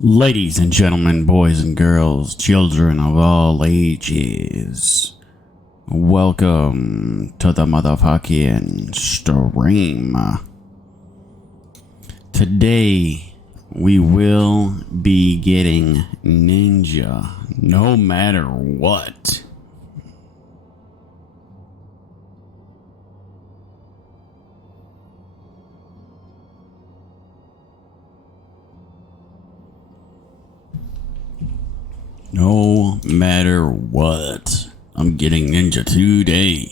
Ladies and gentlemen, boys and girls, children of all ages, welcome to the motherfucking stream. Today, we will be getting ninja no matter what. No matter what, I'm getting ninja today.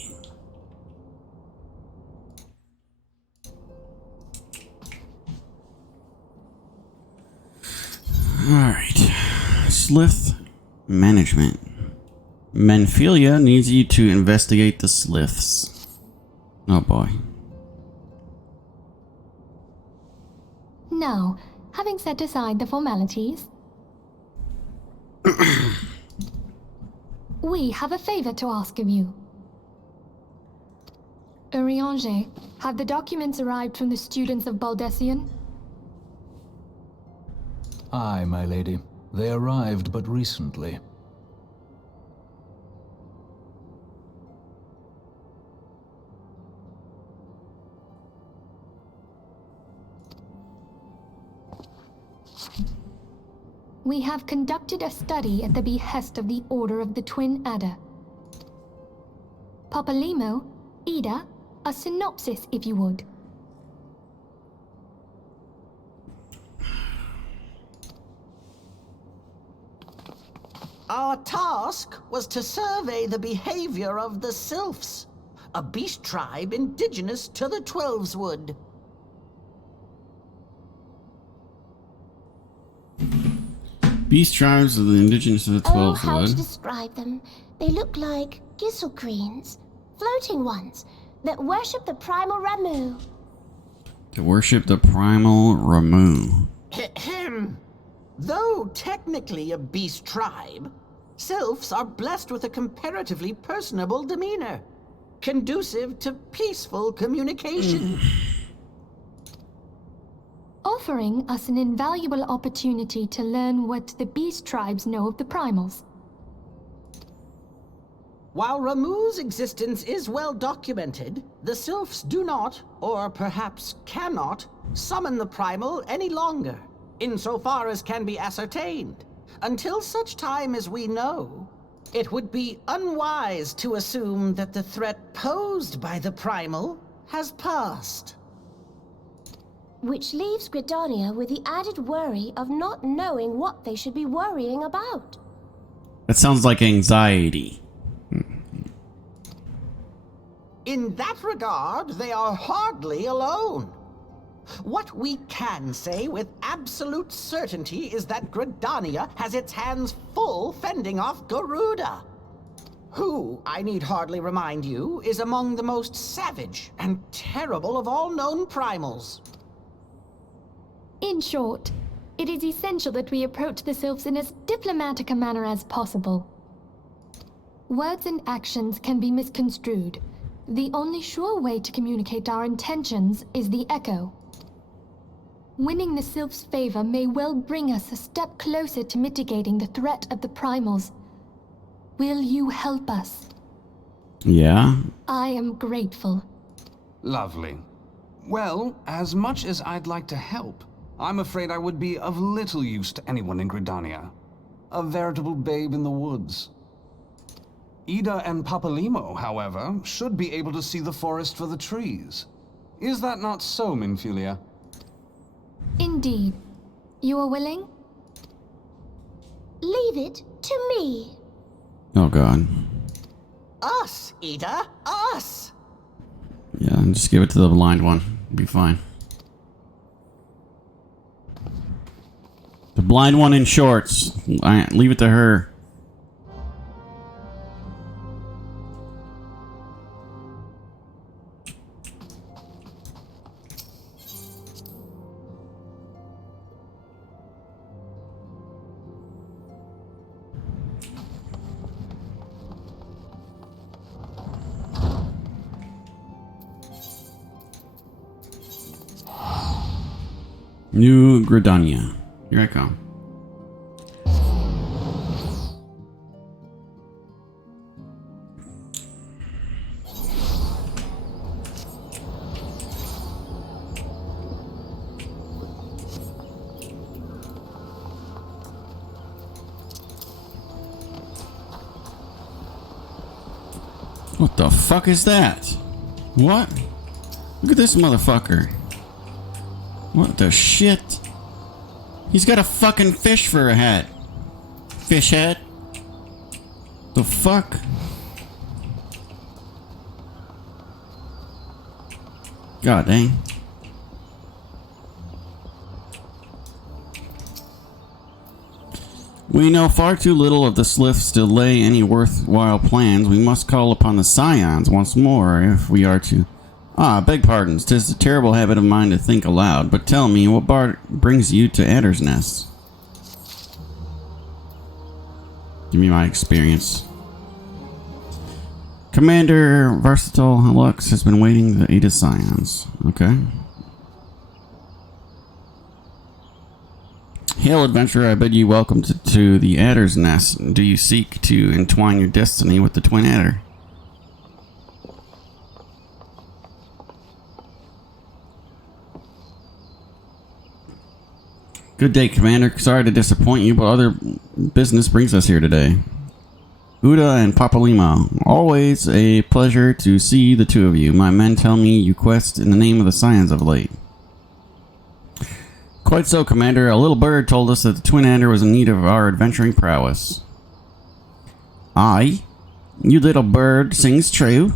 Alright. Slith management. Manphilia needs you to investigate the sliths. Oh boy. Now, having set aside the formalities, we have a favor to ask of you. Urianger, have the documents arrived from the students of Baldessian? Aye, my lady. They arrived but recently. We have conducted a study at the behest of the Order of the Twin Adder. Papalimo, Ida, a synopsis if you would. Our task was to survey the behavior of the Sylphs, a beast tribe indigenous to the Twelveswood. Beast tribes of the indigenous of the Oh, how to Twelveswood. describe them? They look like Gisselgreens, floating ones, that worship the primal Ramu. To worship the primal Ramu. Ahem. Though technically a beast tribe, Sylphs are blessed with a comparatively personable demeanor, conducive to peaceful communication. Offering us an invaluable opportunity to learn what the beast tribes know of the primals. While Ramu's existence is well documented, the Sylphs do not, or perhaps cannot, summon the primal any longer, insofar as can be ascertained. Until such time as we know, it would be unwise to assume that the threat posed by the primal has passed. Which leaves Gridania with the added worry of not knowing what they should be worrying about. That sounds like anxiety. In that regard, they are hardly alone. What we can say with absolute certainty is that Gridania has its hands full fending off Garuda, who, I need hardly remind you, is among the most savage and terrible of all known primals. In short, it is essential that we approach the Sylphs in as diplomatic a manner as possible. Words and actions can be misconstrued. The only sure way to communicate our intentions is the echo. Winning the Sylphs' favor may well bring us a step closer to mitigating the threat of the primals. Will you help us? Yeah? I am grateful. Lovely. Well, as much as I'd like to help, I'm afraid I would be of little use to anyone in Gridania. A veritable babe in the woods. Ida and Papalimo, however, should be able to see the forest for the trees. Is that not so, Minfilia? Indeed. You are willing? Leave it to me. Oh god. Us, Ida, us! Yeah, just give it to the blind one. Be fine. The blind one in shorts. Leave it to her. New Gridania. Here I come. What the fuck is that? What? Look at this motherfucker. What the shit? He's got a fucking fish for a head. Fish head? The fuck? God dang. We know far too little of the Sliths to lay any worthwhile plans. We must call upon the Scions once more if we are to... beg pardons. 'Tis a terrible habit of mine to think aloud. But tell me, what brings you to Adder's Nest? Give me my experience. Commander Versatile Lux has been waiting to aid his Scions. Okay. Hail, adventurer, I bid you welcome to the Adder's Nest. Do you seek to entwine your destiny with the Twin Adder? Good day, Commander. Sorry to disappoint you, but other business brings us here today. Uda and Papalima, always a pleasure to see the two of you. My men tell me you quest in the name of the Scions of late. Quite so, Commander. A little bird told us that the Twin Adder was in need of our adventuring prowess. Aye? You little bird sings true?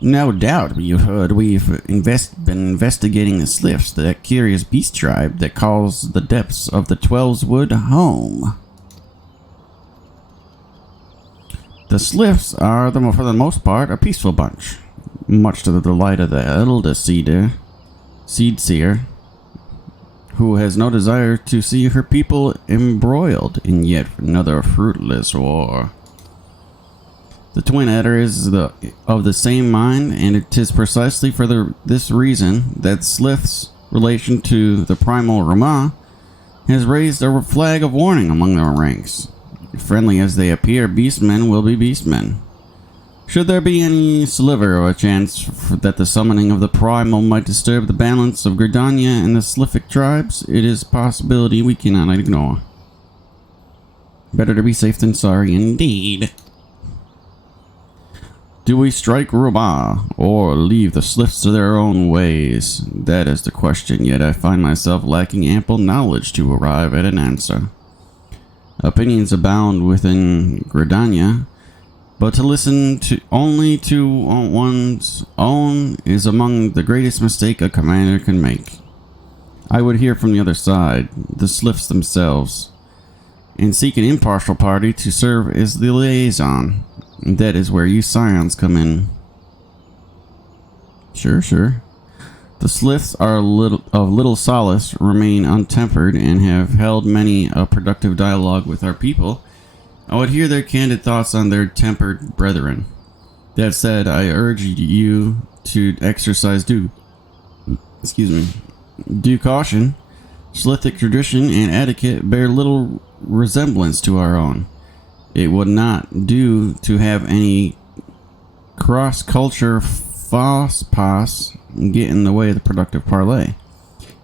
No doubt you heard we've been investigating the Sliths, that curious beast tribe that calls the depths of the Twelveswood home. The Sliths are, for the most part, a peaceful bunch, much to the delight of the elder Seed Seer, who has no desire to see her people embroiled in yet another fruitless war. The Twin Adder is of the same mind, and it is precisely for this reason that Slith's relation to the primal Rama has raised a flag of warning among their ranks. Friendly as they appear, beastmen will be beastmen. Should there be any sliver of a chance that the summoning of the primal might disturb the balance of Gridania and the Slithic tribes, it is a possibility we cannot ignore. Better to be safe than sorry, indeed. Do we strike Rama, or leave the Sliths to their own ways? That is the question, yet I find myself lacking ample knowledge to arrive at an answer. Opinions abound within Gridania, but to listen only to one's own is among the greatest mistake a commander can make. I would hear from the other side, the Sliths themselves, and seek an impartial party to serve as the liaison. That is where you Scions come in. Sure. The Sliths are of little solace, remain untempered, and have held many a productive dialogue with our people. I would hear their candid thoughts on their tempered brethren. That said, I urge you to exercise due caution. Slithic tradition and etiquette bear little resemblance to our own. It would not do to have any cross-culture fausse passe get in the way of the productive parley.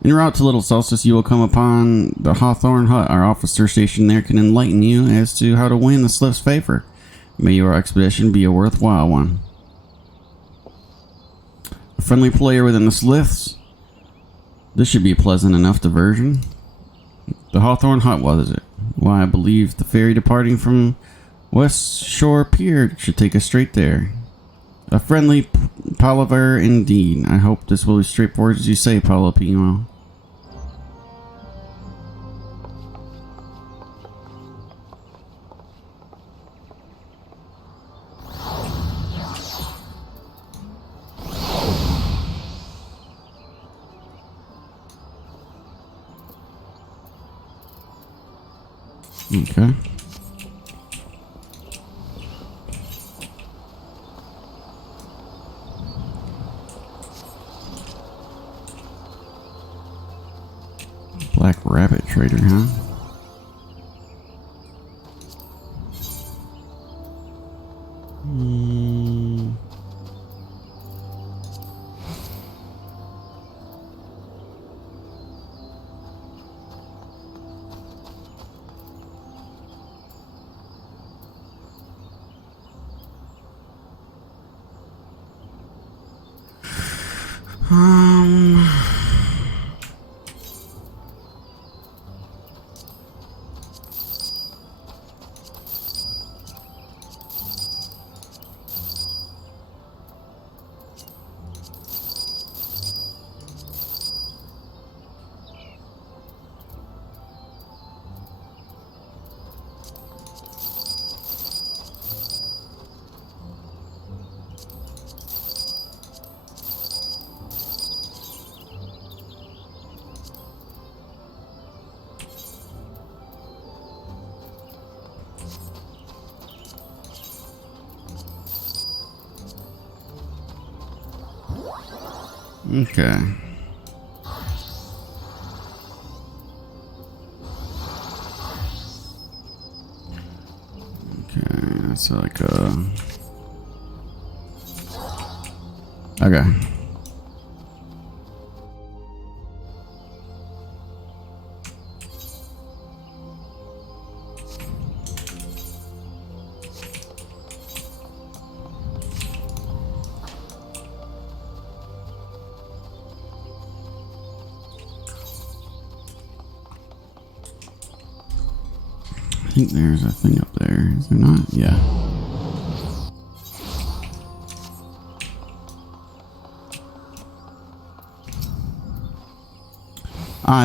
En route to Little Solstice, you will come upon the Hawthorne Hut. Our officer stationed there can enlighten you as to how to win the Slith's favor. May your expedition be a worthwhile one. A friendly player within the Sliths. This should be a pleasant enough diversion. The Hawthorne Hut, was it? Why, I believe the ferry departing from West Shore Pier should take us straight there. A friendly palaver indeed. I hope this will be straightforward as you say, Palapino. Okay. Black Rabbit Trader, huh? Um. Okay. Okay, so like okay. I think there's a thing up there. Is there not? Yeah.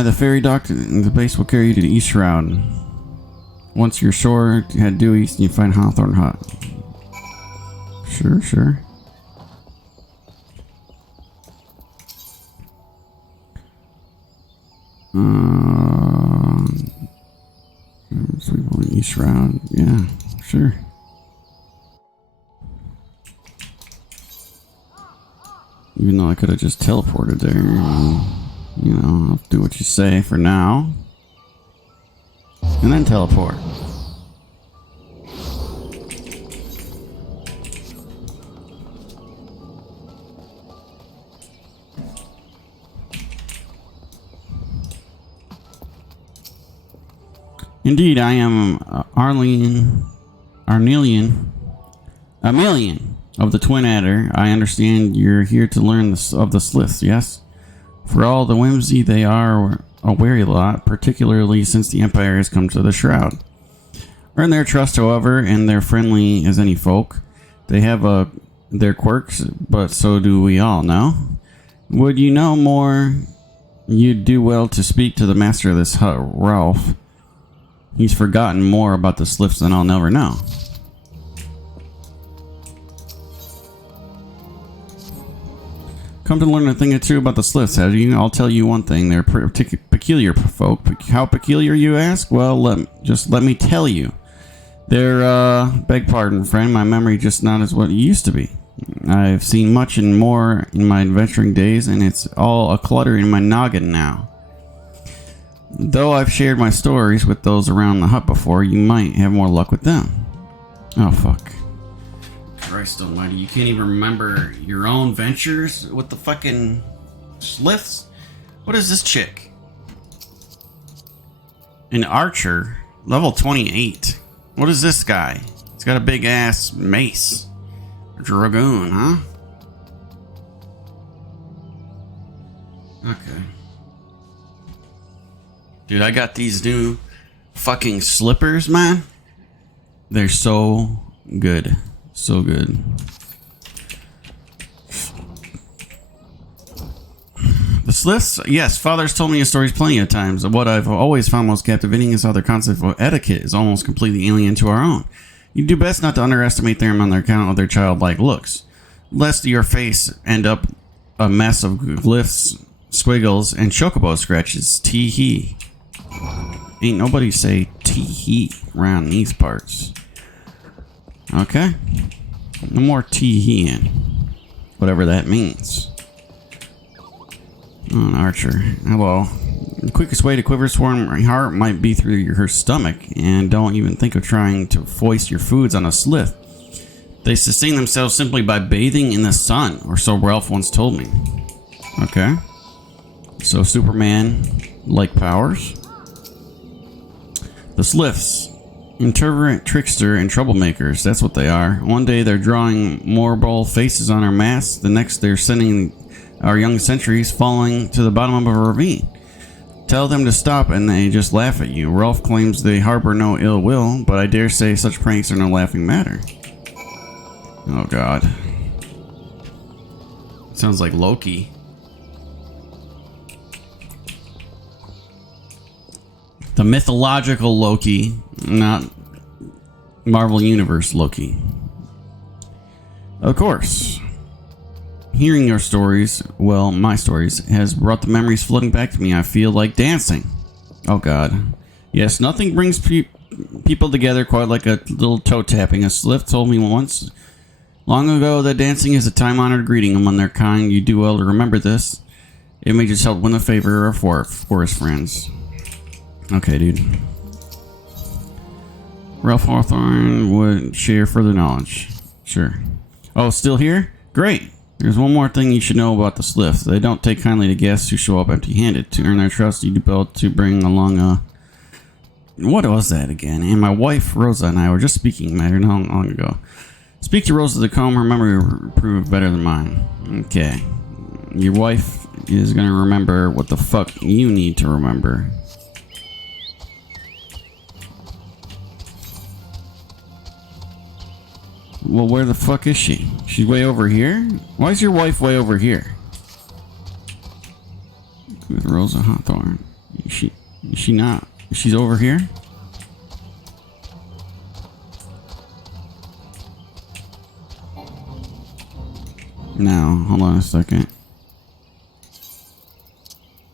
The ferry dock in the base will carry you to the East Shroud. Once you're shore, head due east and you find Hawthorne Hut. Sure, sure. So we're going East Shroud. Yeah, sure. Even though I could have just teleported there. You know, I'll do what you say for now. And then teleport. Indeed, I am Arnelian of the Twin Adder. I understand you're here to learn of the Sliths, yes? For all the whimsy, they are a wary lot, particularly since the Empire has come to the Shroud. Earn their trust, however, and they're friendly as any folk. They have their quirks, but so do we all, no? Would you know more? You'd do well to speak to the master of this hut, Ralph. He's forgotten more about the Sliths than I'll never know. Come to learn a thing or two about the Sliths, have you? I'll tell you one thing. They're peculiar folk. How peculiar, you ask? Well, let me tell you. They're, beg pardon, friend. My memory just not as what it used to be. I've seen much and more in my adventuring days, and it's all a clutter in my noggin now. Though I've shared my stories with those around the hut before, you might have more luck with them. Oh, fuck. Christ almighty, you can't even remember your own ventures with the fucking Sliths? What is this chick? An archer? Level 28. What is this guy? He's got a big ass mace. Dragoon, huh? Okay. Dude, I got these new fucking slippers, man. They're so good. So good. The Sliths? Yes, Father's told me his stories plenty of times. What I've always found most captivating is how their concept of etiquette is almost completely alien to our own. You do best not to underestimate them on their account of their childlike looks, lest your face end up a mess of glyphs, squiggles, and chocobo scratches. Tee-hee. Ain't nobody say tee-hee around these parts. Okay. No more tee-hee-ing. Whatever that means. Oh, an archer. Hello. The quickest way to quiver swarm heart might be through her stomach, and don't even think of trying to foist your foods on a Slith. They sustain themselves simply by bathing in the sun, or so Ralph once told me. Okay. So Superman-like powers. The Sliths. Interferent, trickster, and troublemakers. That's what they are. One day they're drawing more bold faces on our masks. The next they're sending our young sentries falling to the bottom of a ravine. Tell them to stop and they just laugh at you. Rolf claims they harbor no ill will, but I dare say such pranks are no laughing matter. Oh god. Sounds like Loki. The mythological Loki, not Marvel Universe Loki. Of course. Hearing your stories, well, my stories, has brought the memories flooding back to me. I feel like dancing. Oh god. Yes, nothing brings people together quite like a little toe tapping. A Sliff told me once, long ago, that dancing is a time-honored greeting among their kind. You do well to remember this. It may just help win the favor of forest friends. Okay, dude. Ralph Hawthorne would share further knowledge. Sure. Oh, still here? Great. There's one more thing you should know about the Sliffs. They don't take kindly to guests who show up empty-handed. To earn their trust, you do well to bring along a... What was that again? And my wife, Rosa, and I were just speaking not long ago. Speak to Rosa the Comb. Her memory will prove better than mine. Okay. Your wife is going to remember what the fuck you need to remember. Well, where the fuck is she? She's way over here? Why is your wife way over here? With Rosa Hawthorne. Is she not? She's over here? Now, hold on a second.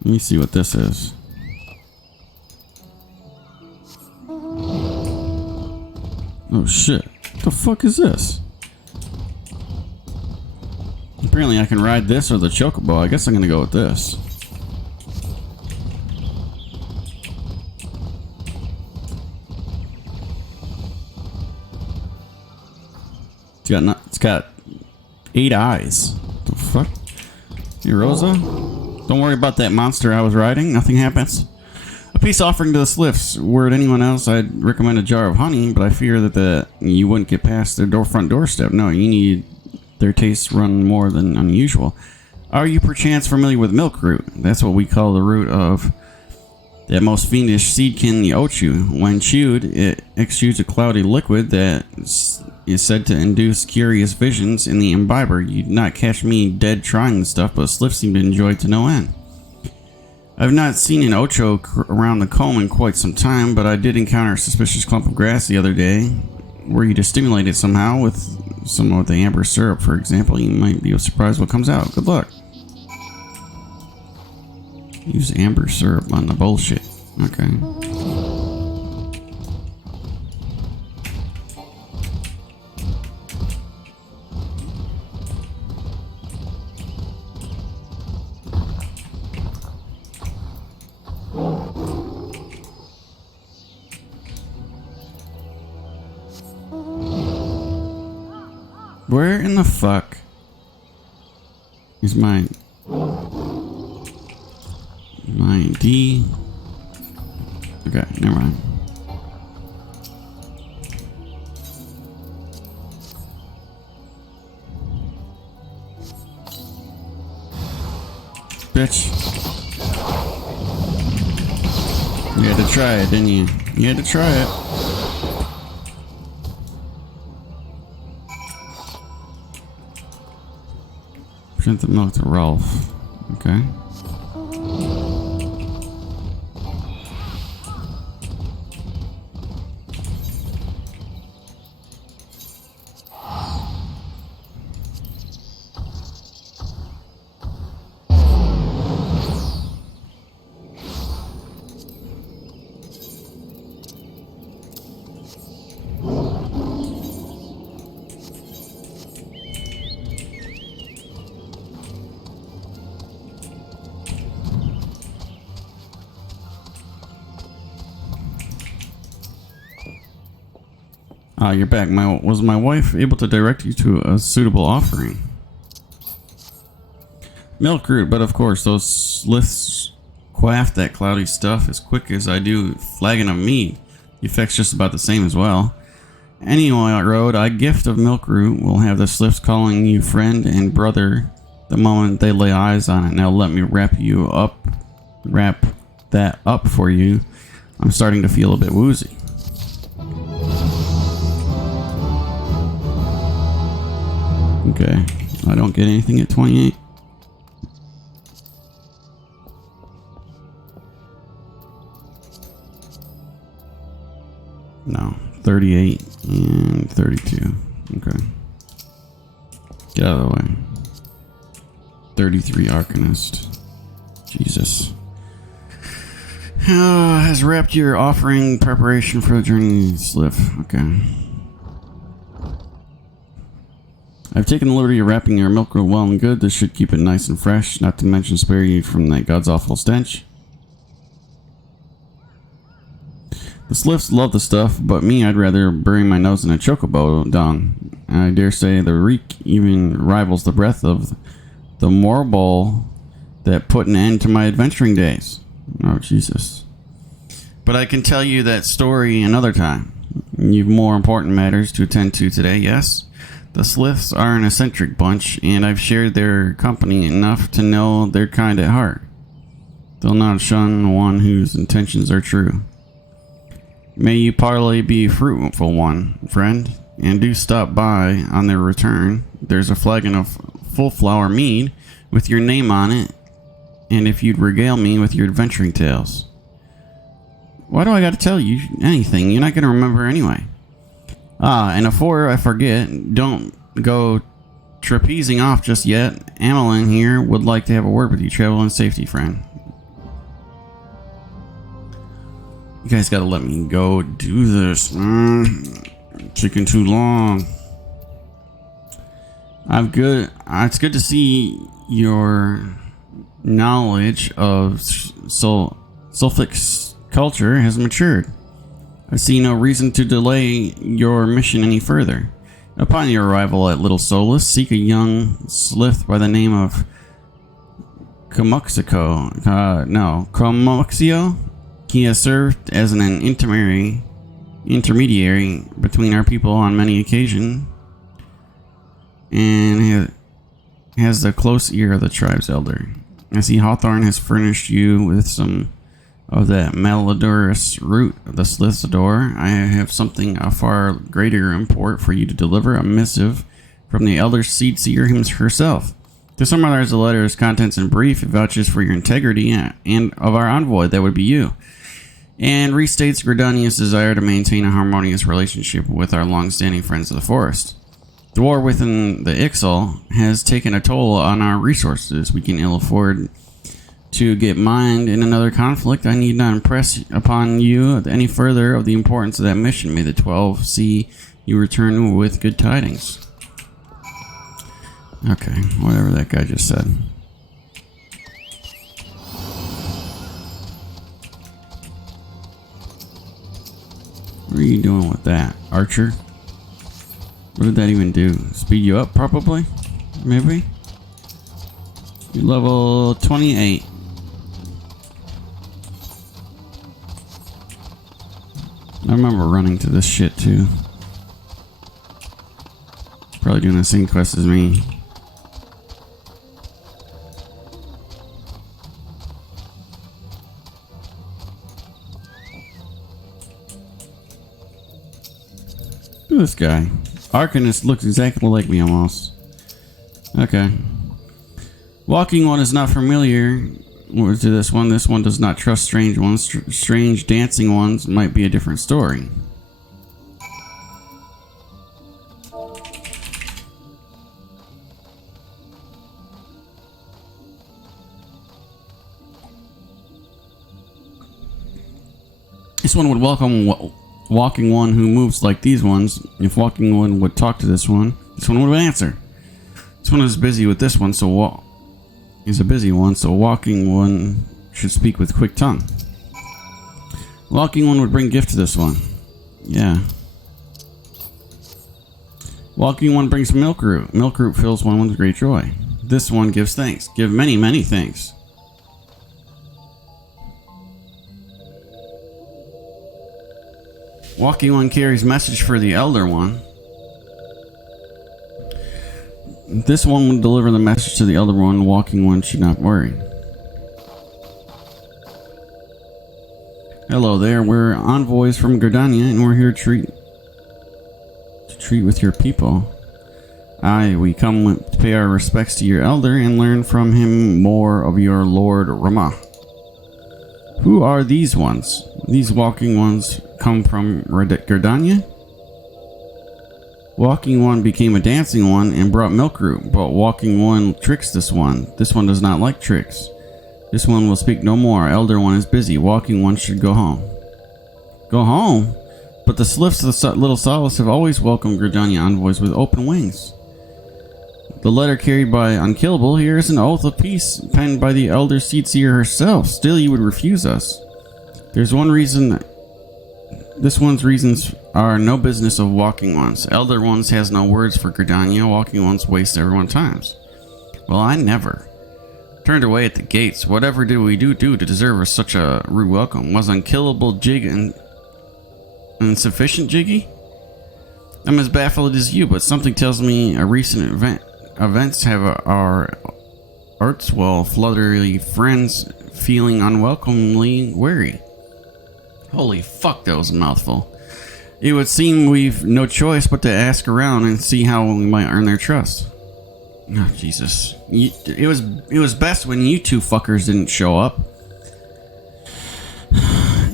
Let me see what this is. Oh shit. What the fuck is this? Apparently I can ride this or the chocobo. I guess I'm gonna go with this. It's got 8 eyes. What the fuck? Hey Rosa? Don't worry about that monster I was riding. Nothing happens. A peace offering to the Sliffs. Were it anyone else, I'd recommend a jar of honey, but I fear that you wouldn't get past their front doorstep. No, you need their tastes run more than unusual. Are you perchance familiar with milk root? That's what we call the root of that most fiendish seedkin, the Ochu. When chewed, it exudes a cloudy liquid that is said to induce curious visions in the imbiber. You'd not catch me dead trying the stuff, but Sliffs seem to enjoy it to no end. I've not seen an Ocho around the comb in quite some time, but I did encounter a suspicious clump of grass the other day. Were you to stimulate it somehow with some of the amber syrup, for example, you might be surprised what comes out. Good luck. Use amber syrup on the bullshit. Okay. Where in the fuck is my D? Okay, never mind. Bitch. You had to try it, didn't you? You had to try it. Present the milk to Rolf. Okay. Ah, you're back. Was my wife able to direct you to a suitable offering? Milk root, but of course, those Sliffs quaff that cloudy stuff as quick as I do flagon of mead. The effect's just about the same as well. Anyway, Road, I gift of milk root will have the Sliffs calling you friend and brother the moment they lay eyes on it. Now let me wrap that up for you. I'm starting to feel a bit woozy. Okay, I don't get anything at 28. No, 38 and 32. Okay. Get out of the way. 33 Arcanist. Jesus. Has wrapped your offering preparation for the journey, Sliff. Okay. I've taken the liberty of wrapping your milk well and good. This should keep it nice and fresh, not to mention spare you from that god's awful stench. The Sliffs love the stuff, but me, I'd rather bury my nose in a chocobo dung. I dare say the reek even rivals the breath of the Morbol that put an end to my adventuring days. Oh, Jesus. But I can tell you that story another time. You've more important matters to attend to today, yes? The Sliffs are an eccentric bunch, and I've shared their company enough to know they're kind at heart. They'll not shun one whose intentions are true. May you parley be a fruitful one, friend, and do stop by on their return. There's a flagon of full flower mead with your name on it, and if you'd regale me with your adventuring tales. Why do I gotta tell you anything? You're not gonna remember anyway. And before I forget, don't go trapezing off just yet. Amelin here would like to have a word with you. Travel in safety, friend. You guys gotta let me go do this. Taking too long. It's good to see your knowledge of Sulfix culture has matured. I see no reason to delay your mission any further. Upon your arrival at Little Solus, seek a young Slith by the name of Comuxio. He has served as an intermediary between our people on many occasions, and has the close ear of the tribe's elder. I see Hawthorne has furnished you with some of that malodorous root of the Slith's adore. I have something of far greater import for you to deliver, a missive from the elder seed seer herself. To summarize the letter's contents in brief, it vouches for your integrity and of our envoy, that would be you, and restates Gridania's desire to maintain a harmonious relationship with our long-standing friends of the forest. The war within the Ixal has taken a toll on our resources. We can ill afford to get mined in another conflict. I need not impress upon you any further of the importance of that mission. May the 12 see you return with good tidings. Okay, whatever that guy just said. What are you doing with that, Archer? What did that even do? Speed you up, probably? Maybe? You're level 28. I remember running to this shit too. Probably doing the same quest as me. Look at this guy. Arcanist looks exactly like me almost. Okay. Walking one is not familiar to this one. This one does not trust strange ones. Strange dancing ones might be a different story. This one would welcome walking one who moves like these ones. If walking one would talk to this one would answer. This one is busy with this one, so he's a busy one, so walking one should speak with quick tongue. Walking one would bring gift to this one. Yeah. Walking one brings milk root. Milk root fills one with great joy. This one gives thanks. Give many, many thanks. Walking one carries message for the elder one. This one will deliver the message to the Elder One. Walking One should not worry. Hello there, we're envoys from Gridania, and we're here to treat with your people. We come to pay our respects to your elder and learn from him more of your Lord Rama. Who are these ones? These walking ones come from Gridania? Walking One became a dancing one and brought milk root, but Walking One tricks this one. This one does not like tricks. This one will speak no more. Elder One is busy. Walking One should go home. Go home? But the Slifts of the Little Solace have always welcomed Gridania envoys with open wings. The letter carried by Unkillable here is an oath of peace penned by the Elder Seedseer herself. Still, you would refuse us. There's one reason. This one's reasons are no business of Walking Ones. Elder Ones has no words for Gridania. Walking Ones waste everyone's times. Well, I never. Turned away at the gates. Whatever did we do to deserve such a rude welcome? Was Unkillable jig and insufficient, Jiggy? I'm as baffled as you, but something tells me a recent events have our Artswell fluttery friends feeling unwelcomely wary. Holy fuck, that was a mouthful. It would seem we've no choice but to ask around and see how we might earn their trust. Oh, Jesus. It was best when you two fuckers didn't show up.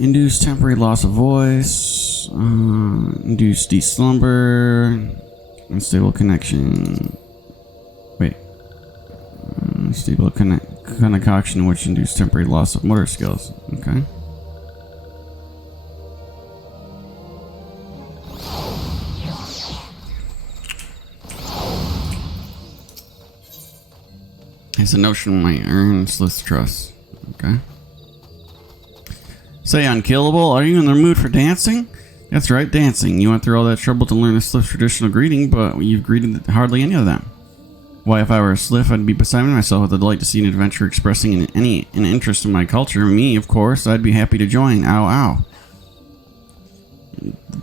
Induce temporary loss of voice. Induce deep slumber. Unstable connection. Wait. Stable concoction which induce temporary loss of motor skills. Okay. It's a notion might earn Slith's trust. Okay. Say, Unkillable, are you in the mood for dancing? That's right, dancing. You went through all that trouble to learn the Slith traditional greeting, but you've greeted hardly any of them. Why, if I were a Slith, I'd be beside myself with the delight to see an adventurer expressing an interest in my culture. Me, of course, I'd be happy to join. Ow, ow.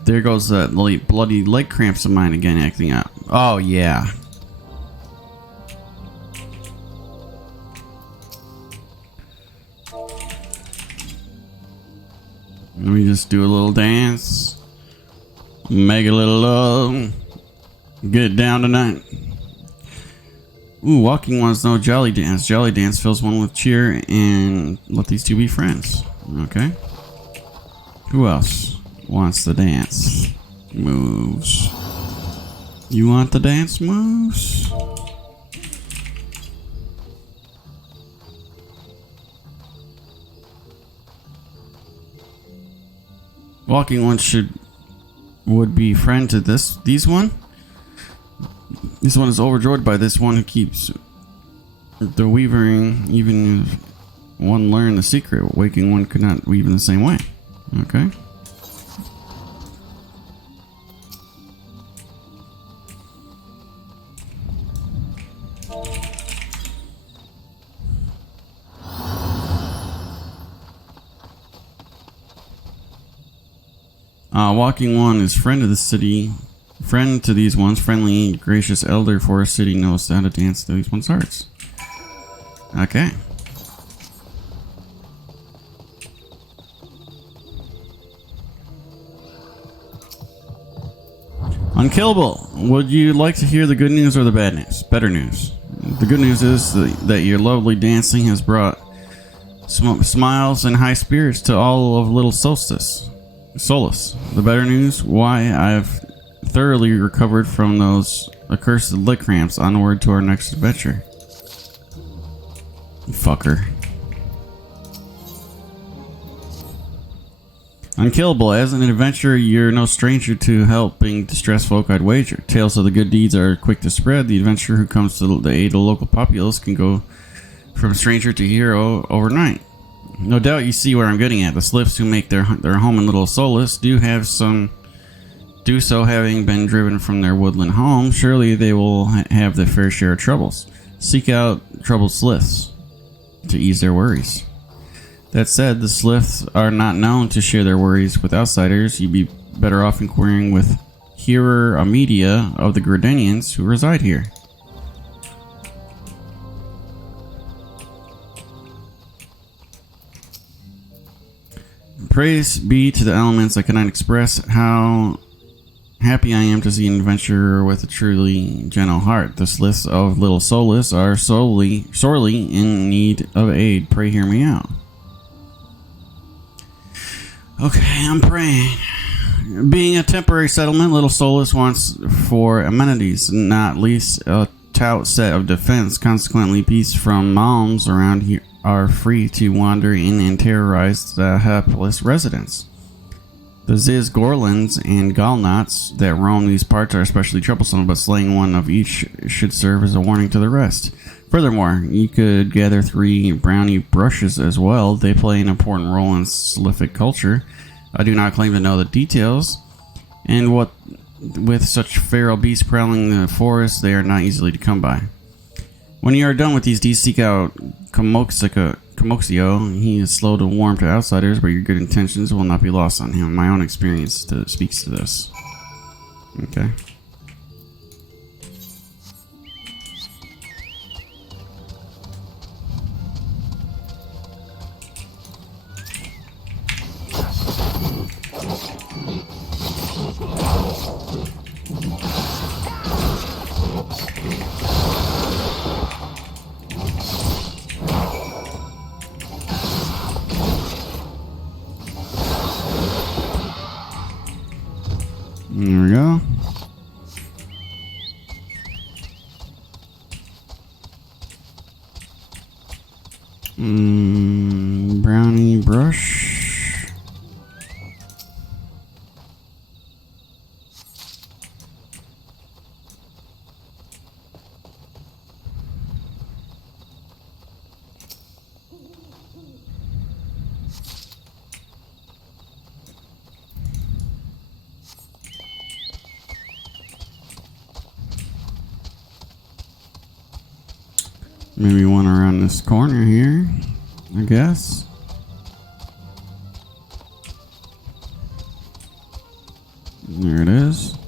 There goes that bloody leg cramps of mine again acting up. Oh, yeah. Let me just do a little dance. Make a little love. Get down tonight. Ooh, Walking Ones know Jolly Dance. Jolly Dance fills one with cheer and let these two be friends. Okay. Who else wants the dance moves? You want the dance moves? Walking One would be friend to these one. This one is overjoyed by this one who keeps the weaving. Even if one learned the secret, Waking One could not weave in the same way. Okay. Walking One is friend of the city, friend to these ones, friendly, gracious elder for a city knows how to dance to these ones' hearts. Okay. Unkillable, would you like to hear the good news or the bad news? Better news. The good news is that your lovely dancing has brought smiles and high spirits to all of Little Solace. The better news, why, I've thoroughly recovered from those accursed leg cramps. Onward to our next adventure. Fucker. Unkillable, as an adventurer, you're no stranger to helping distressed folk, I'd wager. Tales of the good deeds are quick to spread. The adventurer who comes to the aid of the local populace can go from stranger to hero overnight. No doubt you see where I'm getting at. The Slifts who make their home in Little Solace do so having been driven from their woodland home. Surely they will have their fair share of troubles. Seek out troubled Slifts to ease their worries. That said, the Slifts are not known to share their worries with outsiders. You'd be better off inquiring with Hearer Amedia of the Gridanians who reside here. Praise be to the elements. I cannot express how happy I am to see an adventurer with a truly gentle heart. The sliths of Little Solus are sorely in need of aid. Pray hear me out. Okay, I'm praying. Being a temporary settlement, Little Solus wants for amenities, not least a tout set of defense. Consequently, beasts from malms around here are free to wander in and terrorize the hapless residents. The Ziz Gorlins and Galnots that roam these parts are especially troublesome, but slaying one of each should serve as a warning to the rest. Furthermore, you could gather 3 brownie brushes as well. They play an important role in Slific culture. I do not claim to know the details, and what with such feral beasts prowling the forest, they are not easily to come by. When you are done with these deeds, seek out Comoxio. He is slow to warm to outsiders, but your good intentions will not be lost on him. My own experience speaks to this. Okay. There we go. Brownie brush. Maybe one around this corner here, I guess. There it is.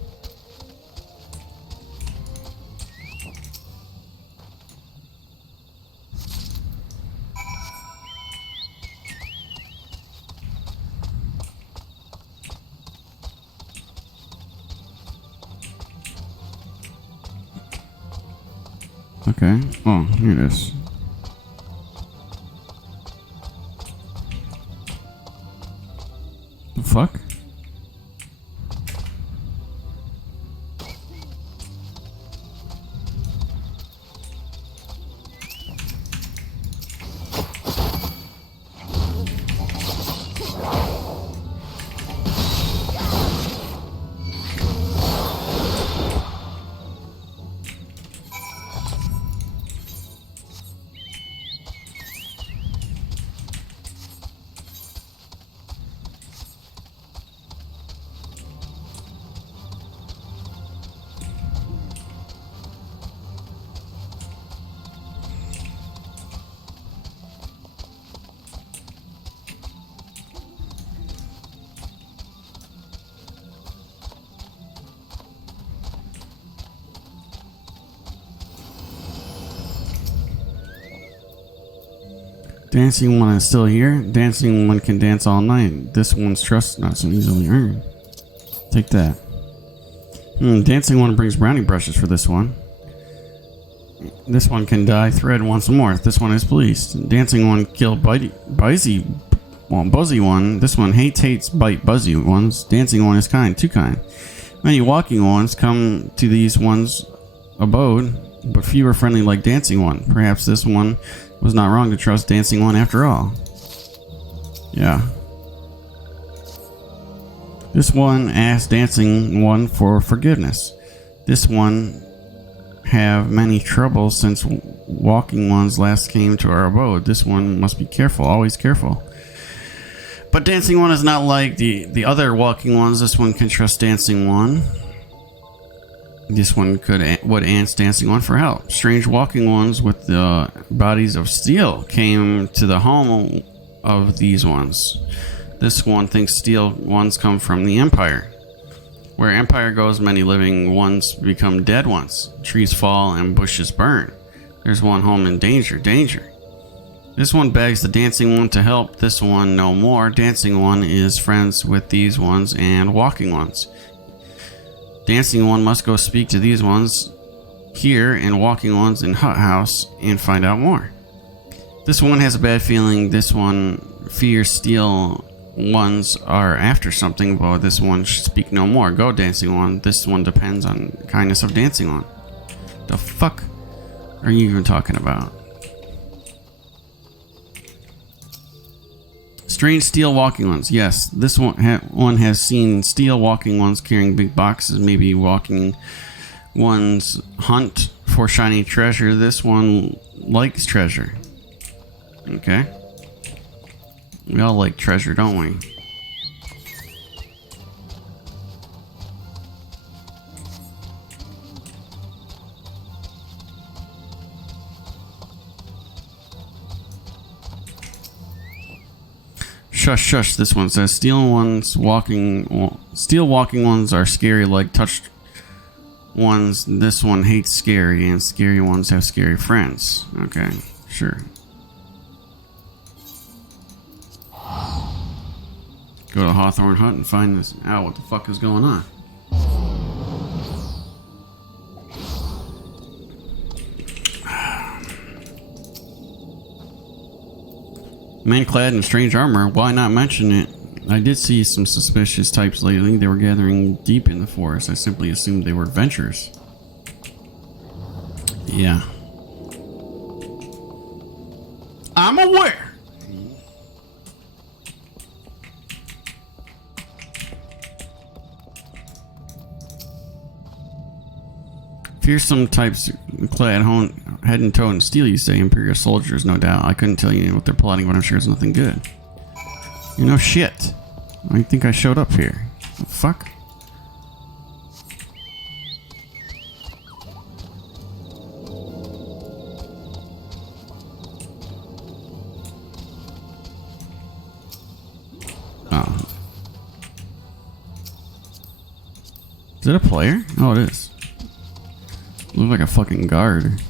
Okay. Oh, here it is. The fuck? Dancing one is still here. Dancing one can dance all night. This one's trust not so easily earned. Take that. Dancing one brings brownie brushes for this one. This one can dye thread once more. This one is pleased. Dancing one kill buzzy one. This one hates bite buzzy ones. Dancing one is kind, too kind. Many walking ones come to these ones' abode, but few are friendly like dancing one. Perhaps this one was not wrong to trust dancing one after all. Yeah. This one asked dancing one for forgiveness. This one have many troubles since walking ones last came to our abode. This one must be careful, always careful. But dancing one is not like the other walking ones. This one can trust dancing one. This one would ask dancing one for help. Strange walking ones with the bodies of steel came to the home of these ones. This one thinks steel ones come from the Empire. Where Empire goes, many living ones become dead ones. Trees fall and bushes burn. There's one home in danger. This one begs the dancing one to help this one no more. Dancing one is friends with these ones and walking ones. Dancing one must go speak to these ones here and walking ones in hut house and find out more. This one has a bad feeling. This one fears steel ones are after something, but this one should speak no more. Go dancing one. This one depends on kindness of dancing one. The fuck are you even talking about? Strange steel walking ones. Yes, this one has seen steel walking ones carrying big boxes. Maybe walking ones hunt for shiny treasure. This one likes treasure. Okay. We all like treasure, don't we? Shush, shush, this one says steel walking ones are scary like touched ones. This one hates scary, and scary ones have scary friends. Okay, sure. Go to Hawthorne Hut and find this out what the fuck is going on. Man clad in strange armor, why not mention it? I did see some suspicious types lately. They were gathering deep in the forest. I simply assumed they were adventurers. Yeah. I'm aware. Fearsome types clad head and toe in steel, you say. Imperial soldiers, no doubt. I couldn't tell you what they're plotting, but I'm sure it's nothing good. You know, shit. I think I showed up here. The fuck? Oh. Is it a player? Oh, it is. Look like a fucking guard.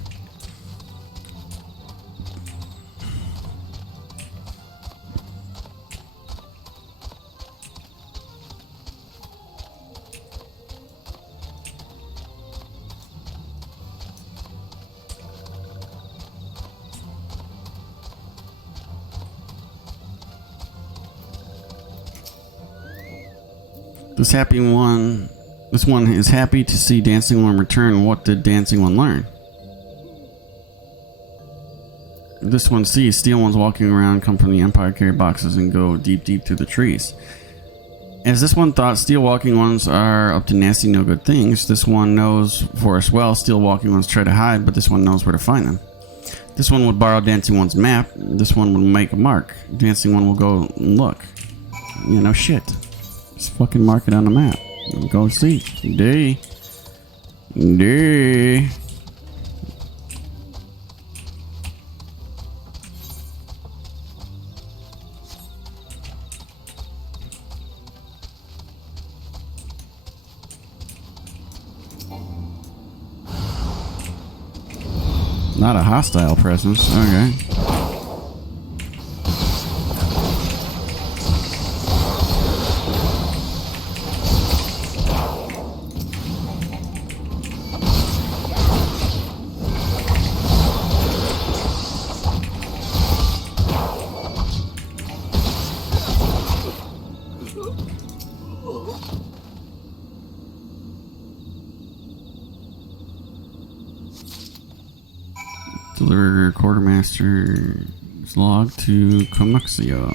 This one is happy to see Dancing One return. What did Dancing One learn? This one sees steel ones walking around, come from the Empire, carry boxes, and go deep through the trees. As this one thought steel walking ones are up to nasty, no good things, this one knows for us well steel walking ones try to hide, but this one knows where to find them. This one would borrow Dancing One's map. This one would make a mark. Dancing One will go and look. You know, shit. Just fucking mark it on the map. Go see. D. Not a hostile presence. Okay. Deliver quartermaster's log to Comuxio.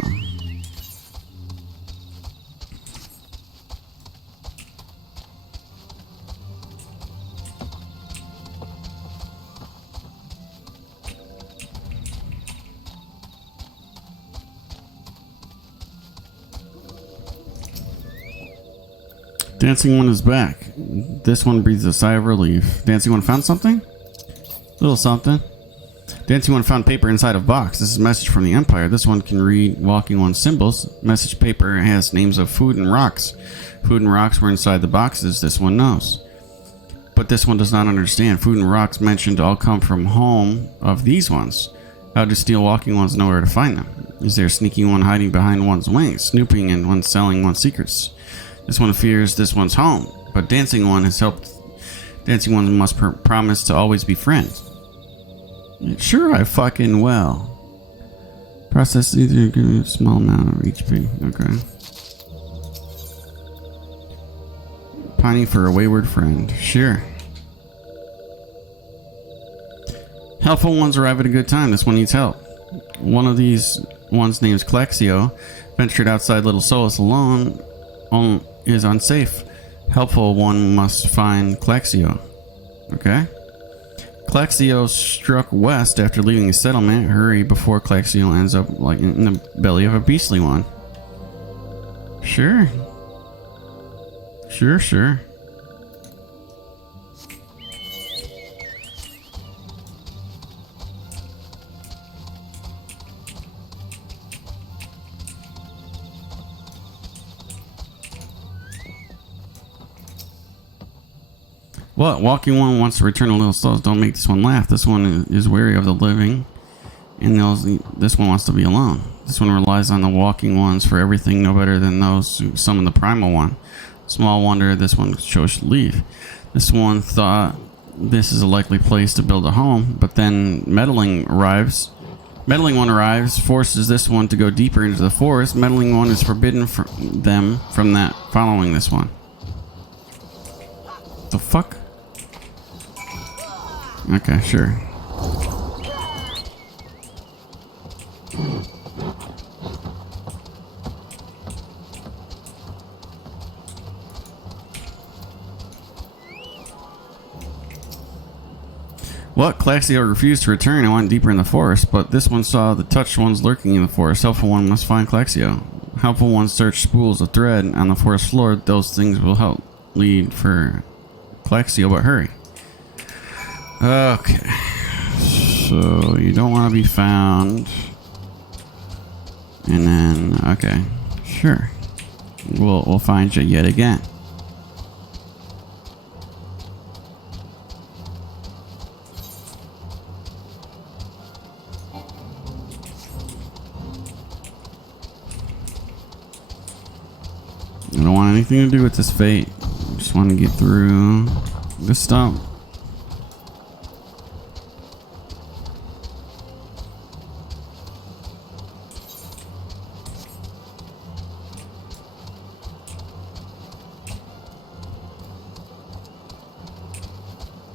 Dancing One is back. This one breathes a sigh of relief. Dancing One found something? Little something. Dancing One found paper inside a box. This is a message from the Empire. This one can read Walking One symbols. Message paper has names of food and rocks. Food and rocks were inside the boxes. This one knows. But this one does not understand. Food and rocks mentioned all come from home of these ones. How do steel walking ones know where to find them? Is there a sneaky one hiding behind one's wings, snooping and one selling one's secrets? This one fears this one's home, but dancing one has helped. Dancing one must promise to always be friends. Sure, I fucking will. Process either give me a small amount of HP. Okay. Pining for a wayward friend. Sure. Helpful ones arrive at a good time. This one needs help. One of these ones, named Clexio, ventured outside Little Solus alone. Is unsafe. Helpful one must find Clexio. Okay. Clexio struck west after leaving the settlement. Hurry before Clexio ends up like in the belly of a beastly one. Sure. Sure. What? Walking one wants to return to Little Souls. Don't make this one laugh. This one is wary of the living, and this one wants to be alone. This one relies on the walking ones for everything, no better than those who summon the primal one. Small wonder this one chose to leave. This one thought this is a likely place to build a home, but then meddling one arrives, forces this one to go deeper into the forest. Meddling one is forbidden from that following this one. The fuck? Okay, sure. What? Clexio refused to return and went deeper in the forest, but this one saw the touched ones lurking in the forest. Helpful one must find Clexio. Helpful one search spools of thread on the forest floor. Those things will help lead for Clexio, but hurry. Okay. So you don't want to be found. And then, okay. Sure. We'll find you yet again. I don't want anything to do with this fate. I just want to get through this stump.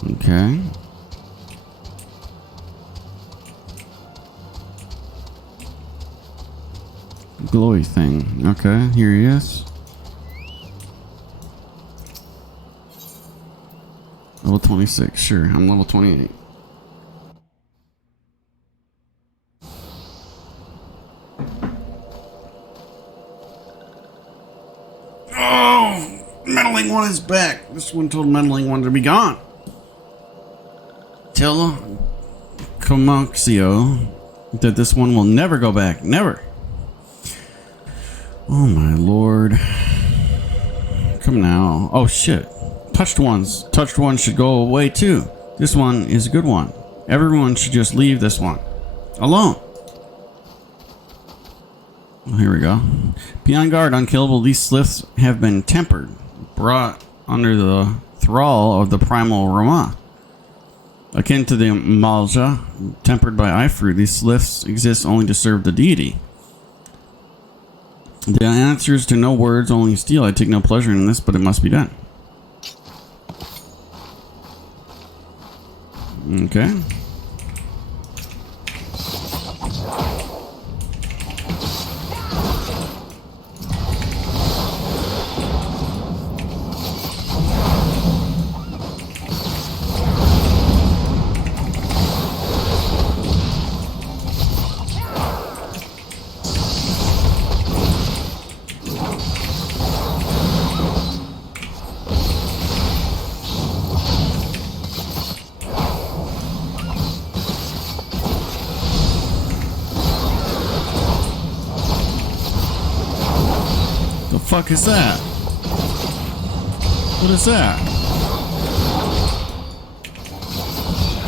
Okay. Glowy thing. Okay, here he is. Level 26, sure. I'm level 28. Oh! Meddling one is back. This one told Meddling one to be gone. Tell Comoxio that this one will never go back. Never. Oh my lord. Come now. Oh shit. Touched ones. Touched ones should go away too. This one is a good one. Everyone should just leave this one alone. Oh, here we go. Be on guard, unkillable. These sliths have been tempered, brought under the thrall of the primal Rama. Akin to the Malja, tempered by Ifru, these sliths exist only to serve the deity. The answers to no words, only steel. I take no pleasure in this, but it must be done. Okay. Fuck is that? What is that?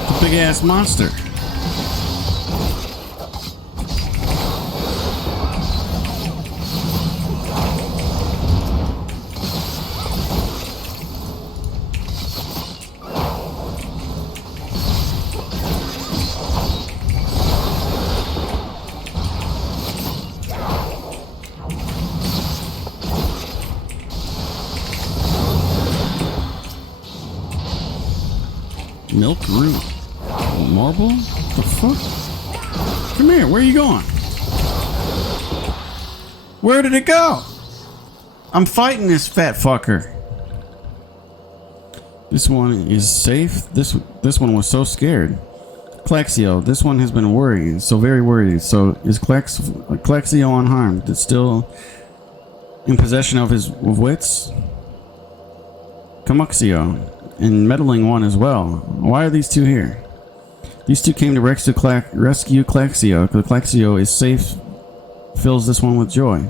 It's a big ass monster. Milk root. Marble? The fuck? Come here, where are you going? Where did it go? I'm fighting this fat fucker. This one is safe. This one was so scared. Claxio, this one has been worried, so very worried. So is Claxio unharmed? It's still in possession of his wits? Camuxio, and meddling one as well. Why are these two here? These two came to rescue Claxio. Claxio is safe, fills this one with joy.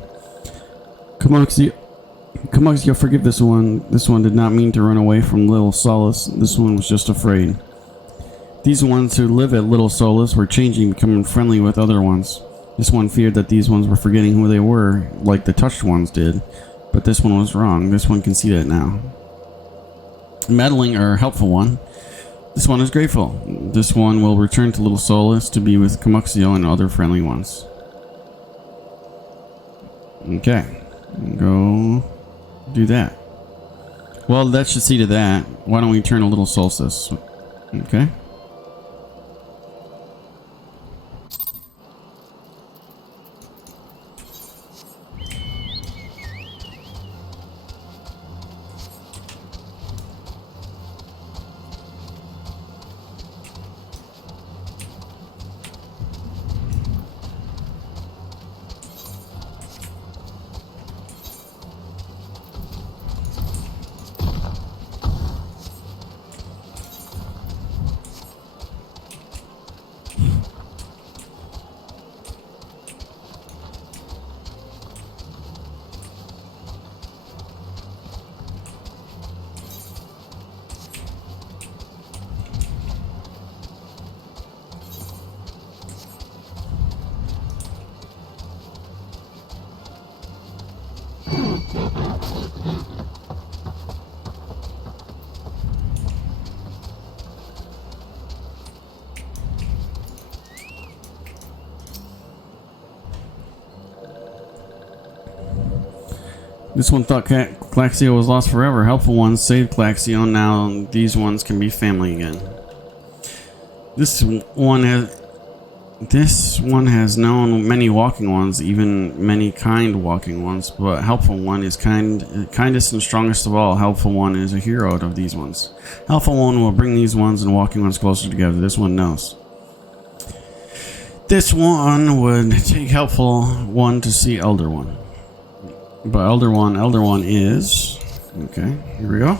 Camuxio, forgive this one. This one did not mean to run away from Little Solace. This one was just afraid. These ones who live at Little Solace were changing, becoming friendly with other ones. This one feared that these ones were forgetting who they were, like the touched ones did. But this one was wrong. This one can see that now. Meddling or helpful one. This one is grateful. This one will return to Little Solace to be with Camuxio and other friendly ones. Okay. Go do that. Well, that should see to that. Why don't we turn to Little Solstice? Okay. This one thought Claxio was lost forever. Helpful ones saved Claxio. Now these ones can be family again. This one has known many walking ones, even many kind walking ones. But helpful one is kindest and strongest of all. Helpful one is a hero of these ones. Helpful one will bring these ones and walking ones closer together. This one knows. This one would take helpful one to see elder one. But elder one is... Okay, here we go.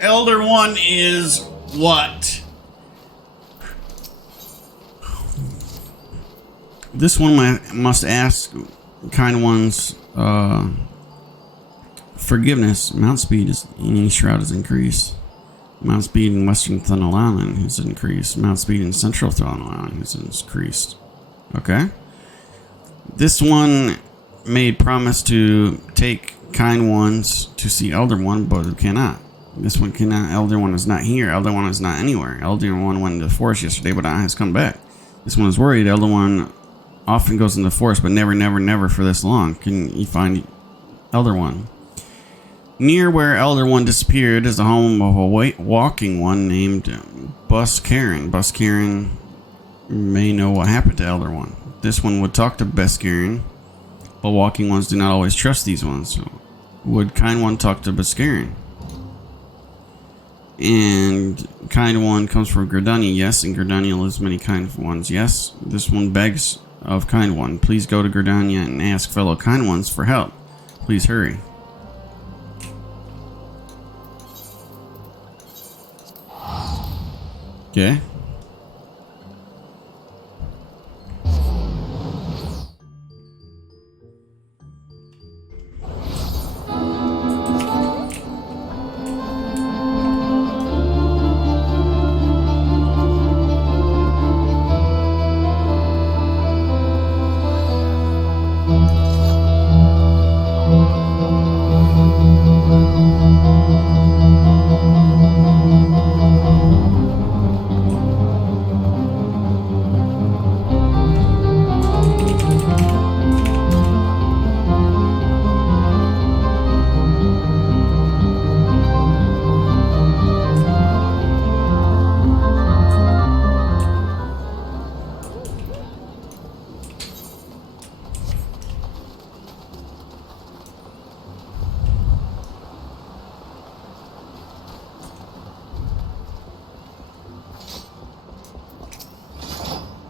Elder one is what? This one must ask kind one's forgiveness. Mount speed in East Shroud is increased. Mount speed in Western Thunnel Island is increased. Mount speed in Central Thunnel Island is increased. Okay. This one made promise to take kind ones to see elder one, but it cannot. This one cannot. Elder one is not here. Elder one is not anywhere. Elder one went into the forest yesterday, but has come back. This one is worried. Elder one often goes into the forest, but never for this long. Can you find elder one? Near where elder one disappeared is the home of a walking one named Bus Karen. Bus Karen may know what happened to elder one. This one would talk to Bus Karen. But walking ones do not always trust these ones. So would kind one talk to Beskarian? And kind one comes from Gridania, yes, and Gridania lives many kind ones, yes. This one begs of kind one. Please go to Gridania and ask fellow kind ones for help. Please hurry. Okay.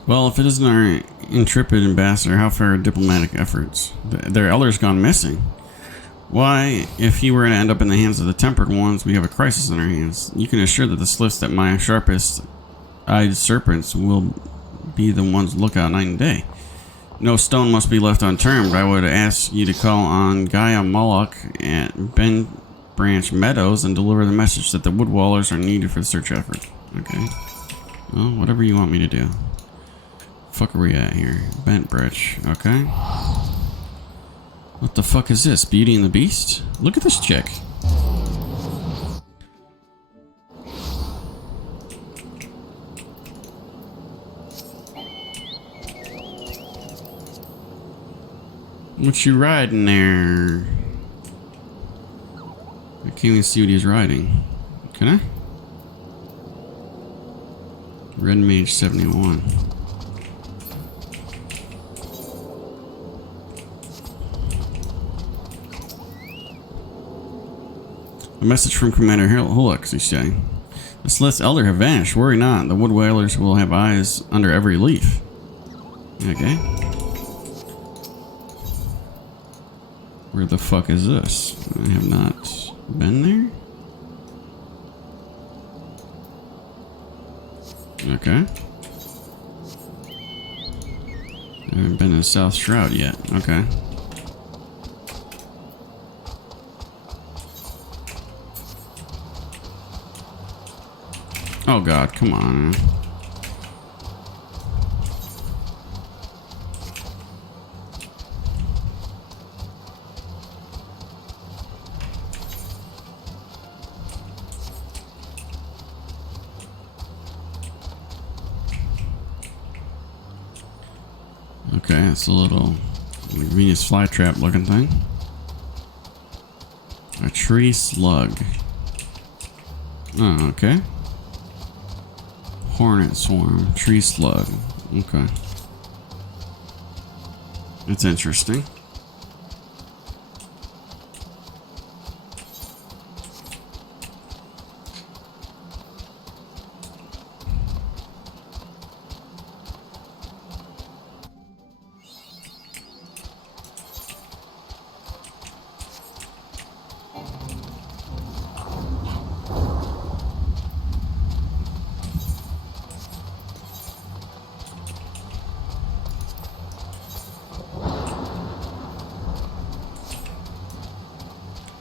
Well, if it isn't our intrepid ambassador, how far are diplomatic efforts? Their elder's gone missing. Why, if he were to end up in the hands of the Tempered Ones, we have a crisis in our hands. You can assure that the sliths that my sharpest-eyed serpents will be the ones to look out night and day. No stone must be left unturned. I would ask you to call on Gaia Moloch at Ben Branch Meadows and deliver the message that the Woodwallers are needed for the search effort. Okay. Well, whatever you want me to do. Fuck are we at here? Bent Branch. Okay. What the fuck is this? Beauty and the Beast? Look at this chick. What you riding there? I can't even see what he's riding. Can I? Red Mage 71. A message from Commander Hulux, he's saying. The Slith's Elder have vanished. Worry not. The Wood Whalers will have eyes under every leaf. Okay. Where the fuck is this? I have not been there? Okay. I haven't been to South Shroud yet. Okay. Oh god, come on. Okay, it's a little Venus flytrap looking thing. A tree slug. Oh, okay. Hornet swarm, tree slug. Okay. It's interesting.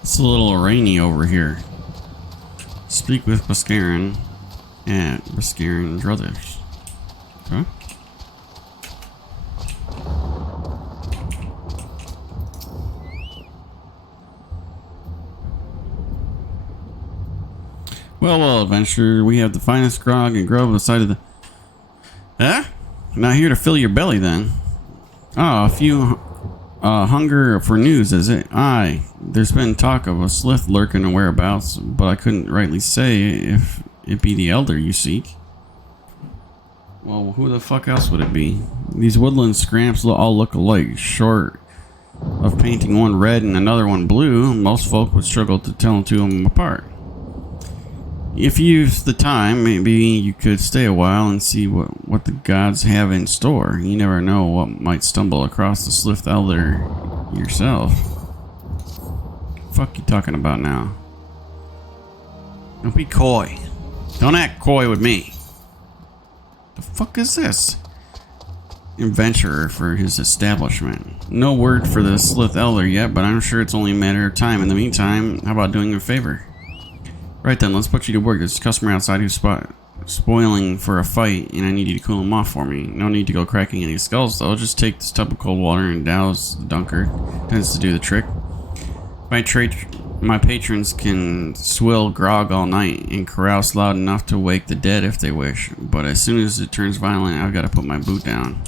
It's a little rainy over here. Speak with Buscarin at Buscarin Druthers. Okay. Well, adventurer, we have the finest grog and grove on the side of the... Huh? Not here to fill your belly, then. Oh, a few... hunger for news, is it? Aye. There's been talk of a slith lurking whereabouts, but I couldn't rightly say if it be the elder you seek. Well, who the fuck else would it be? These woodland scramps all look alike, short of painting one red and another one blue. Most folk would struggle to tell two of them apart. If you've the time, maybe you could stay a while and see what the gods have in store. You never know what might stumble across the Slith Elder yourself. Fuck you talking about now? Don't be coy. Don't act coy with me. The fuck is this? Adventurer for his establishment. No word for the Slith Elder yet, but I'm sure it's only a matter of time. In the meantime, how about doing a favor? Right then, let's put you to work. There's a customer outside who's spoiling for a fight, and I need you to cool him off for me. No need to go cracking any skulls, though. Just take this tub of cold water and douse the dunker. Tends to do the trick. My patrons can swill grog all night and carouse loud enough to wake the dead if they wish. But as soon as it turns violent, I've got to put my boot down.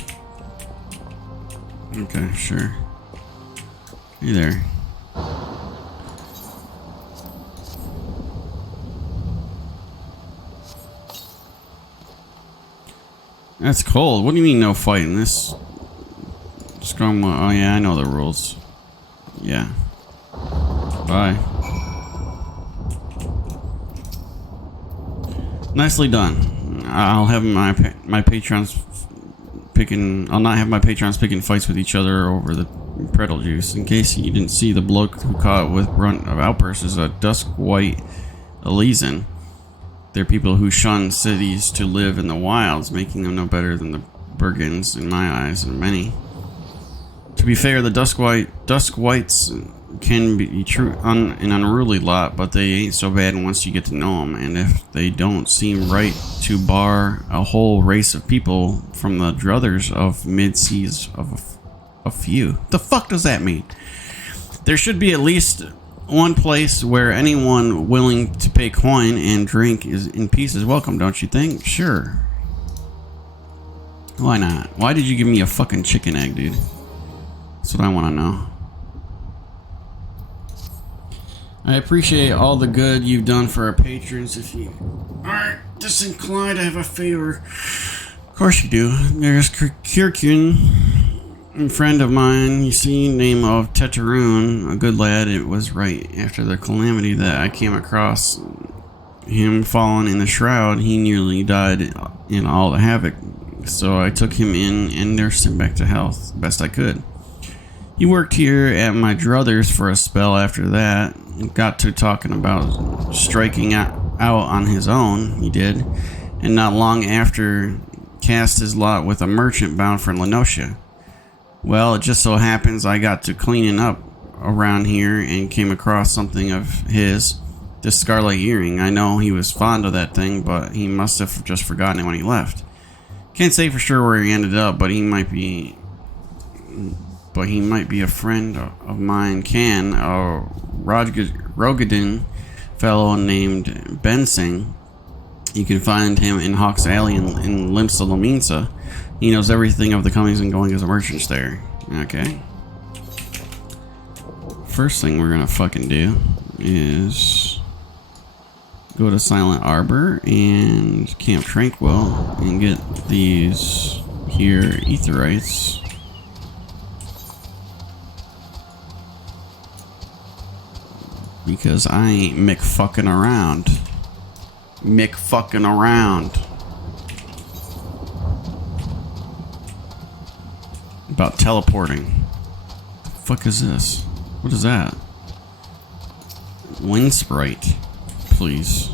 Okay, sure. Hey there. That's cold. What do you mean no fighting? This strong. Oh yeah, I know the rules. Yeah. Bye. Nicely done. I'll have my patrons I'll not have my patrons picking fights with each other over the Pretle juice. In case you didn't see, the bloke who caught with brunt of outbursts is a dusk white Elysian. They're people who shun cities to live in the wilds, making them no better than the Bergens in my eyes, and many. To be fair, the dusk whites can be true an unruly lot, but they ain't so bad once you get to know them. And if they don't seem right to bar a whole race of people from the druthers of mid-seas of a few. The fuck does that mean? There should be at least one place where anyone willing to pay coin and drink is in peace is welcome, don't you think? Sure. Why not? Why did you give me a fucking chicken egg, dude? That's what I want to know. I appreciate all the good you've done for our patrons. If you are disinclined, I have a favor. Of course you do. There's Kirkun, a friend of mine, you see, name of Teteroon, a good lad. It was right after the calamity that I came across him falling in the shroud. He nearly died in all the havoc, so I took him in and nursed him back to health best I could. He worked here at my druthers for a spell after that, and got to talking about striking out on his own, he did, and not long after cast his lot with a merchant bound for Lenosha. Well, it just so happens I got to cleaning up around here and came across something of his, this scarlet earring. I know he was fond of that thing, but he must have just forgotten it when he left. Can't say for sure where he ended up, but he might be a friend of mine. A Rogadin fellow named Bensing. You can find him in Hawk's Alley in Limsa Lominsa. He knows everything of the comings and goings of merchants there. Okay. First thing we're gonna fucking do is go to Silent Arbor and Camp Tranquil and get these here Aetherites. Because I ain't Mick fucking around. Mick fucking around. About teleporting. The fuck is this? What is that? Wind Sprite. Please.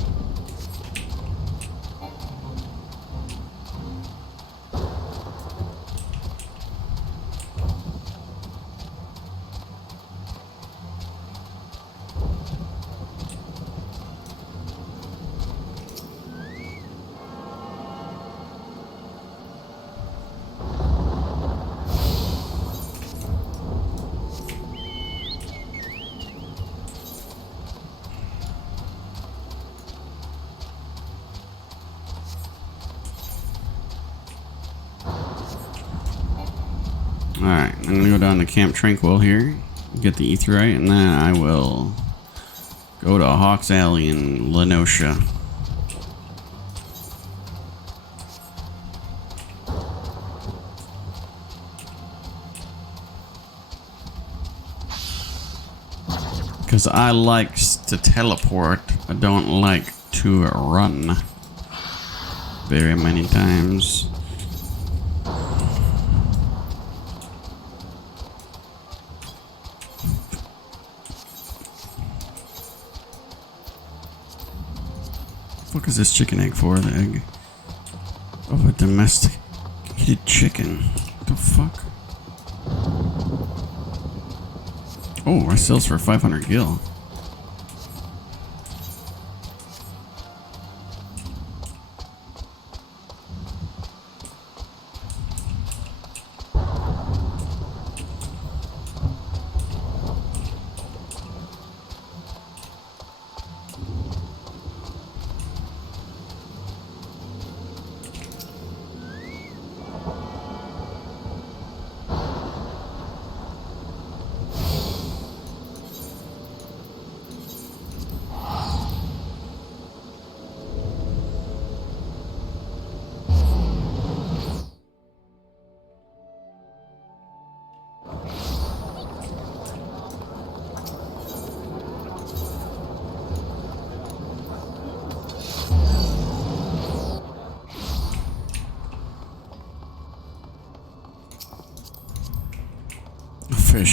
Alright, I'm gonna go down to Camp Tranquil here, get the Aetherite, and then I will go to Hawk's Alley in Lenosha. Because I like to teleport, I don't like to run very many times. What is this chicken egg for? The egg of a domesticated chicken. What the fuck? Oh, it sells for 500 gil.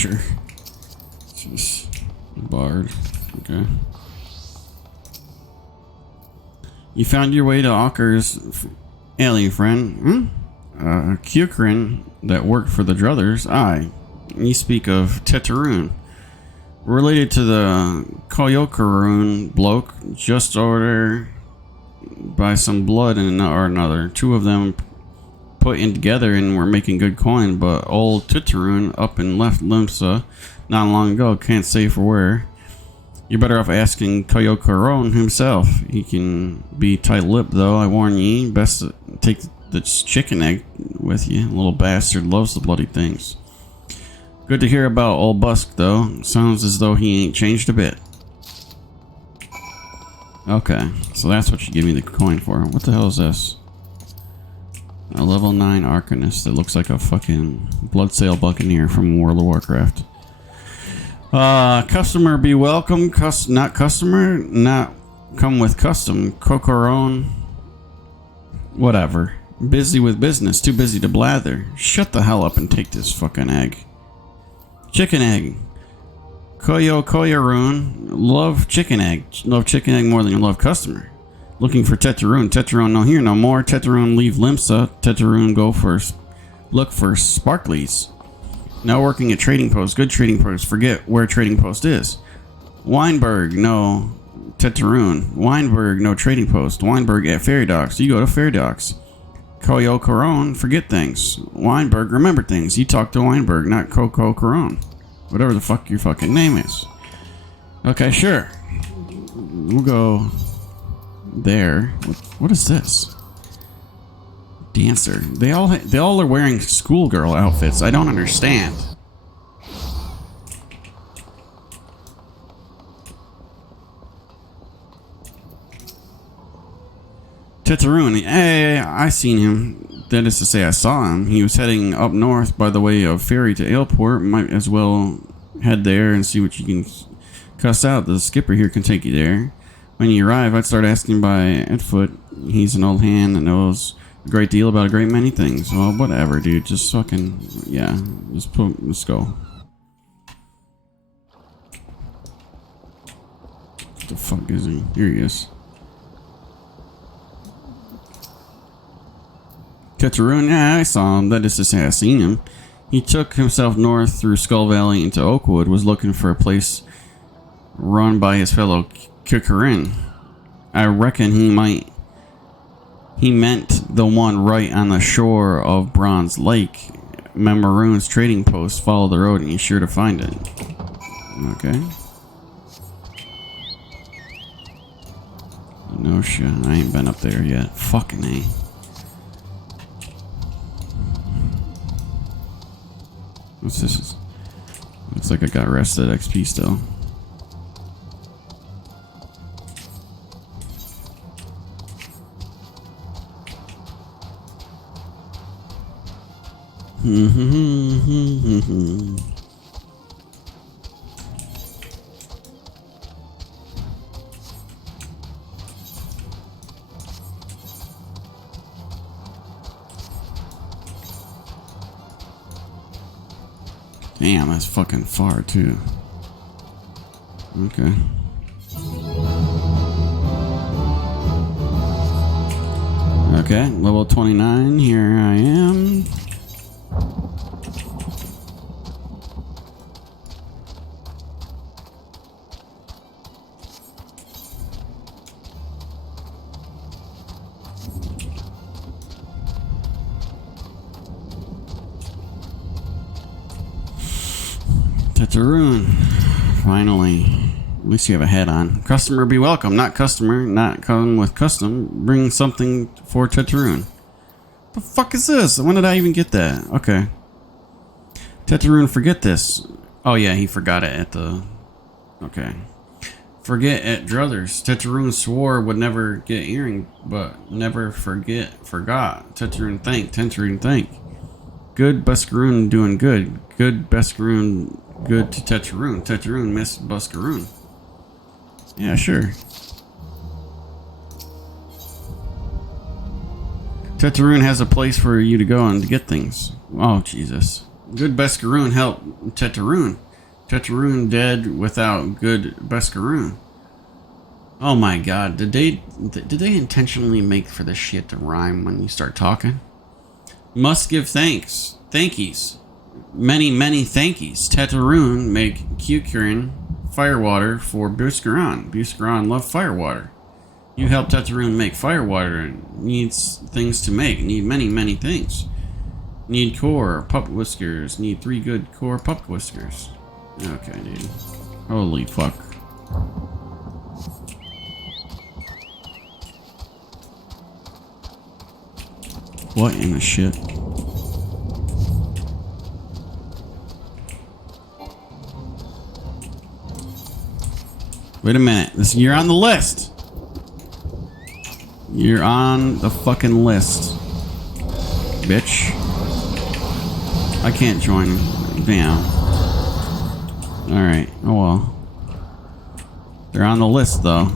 sure. Just Bard. Okay. You found your way to Ocker's alien friend, Kukrin, that worked for the Druthers. Aye. You speak of Teteroon. Related to the Koyokarun bloke, just order by some blood or another. Two of them put in together and were making good coin, but old Teteroon up and left Limsa not long ago. Can't say for where. You're better off asking Koyokarun himself. He can be tight-lipped, though, I warn ye. Best to take the chicken egg with you. Little bastard loves the bloody things. Good to hear about old Busk, though. Sounds as though he ain't changed a bit. Okay, so that's what you give me the coin for. What the hell is this? A level 9 Arcanist that looks like a fucking Bloodsail Buccaneer from World of Warcraft. Customer be welcome. Not customer. Not come with custom. Kokoron. Whatever. Busy with business. Too busy to blather. Shut the hell up and take this fucking egg. Chicken egg. Koyokarun. Love chicken egg. Love chicken egg more than you love customer. Looking for Teteroon. Teteroon no here no more. Teteroon leave Limsa. Teteroon go first. Look for Sparklies. Now working at Trading Post. Good Trading Post. Forget where Trading Post is. Weinberg, no Teteroon. Weinberg, no Trading Post. Weinberg at Ferry Docks. You go to Ferry Docks. Koyokarun, forget things. Weinberg, remember things. You talk to Weinberg, not Koyokarun. Whatever the fuck your fucking name is. Okay, sure. We'll go there. What is this? Dancer. They all are wearing schoolgirl outfits. I don't understand. Teteroon. Hey, I seen him. That is to say, I saw him. He was heading up north by the way of ferry to Aleport. Might as well head there and see what you can cuss out. The skipper here can take you there. When you arrive, I'd start asking by Edfoot. He's an old hand that knows a great deal about a great many things. Well, whatever, dude. Just fucking, yeah. Let's go. What the fuck is he? Here he is. Teteroon, yeah, I saw him. That is to say, I seen him. He took himself north through Skull Valley into Oakwood, was looking for a place run by his fellow Kukrin. I reckon he meant the one right on the shore of Bronze Lake. Memaroon's trading post. Follow the road and you're sure to find it. Okay. No shit, I ain't been up there yet. Fucking A. What's this? Looks like I got rested XP still. Damn, that's fucking far too. Okay. Okay, level 29, here I am. Teteroon. Finally. At least you have a head on. Customer be welcome. Not customer. Not come with custom. Bring something for Teteroon. The fuck is this? When did I even get that? Okay. Teteroon, forget this. Oh yeah, he forgot it at the... Okay. Forget at Druthers. Teteroon swore would never get earring, but never forgot. Teteroon thank. Teteroon thank. Good Buscaroon doing good. Good Buscaroon good to Teteroon. Teteroon miss Buscaroon. Yeah, sure. Teteroon has a place for you to go and to get things. Oh, Jesus. Good Bescaroon helped Tetaroon. Tetaroon dead without good Bescaroon. Oh my god, did they intentionally make for this shit to rhyme when you start talking? Must give thanks. Thankies. Many, many thankies. Tetaroon make Cucurin firewater for Buscaron. Buscaron love firewater. You help Tetaroon make firewater and needs things to make. Need many, many things. Need core, pup whiskers. Need 3 good core pup whiskers. Okay, dude. Holy fuck. What in the shit? Wait a minute. You're on the list. You're on the fucking list. Bitch. I can't join. Damn. Alright. Oh well. They're on the list though.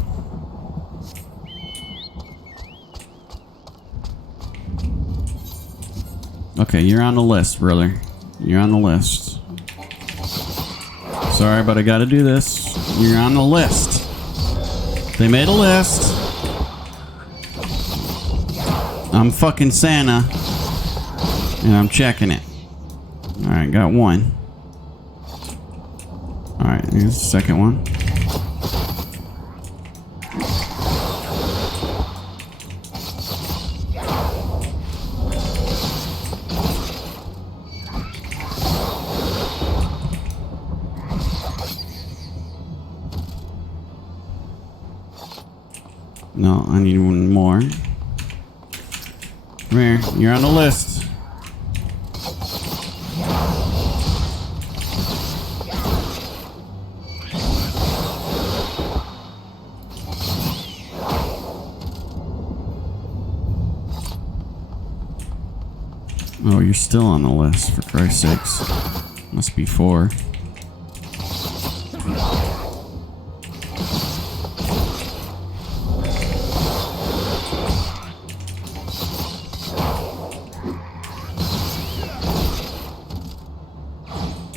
Okay, you're on the list, brother. You're on the list. Sorry, but I gotta do this. You're on the list. They made a list. I'm fucking Santa. And I'm checking it. Alright, got one. Alright, here's the second one. No, I need one more. Come here, you're on the list. Oh, you're still on the list, for Christ's sakes. Must be 4.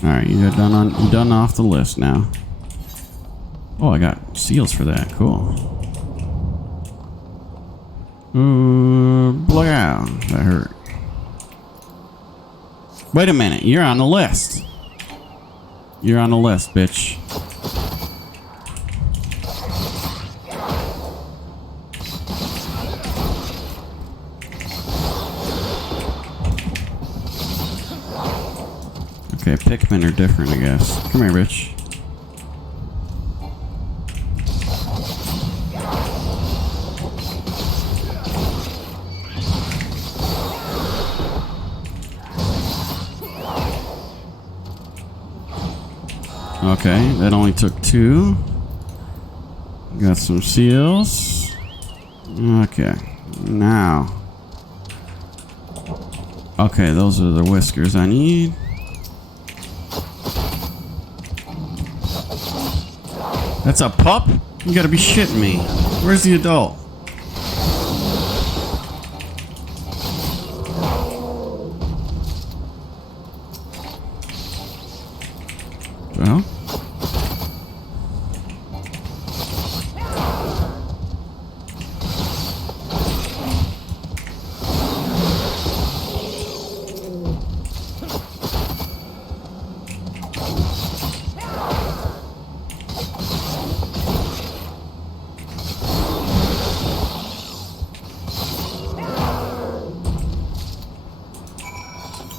Alright, you're done off the list now. Oh, I got seals for that. Cool. Blah. That hurt. Wait a minute, you're on the list. You're on the list, bitch. Okay, Pikmin are different, I guess. Come here, bitch. Okay, that only took 2. Got some seals. Okay, now. Okay, those are the whiskers I need. That's a pup? You gotta be shitting me. Where's the adult? Well.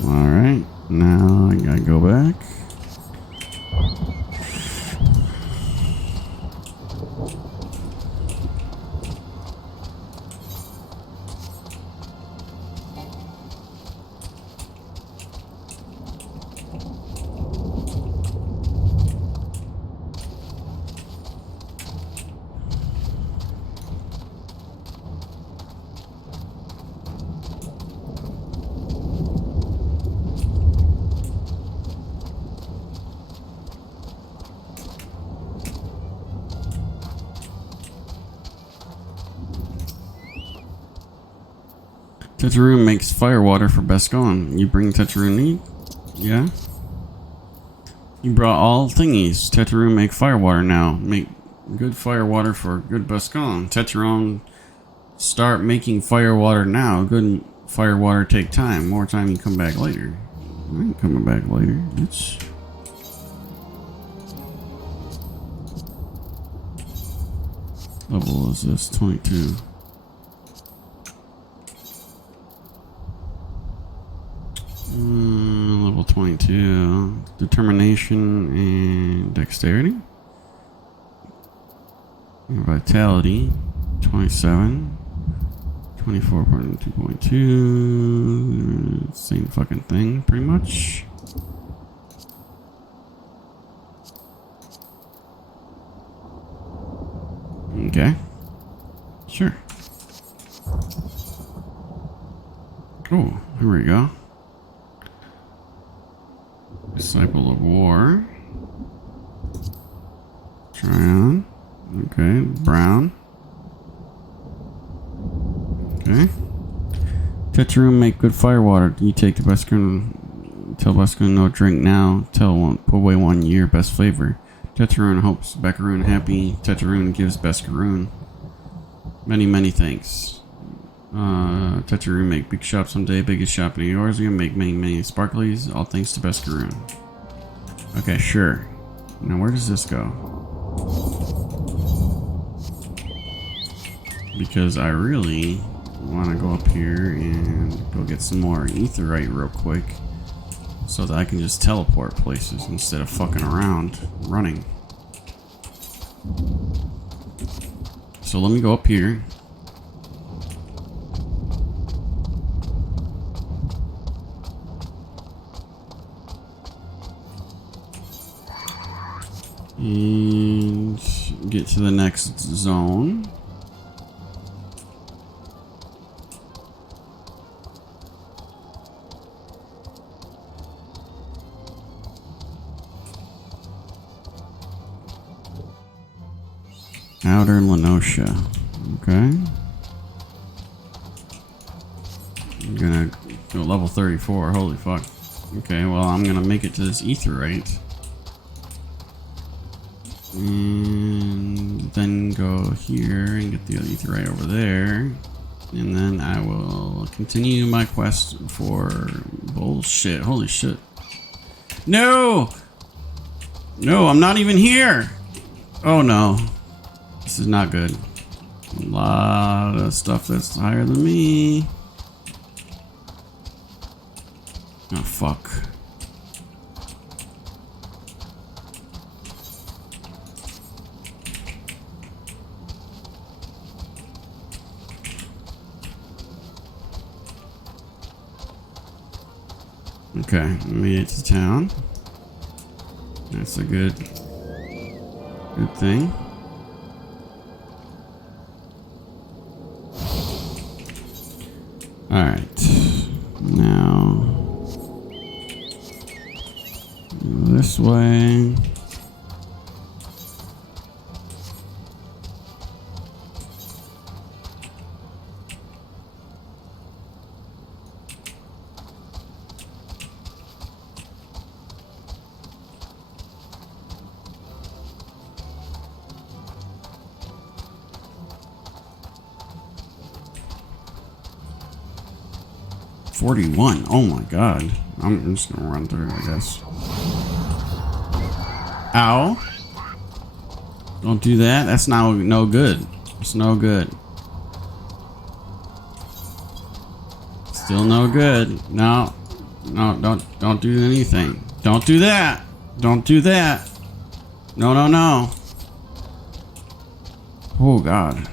Alright, now I gotta go back. Tetaroon makes firewater for Bescaron. You bring Tetaroon need? Yeah? You brought all thingies. Tetraroon make firewater now. Make good firewater for good Bascon. Tetraroon start making firewater now. Good firewater take time. More time, you come back later. I ain't coming back later, bitch. Level is this? 22. Level 22. Determination and dexterity. And vitality. 27. 24.2.2. Same fucking thing, pretty much. Okay. Sure. Oh, here we go. Disciple of War. Tryon. Okay, Brown. Okay. Tetraroon make good firewater. You take the Bascon. Tell Bascon no drink now. Tell one put away 1 year. Best flavor. Tetraroon hopes Beccaroon happy. Tetraroon gives Bascaroon. Many thanks. Tetraroon make big shop someday. Biggest shop in yours. You make many sparklies. All thanks to Bascaroon. Okay, sure. Now where does this go? Because I really want to go up here and go get some more aetheryte real quick so that I can just teleport places instead of fucking around running. So let me go up here. And get to the next zone. Outer Lenosha. Okay. I'm gonna go level 34. Holy fuck. Okay, well, I'm gonna make it to this aetheryte. And then go here and get the aetheryte over there. And then I will continue my quest for bullshit. Holy shit. No! No, I'm not even here! Oh no. This is not good. A lot of stuff that's higher than me. Oh, fuck. Okay, made it to town. That's a good thing. Alright, now this way. $41. Oh my god. I'm just gonna run through it, I guess. Ow. Don't do that. That's no good. It's no good. Still no good. No. No, don't do anything. Don't do that. Don't do that. No. Oh god.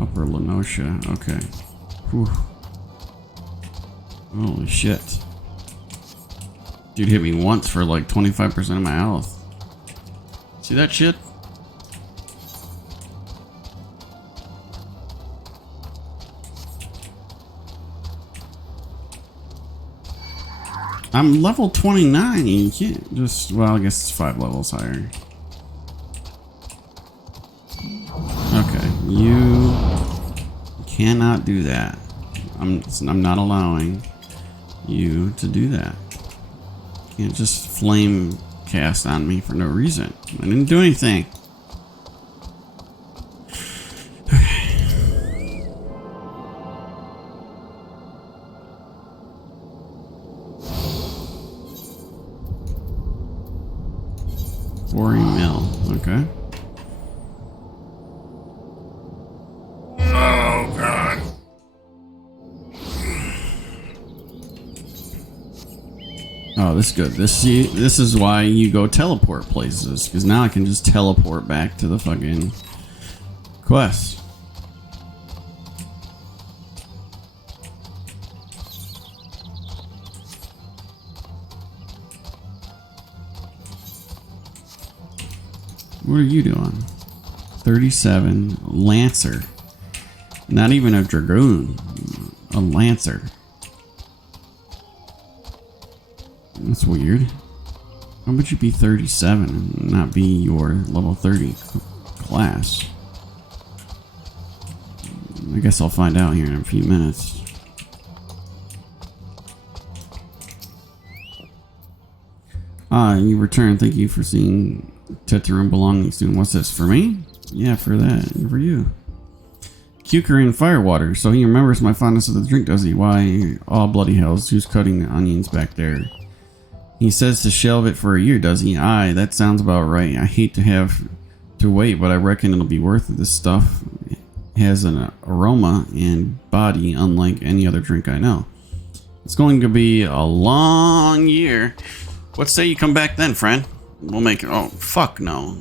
Upper Lenosha. Okay. Whew. Holy shit. Dude hit me once for like 25% of my health. See that shit? I'm level 29. You can't just... Well, I guess it's 5 levels higher. Okay. You cannot do that. I'm not allowing you to do that. You can't just flame cast on me for no reason. I didn't do anything. Quarry mill, okay. Oh god. Oh, this is good. This is why you go teleport places, because now I can just teleport back to the fucking quest. What are you doing? 37 Lancer. Not even a Dragoon. A Lancer. That's weird. How would you be 37 and not be your level 30 class? I guess I'll find out here in a few minutes. Ah, you return. Thank you for seeing Teterim belonging soon. What's this, for me? Yeah, for that. And for you. Cucurine Firewater. So he remembers my fondness of the drink, does he? Why, oh bloody hells, who's cutting the onions back there? He says to shelve it for a year, does he? Aye, that sounds about right. I hate to have to wait, but I reckon it'll be worth it. This stuff has an aroma and body unlike any other drink I know. It's going to be a long year. What say you come back then, friend? We'll make it. Oh, fuck no.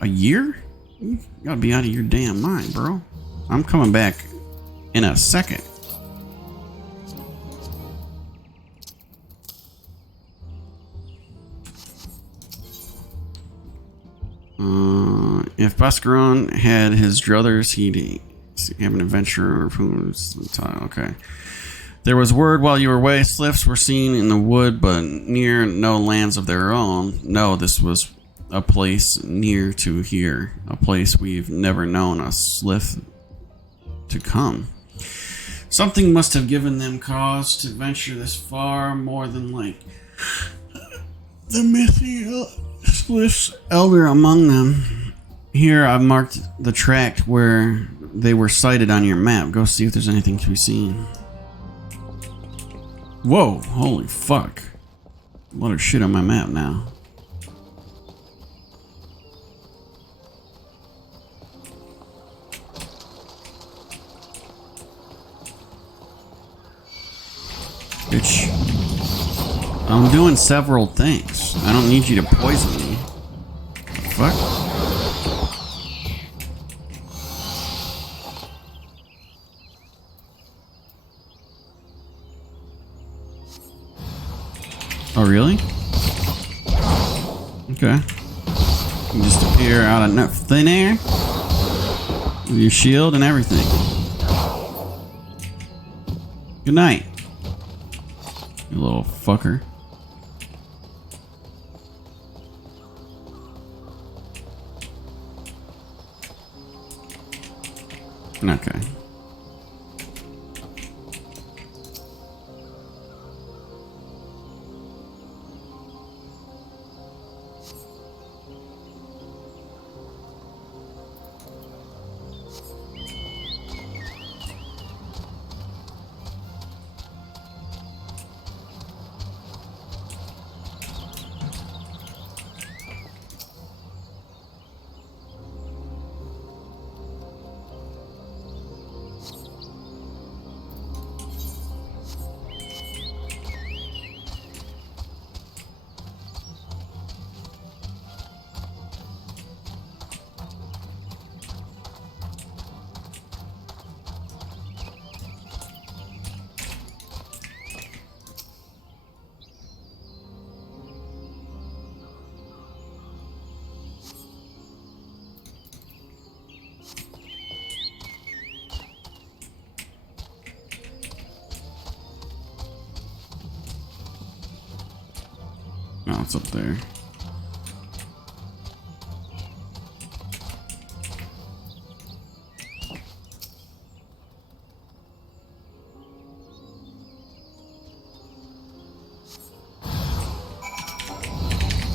A year? You gotta be out of your damn mind, bro. I'm coming back in a second. If Bascaron had his druthers, he'd have an adventure. Okay. There was word while you were away, sliffs were seen in the wood, but near no lands of their own. No, this was a place near to here. A place we've never known a sliff to come. Something must have given them cause to venture this far, more than like the mythical sliff's elder among them. Here I've marked the tract where they were sighted on your map. Go see if there's anything to be seen. Whoa, holy fuck. A lot of shit on my map now. Bitch. I'm doing several things. I don't need you to poison me. Fuck. Oh, really? Okay. You just appear out of thin air with your shield and everything. Good night, you little fucker. Okay. Oh, it's up there.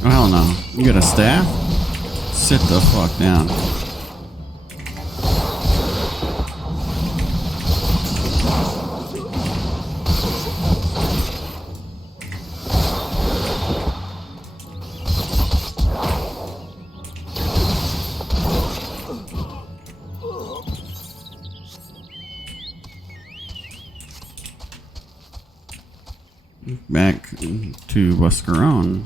Oh, hell no. You got a staff? Sit the fuck down. Back to Buscarron.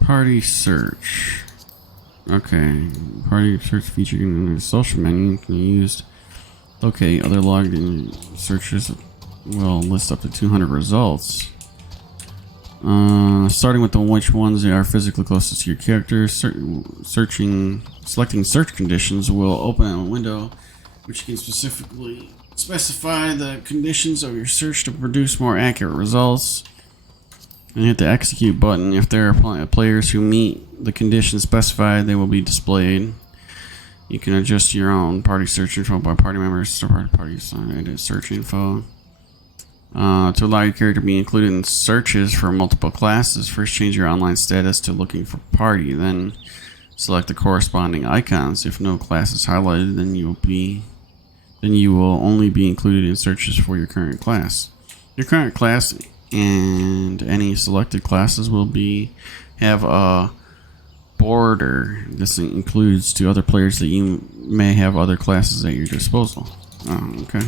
Party search. Okay. Party search feature in the social menu can be used. Okay, other logged in searches will list up to 200 results. Starting with which ones are physically closest to your character. Selecting search conditions will open a window which can specifically specify the conditions of your search to produce more accurate results. And hit the execute button. If there are players who meet the conditions specified, they will be displayed. You can adjust your own party search info by party members to party search info. To allow your character to be included in searches for multiple classes, first change your online status to looking for party, then select the corresponding icons. If no class is highlighted, then you will only be included in searches for your current class. Your current class and any selected classes will have a border. This includes to other players that you may have other classes at your disposal. Oh, okay.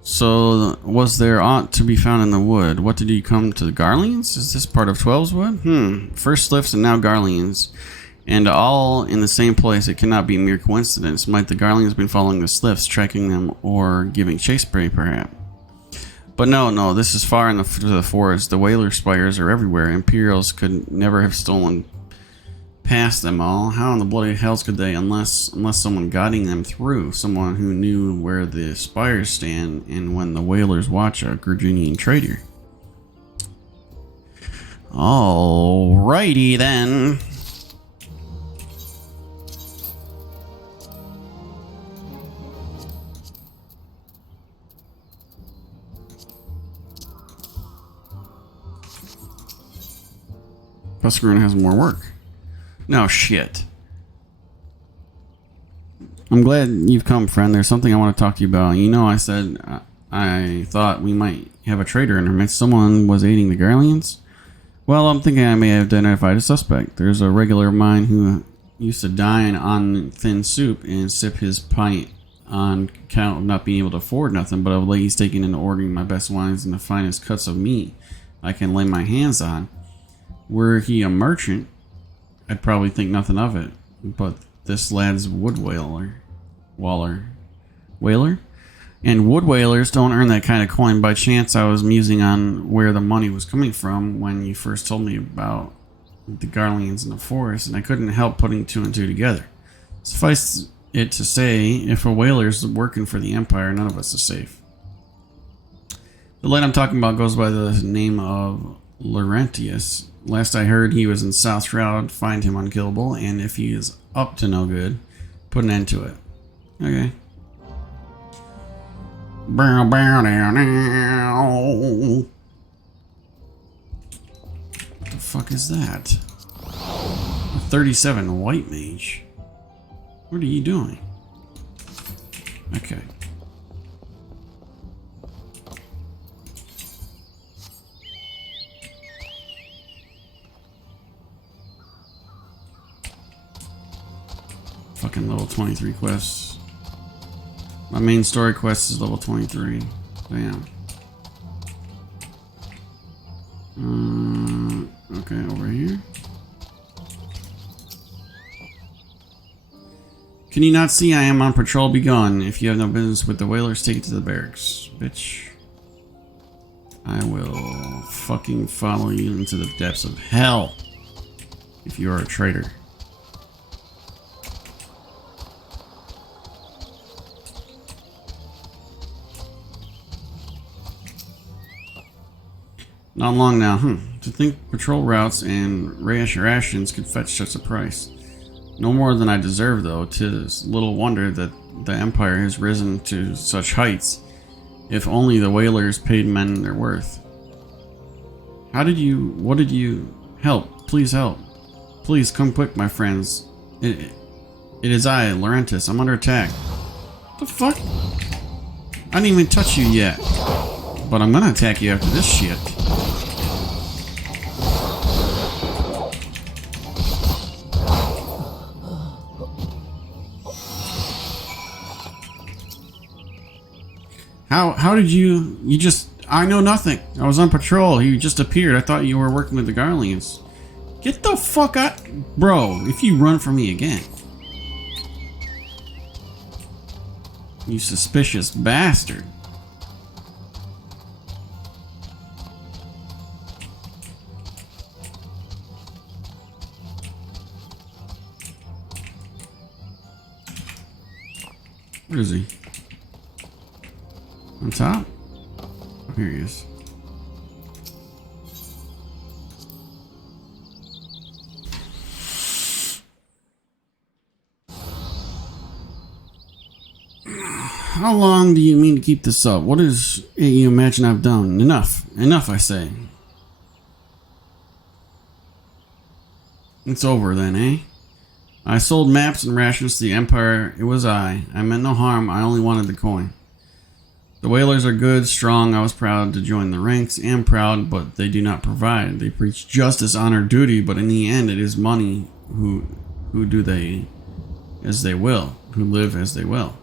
So, was there aught to be found in the wood? What did you come to the Garleans? Is this part of 12's wood? First Sliffs and now Garleans. And all in the same place. It cannot be mere coincidence. Might the Garleans have been following the Sliffs, tracking them, or giving chase prey, perhaps? But no, this is far into the forest. The Whaler spires are everywhere. Imperials could never have stolen past them all. How in the bloody hells could they, unless someone guiding them through, someone who knew where the spires stand and when the Whalers watch a Gurginian trader. Alrighty then. Buscarron has more work. No shit. I'm glad you've come, friend. There's something I want to talk to you about. You know, I said I thought we might have a traitor in our midst. Someone was aiding the Garleans. Well, I'm thinking I may have identified a suspect. There's a regular of mine who used to dine on thin soup and sip his pint on account of not being able to afford nothing, but of late he's taken into ordering my best wines and the finest cuts of meat I can lay my hands on. Were he a merchant, I'd probably think nothing of it, but this lad's wood whaler? And wood whalers don't earn that kind of coin. By chance, I was musing on where the money was coming from when you first told me about the Garleans in the forest, and I couldn't help putting two and two together. Suffice it to say, if a whaler's working for the Empire, none of us is safe. The lad I'm talking about goes by the name of Laurentius. Last I heard, he was in South Shroud. Find him unkillable, and if he is up to no good, put an end to it. Okay. Bow, bow, down, down. What the fuck is that? A 37 white mage. What are you doing? Okay. Fucking level 23 quests. My main story quest is level 23. Damn. Okay, over here. Can you not see I am on patrol? Be gone. If you have no business with the Whalers, take it to the barracks. Bitch. I will fucking follow you into the depths of hell if you are a traitor. Not long now, To think patrol routes and rations could fetch such a price. No more than I deserve, though. 'Tis little wonder that the Empire has risen to such heights. If only the whalers paid men their worth. What did you help? Please help. Please come quick, my friends. It is I, Laurentis. I'm under attack. What the fuck? I didn't even touch you yet. But I'm gonna attack you after this shit. How did you just, I know nothing. I was on patrol. You just appeared. I thought you were working with the Garleans. Get the fuck out. Bro, if you run from me again. You suspicious bastard. Where is he? On top? Oh, here he is. How long do you mean to keep this up? What is it you imagine I've done? Enough. Enough, I say. It's over then, eh? I sold maps and rations to the Empire. It was I. I meant no harm. I only wanted the coin. The whalers are good, strong. I was proud to join the ranks. Am proud, but they do not provide. They preach justice, honor, duty, but in the end it is money who do they as they will, who live as they will.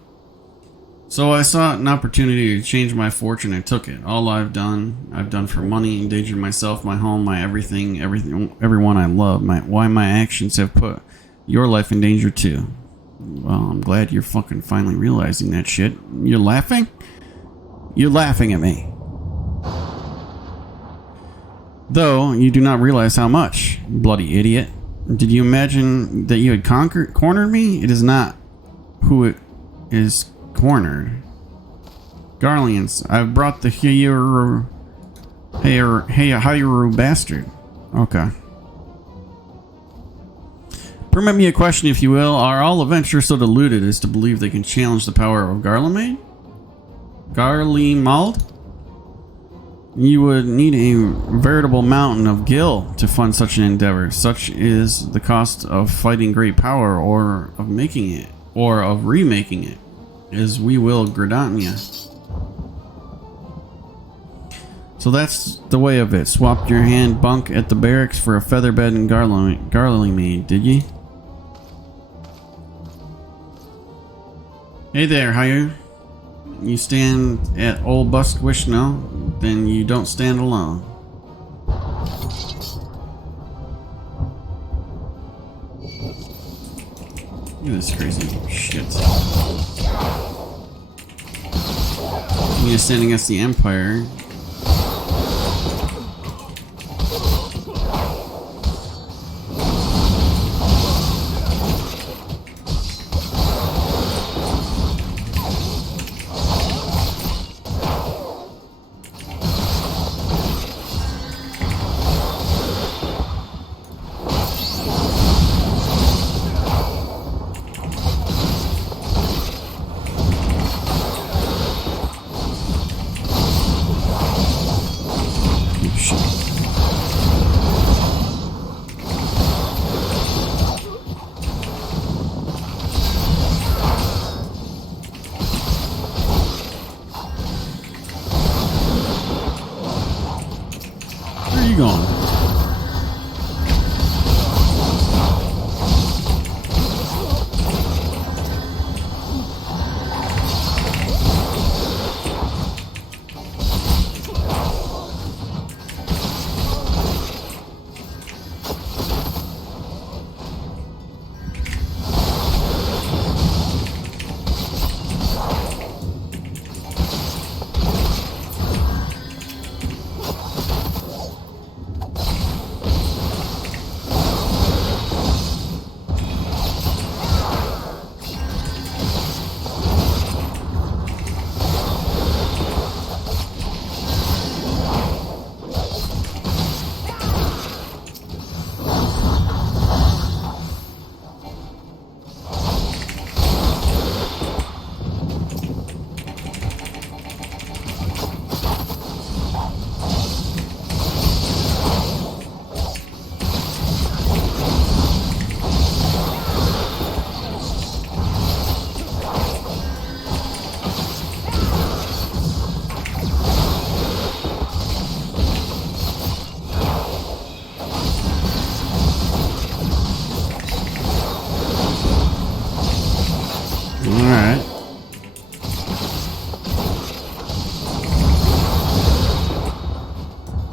So I sought an opportunity to change my fortune and took it. All I've done for money, endangered myself, my home, my everything, everyone I love. Why my actions have put your life in danger too. Well, I'm glad you're fucking finally realizing that shit. You're laughing? You're laughing at me. Though you do not realize how much, bloody idiot. Did you imagine that you had cornered me? It is not who it is cornered. Garleans, I've brought the Hayuru bastard. Okay. Permit me a question, if you will. Are all adventurers so deluded as to believe they can challenge the power of Garlemald? You would need a veritable mountain of gil to fund such an endeavor. Such is the cost of fighting great power, or of making it, or of remaking it, as we will Gridania. So that's the way of it. Swapped your hand bunk at the barracks for a feather bed and Garlemald, did ye? Hey there, Hayu. You stand at Old Buskwish, then you don't stand alone. Look at this crazy shit. You stand against the Empire. Where are you going?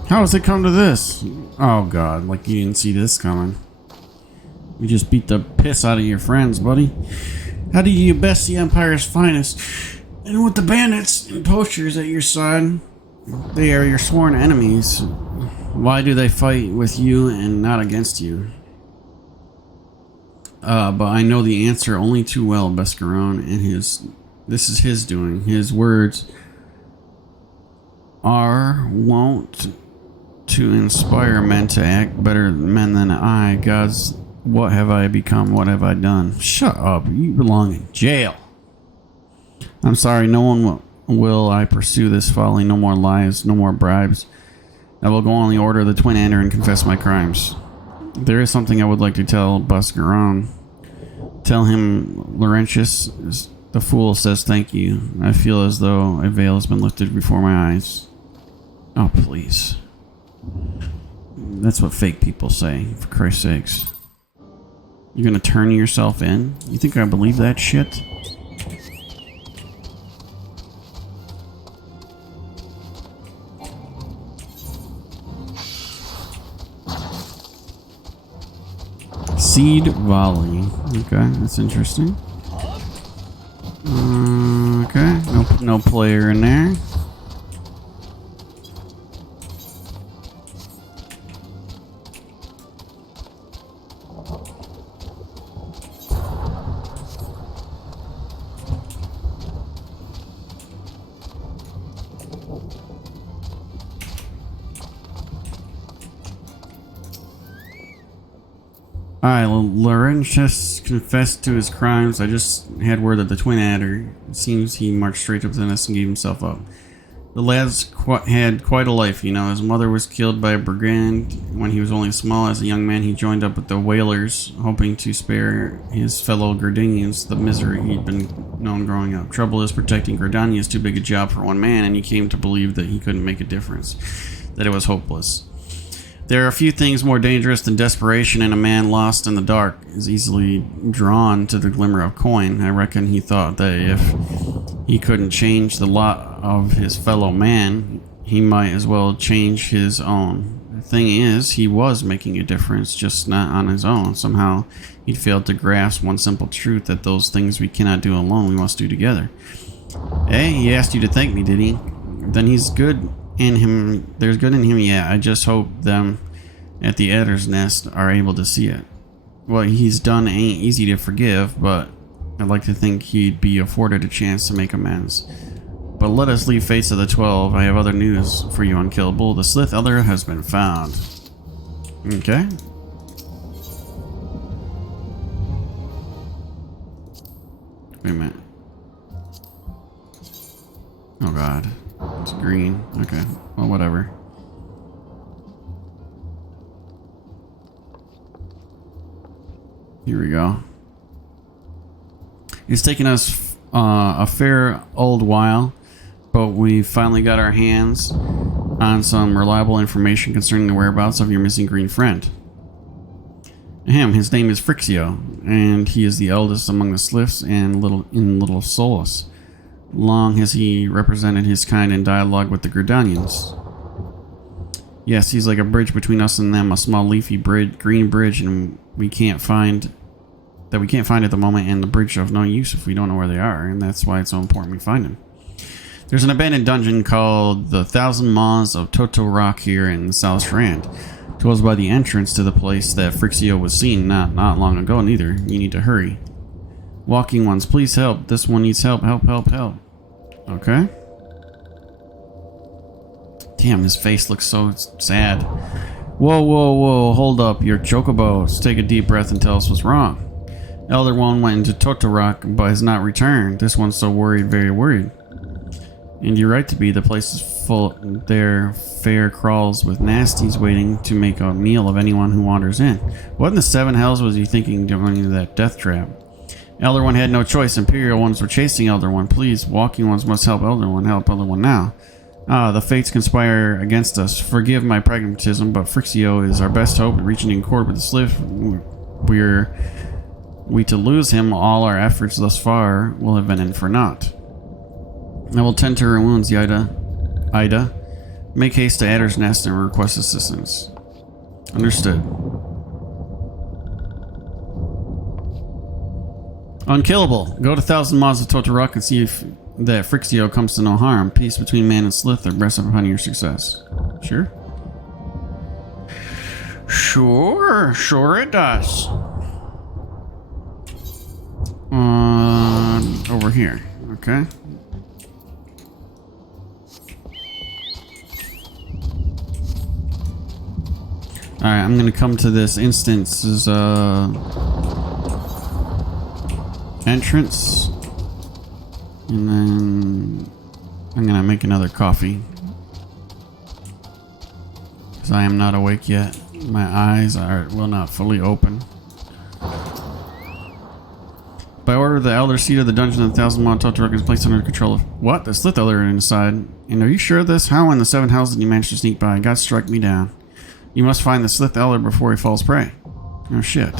How has it come to this? Oh god, like you didn't see this coming. You just beat the piss out of your friends, buddy. How do you best the Empire's finest? And with the bandits and poachers at your side, they are your sworn enemies. Why do they fight with you and not against you? But I know the answer only too well, Bescaron, and this is his doing. His words are wont to inspire men to act better men than I. Gods, what have I become? What have I done? Shut up. You belong in jail. I'm sorry, no one will I pursue this folly. No more lies, no more bribes. I will go on the order of the Twin Adder and confess my crimes. There is something I would like to tell Bescaron. Tell him Laurentius, the fool, says thank you. I feel as though a veil has been lifted before my eyes. Oh, please. That's what fake people say, for Christ's sakes. You're gonna turn yourself in? You think I believe that shit? Seed Volley. Okay, that's interesting. Okay, no player in there. Alright, Laurentius confessed to his crimes. I just had word that the Twin Adder, it seems he marched straight up to us and gave himself up. The lad's had quite a life, you know. His mother was killed by a brigand when he was only small. As a young man, he joined up with the Whalers, hoping to spare his fellow Gridanians the misery he'd been known growing up. Trouble is, protecting Gridania is too big a job for one man, and he came to believe that he couldn't make a difference, that it was hopeless. There are a few things more dangerous than desperation, and a man lost in the dark is easily drawn to the glimmer of coin. I reckon he thought that if he couldn't change the lot of his fellow man, he might as well change his own. The thing is, he was making a difference, just not on his own. Somehow, he'd failed to grasp one simple truth, that those things we cannot do alone, we must do together. Hey, he asked you to thank me, did he? Then he's good in him. There's good in him yet. I just hope them at the Adder's Nest are able to see it. What he's done ain't easy to forgive, but I'd like to think he'd be afforded a chance to make amends. But let us leave Fates of the 12. I have other news for you, Unkillable. The Slith Elder has been found. Okay. Wait a minute. Oh god. It's green. Okay. Well, whatever. Here we go. It's taken us a fair old while, but we finally got our hands on some reliable information concerning the whereabouts of your missing green friend. His name is Phrixio, and he is the eldest among the Sliths and Little Solus. Long has he represented his kind in dialogue with the Gridanians. Yes, he's like a bridge between us and them, a small leafy green bridge, and we can't find at the moment, and the bridge of no use if we don't know where they are, and that's why it's so important we find him. There's an abandoned dungeon called the Thousand Maws of Toto Rock here in the South Strand. It was by the entrance to the place that Phrixio was seen not long ago neither. You need to hurry. Walking ones, please help. This one needs help. Help. Okay. Damn, his face looks so sad. Whoa. Hold up, your chocobos. Take a deep breath and tell us what's wrong. Elder One went into Totorok, but has not returned. This one's so worried, very worried. And you're right to be. The place is full. There fair crawls with nasties waiting to make a meal of anyone who wanders in. What in the seven hells was he thinking going into that death trap? Elder One had no choice. Imperial ones were chasing Elder One. Please, walking ones must help Elder One. Help Elder One now. The fates conspire against us. Forgive my pragmatism, but Phrixio is our best hope at reaching in accord with the Slith. We to lose him, all our efforts thus far will have been in for naught. I will tend to her wounds, Ida. Make haste to Adder's Nest and request assistance. Understood. Unkillable. Go to 1,000 Miles of Totorok and see if that Frixio comes to no harm. Peace between man and Slith rests upon your success. Sure? Sure it does. Over here. Okay. Alright, I'm gonna come to this instance's entrance. And then I'm gonna make another coffee. Because I am not awake yet. My eyes will not fully open. By order of the Elder Seat of the Dungeon of the 1,000 Mile Totorok is placed under control of... What? The Slith Elder inside. And are you sure of this? How in the 7 hells did you manage to sneak by? God strike me down. You must find the Slith Elder before he falls prey. Oh shit.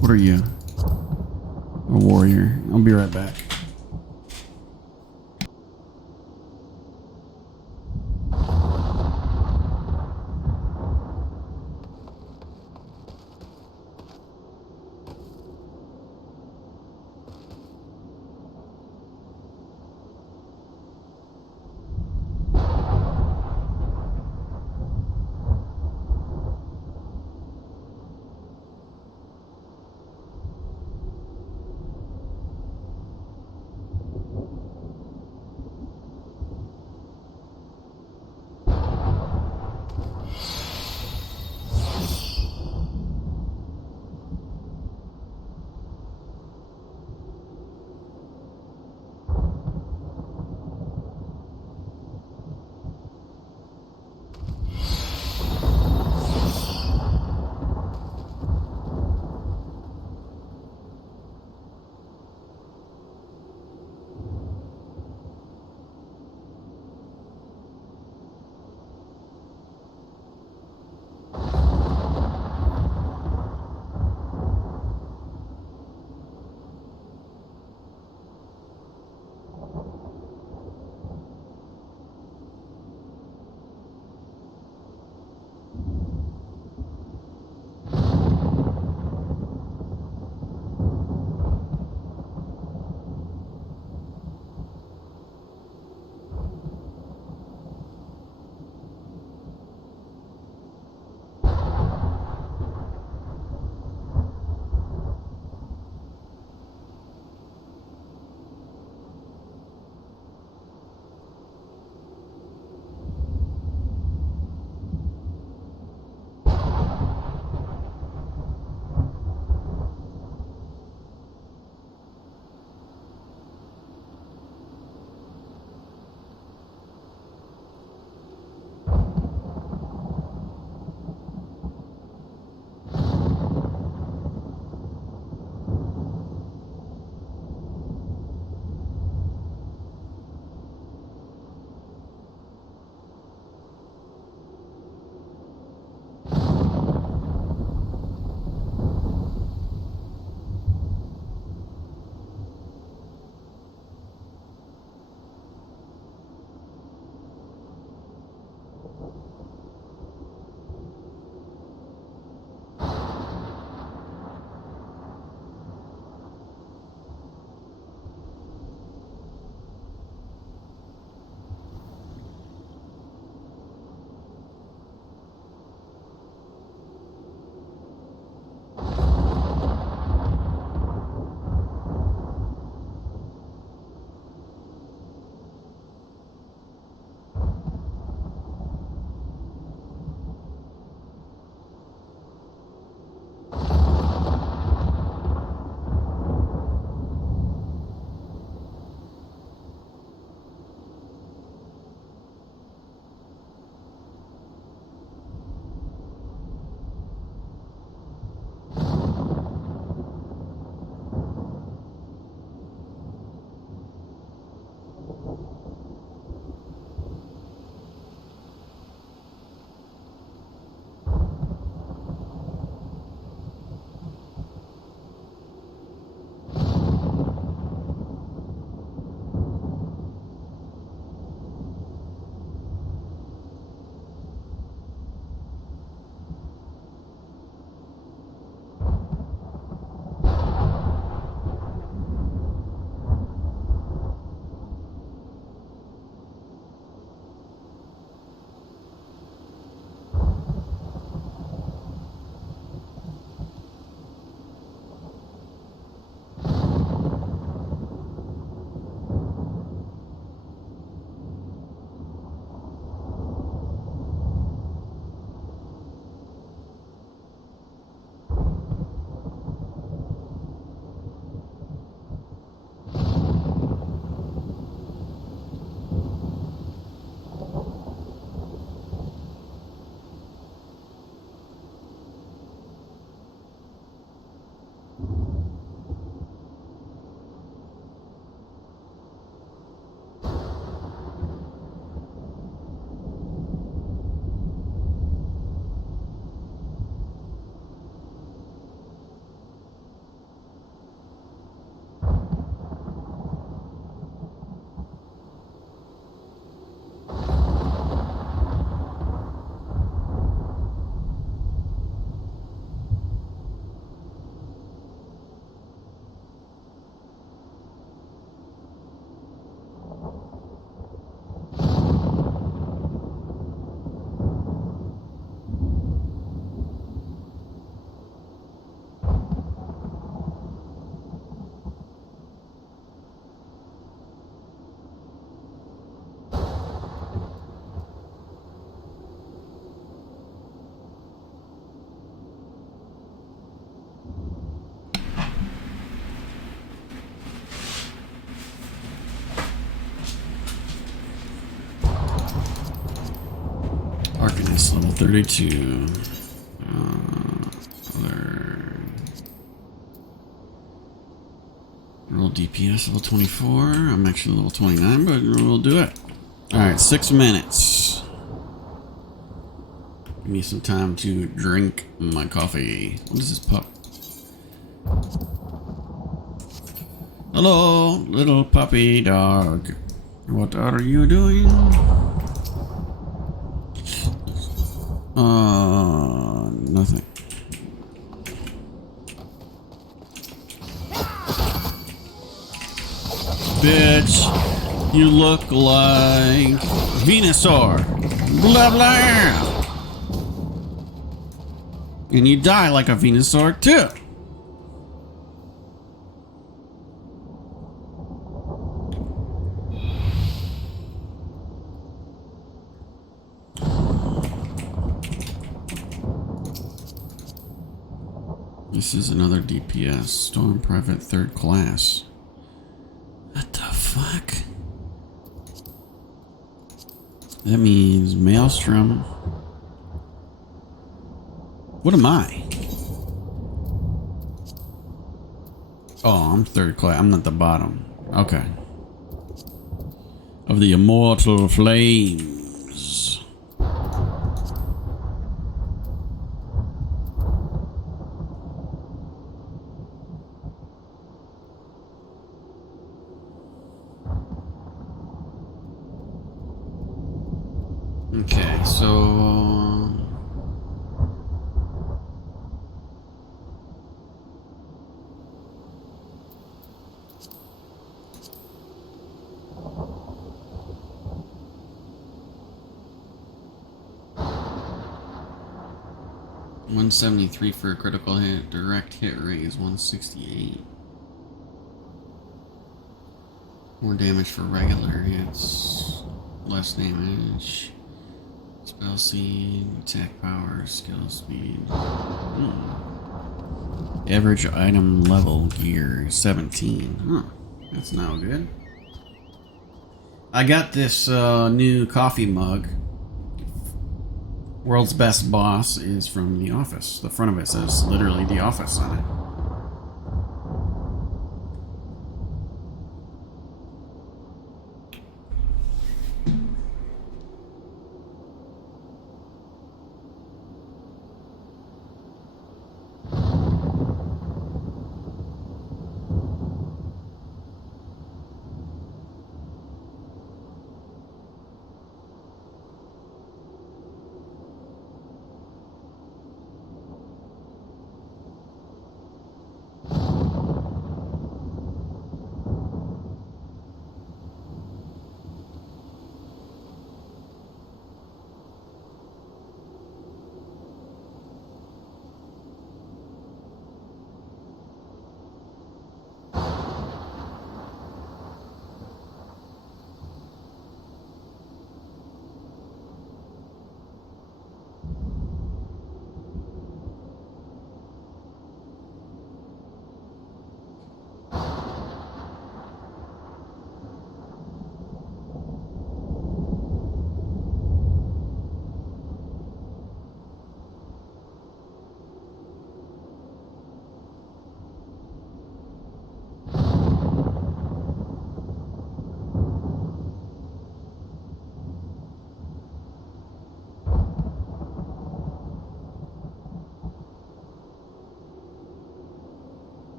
What are you? A warrior. I'll be right back. DPS level 32. Other roll DPS level 24. I'm actually level 29, but we'll do it. Alright, 6 minutes. Give me some time to drink my coffee. What is this pup? Hello, little puppy dog. What are you doing? Nothing. Bitch, you look like Venusaur. Blah blah. And you die like a Venusaur too. This is another DPS. Storm Private 3rd class. What the fuck? That means Maelstrom. What am I? Oh, I'm 3rd class. I'm at the bottom. Okay. Of the Immortal Flames. Okay, so 173 for a critical hit. Direct hit rate is 168. More damage for regular hits. Less damage. Spell speed, attack power, skill speed. Average item level gear 17. Huh. That's now good. I got this new coffee mug. World's Best Boss is from The Office. The front of it says literally The Office on it.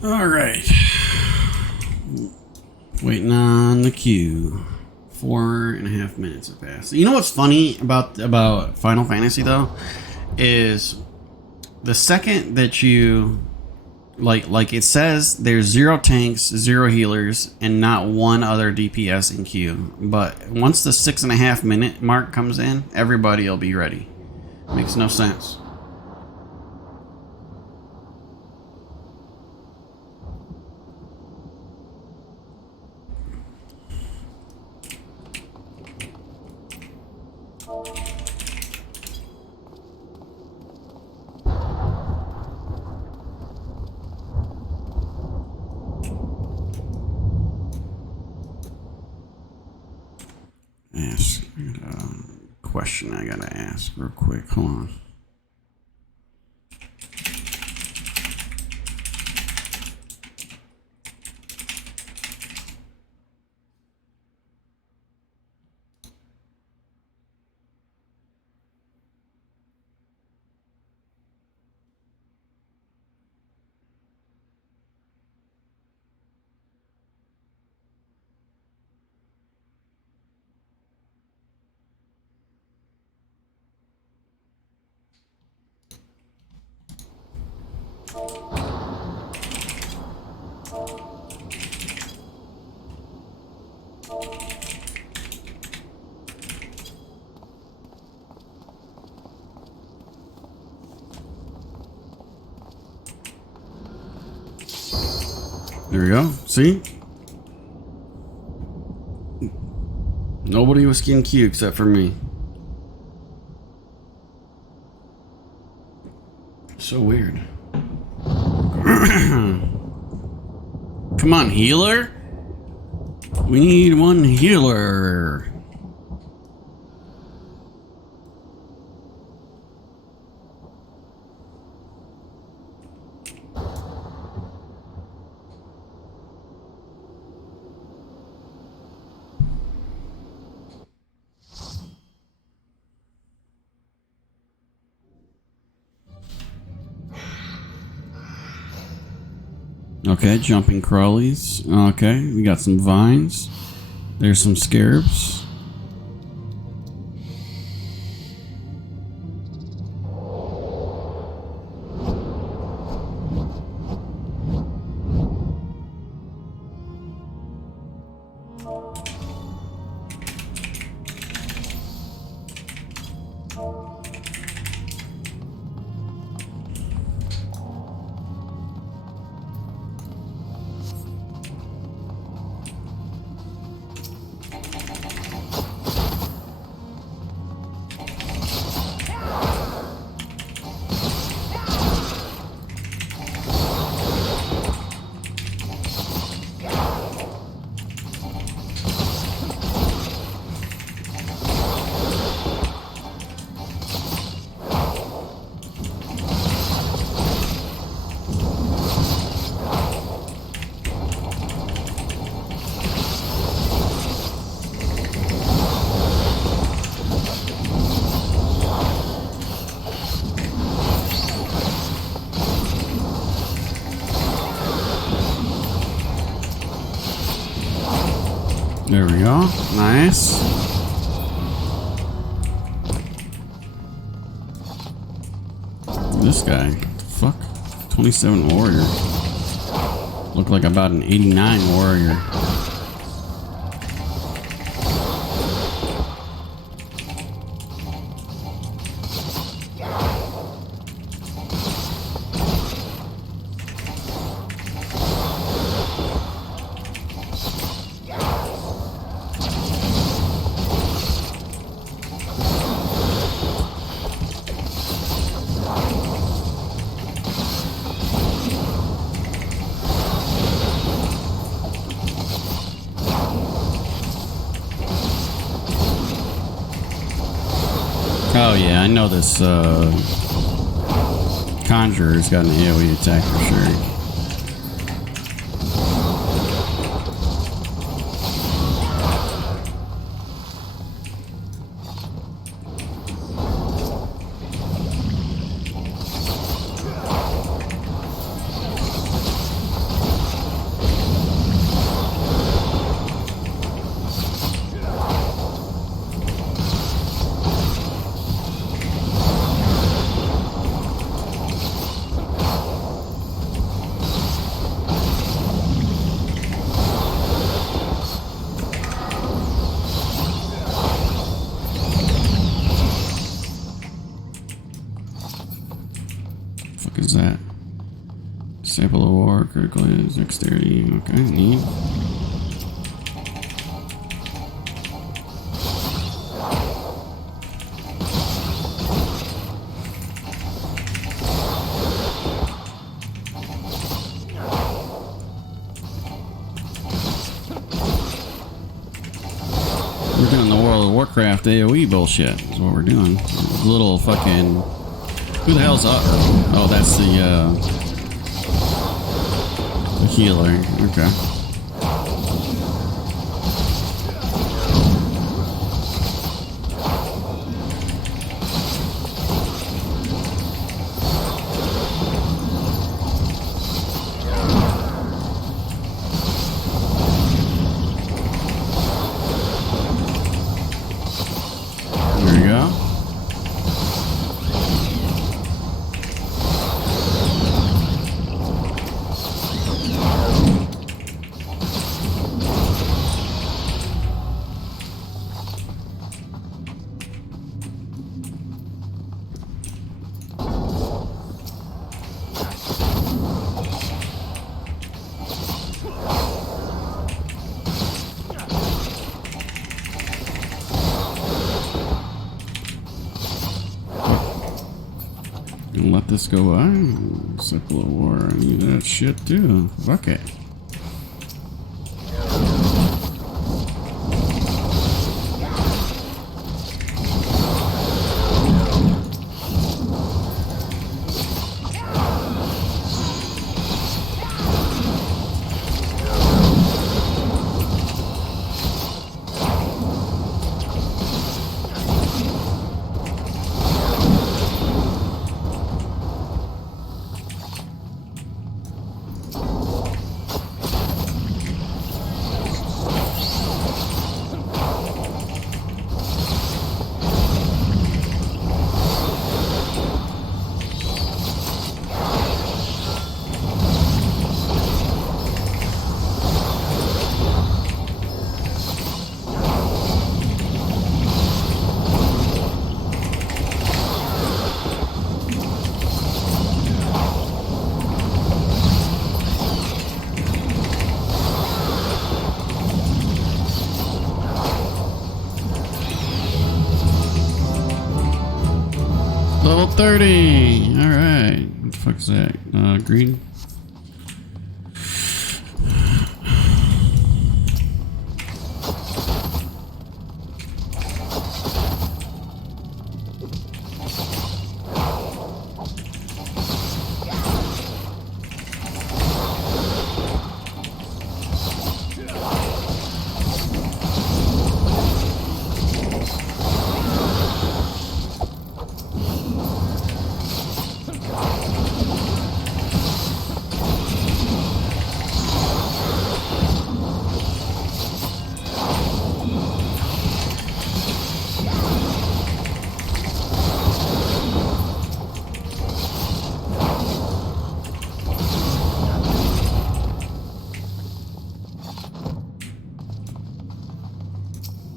Alright. Waiting on the queue. 4.5 minutes have passed. You know what's funny about Final Fantasy though? Is the second that you like it says there's 0 tanks, 0 healers, and not one other DPS in queue. But once the 6.5 minute mark comes in, everybody will be ready. Makes no sense. question I gotta ask real quick. Hold on. There we go. See? Nobody was getting Q except for me. So weird. Come on, healer. We need one healer. Okay, jumping crawlies. Okay, we got some vines. There's some scarabs. There we go. Nice. This guy. Fuck. 27 warrior. Look like about an 89 warrior. Oh yeah, I know this Conjurer's got an AoE attack for sure. Is that sample of war, critical is dexterity? Okay, neat. We're doing the World of Warcraft AoE bullshit. Is what we're doing. Little fucking. Who the hell's up? Oh, that's the healer. Okay. There we go. And let this go by. Circle of War. I need that shit too. Fuck it. Level 30. All right. What the fuck is that? Green.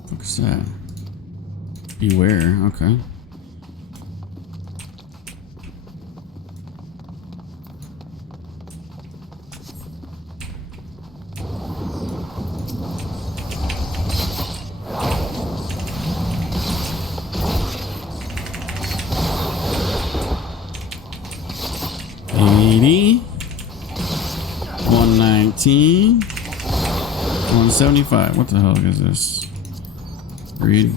What's that? Beware. Okay. $80, $119, $175. What the hell is this? Read.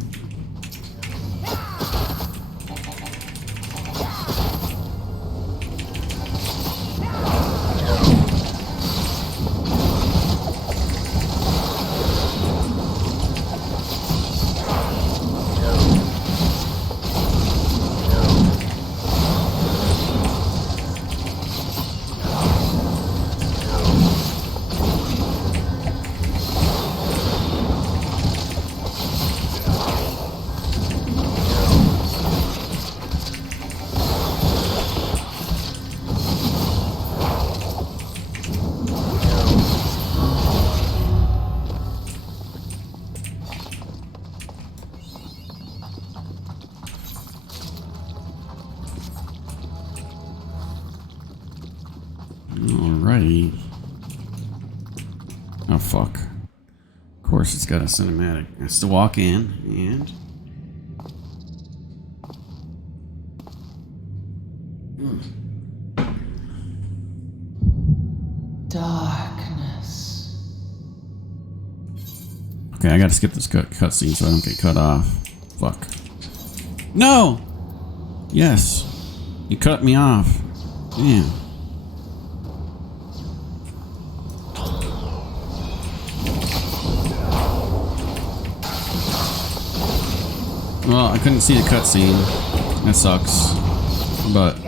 Alrighty. Oh fuck. Of course it's got a cinematic. I have to walk in and Darkness. Okay, I gotta skip this cutscene so I don't get cut off. Fuck. No! Yes. You cut me off. Damn. Well, I couldn't see the cutscene. That sucks. But...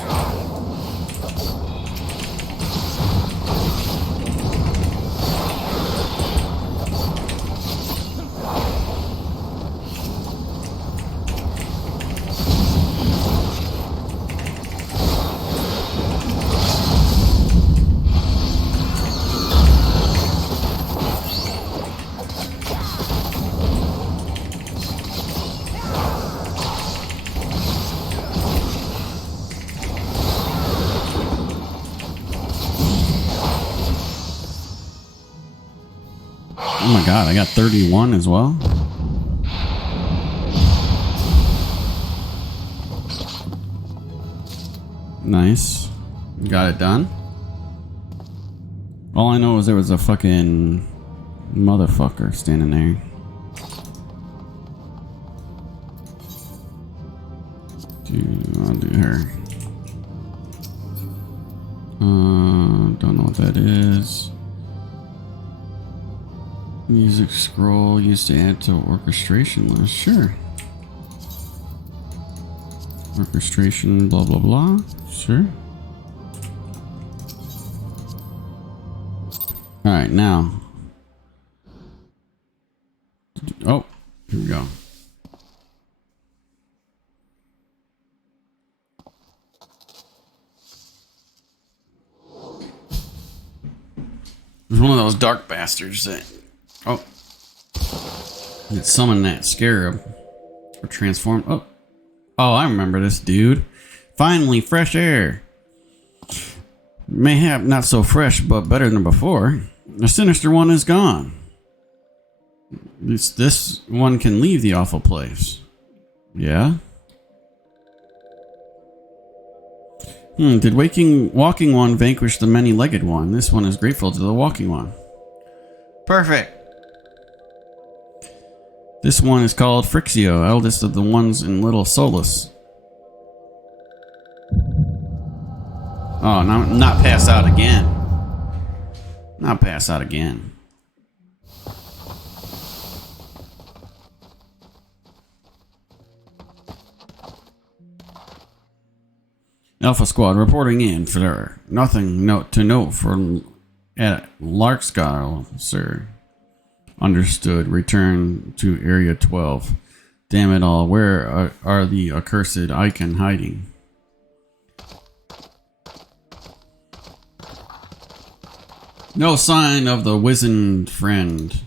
oh my god, I got 31 as well? Nice. Got it done. All I know is there was a fucking motherfucker standing there. I'll do her. Don't know what that is. Music scroll used to add to orchestration list. Sure. Orchestration, blah, blah, blah. Sure. Alright, now. Oh, here we go. There's one of those dark bastards that... Oh. That summoned that scarab. Or transformed... Oh. Oh, I remember this dude. Finally, fresh air. Mayhap not so fresh, but better than before. The sinister one is gone. This one can leave the awful place. Yeah? Did walking one vanquish the many-legged one? This one is grateful to the walking one. Perfect. This one is called Frixio, eldest of the ones in Little Solus. Oh, not pass out again. Not pass out again. Alpha Squad reporting in for nothing to note from at Larkscale, sir. Understood. Return to Area 12. Damn it all. Where are the accursed icon hiding? No sign of the wizened fiend.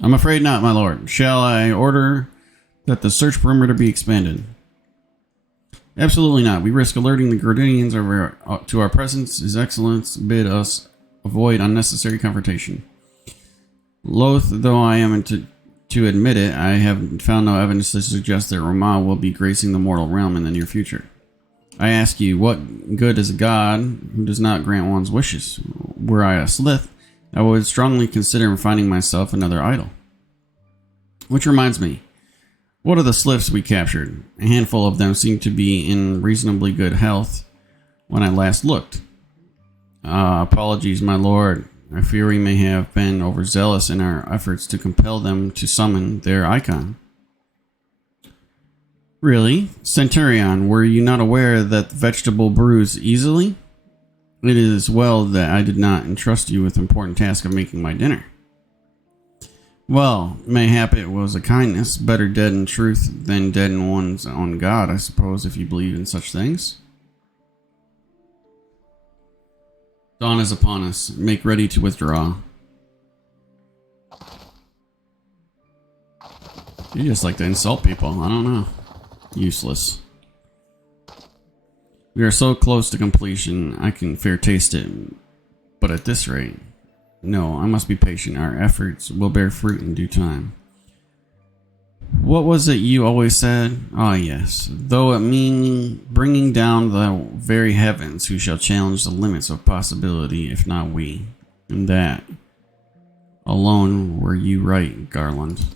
I'm afraid not, my lord. Shall I order that the search perimeter be expanded? Absolutely not. We risk alerting the Gordanians to our presence. His Excellence bid us avoid unnecessary confrontation. Loath though I am to admit it, I have found no evidence to suggest that Roma will be gracing the mortal realm in the near future. I ask you, what good is a god who does not grant one's wishes? Were I a Slith, I would strongly consider finding myself another idol. Which reminds me, what are the Sliths we captured? A handful of them seem to be in reasonably good health when I last looked. Apologies, my lord. I fear we may have been overzealous in our efforts to compel them to summon their icon. Really? Centurion, were you not aware that vegetable brews easily? It is well that I did not entrust you with the important task of making my dinner. Well, mayhap it was a kindness. Better dead in truth than dead in one's own god, I suppose, if you believe in such things. Dawn is upon us. Make ready to withdraw. You just like to insult people. I don't know. Useless. We are so close to completion, I can fair taste it. But at this rate... No, I must be patient. Our efforts will bear fruit in due time. What was it you always said? Ah, yes. Though it mean bringing down the very heavens, who shall challenge the limits of possibility, if not we? And that Alone were you right, Garland.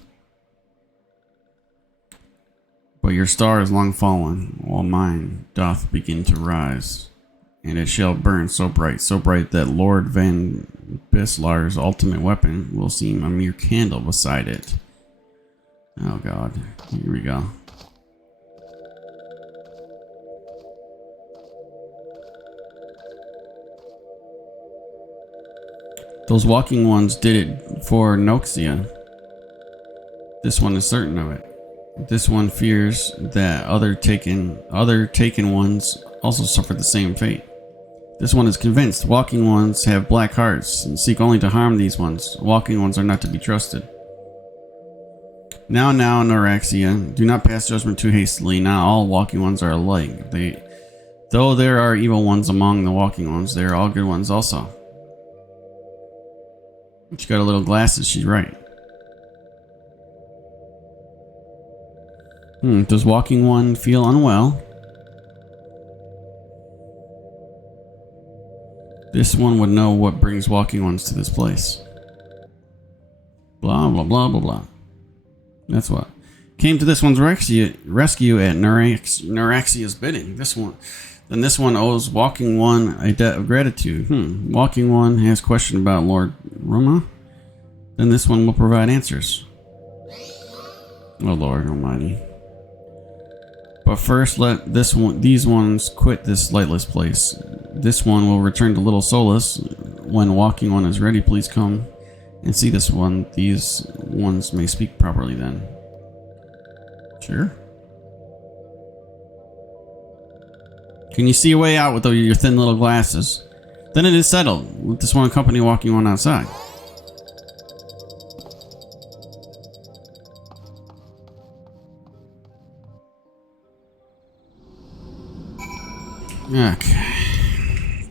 But your star is long fallen, while mine doth begin to rise. And it shall burn so bright that Lord Van Bislar's ultimate weapon will seem a mere candle beside it. Oh god, here we go. Those walking ones did it for Noxia. This one is certain of it. This one fears that other taken ones also suffer the same fate. This one is convinced walking ones have black hearts and seek only to harm these ones. Walking ones are not to be trusted. Now, Noraxia, do not pass judgment too hastily. Not all walking ones are alike. Though there are evil ones among the walking ones, there are all good ones also. She got a little glasses, she's right. Does walking one feel unwell? This one would know what brings walking ones to this place. Blah, blah, blah, blah, blah. That's what. Came to this one's rescue at Noraxia's bidding. This one owes walking one a debt of gratitude. Walking one has question about Lord Roma. Then this one will provide answers. Oh Lord Almighty. But first let these ones quit this lightless place. This one will return to Little Solace. When walking one is ready, please come and see this one. These ones may speak properly then. Sure. Can you see a way out with your thin little glasses? Then it is settled. Let this one accompany walking one outside. Okay.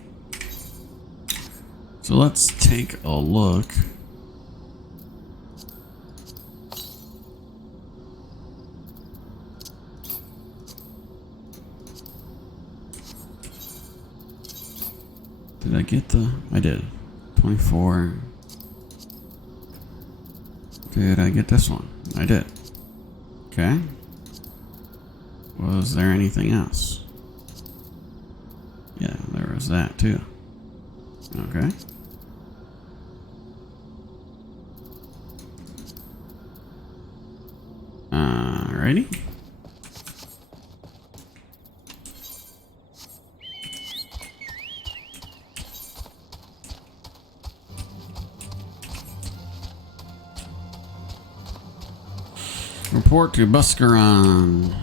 So let's take a look. Did I get I did. 24. Did I get this one? I did. Okay. Was there anything else? Yeah, there was that too. Okay. Alrighty. Report to Buscaron.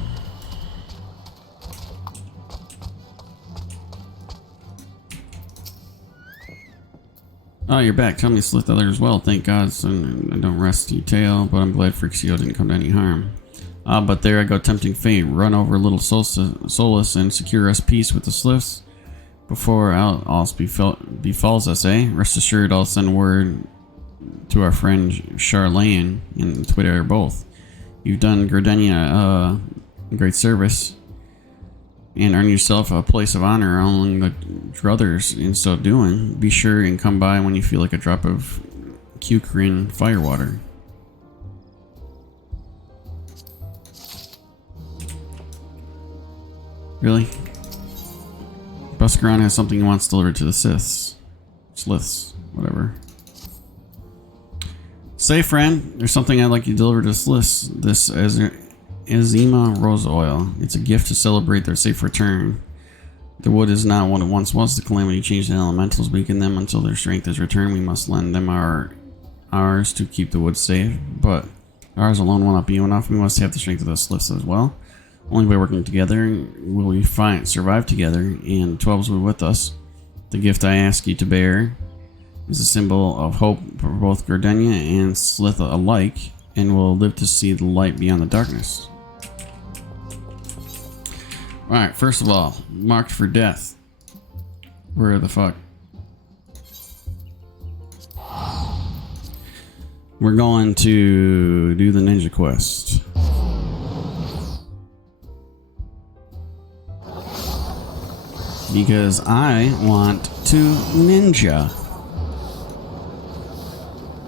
Oh, you're back. Tell me Slith other as well. Thank God, son. I don't rest your tail, but I'm glad Frixio didn't come to any harm. But there I go, tempting fate. Run over Little Solace and secure us peace with the Sliths before all befalls us, eh? Rest assured, I'll send word to our friend Charlane and Twitter both. You've done Gardenia a great service and earn yourself a place of honor among the druthers in so doing. Be sure and come by when you feel like a drop of Cucrin firewater. Really? Buscaron has something he wants delivered to the Sliths, whatever. Say, friend, there's something I'd like you to deliver to Sliths. This Azima Rose Oil. It's a gift to celebrate their safe return. The wood is not what it once was. The calamity changed the elementals, weaken them until their strength is returned. We must lend them ours to keep the wood safe, but ours alone will not be enough. We must have the strength of the Sliths as well. Only by working together will we survive together, and 12s will be with us. The gift I ask you to bear is a symbol of hope for both Gardenia and Slith alike, and will live to see the light beyond the darkness. Alright, first of all, marked for death. Where the fuck? We're going to do the ninja quest. Because I want to ninja.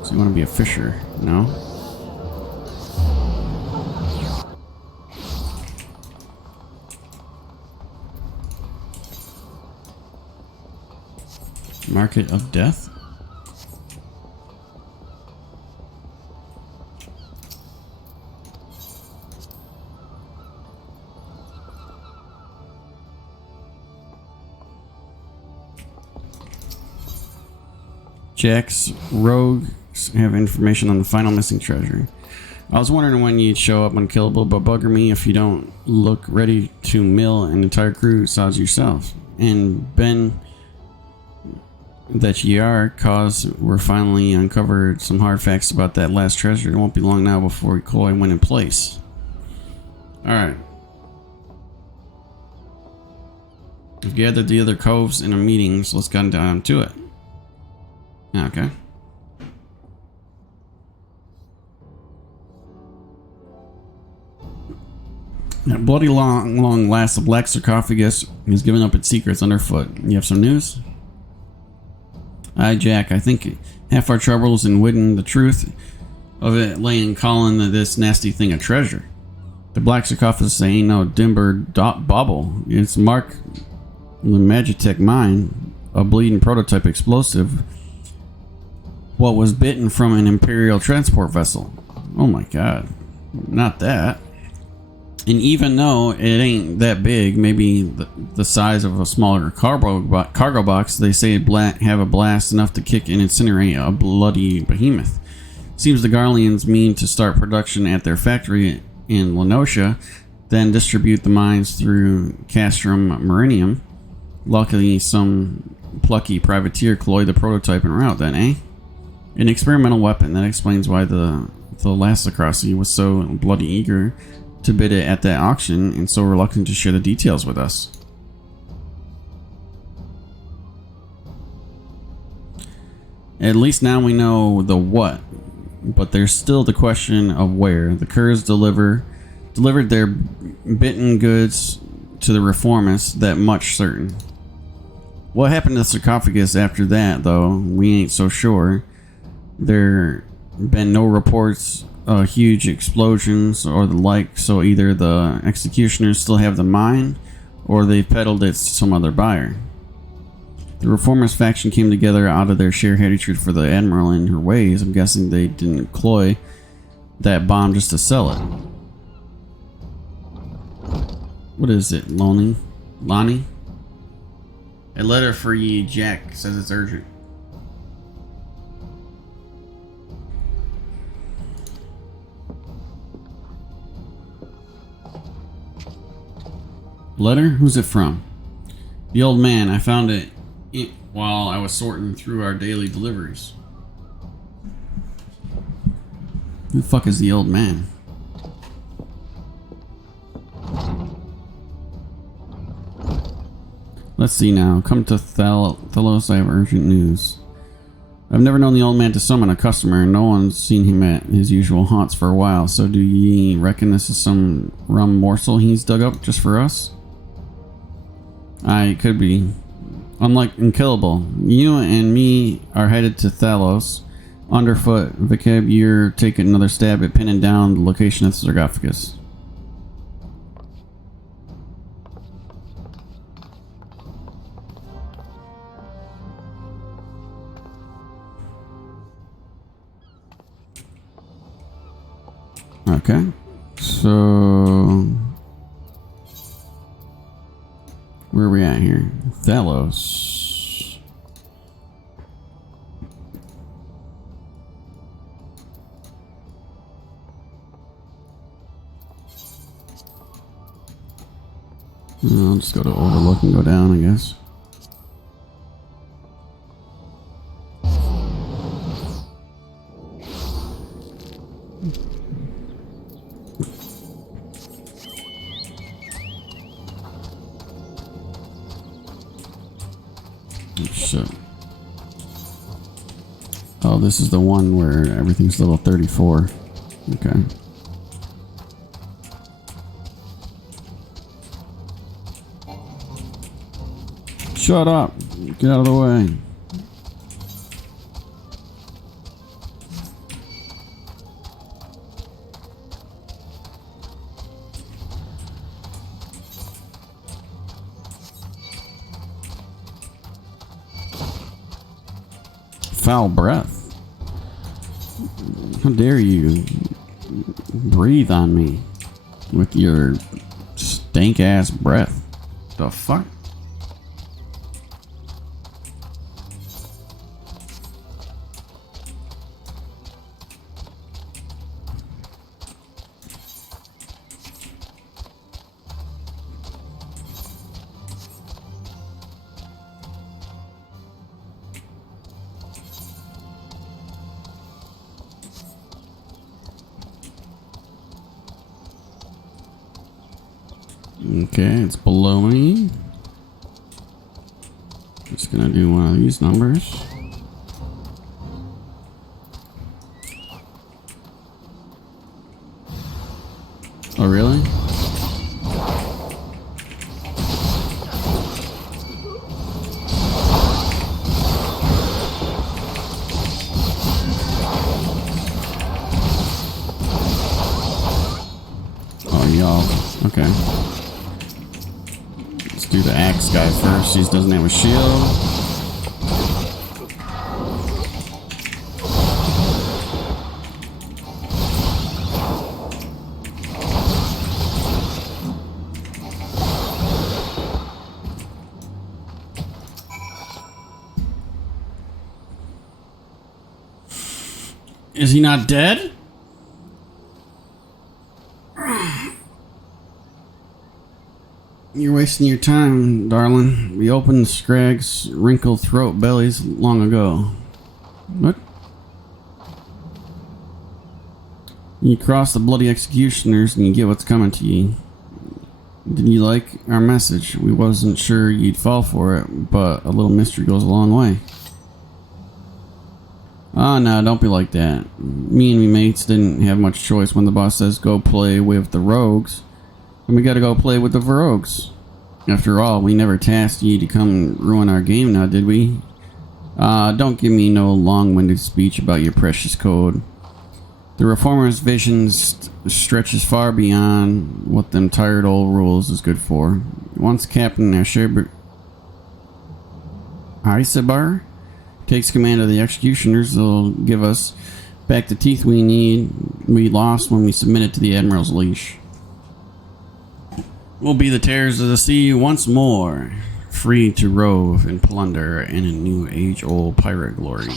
So you want to be a fisher, no? Market of Death? Jack's rogues have information on the final missing treasure. I was wondering when you'd show up unkillable, but bugger me if you don't look ready to mill an entire crew size yourself. And Ben, that ye are, cause we're finally uncovered some hard facts about that last treasure. It won't be long now before Koi went in place. Alright. We've gathered the other coves in a meeting, so let's get down to it. Okay. At bloody long last, the black sarcophagus has given up its secrets underfoot. You have some news? Aye, Jack, I think half our troubles in witting the truth of it lay in calling this nasty thing a treasure. The black sarcophagus ain't no dimber bauble. It's Mark the Magitech mine, a bleeding prototype explosive. What was bitten from an Imperial transport vessel. Oh my god. Not that. And even though it ain't that big, maybe the size of a smaller cargo box, they say it have a blast enough to kick and incinerate a bloody behemoth. Seems the Garleans mean to start production at their factory in Lenosha, then distribute the mines through Castrum Marinium. Luckily, some plucky privateer cloyed the prototype en route then, eh? An experimental weapon. That explains why the last Lacrossi was so bloody eager to bid it at that auction and so reluctant to share the details with us. At least now we know the what, but there's still the question of where. The Curs delivered their bitten goods to the reformists, that much certain. What happened to the sarcophagus after that, though, we ain't so sure. There been no reports of huge explosions or the like, so either the executioners still have the mine or they've peddled it to some other buyer. The reformist faction came together out of their sheer hatred for the Admiral and her ways. I'm guessing they didn't cloy that bomb just to sell it. What is it, Lonnie? A letter for ye, Jack. Says it's urgent. Letter? Who's it from? The old man. I found it while I was sorting through our daily deliveries. Who the fuck is the old man? Let's see now. Come to Thelos, I have urgent news. I've never known the old man to summon a customer, and no one's seen him at his usual haunts for a while, so do ye reckon this is some rum morsel he's dug up just for us? Aye, it could be. Unlike Unkillable, you and me are headed to Thalos. Underfoot, Vikeb, you're taking another stab at pinning down the location of the sarcophagus. Okay, so where are we at here? Thalos. I'll just go to Overlook and go down, I guess. Shit. Oh, this is the one where everything's level 34. Okay. Shut up! Get out of the way. foul breath. How dare you breathe on me with your stank ass breath? The fuck? Okay, it's below me. Just gonna do one of these numbers. Oh, really? Oh, y'all. Okay. Let's do the axe guy first. He doesn't have a shield. Is he not dead? You're wasting your time, darling. We opened Scragg's wrinkled throat bellies long ago. What? You cross the bloody executioners and you get what's coming to you. Did you like our message? We wasn't sure you'd fall for it, but a little mystery goes a long way. Oh, no, don't be like that. Me and me mates didn't have much choice when the boss says go play with the rogues. And we gotta go play with the rogues. After all, we never tasked ye to come ruin our game now, did we? Don't give me no long-winded speech about your precious code. The Reformer's vision stretches far beyond what them tired old rules is good for. Once Captain Icebar takes command of the executioners, they'll give us back the teeth we lost when we submitted to the Admiral's leash. We'll be the terrors of the sea once more, free to rove and plunder in a new age-old pirate glory.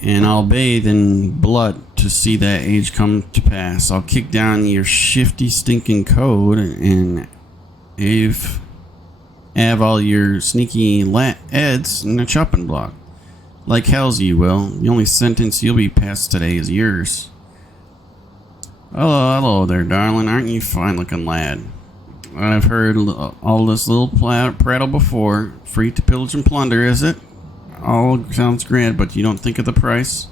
And I'll bathe in blood to see that age come to pass. I'll kick down your shifty, stinking code and have all your sneaky eds in a chopping block. Like hells you will. The only sentence you'll be passed today is yours. Hello there, darling. Aren't you fine looking lad? I've heard all this little prattle before. Free to pillage and plunder, is it? All sounds grand, but you don't think of the price?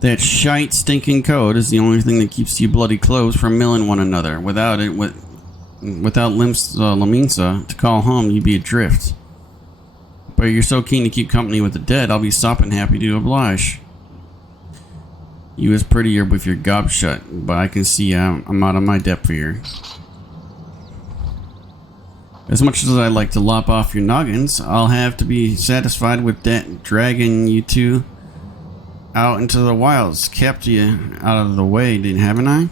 That shite stinking code is the only thing that keeps you bloody clothes from milling one another. Without it, without Laminsa to call home, you'd be adrift. But you're so keen to keep company with the dead, I'll be sopping happy to oblige. You was prettier with your gob shut, but I can see I'm out of my depth here. As much as I'd like to lop off your noggins, I'll have to be satisfied with that dragging you two out into the wilds. Kept you out of the way, haven't I?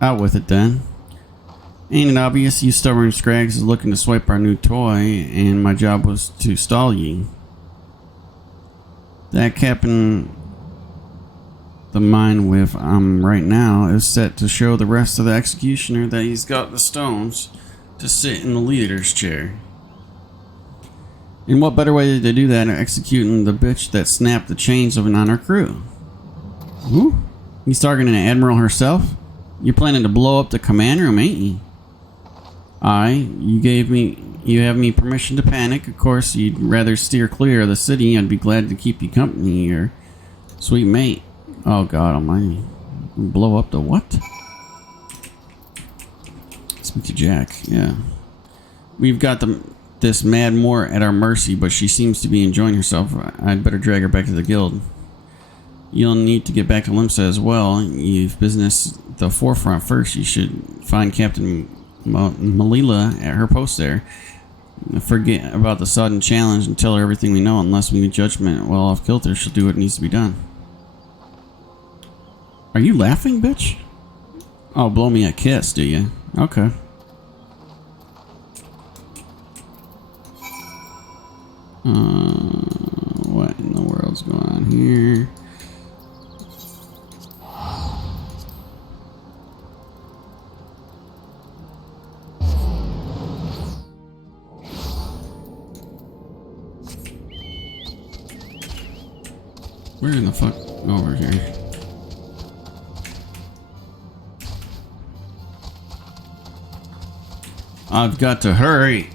Out with it then. Ain't it obvious you stubborn scrags is looking to swipe our new toy, and my job was to stall ye? That Captain the mine with right now is set to show the rest of the executioner that he's got the stones to sit in the leader's chair. And what better way to do that than executing the bitch that snapped the chains of on our crew? Ooh, he's targeting an admiral herself? You're planning to blow up the command room, ain't you? Aye, you have me permission to panic. Of course, you'd rather steer clear of the city. I'd be glad to keep you company, your sweet mate. Oh God almighty. Blow up the what? Speak to Jack, yeah. We've got this Mad Moore at our mercy, but she seems to be enjoying herself. I'd better drag her back to the guild. You'll need to get back to Limsa as well. You've business at the forefront first. You should find Captain Malila at her post there. forget about the sudden challenge and tell her everything we know unless we need judgment well off kilter. She'll do what needs to be done. Are you laughing, bitch? Oh, blow me a kiss, do you? Okay. What in the world's going on here? Where in the fuck? Over here. I've got to hurry.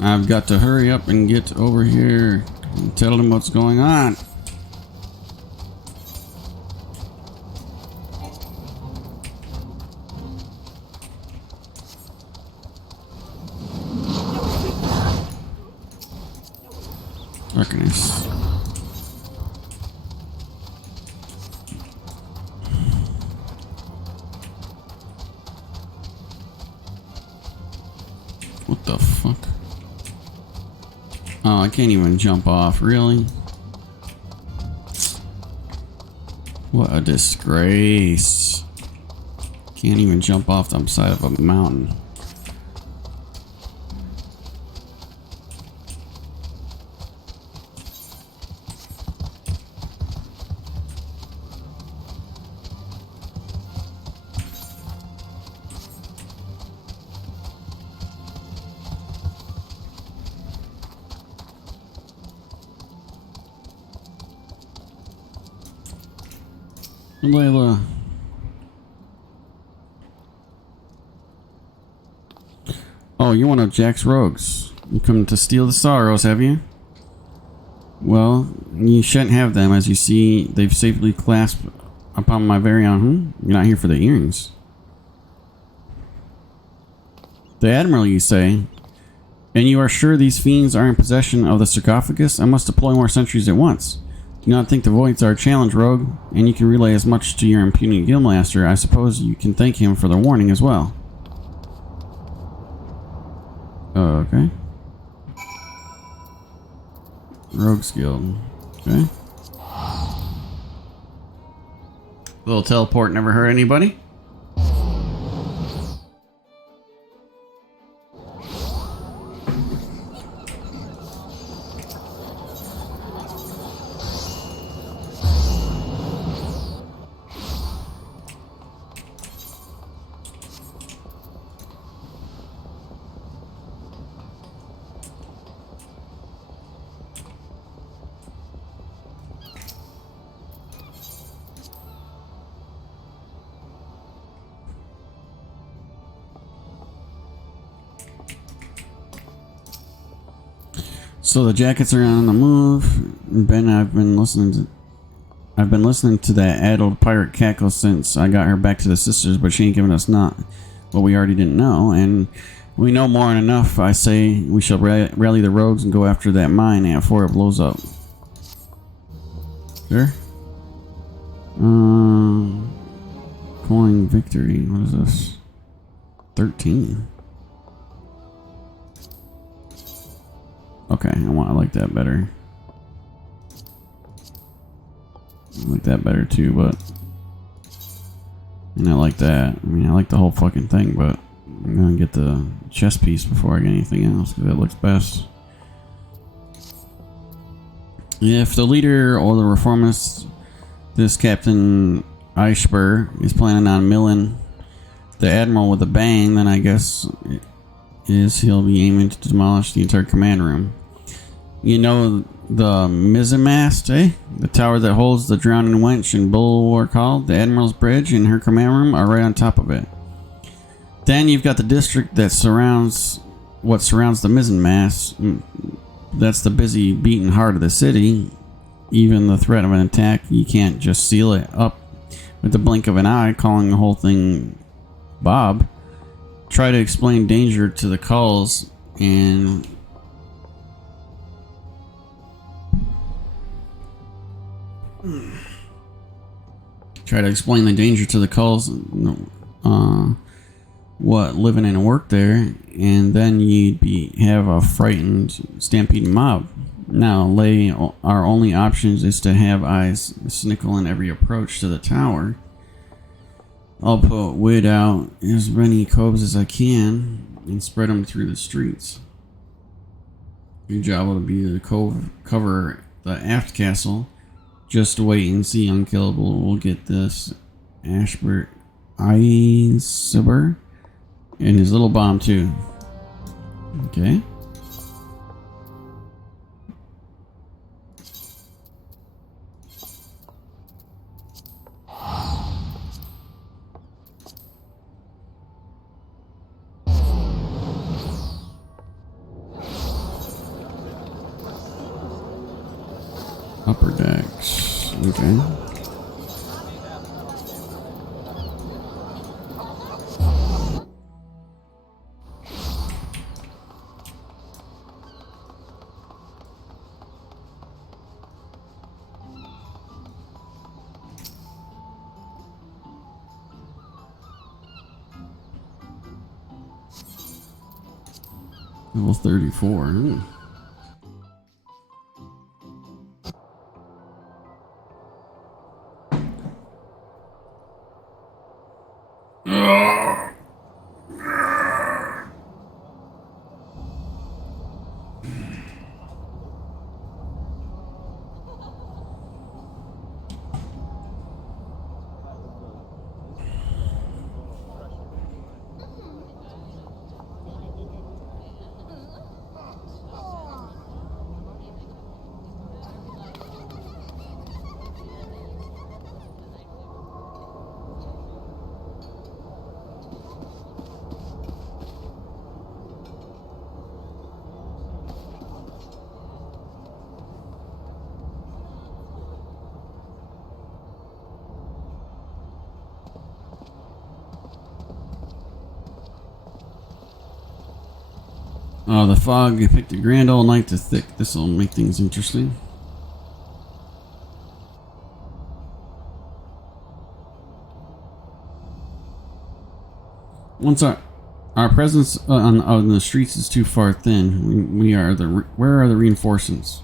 I've got to hurry up and get over here and tell them what's going on. Darkness. What the fuck? Oh, I can't even jump off, really? What a disgrace. Can't even jump off the side of a mountain. Layla. Oh, you're one of Jack's rogues. You come to steal the sorrows, have you? Well, you shouldn't have them. As you see, they've safely clasped upon my very own. You're not here for the earrings. The Admiral, you say? And you are sure these fiends are in possession of the sarcophagus? I must deploy more sentries at once. Do not think the voids are a challenge, rogue, and you can relay as much to your impudent guildmaster. I suppose you can thank him for the warning as well. Okay. Rogue's Guild. Okay. Little teleport never hurt anybody. So the jackets are on the move. Ben, I've been listening to that addled pirate cackle since I got her back to the sisters, but she ain't giving us not what we already didn't know, and we know more than enough. I say we shall rally the rogues and go after that mine before it blows up. Sure. Coin victory. What is this? 13. Okay, I like that better. I like that better too, but... And I like that. I mean, I like the whole fucking thing, but... I'm gonna get the chest piece before I get anything else, because it looks best. If the leader or the reformist, this Captain Eichber, is planning on milling the Admiral with a bang, then I guess he'll be aiming to demolish the entire command room. You know the mizzenmast, eh? The tower that holds the drowning wench and bulwark hall, the Admiral's bridge, and her command room are right on top of it. Then you've got the district that surrounds the mizzenmast. That's the busy beating heart of the city. Even the threat of an attack, you can't just seal it up with the blink of an eye, calling the whole thing Bob. Try to explain danger to the culls and living and work there, and then you'd have a frightened stampeding mob. Now, our only options is to have eyes snickle in every approach to the tower. I'll put Wid out as many cobes as I can and spread them through the streets. Your job will be to cover the aft castle. Just wait and see. Unkillable will get this Ashbert Eisenberg and his little bomb too. Okay. Upper decks. Okay. Level 34. Ooh. Oh, the fog. You picked a grand old night to thick. This will make things interesting. Once our presence on the streets is too far thin, where are the reinforcements?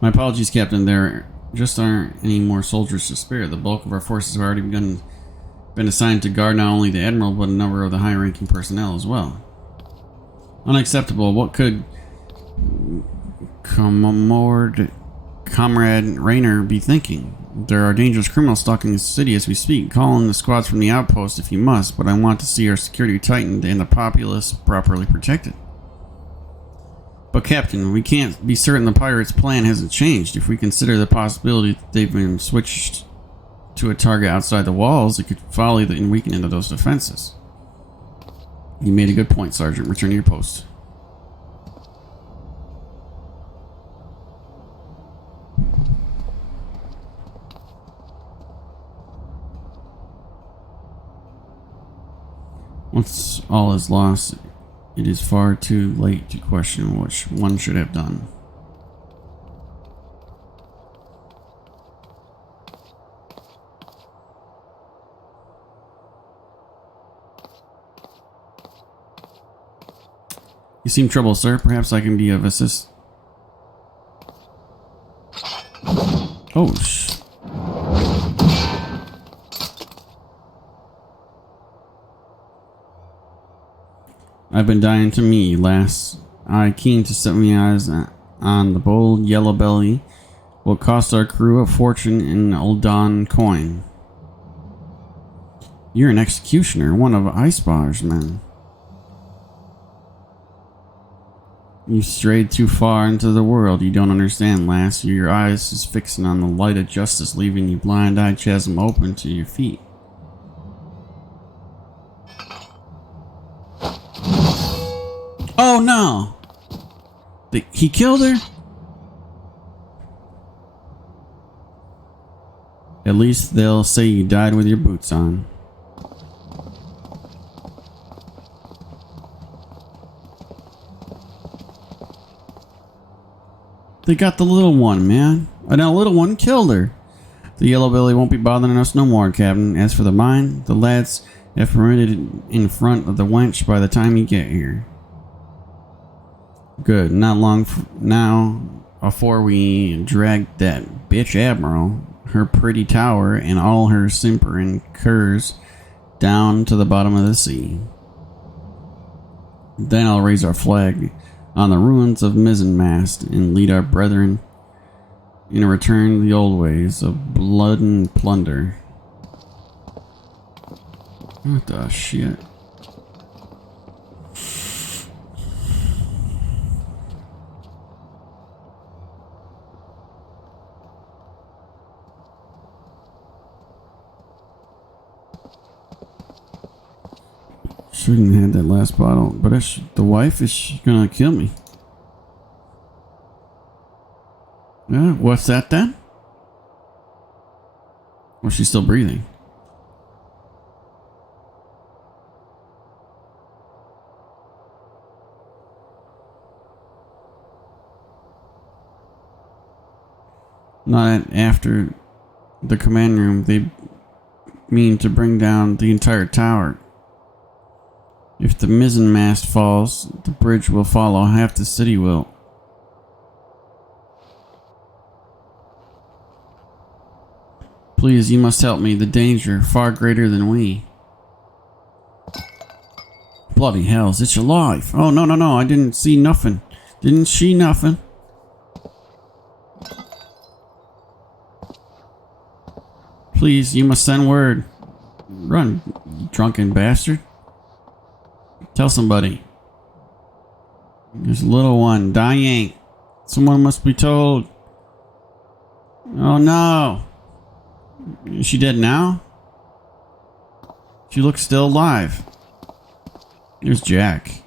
My apologies, Captain. There just aren't any more soldiers to spare. The bulk of our forces have already been assigned to guard not only the Admiral, but a number of the high-ranking personnel as well. Unacceptable. What could Comrade Raynor be thinking? There are dangerous criminals stalking the city as we speak. Call in the squads from the outpost if you must, but I want to see our security tightened and the populace properly protected. But Captain, we can't be certain the pirates' plan hasn't changed. If we consider the possibility that they've been switched to a target outside the walls, it could volley and weaken into those defenses. You made a good point, Sergeant. Return to your post. Once all is lost, it is far too late to question what one should have done. You seem troubled, sir. Perhaps I can be of assist. Oh, I've been dying to meet, lass. I keen to set me eyes on the bold yellow belly. Will cost our crew a fortune in Uldon coin. You're an executioner, one of Icebar's men. You strayed too far into the world. You don't understand, lass. Your eyes is fixing on the light of justice, leaving you blind-eyed chasm open to your feet. Oh no! He killed her? At least they'll say you died with your boots on. They got the little one, man. And that little one killed her. The yellow belly won't be bothering us no more, Captain. As for the mine, the lads If permitted in front of the wench by the time you get here. Good. Not long now afore we drag that bitch Admiral, her pretty tower, and all her simpering curs down to the bottom of the sea. Then I'll raise our flag on the ruins of mizzenmast and lead our brethren in a return to the old ways of blood and plunder. What the shit? Shouldn't have had that last bottle, but the wife is gonna kill me. What's that then? Or she's still breathing? Not after the command room. They mean to bring down the entire tower. If the mizzenmast falls, the bridge will follow. Half the city will. Please, you must help me. The danger far greater than we. Bloody hells, it's alive. Oh, no. I didn't see nothing. Didn't see nothing. Please, you must send word. Run, you drunken bastard. Tell somebody. There's a little one dying. Someone must be told. Oh no. Is she dead now? She looks still alive. There's Jack.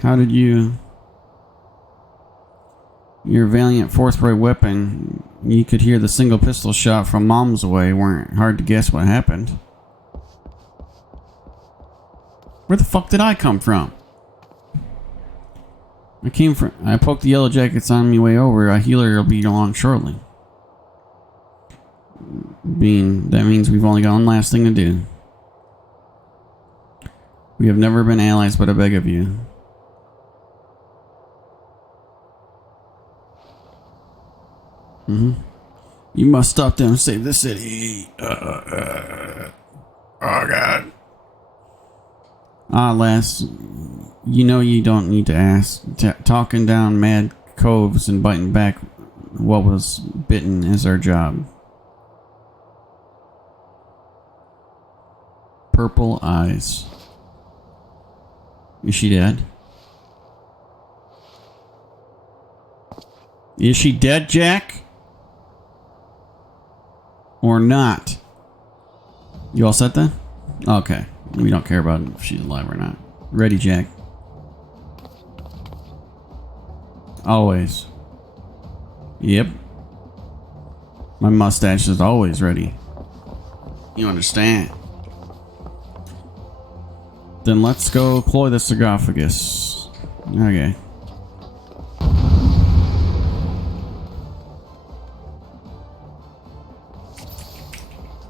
How did you... Your valiant forthright weapon, you could hear the single pistol shot from mom's away, weren't hard to guess what happened. Where the fuck did I come from? I poked the yellow jackets on me way over. A healer will be along shortly. That means we've only got one last thing to do. We have never been allies, but I beg of you. You must stop them and save the city. Oh God. Lass, you know you don't need to ask. Talking down mad coves and biting back what was bitten is our job. Purple eyes. Is she dead? Is she dead, Jack? Or not? You all set then? Okay. We don't care about if she's alive or not. Ready, Jack. Always. Yep. My mustache is always ready. You understand? Then let's go cloy the sarcophagus. Okay.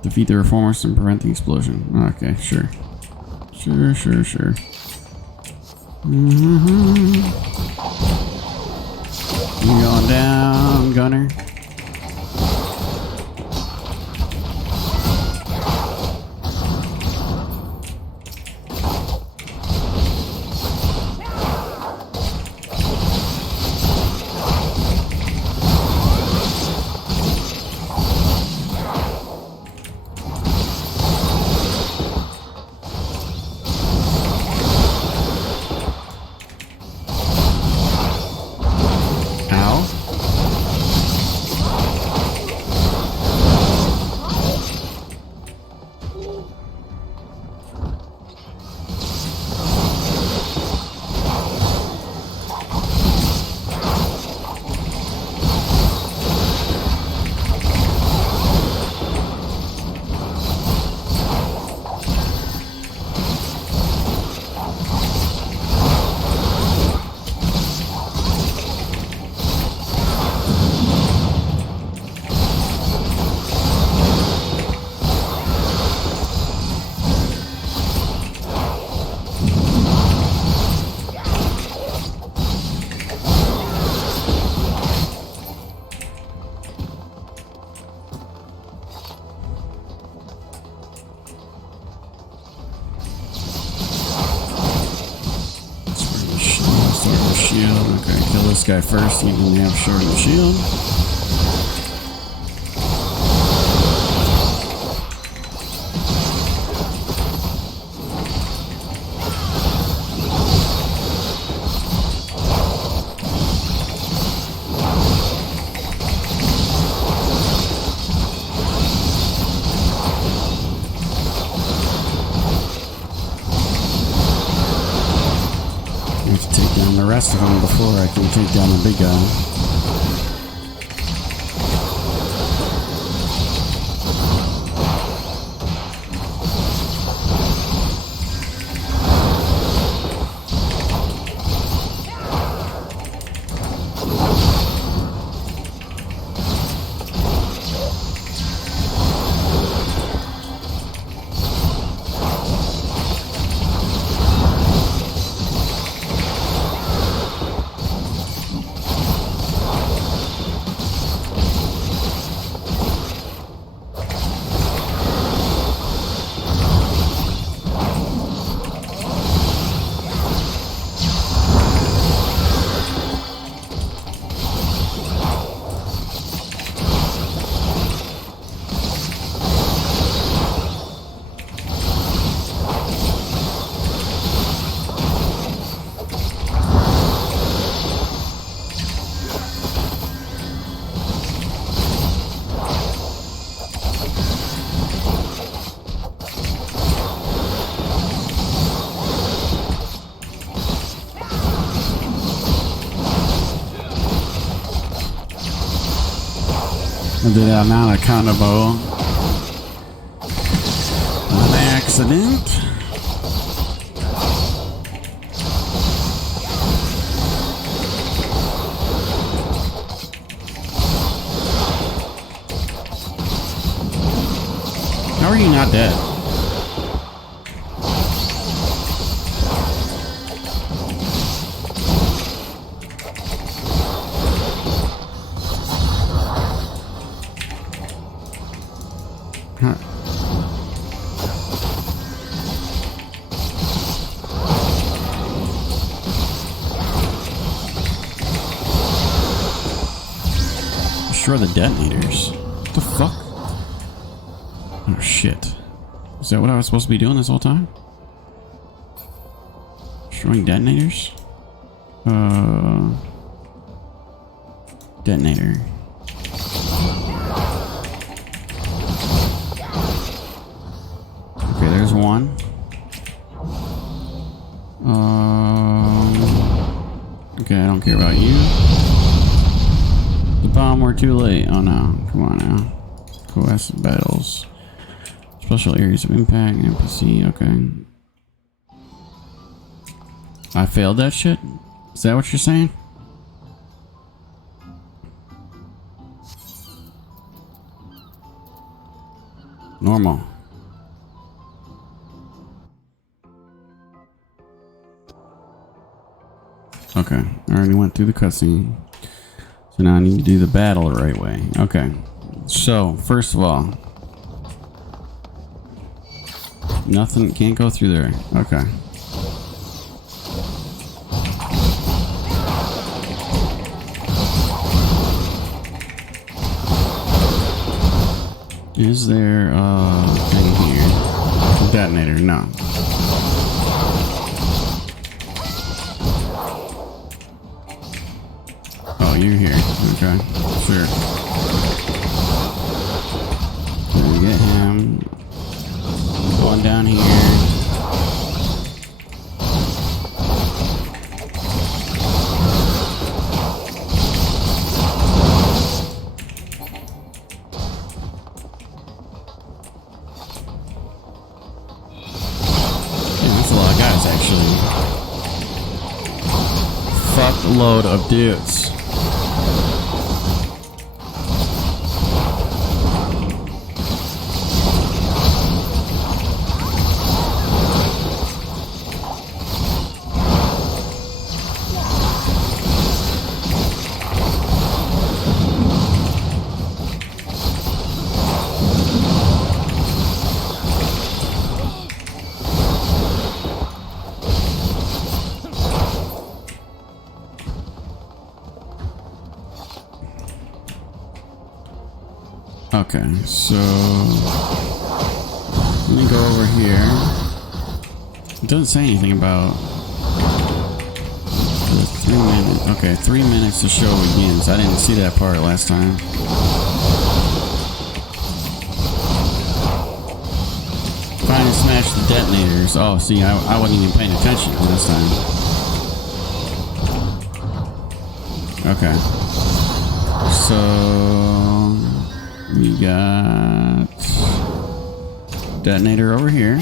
Defeat the reformers and prevent the explosion. Okay, sure. Sure. You going down, Gunner? this guy first. He can have short and shield. The rest of them before I can take down the big guy. I did that amount of combo on accident. How are you not dead? Huh. Destroy the detonators. What the fuck? Oh shit. Is that what I was supposed to be doing this whole time? Destroying detonators? Detonator. Okay, there's one. Okay, I don't care about you. The bomb, we're too late. Oh no, come on now. Coercive battles. Special areas of impact, NPC, okay. I failed that shit? Is that what you're saying? Normal. Okay, I already went through the cutscene. So now I need to do the battle the right way. Okay. So, first of all, nothing, can't go through there. Okay. Is there a thing here? Detonator, no. Oh, you're here. Okay, sure. Gonna get him. Going down here. Actually, fuckload of dudes. Okay, so let me go over here. It doesn't say anything about the 3 minutes. Okay, 3 minutes to show begins. I didn't see that part last time. Find and smash the detonators. Oh, see, I wasn't even paying attention this time. Okay. So we got detonator over here.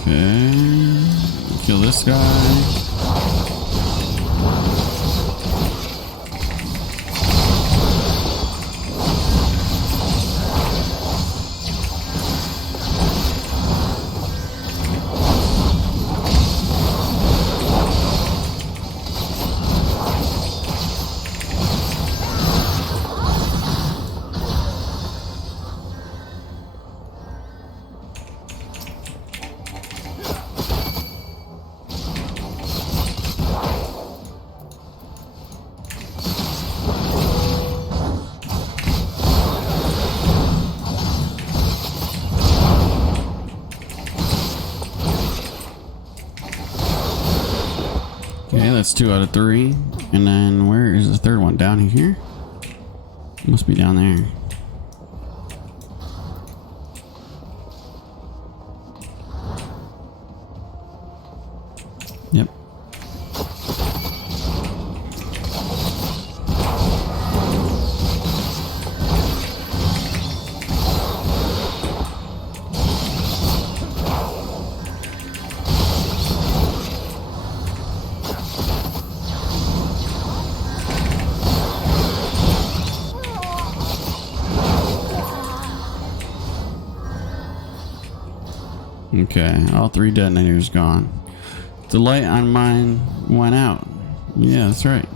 Okay. Kill this guy. Okay, that's 2 out of 3. And then where is the third one? Down here? Must be down there. Yep. Okay, all 3 detonators gone. The light on mine went out. Yeah, that's right.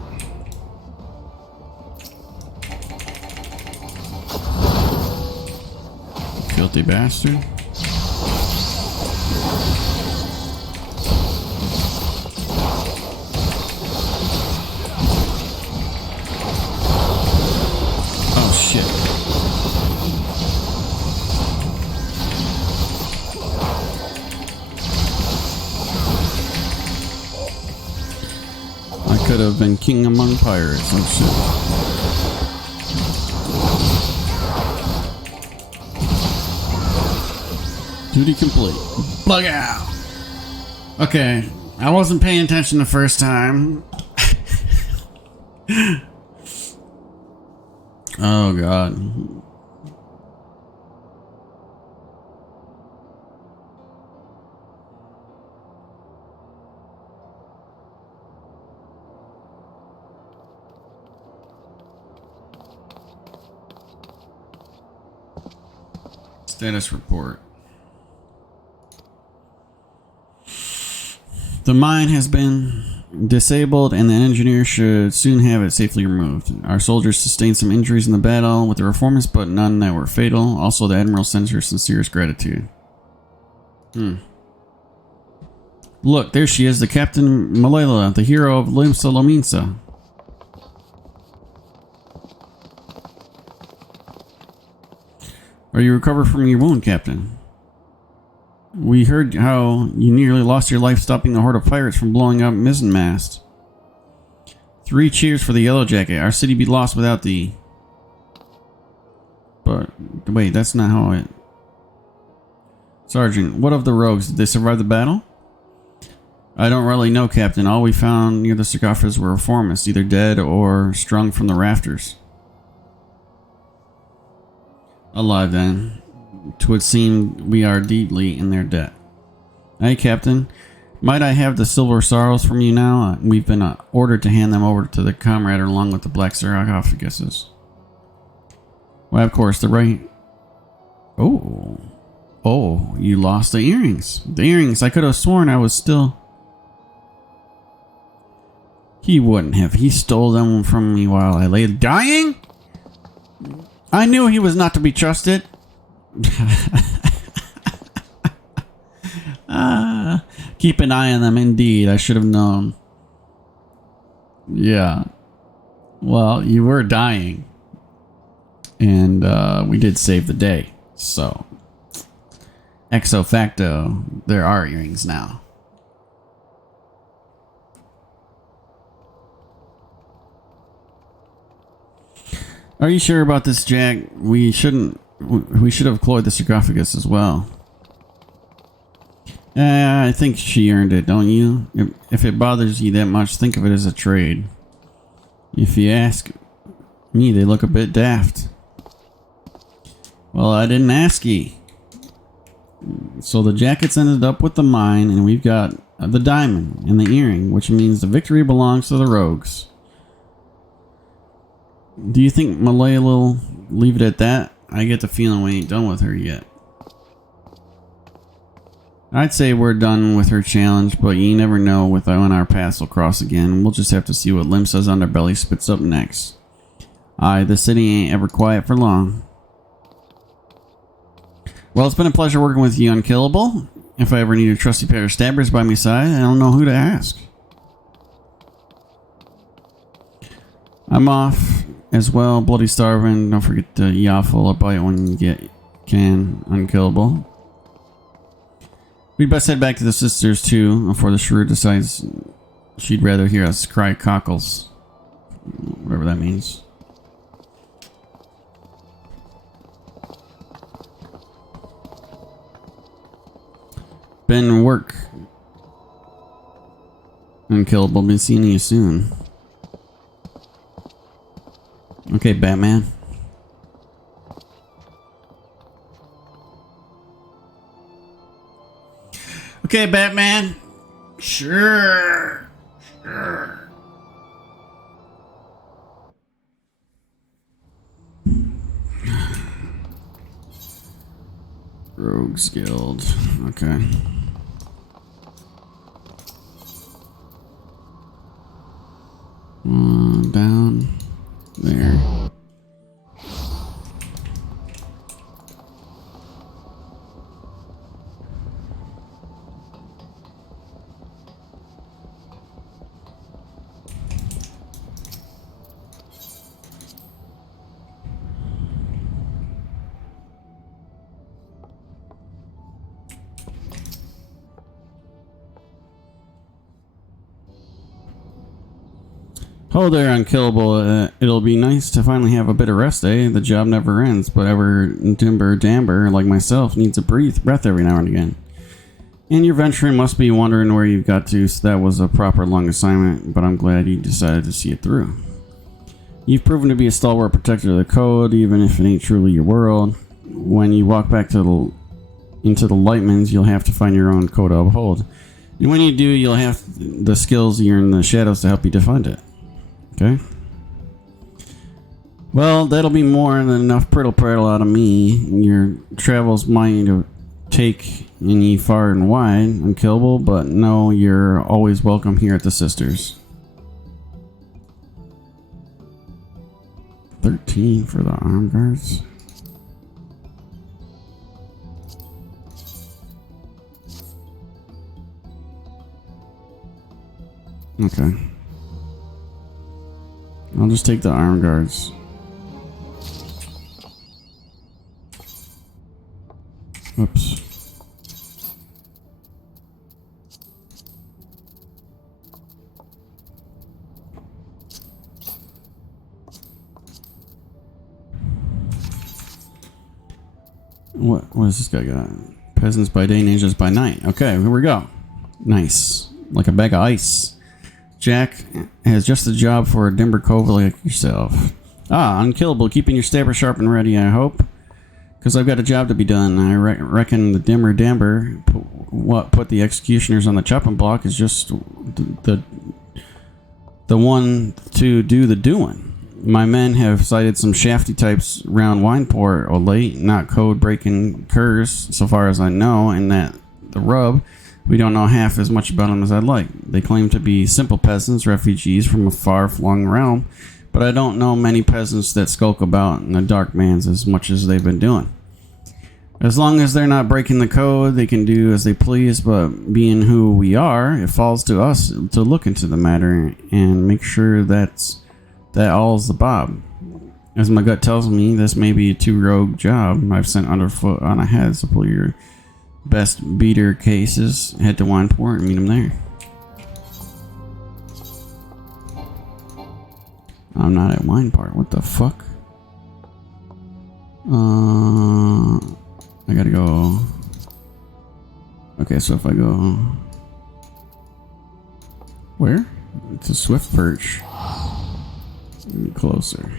Filthy bastard. Oh shit. Could have been king among pirates. Oh shit. Duty complete. Plug out. Okay, I wasn't paying attention the first time. Oh god. Status report. The mine has been disabled and the engineer should soon have it safely removed. Our soldiers sustained some injuries in the battle with the reformers, but none that were fatal. Also, the Admiral sends her sincerest gratitude. Look, there she is, the Captain Malala, the hero of Limsa Lominsa. Are you recovered from your wound, Captain? We heard how you nearly lost your life stopping the horde of pirates from blowing up mizzenmast. 3 cheers for the Yellow Jacket. Our city be lost without thee. But, wait, that's not how it... Sergeant, what of the rogues? Did they survive the battle? I don't really know, Captain. All we found near the sarcophagus were reformists, either dead or strung from the rafters. Alive then. 'Twould seem we are deeply in their debt. Aye, Captain. Might I have the silver sorrows from you now? We've been ordered to hand them over to the comrade along with the black sarcophaguses. Why, of course, the right... Oh. Oh, you lost the earrings. The earrings. I could have sworn I was still... He wouldn't have. He stole them from me while I lay dying? I knew he was not to be trusted. Keep an eye on them, indeed. I should have known. Yeah. Well, you were dying. And we did save the day. So, exo facto, there are earrings now. Are you sure about this, Jack? We should have cloyed the sarcophagus as well. I think she earned it, don't you? If it bothers you that much, think of it as a trade. If you ask me, they look a bit daft. Well, I didn't ask ye. So the jackets ended up with the mine, and we've got the diamond and the earring, which means the victory belongs to the rogues. Do you think Malaya will leave it at that? I get the feeling we ain't done with her yet. I'd say we're done with her challenge, but you never know when our paths will cross again. We'll just have to see what Limsa's underbelly spits up next. Aye, the city ain't ever quiet for long. Well, it's been a pleasure working with you, Unkillable. If I ever need a trusty pair of stabbers by my side, I don't know who to ask. I'm off as well, bloody starving. Don't forget to yaffle a bite when you can, Unkillable. We'd best head back to the sisters too, before the shrew decides she'd rather hear us cry cockles. Whatever that means. Been work. Unkillable, be seeing you soon. Okay, Batman. Okay, Batman. Sure. Rogues Guild. Okay. Down there. Hello there, Unkillable. It'll be nice to finally have a bit of rest, eh? The job never ends, but ever dimber damber like myself needs a breath every now and again. And your veteran must be wondering where you've got to, so that was a proper long assignment, but I'm glad you decided to see it through. You've proven to be a stalwart protector of the code, even if it ain't truly your world. When you walk back into the Lightmans, you'll have to find your own code to uphold. And when you do, you'll have the skills you're in the shadows to help you defend it. Okay. Well, that'll be more than enough prattle out of me. Your travels might take any far and wide, Unkillable, but no, you're always welcome here at the Sisters. 13 for the arm guards. Okay. I'll just take the arm guards. Whoops. What has this guy got? Peasants by day, ninjas by night. Okay, here we go. Nice. Like a bag of ice. Jack has just the job for a dimber cove like yourself. Ah, Unkillable, keeping your stabber sharp and ready, I hope. Because I've got a job to be done. I reckon the dimmer damber, what put the executioners on the chopping block, is just the one to do the doing. My men have sighted some shafty types round Wineport or late, not code breaking curs, so far as I know, and that the rub We don't know half as much about them as I'd like. They claim to be simple peasants, refugees from a far-flung realm, but I don't know many peasants that skulk about in the dark lands as much as they've been doing. As long as they're not breaking the code, they can do as they please, but being who we are, it falls to us to look into the matter and make sure that all's the bob. As my gut tells me, this may be a too rogue job. I've sent Underfoot on ahead, so pull your best beater cases, head to Wineport and meet him there. I'm not at Wineport. What the fuck? I gotta go. Okay, so if I go. Where? It's a Swift Perch. Get closer.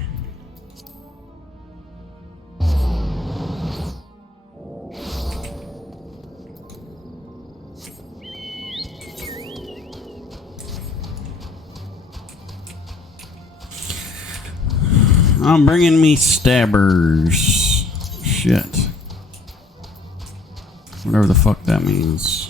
I'm bringing me stabbers. Shit. Whatever the fuck that means.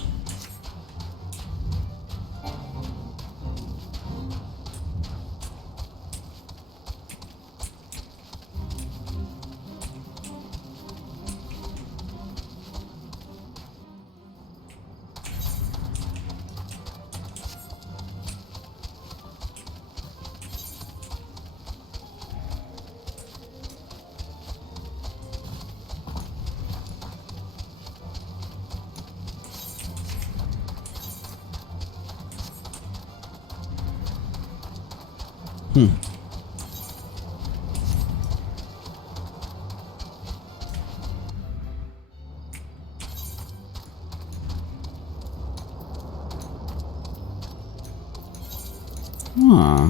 Huh.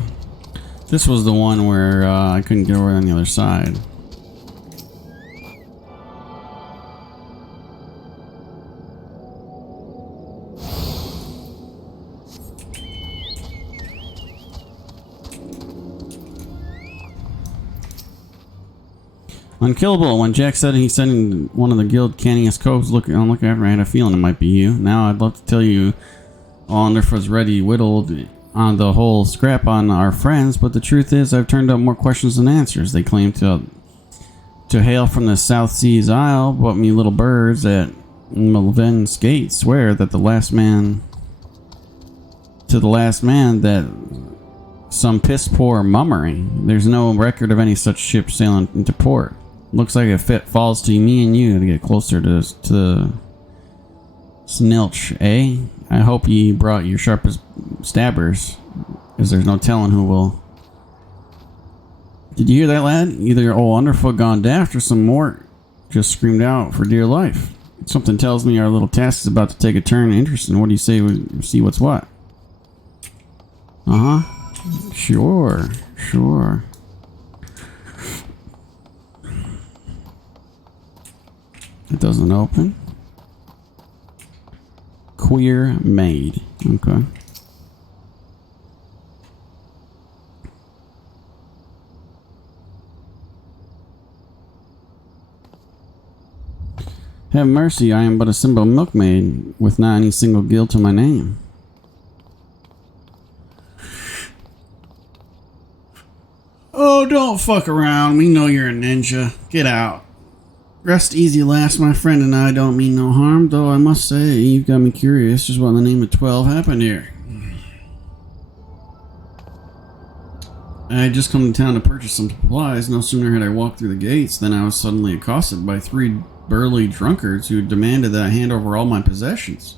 This was the one where I couldn't get over on the other side. Unkillable. When Jack said he's sending one of the guild canniest coves looking after, I had a feeling it might be you. Now I'd love to tell you all Underfoot's ready whittled on the whole scrap on our friends, but the truth is I've turned up more questions than answers. They claim to hail from the South Seas Isle, but me little birds at Melvin's Gate swear that the last man that some piss poor mummery. There's no record of any such ship sailing into port. Looks like it falls to me and you to get closer to Snilch, eh? I hope ye brought your sharpest stabbers, as there's no telling who will. Did you hear that, lad? Either old Underfoot gone daft or some more just screamed out for dear life. Something tells me our little task is about to take a turn interesting. What do you say we see what's what? Uh-huh. Sure. It doesn't open. Queer maid. Okay. Have mercy, I am but a simple milkmaid with not any single guild to my name. Oh, don't fuck around. We know you're a ninja. Get out. Rest easy, lass. My friend and I don't mean no harm, though I must say you've got me curious just what in the name of 12 happened here. I had just come to town to purchase some supplies. No sooner had I walked through the gates than I was suddenly accosted by 3 burly drunkards who demanded that I hand over all my possessions.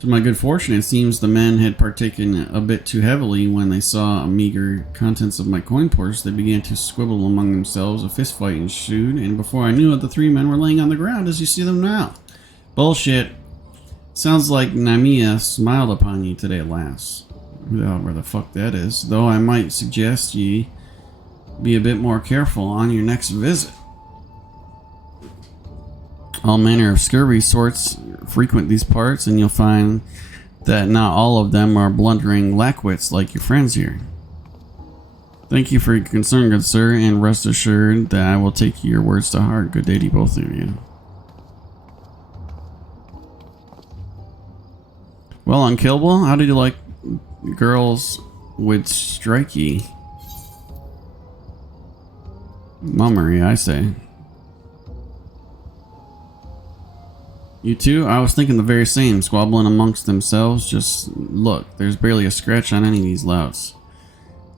To my good fortune, it seems the men had partaken a bit too heavily. When they saw a meager contents of my coin purse, they began to squabble among themselves. A fist fight ensued, and before I knew it, the 3 men were laying on the ground as you see them now. Bullshit. Sounds like Namiya smiled upon you today, lass. Where the fuck that is. Though I might suggest ye be a bit more careful on your next visit. All manner of scurvy sorts frequent these parts, and you'll find that not all of them are blundering lackwits like your friends here. Thank you for your concern, good sir, and rest assured that I will take your words to heart. Good day to both of you. Well, Unkillable, how did you like girls with strikey? Mummery, I say. You too? I was thinking the very same, squabbling amongst themselves. Just look, there's barely a scratch on any of these louts.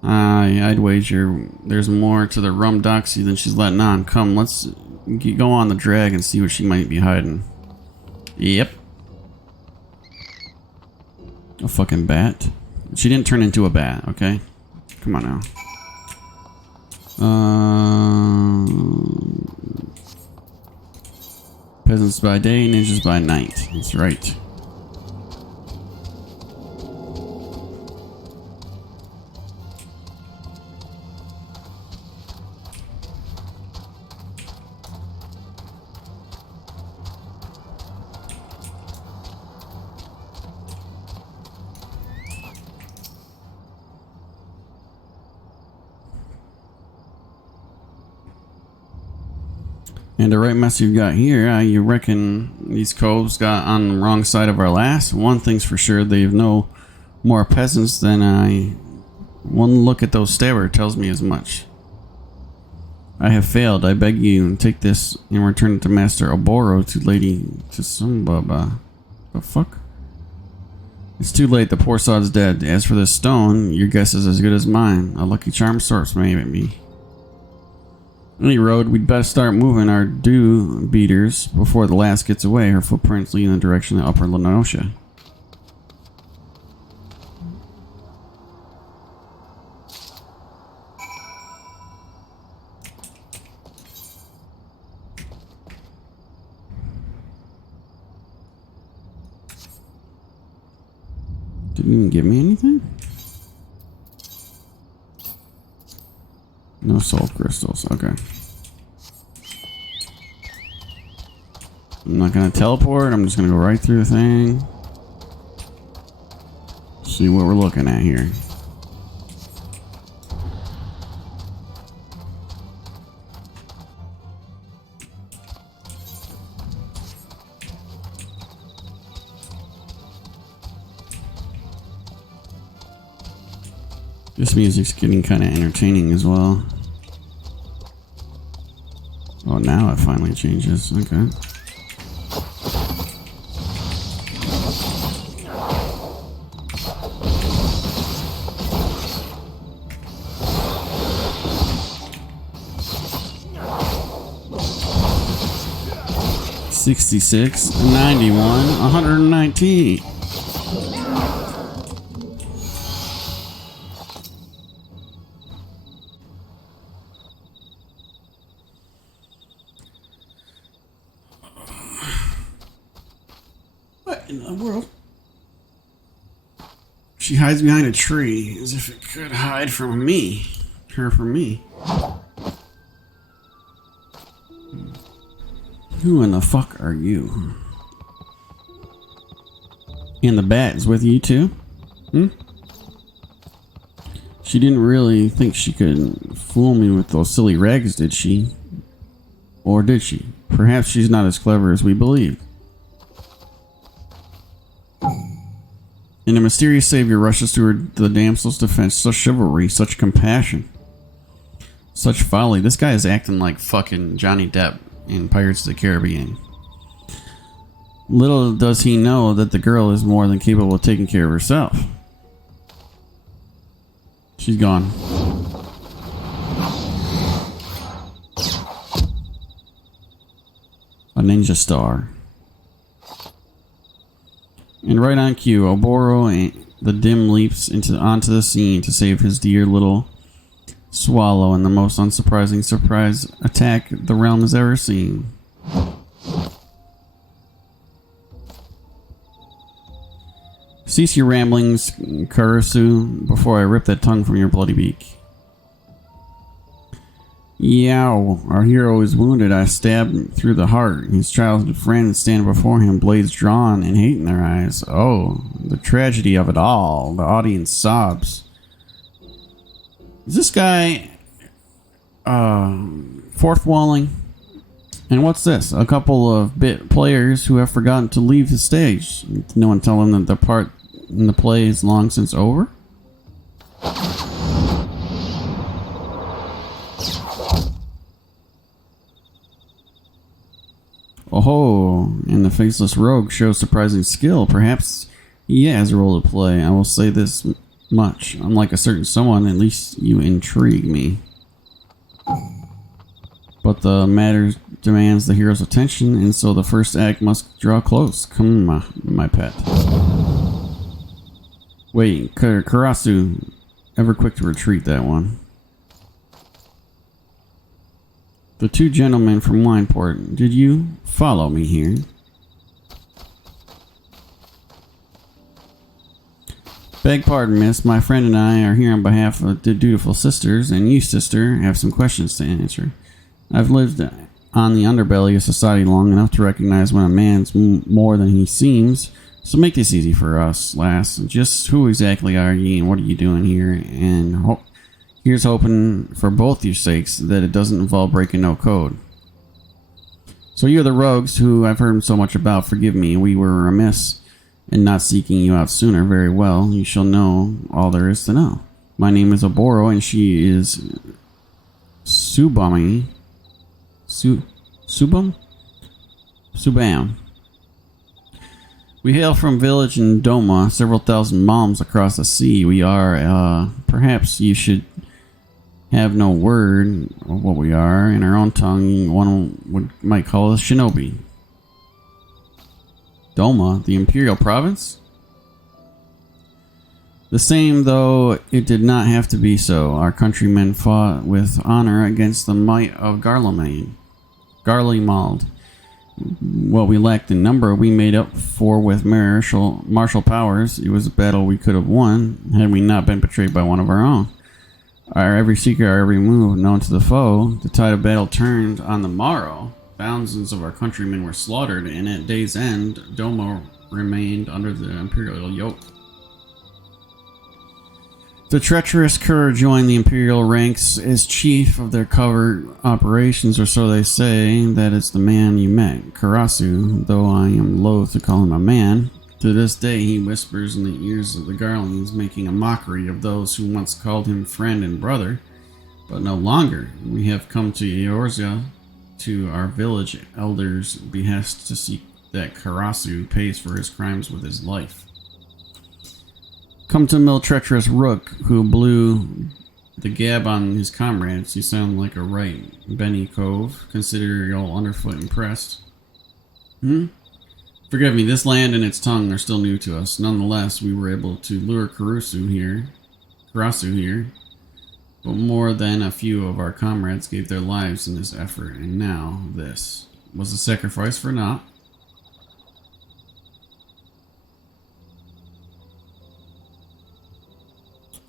I'd wager there's more to the rum doxy than she's letting on. Come, let's go on the drag and see what she might be hiding. Yep. A fucking bat. She didn't turn into a bat, okay? Come on now. Peasants by day, ninjas by night. That's right. And the right mess you've got here, you reckon these coves got on the wrong side of our last? One thing's for sure, they've no more peasants than I... One look at those stabber tells me as much. I have failed. I beg you, take this and return it to Master Oboro to Lady Tsubaba. The fuck? It's too late, the poor sod's dead. As for this stone, your guess is as good as mine. A lucky charm sorts maybe. Any road, we'd best start moving our dew beaters before the last gets away. Her footprints lead in the direction of Upper Lenosha. Didn't even give me anything? No soul crystals, okay. I'm not gonna teleport, I'm just gonna go right through the thing. See what we're looking at here. This music's getting kind of entertaining as well. Oh, now it finally changes. Okay. $66, 91, 119. What in the world? She hides behind a tree as if it could hide from me. Her from me. Who in the fuck are you? And the bat is with you too? Hmm? She didn't really think she could fool me with those silly rags, did she? Or did she? Perhaps she's not as clever as we believe. And the mysterious savior rushes to the damsel's defense. Such chivalry, such compassion, such folly. This guy is acting like fucking Johnny Depp in Pirates of the Caribbean. Little does he know that the girl is more than capable of taking care of herself. She's gone. A ninja star. And right on cue, Oboro and the dim leaps onto the scene to save his dear little swallow in the most unsurprising surprise attack the realm has ever seen. Cease your ramblings, Karasu, before I rip that tongue from your bloody beak. Yow, our hero is wounded. I stabbed through the heart. His childhood friends stand before him, blades drawn and hate in their eyes. Oh, the tragedy of it all. The audience sobs. Is this guy fourth walling? And what's this? A couple of bit players who have forgotten to leave the stage. Did no one tell them that their part in the play is long since over? Oh, and the faceless rogue shows surprising skill. Perhaps he has a role to play. I will say this much. Unlike a certain someone, at least you intrigue me. But the matter demands the hero's attention, and so the first act must draw close. Come, my pet. Wait, Karasu, ever quick to retreat, that one. The two gentlemen from Wineport, did you follow me here? Beg pardon, miss. My friend and I are here on behalf of the dutiful sisters, and you, sister, have some questions to answer. I've lived on the underbelly of society long enough to recognize when a man's more than he seems. So make this easy for us, lass. Just who exactly are ye, and what are you doing here? And here's hoping for both your sakes that it doesn't involve breaking no code. So you're the rogues who I've heard so much about. Forgive me, we were remiss in not seeking you out sooner. Very well, you shall know all there is to know. My name is Oboro, and she is Subami. Subam? Subam. We hail from village in Doma, several thousand malms across the sea. We are, perhaps you should have no word of what we are. In our own tongue, might call us shinobi. Doma, the imperial province? The same, though it did not have to be so. Our countrymen fought with honor against the might of Garlemald. What we lacked in number, we made up for with martial powers. It was a battle we could have won had we not been betrayed by one of our own. Our every secret, our every move known to the foe. The tide of battle turned on the morrow. Thousands of our countrymen were slaughtered, and at day's end, Doma remained under the imperial yoke. The treacherous Kerr joined the imperial ranks as chief of their covert operations, or so they say. That is the man you met, Karasu, though I am loath to call him a man. To this day he whispers in the ears of the Garlands, making a mockery of those who once called him friend and brother. But no longer. We have come to Eorzea, to our village elder's behest, to seek that Karasu pays for his crimes with his life. Come to mill treacherous rook who blew the gab on his comrades. You sound like a right Benny Cove. Consider your old underfoot impressed. Forgive me, this land and its tongue are still new to us. Nonetheless, we were able to lure Karasu here. But more than a few of our comrades gave their lives in this effort, and now this. Was a sacrifice for naught?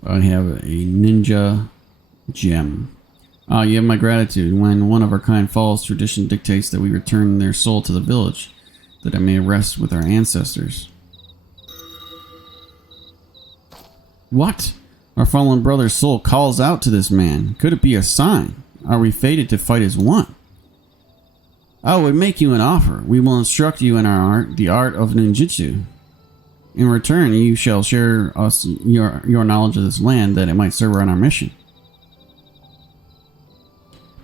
I have a ninja gem. You have my gratitude. When one of our kind falls, tradition dictates that we return their soul to the village, that it may rest with our ancestors. What? Our fallen brother's soul calls out to this man. Could it be a sign? Are we fated to fight as one? I would make you an offer. We will instruct you in our art, the art of ninjutsu. In return, you shall share us your knowledge of this land, that it might serve on our mission.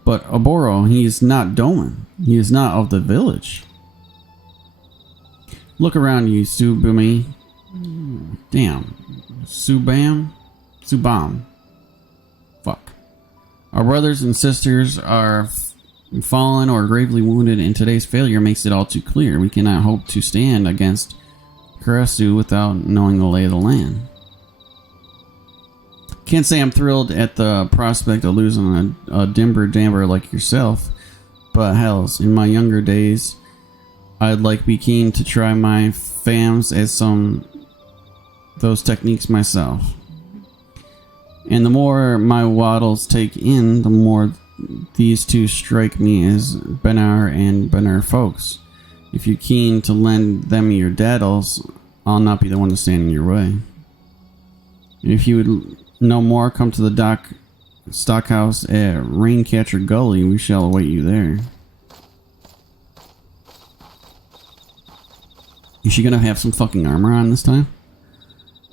But Oboro, he is not Doman. He is not of the village. Look around you, Subami. Damn. Subam. Fuck. Our brothers and sisters are fallen or gravely wounded, and today's failure makes it all too clear. We cannot hope to stand against Karasu without knowing the lay of the land. Can't say I'm thrilled at the prospect of losing a dimber-damber like yourself, but hells, in my younger days, I'd be keen to try my fams at some those techniques myself. And the more my waddles take in, the more these two strike me as Benar and Benar folks. If you're keen to lend them your daddles, I'll not be the one to stand in your way. If you would know more, come to the stockhouse at Raincatcher Gully. We shall await you there. Is she gonna have some fucking armor on this time?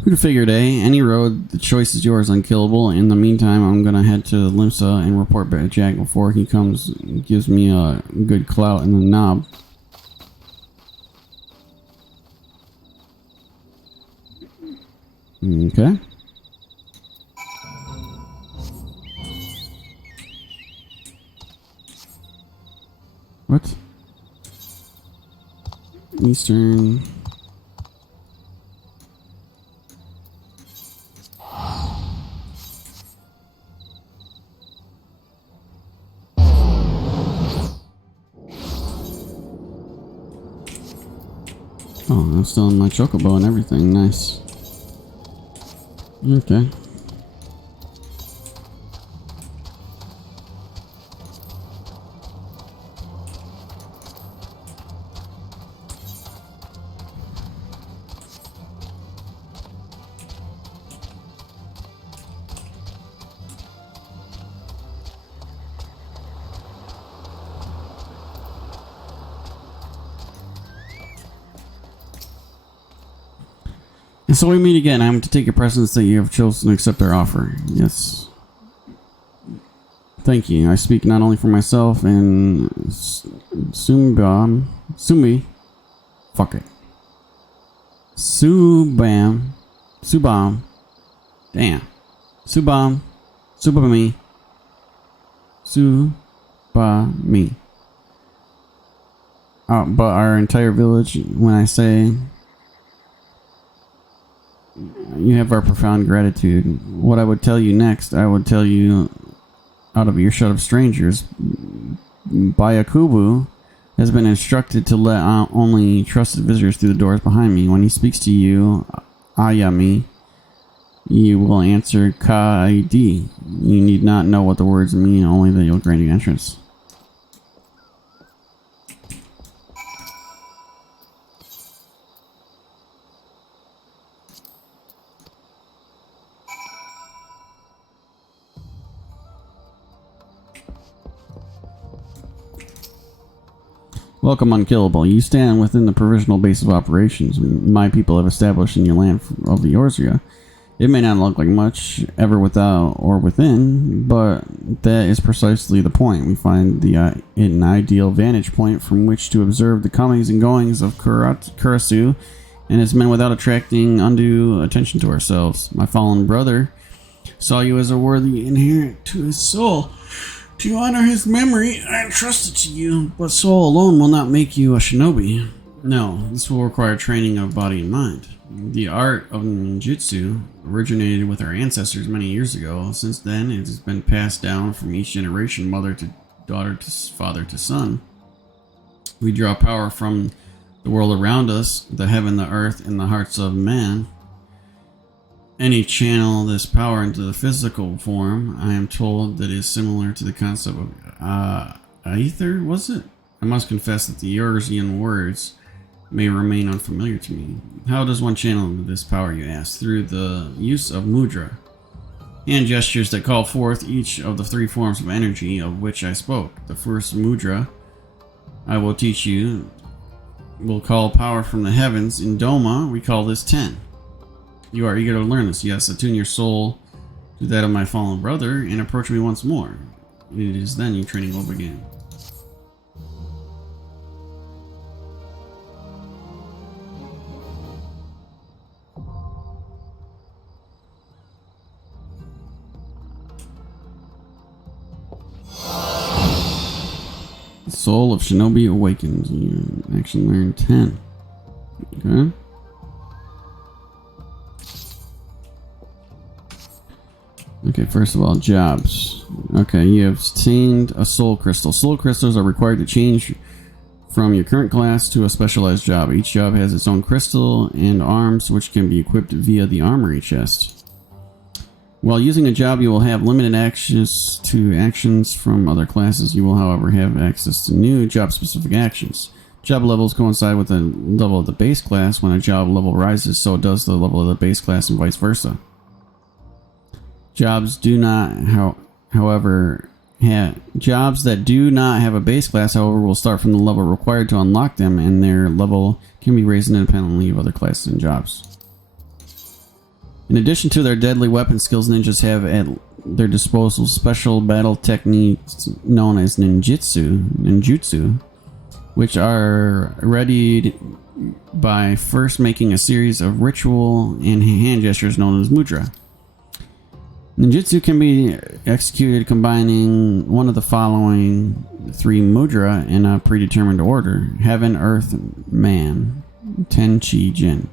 Who'd have figured, eh? Any road, the choice is yours, Unkillable. In the meantime, I'm gonna head to Limsa and report back to Jack before he comes and gives me a good clout in the knob. Okay. What? Eastern. Oh, I'm still in my chocobo and everything. Nice. Okay. And so we meet again. I am to take your presence that you have chosen to accept our offer. Yes. Thank you. I speak not only for myself and Sumi. Fuck it. Subam. Damn. Subami. But our entire village, when I say you have our profound gratitude. What I would tell you next, I would tell you out of earshot of strangers. Bayakubu has been instructed to let only trusted visitors through the doors behind me. When he speaks to you, Ayami, you will answer Kaidi. You need not know what the words mean, only that you'll grant you entrance. Welcome, Unkillable. You stand within the provisional base of operations my people have established in your land of the Orzia. It may not look like much, ever without or within, but that is precisely the point. We find an ideal vantage point from which to observe the comings and goings of Kurasu and his men without attracting undue attention to ourselves. My fallen brother saw you as a worthy inherent to his soul. To honor his memory, I entrust it to you, but soul alone will not make you a shinobi. No, this will require training of body and mind. The art of ninjutsu originated with our ancestors many years ago. Since then, it has been passed down from each generation, mother to daughter to father to son. We draw power from the world around us, the heaven, the earth, and the hearts of man. Any channel this power into the physical form, I am told that is similar to the concept of Aether, was it? I must confess that the Eorzean words may remain unfamiliar to me. How does one channel this power, you ask? Through the use of mudra. Hand gestures that call forth each of the three forms of energy of which I spoke. The first mudra I will teach you will call power from the heavens. In Doma, we call this Ten. You are eager to learn this. Yes, attune your soul to that of my fallen brother and approach me once more. It is then your training will begin. The soul of Shinobi awakens. You actually learn 10. Okay. Okay, first of all, jobs. Okay, you have obtained a soul crystal. Soul crystals are required to change from your current class to a specialized job. Each job has its own crystal and arms, which can be equipped via the armory chest. While using a job, you will have limited access to actions from other classes. You will, however, have access to new job-specific actions. Job levels coincide with the level of the base class. When a job level rises, so does the level of the base class and vice versa. Jobs do not, however, Jobs that do not have a base class, however, will start from the level required to unlock them, and their level can be raised independently of other classes and jobs. In addition to their deadly weapon skills, ninjas have at their disposal special battle techniques known as ninjutsu, which are readied by first making a series of ritual and hand gestures known as mudra. Ninjutsu can be executed combining one of the following 3 mudra in a predetermined order: Heaven, Earth, Man, Ten Chi Jin.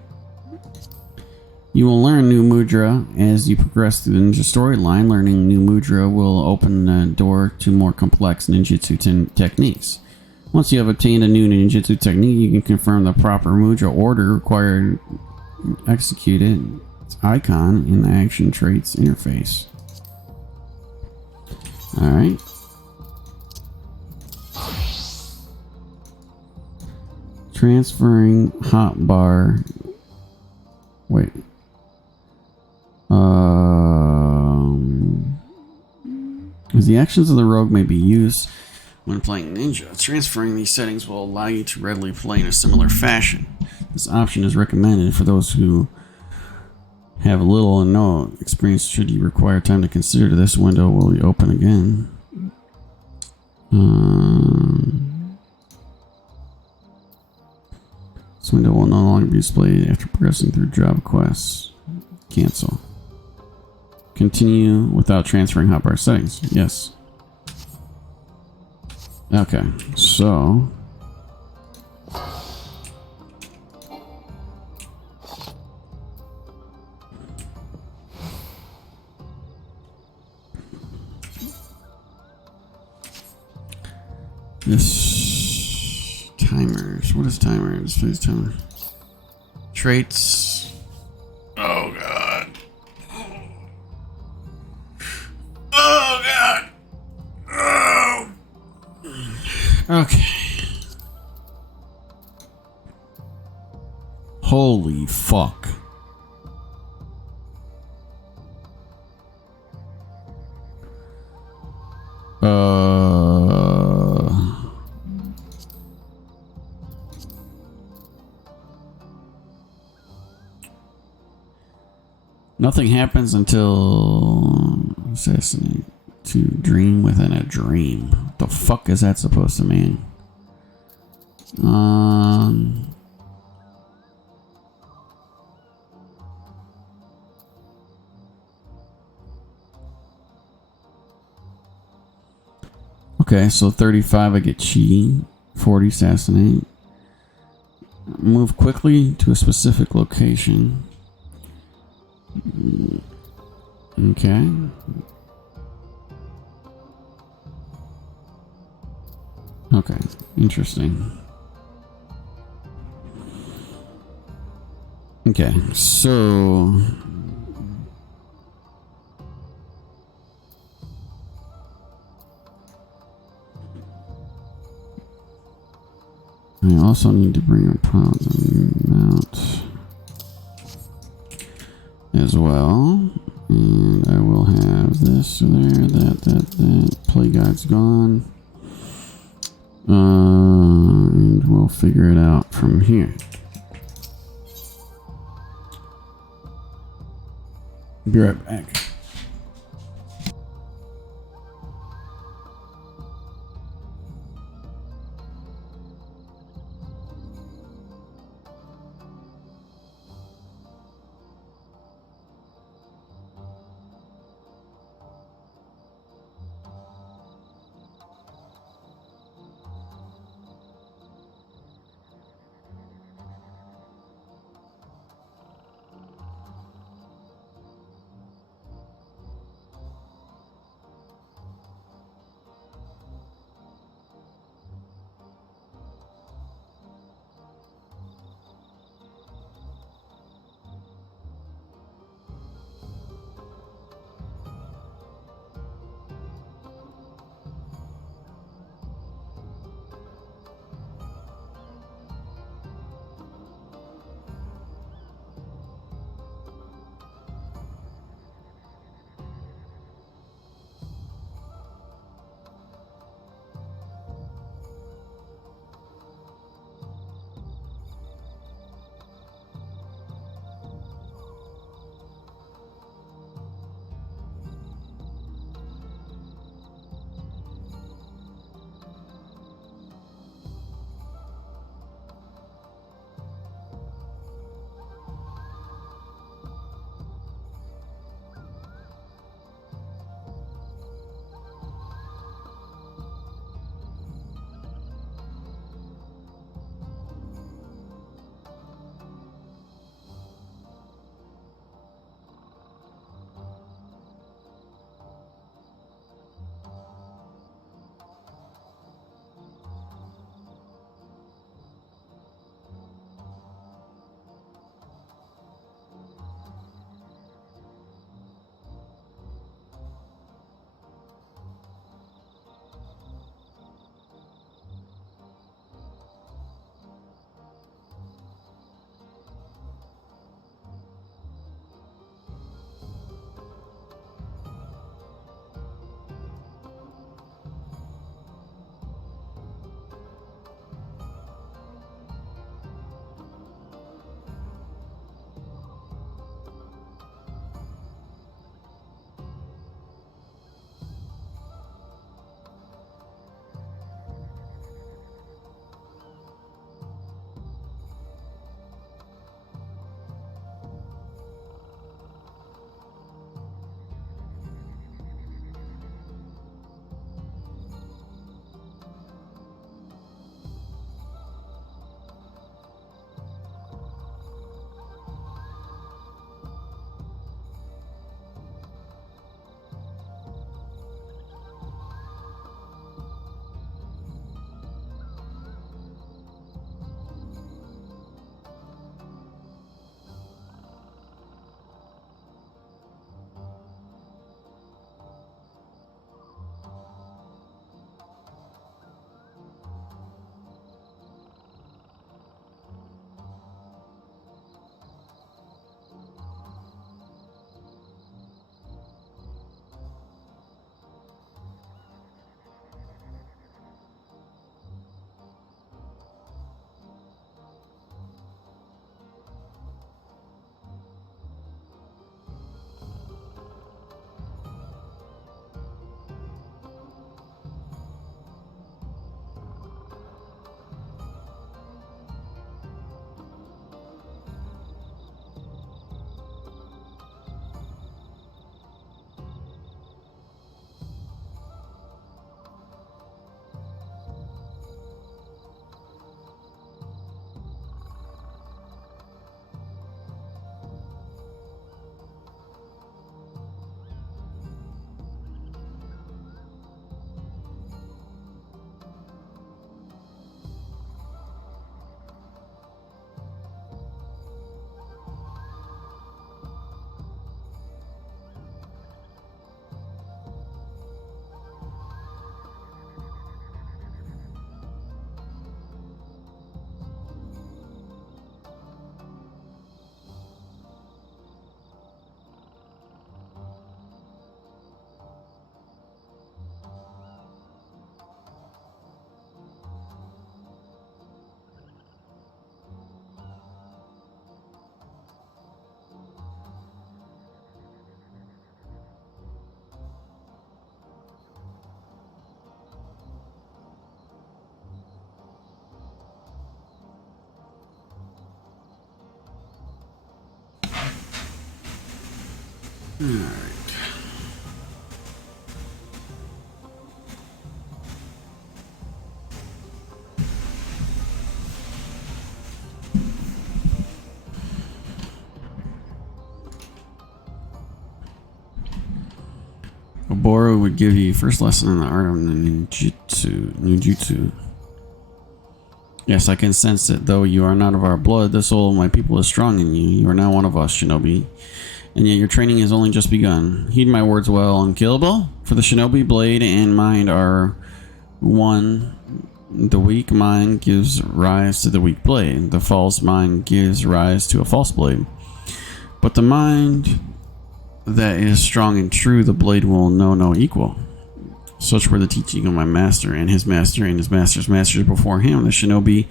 You will learn new mudra as you progress through the ninja storyline. Learning new mudra will open the door to more complex ninjutsu techniques. Once you have obtained a new ninjutsu technique, you can confirm the proper mudra order required, execute it. Icon in the action traits interface. Alright. Transferring hotbar. Wait. As the actions of the rogue may be used when playing ninja, transferring these settings will allow you to readily play in a similar fashion. This option is recommended for those who have little or no experience. Should you require time to consider, this window will be open again. This window will no longer be displayed after progressing through job quests. Cancel. Continue without transferring hotbar settings. Yes. Okay, so this timers. What is timer? Displays timer. Traits. Oh god. Oh god. Oh. Okay. Holy fuck. Nothing happens until assassinate to dream within a dream. What the fuck is that supposed to mean? Okay, so 35 I get chi, 40 assassinate. Move quickly to a specific location. Okay. Okay, interesting. Okay, so I also need to bring up the mount as well, and I will have this there, that play guide's gone, and we'll figure it out from here. Be right back. Oboro would give you first lesson in the art of ninjutsu. Yes, I can sense it. Though you are not of our blood, the soul of my people is strong in you. You are now one of us, shinobi. And yet your training has only just begun. Heed my words well, unkillable. For the shinobi blade and mind are one. The weak mind gives rise to the weak blade. The false mind gives rise to a false blade. But the mind that is strong and true, the blade will know no equal. Such were the teaching of my master and his master's masters before him. The shinobi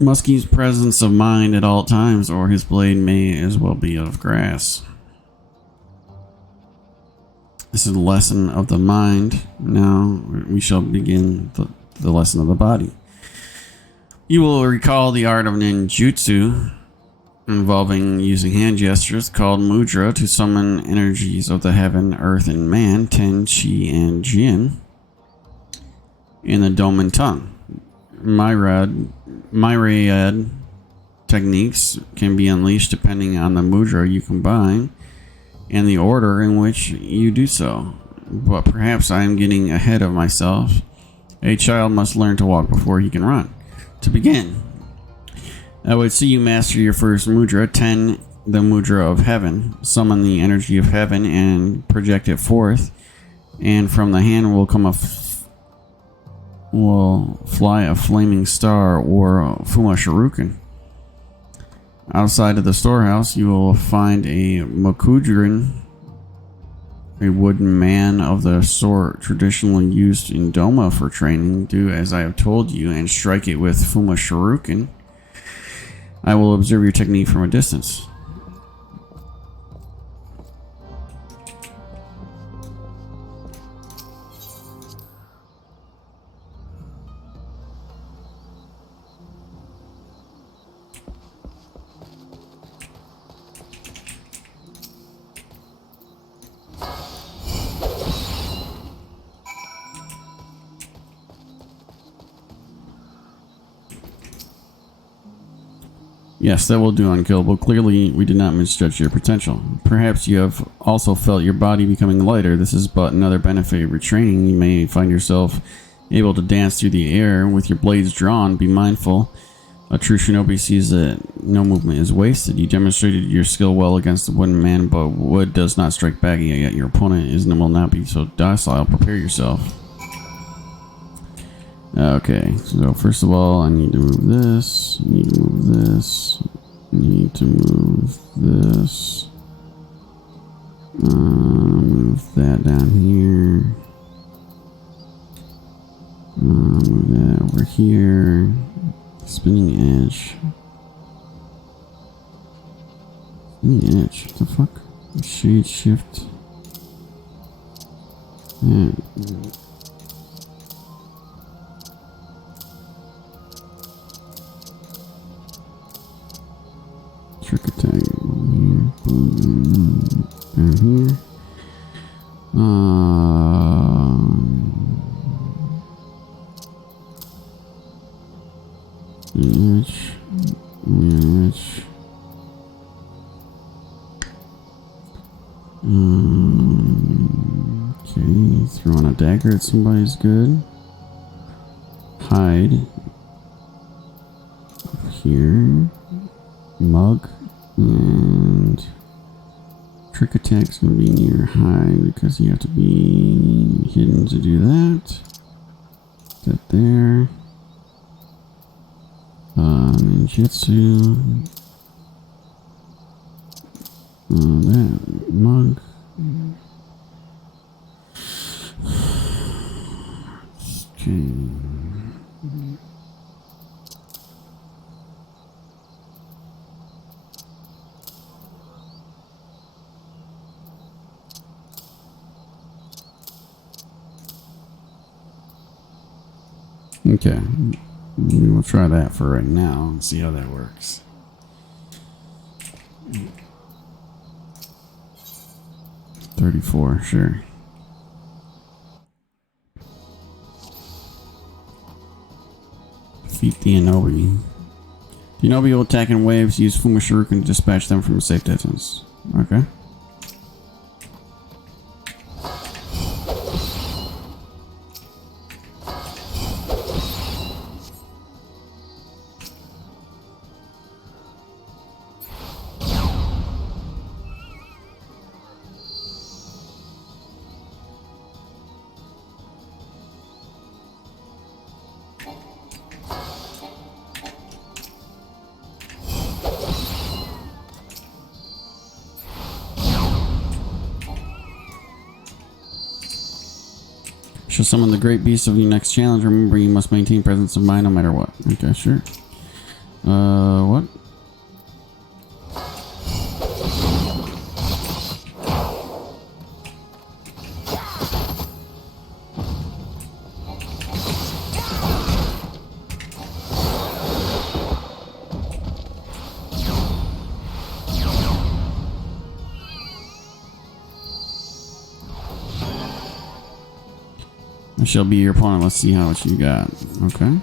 must keep presence of mind at all times, or his blade may as well be of grass. This is the lesson of the mind. Now we shall begin the lesson of the body. You will recall the art of ninjutsu, involving using hand gestures called mudra to summon energies of the heaven, earth, and man, ten, chi, and jin, in the Doman tongue. Myriad techniques can be unleashed depending on the mudra you combine and the order in which you do so. But perhaps I am getting ahead of myself. A child must learn to walk before he can run. To begin, I would see you master your first mudra, 10, the mudra of heaven. Summon the energy of heaven and project it forth, and from the hand will come will fly a flaming star or a Fuma Shuriken. Outside of the storehouse, you will find a Mokujin, a wooden man of the sort traditionally used in Doma for training. Do as I have told you and strike it with Fuma Shuriken. I will observe your technique from a distance. Yes, that will do, unkillable. Clearly, we did not misjudge your potential. Perhaps you have also felt your body becoming lighter. This is but another benefit of your training. You may find yourself able to dance through the air with your blades drawn. Be mindful. A true shinobi sees that no movement is wasted. You demonstrated your skill well against the wooden man, but wood does not strike back, yet your opponent will not be so docile. Prepare yourself. Okay, so first of all, I need to move this, I need to move this, I need to move this, move that down here, move that over here, spinning edge, what the fuck, shade shift, yeah. Trick attack here, down here. Okay, throwing a dagger at somebody's good. Hide. Up here. Mug. And trick attack's gonna be near hide because you have to be hidden to do that. That there. Ninjutsu. That mug. Okay. Okay, we'll try that for right now and see how that works. 34, sure. Defeat the Inobi. The Inobi will attack in waves. Use Fuma Shuriken to dispatch them from a safe distance. Okay. Shall summon the great beast of your next challenge. Remember, you must maintain presence of mind no matter what. Okay, sure. What? I shall be your opponent. Let's see how much you got. Okay.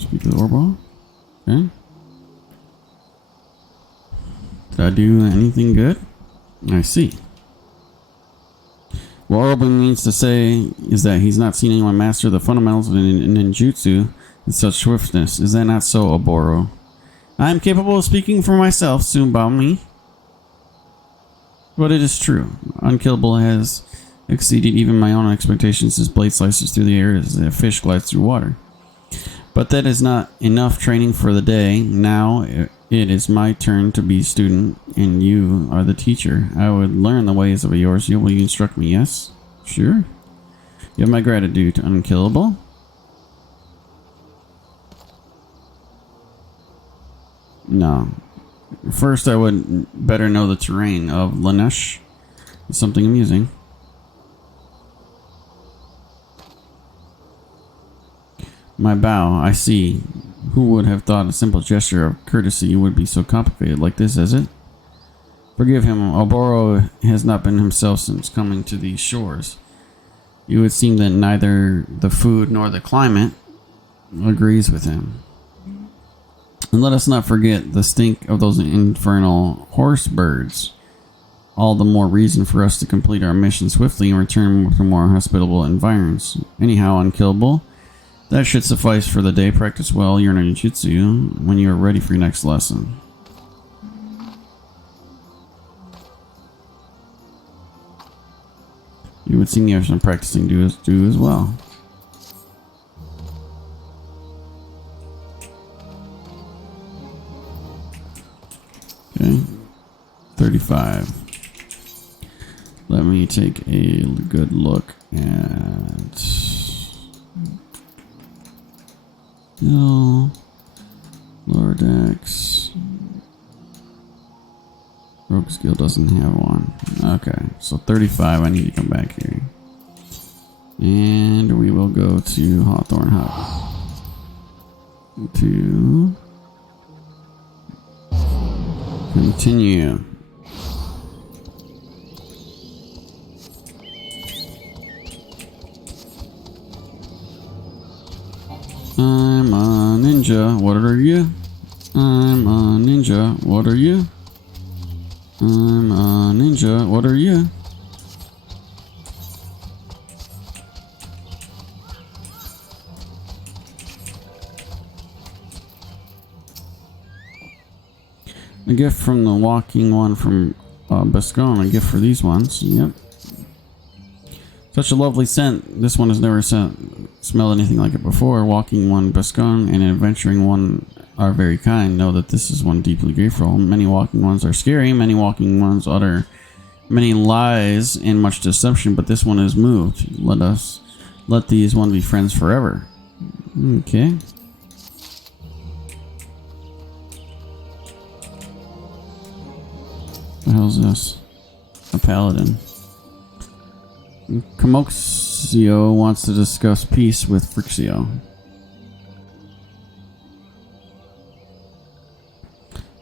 Speak to the Orball. Okay. Did I do anything good? I see. What Orobin means to say is that he's not seen anyone master the fundamentals of ninjutsu with such swiftness. Is that not so, Oboro? I am capable of speaking for myself, Tsubomi. But it is true. Unkillable has exceeded even my own expectations. His blade slices through the air as a fish glides through water. But that is not enough training for the day. Now it is my turn to be student, and you are the teacher. I would learn the ways of yours. Will you instruct me? Yes? Sure. You have my gratitude, Unkillable. No. First, I would better know the terrain of Lanesh. It's something amusing. My bow, I see. Who would have thought a simple gesture of courtesy would be so complicated like this, is it? Forgive him, Oboro has not been himself since coming to these shores. It would seem that neither the food nor the climate agrees with him. And let us not forget the stink of those infernal horse birds. All the more reason for us to complete our mission swiftly and return to more hospitable environs. Anyhow, Unkillable, that should suffice for the day. Practice well your ninjutsu when you are ready for your next lesson. You would seem to have some practicing to do as well. Okay, 35. Let me take a good look at Lower Decks. Rogue skill doesn't have one. Okay, so 35. I need to come back here. And we will go to Hawthorne Hut. To continue. I'm a ninja, what are you? I'm a ninja, what are you? I'm a ninja, what are you? A gift from the walking one from Bascon, a gift for these ones, yep. Such a lovely scent. This one has never smelled anything like it before. Walking one Bascon and an adventuring one are very kind. Know that this is one deeply grateful. Many walking ones are scary. Many walking ones utter many lies and much deception, but this one is moved. Let Let these one be friends forever. Okay. What the hell's this? A paladin. Camoxio wants to discuss peace with Frixio.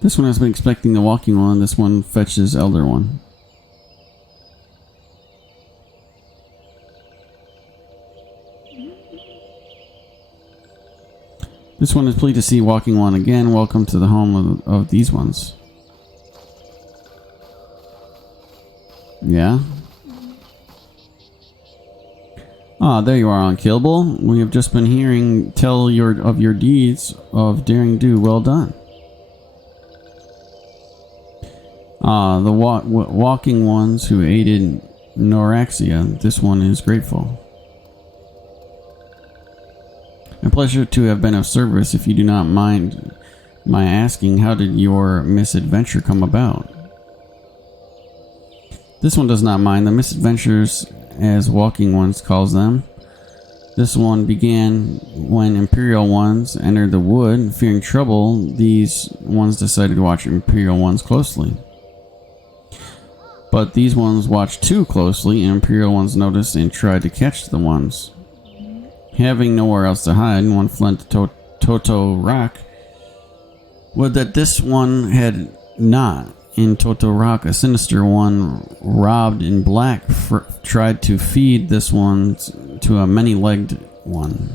This one has been expecting the walking one. This one fetches elder one. This one is pleased to see walking one again. Welcome to the home of these ones. Yeah. Ah, there you are, unkillable. We have just been hearing tell of your deeds of daring do. Well done. Ah, the walking ones who aided Noraxia. This one is grateful. A pleasure to have been of service. If you do not mind my asking, how did your misadventure come about? This one does not mind. The misadventures, as walking ones calls them. This one began when Imperial ones entered the wood. Fearing trouble, these ones decided to watch Imperial ones closely. But these ones watched too closely, and Imperial ones noticed and tried to catch the ones. Having nowhere else to hide, one fled to Toto Rock. Would that this one had not. In Toto Rock, a sinister one, robed in black, tried to feed this one to a many-legged one.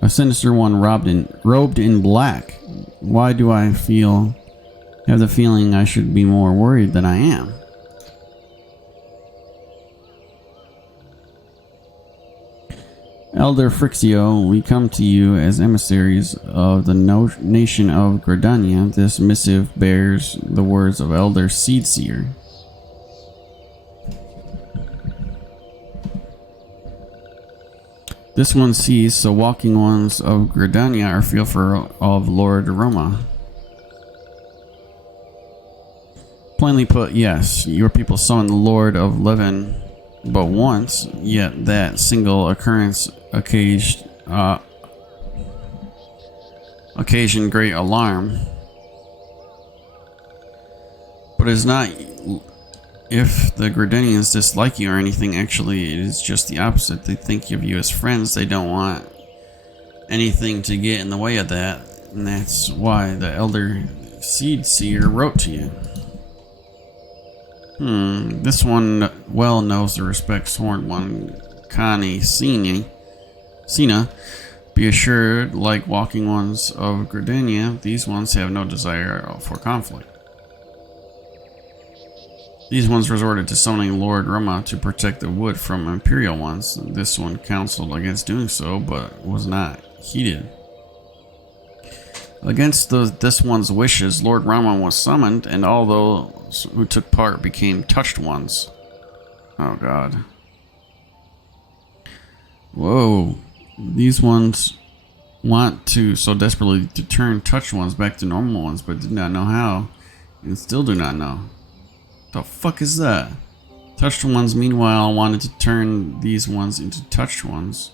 A sinister one robed in black. Why do I have the feeling I should be more worried than I am? Elder Frixio, we come to you as emissaries of the nation of Gridania. This missive bears the words of Elder Seedseer. This one sees, so walking ones of Gridania are fearful of Lord Roma. Plainly put, yes, your people summoned the Lord of Levin but once, yet that single occurrence occasioned great alarm. But it is not if the Gridanians dislike you or anything. Actually, it is just the opposite. They think of you as friends. They don't want anything to get in the way of that, and that's why the Elder Seedseer wrote to you. This one well knows the respects Horned One, Connie Cena. Be assured, like walking ones of Gridania, these ones have no desire for conflict. These ones resorted to summoning Lord Roma to protect the wood from Imperial ones. This one counseled against doing so, but was not heeded. Against this one's wishes, Lord Rama was summoned, and all those who took part became touched ones. Oh god. Whoa. These ones want to so desperately to turn touched ones back to normal ones, but did not know how, and still do not know. The fuck is that? Touched ones, meanwhile, wanted to turn these ones into touched ones,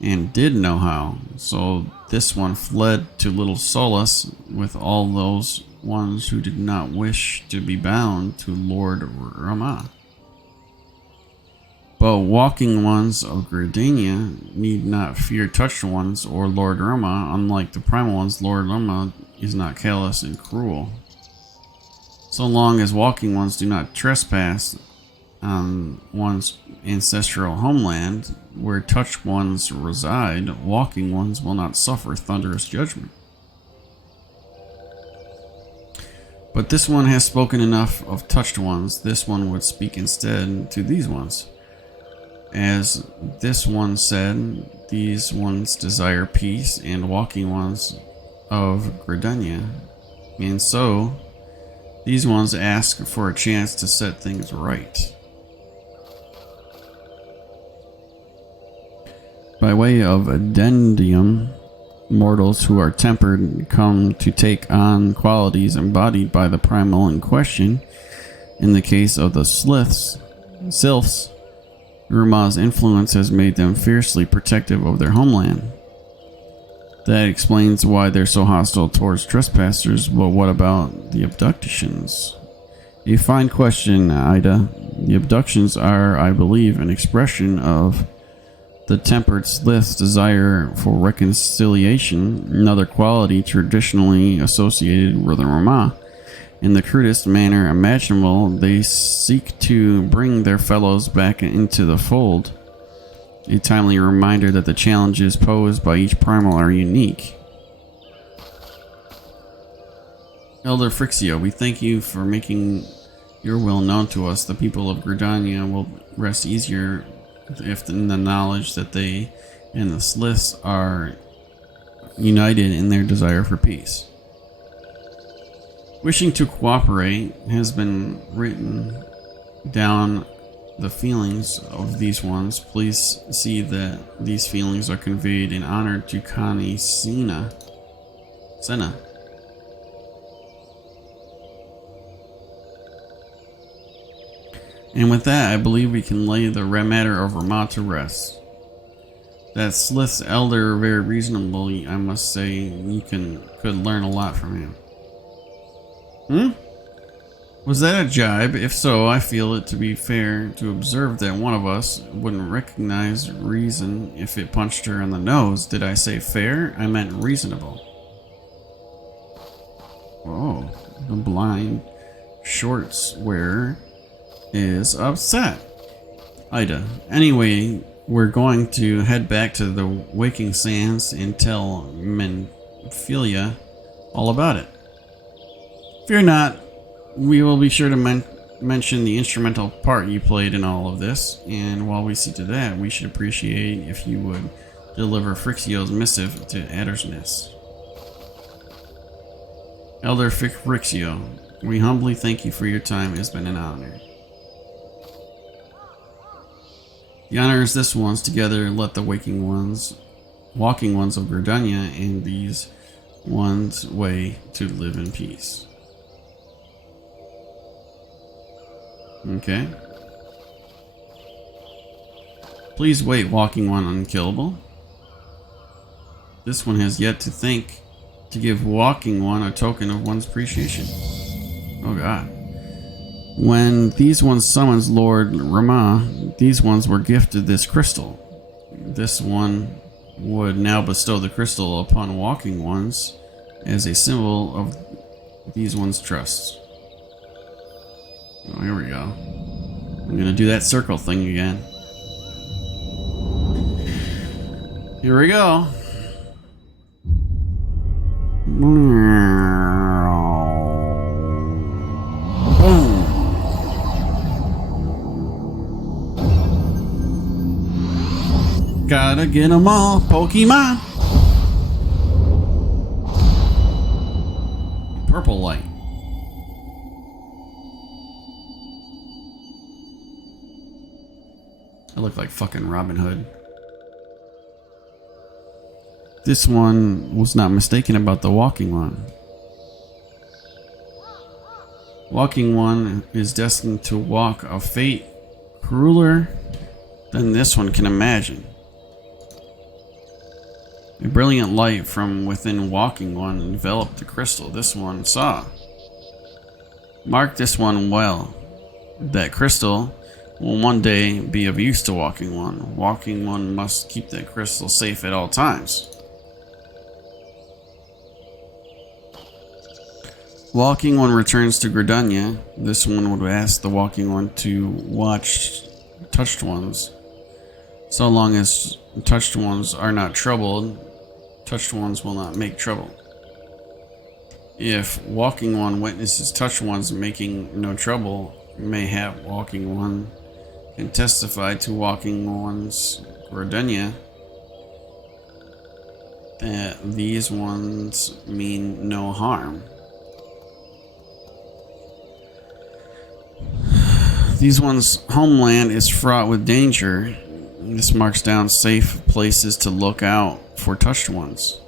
and did know how. So this one fled to Little Solace with all those ones who did not wish to be bound to Lord Rama. But walking ones of Gridania need not fear touched ones or Lord Rama. Unlike the primal ones, Lord Rama is not callous and cruel. So long as walking ones do not trespass on one's ancestral homeland, where touched ones reside, walking ones will not suffer thunderous judgment. But this one has spoken enough of touched ones. This one would speak instead to these ones. As this one said, these ones desire peace, and walking ones of Gridania. And so, these ones ask for a chance to set things right. By way of addendum, mortals who are tempered come to take on qualities embodied by the primal in question. In the case of the sylphs, Ruma's influence has made them fiercely protective of their homeland. That explains why they're so hostile towards trespassers, but what about the abductions? A fine question, Ida. The abductions are, I believe, an expression of the tempered Slith's desire for reconciliation, another quality traditionally associated with the Rama. In the crudest manner imaginable, they seek to bring their fellows back into the fold. A timely reminder that the challenges posed by each primal are unique. Elder Phrixio, we thank you for making your will known to us. The people of Gridania will rest easier if in the knowledge that they and the Sliths are united in their desire for peace. Wishing to cooperate has been written down the feelings of these ones. Please see that these feelings are conveyed in honor to Connie Senna. And with that, I believe we can lay the matter of Rama to rest. That Slith's elder very reasonably, I must say. You could learn a lot from him. Was that a jibe? If so, I feel it to be fair to observe that one of us wouldn't recognize reason if it punched her in the nose. Did I say fair? I meant reasonable. Whoa, the blind shorts wearer is upset. Ida, anyway, we're going to head back to the Waking Sands and tell Menphilia all about it. Fear not, we will be sure to mention the instrumental part you played in all of this, and while we see to that, we should appreciate if you would deliver Phrixio's missive to Adder's Nest. Elder Phrixio, we humbly thank you for your time. It has been an honor. The honor is this one's. Together let the walking ones of Gridania and these one's way to live in peace. Okay. Please wait, Walking One unkillable. This one has yet to think to give Walking One a token of one's appreciation. Oh god. When these ones summons Lord Rama, these ones were gifted this crystal. This one would now bestow the crystal upon Walking Ones as a symbol of these ones' trust. Oh, here we go. I'm gonna do that circle thing again. Here we go. Boom. Gotta get 'em all, Pokemon. Purple light. I look like fucking Robin Hood. This one was not mistaken about the Walking One. Walking One is destined to walk a fate crueler than this one can imagine. A brilliant light from within Walking One enveloped the crystal this one saw. Mark this one well. That crystal will one day be of use to Walking One. Walking One must keep that crystal safe at all times. Walking One returns to Gridania. This one would ask the Walking One to watch touched ones. So long as touched ones are not troubled, touched ones will not make trouble. If Walking One witnesses touched ones making no trouble, mayhap Walking One can testify to Walking One's Gridania that these ones mean no harm. These ones' homeland is fraught with danger. This marks down safe places to look out for touched ones.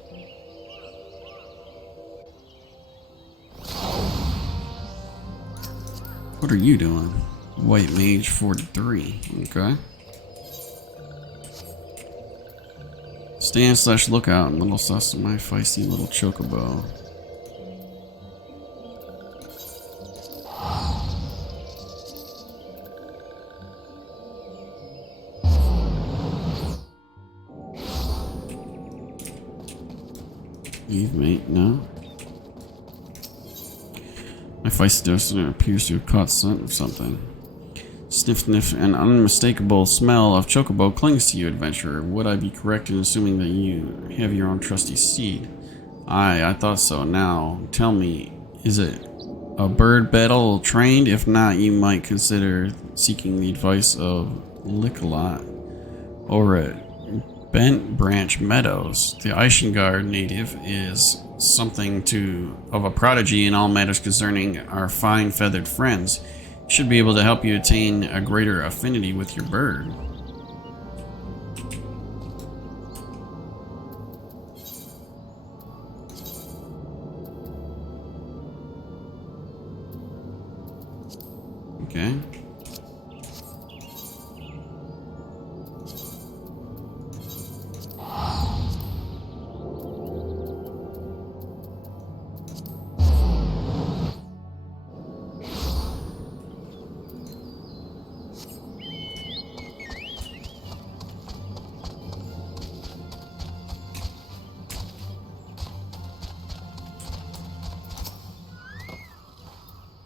What are you doing? White Mage 43. Okay. Stand/lookout and little sus my feisty little chocobo. Leave, mate. No. My feisty destiny appears to have caught scent of something. Sniff, sniff, an unmistakable smell of chocobo clings to you, adventurer. Would I be correct in assuming that you have your own trusty steed? Aye, I thought so. Now, tell me, is it a bird battle trained? If not, you might consider seeking the advice of Licolot over at Bent Branch Meadows. The Isengard native is something of a prodigy in all matters concerning our fine feathered friends. Should be able to help you attain a greater affinity with your bird. Okay.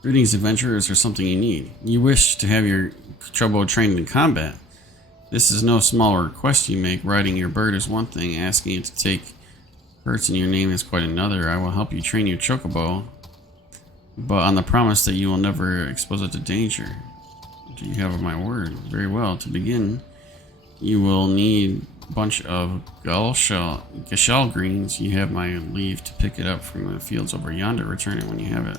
Greetings, adventurers, or something you need. You wish to have your chocobo trained in combat. This is no small request you make. Riding your bird is one thing. Asking it to take hurts in your name is quite another. I will help you train your chocobo, but on the promise that you will never expose it to danger. Do you have my word? Very well. To begin, you will need a bunch of gashal greens. You have my leave to pick it up from the fields over yonder. Return it when you have it.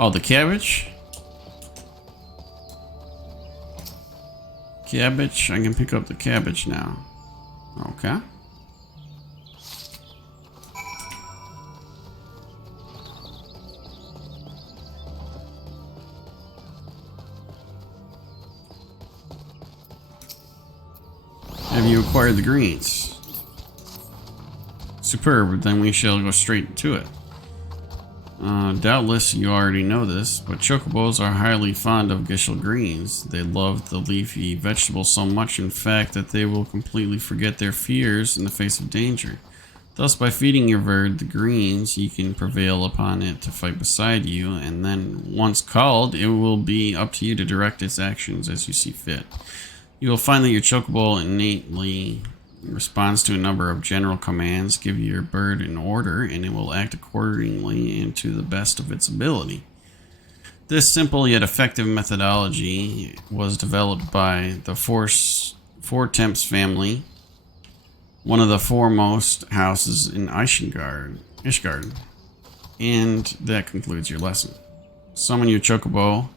Oh, the cabbage? Cabbage? I can pick up the cabbage now. Okay. Have you acquired the greens? Superb, then we shall go straight to it. Doubtless you already know this, but chocobos are highly fond of gishel greens. They love the leafy vegetable so much, in fact, that they will completely forget their fears in the face of danger. Thus, by feeding your bird the greens, you can prevail upon it to fight beside you, and then, once called, it will be up to you to direct its actions as you see fit. You will find that your chocobo innately responds to a number of general commands. Give your bird an order and it will act accordingly and to the best of its ability. This simple yet effective methodology was developed by the Four Temps family, one of the foremost houses in Ishgard. And that concludes your lesson. Summon your chocobo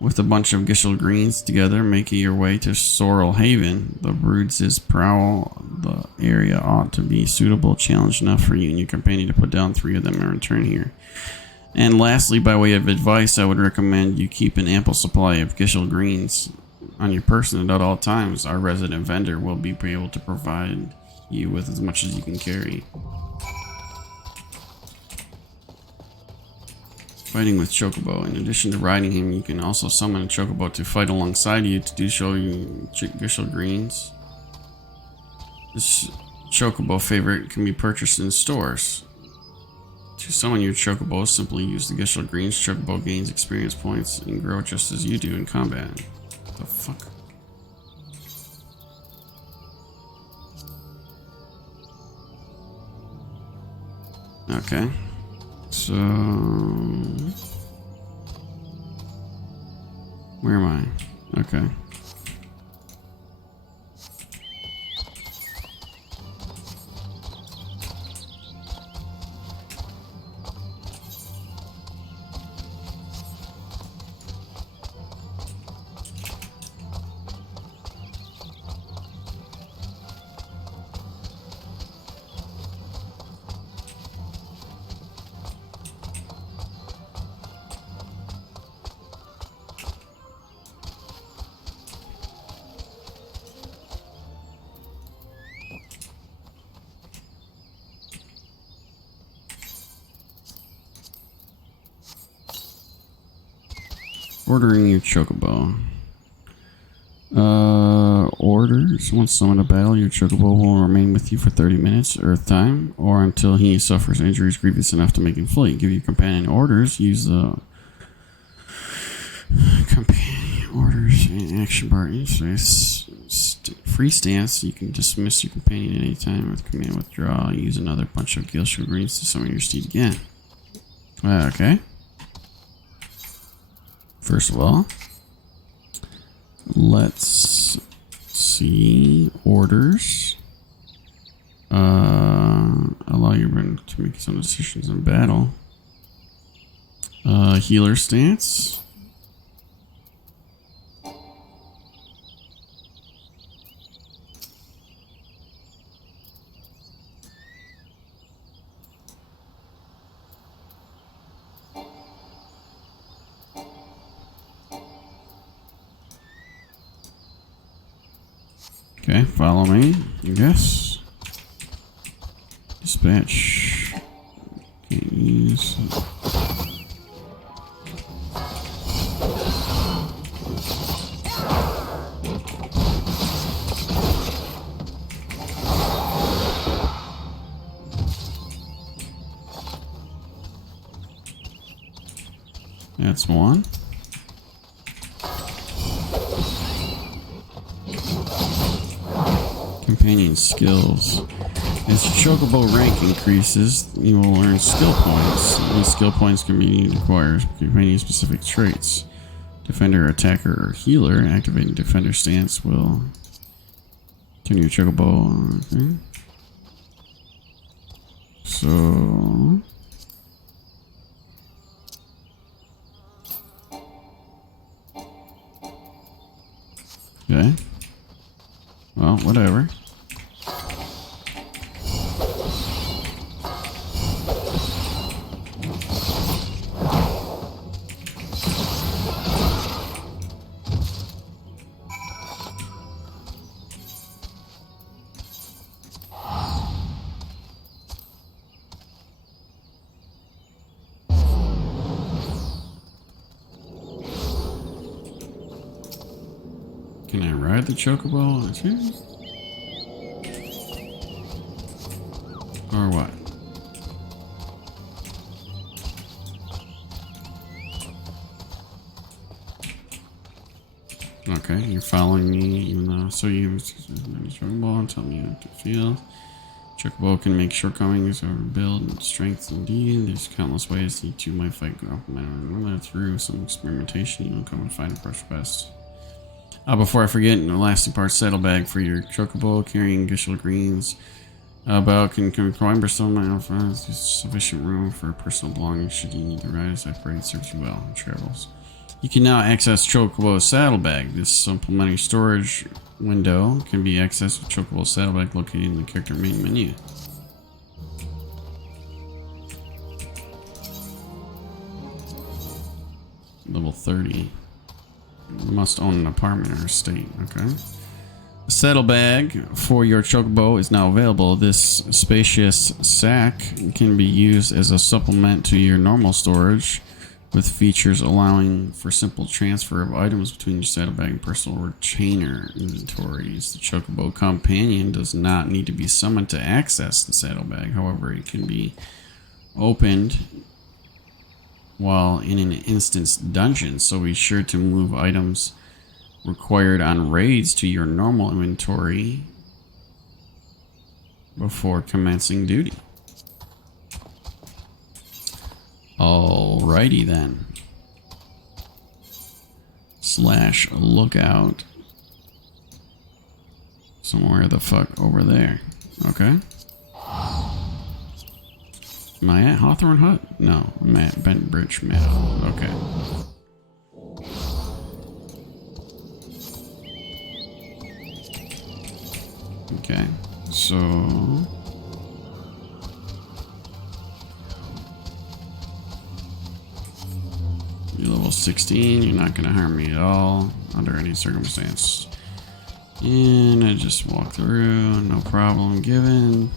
with a bunch of gishel greens together, making your way to Sorrel Haven. The broods' prowl the area ought to be suitable challenge enough for you and your companion to put down 3 of them and return here. And lastly, by way of advice, I would recommend you keep an ample supply of gishel greens on your person at all times. Our resident vendor will be able to provide you with as much as you can carry. Fighting with chocobo. In addition to riding him, you can also summon a chocobo to fight alongside you to do show you gishel greens. This chocobo favorite can be purchased in stores. To summon your chocobo, simply use the gishel greens. Chocobo gains experience points and grow just as you do in combat. What the fuck? Okay. So, where am I? Okay. Ordering your chocobo. Orders. Once summoned to battle, your chocobo will remain with you for 30 minutes Earth time, or until he suffers injuries grievous enough to make him flee. Give your companion orders. Use the companion orders and action bar interface. Free stance. You can dismiss your companion at any time with command withdraw. Use another bunch of glacial greens to summon your steed again. Okay. First of all, let's see orders. Allow your opponent to make some decisions in battle. Healer stance. Okay, follow me, I guess. Dispatch. Can't use. That's one. Companion skills. As your chocobo rank increases, you will earn skill points. These skill points can be required companion specific traits. Defender, attacker, or healer. Activating defender stance will turn your chocobo. Okay. So okay. Well, whatever. Can I ride the chocobo? Or what? Okay, you're following me, even though so you chocobo and tell me how to feel. Chocobo can make shortcomings or build strength indeed. There's countless ways the two might fight through some experimentation. You'll come and find a brush best. Before I forget, the lasting part, saddlebag for your chocobo carrying glacial greens. About can climb some there's sufficient room for personal belongings should you need to ride as upgrade serves you well in travels. You can now access Chocobo's saddlebag. This supplementary storage window can be accessed with Chocobo's saddlebag located in the character main menu. Level 30. Must own an apartment or estate. Okay. A saddlebag for your chocobo is now available. This spacious sack can be used as a supplement to your normal storage, with features allowing for simple transfer of items between your saddlebag and personal retainer inventories. The chocobo companion does not need to be summoned to access the saddlebag. However, it can be opened while in an instance dungeon, so be sure to move items required on raids to your normal inventory before commencing duty. Alrighty then. / lookout. Somewhere the fuck over there. Okay. Am I at Hawthorne Hut? No, I'm at Bent Bridge Meadow. Okay. Okay, so you're level 16, you're not gonna harm me at all under any circumstance. And I just walk through, no problem given.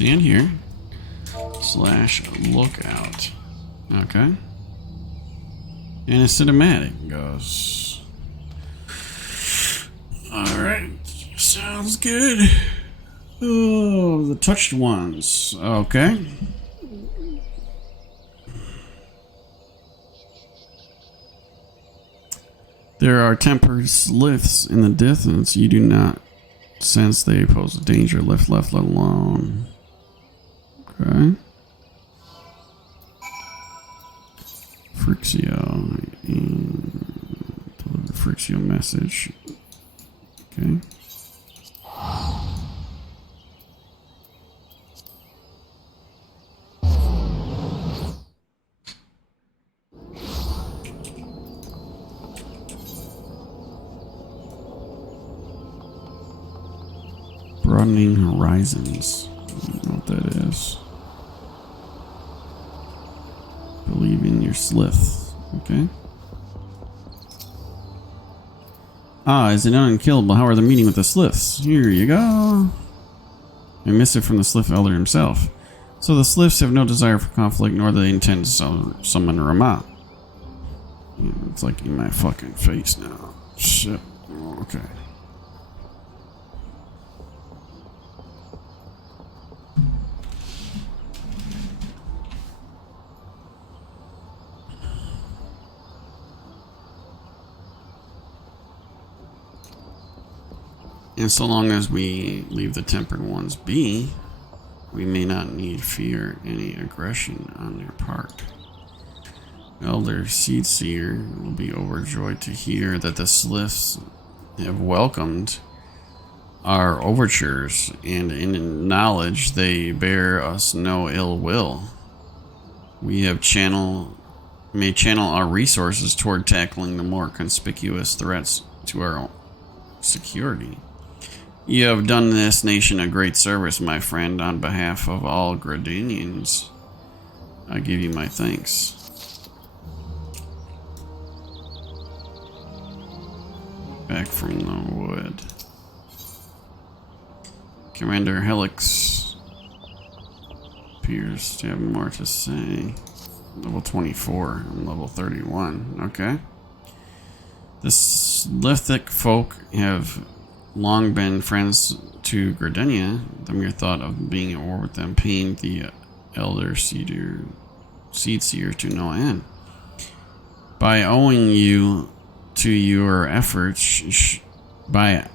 stand here. / lookout. Okay. And a cinematic goes. Alright. Sounds good. Oh, the touched ones. Okay. There are tempered sliths in the distance. You do not sense they pose a danger. Left, let alone. Okay. Frixio. Deliver Frixio message. Okay. Broadening horizons. I don't know what that is. Believe in your slith. Okay. Ah, is it unkillable? How are the meeting with the sliths? Here you go. A missive from the slith elder himself. So the sliths have no desire for conflict, nor do they intend to summon Rama. Yeah, it's like in my fucking face now. Shit. Okay. And so long as we leave the tempered ones be, we may not need fear any aggression on their part. Elder Seedseer will be overjoyed to hear that the sliths have welcomed our overtures, and in knowledge they bear us no ill will. We have may channel our resources toward tackling the more conspicuous threats to our security. You have done this nation a great service, my friend. On behalf of all Gridanians, I give you my thanks. Back from the wood. Commander Helix appears to have more to say. Level 24 and level 31. Okay. The Slithic folk have long been friends to Gridania. The mere thought of being at war with them pained the elder Seedseer to no end. By owing you to your efforts, but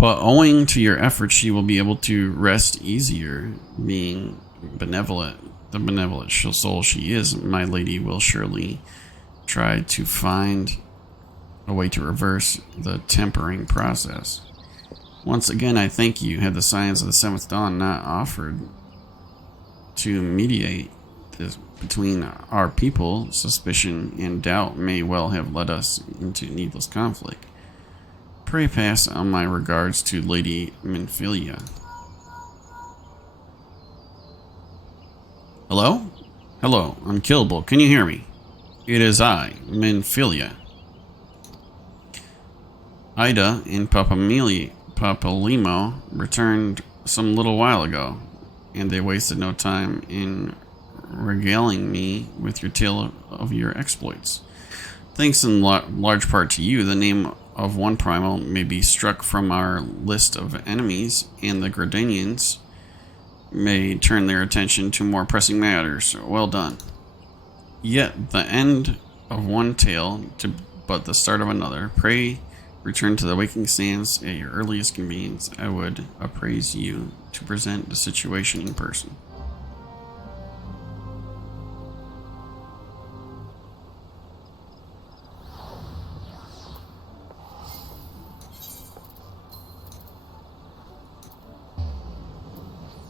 owing to your efforts, she will be able to rest easier, being benevolent. The benevolent soul she is, my lady will surely try to find a way to reverse the tempering process. Once again, I thank you. Had the signs of the seventh dawn not offered to mediate this between our people, suspicion and doubt may well have led us into needless conflict. Pray pass on my regards to Lady Minfilia. Hello? Hello, unkillable. Can you hear me? It is I, Minfilia. Ida and Papalimo returned some little while ago, and they wasted no time in regaling me with your tale of your exploits. Thanks in large part to you, the name of one primal may be struck from our list of enemies, and the Gridanians may turn their attention to more pressing matters. Well done. Yet the end of one tale to but the start of another. Pray return to the Waking Sands at your earliest convenience. I would appraise you to present the situation in person.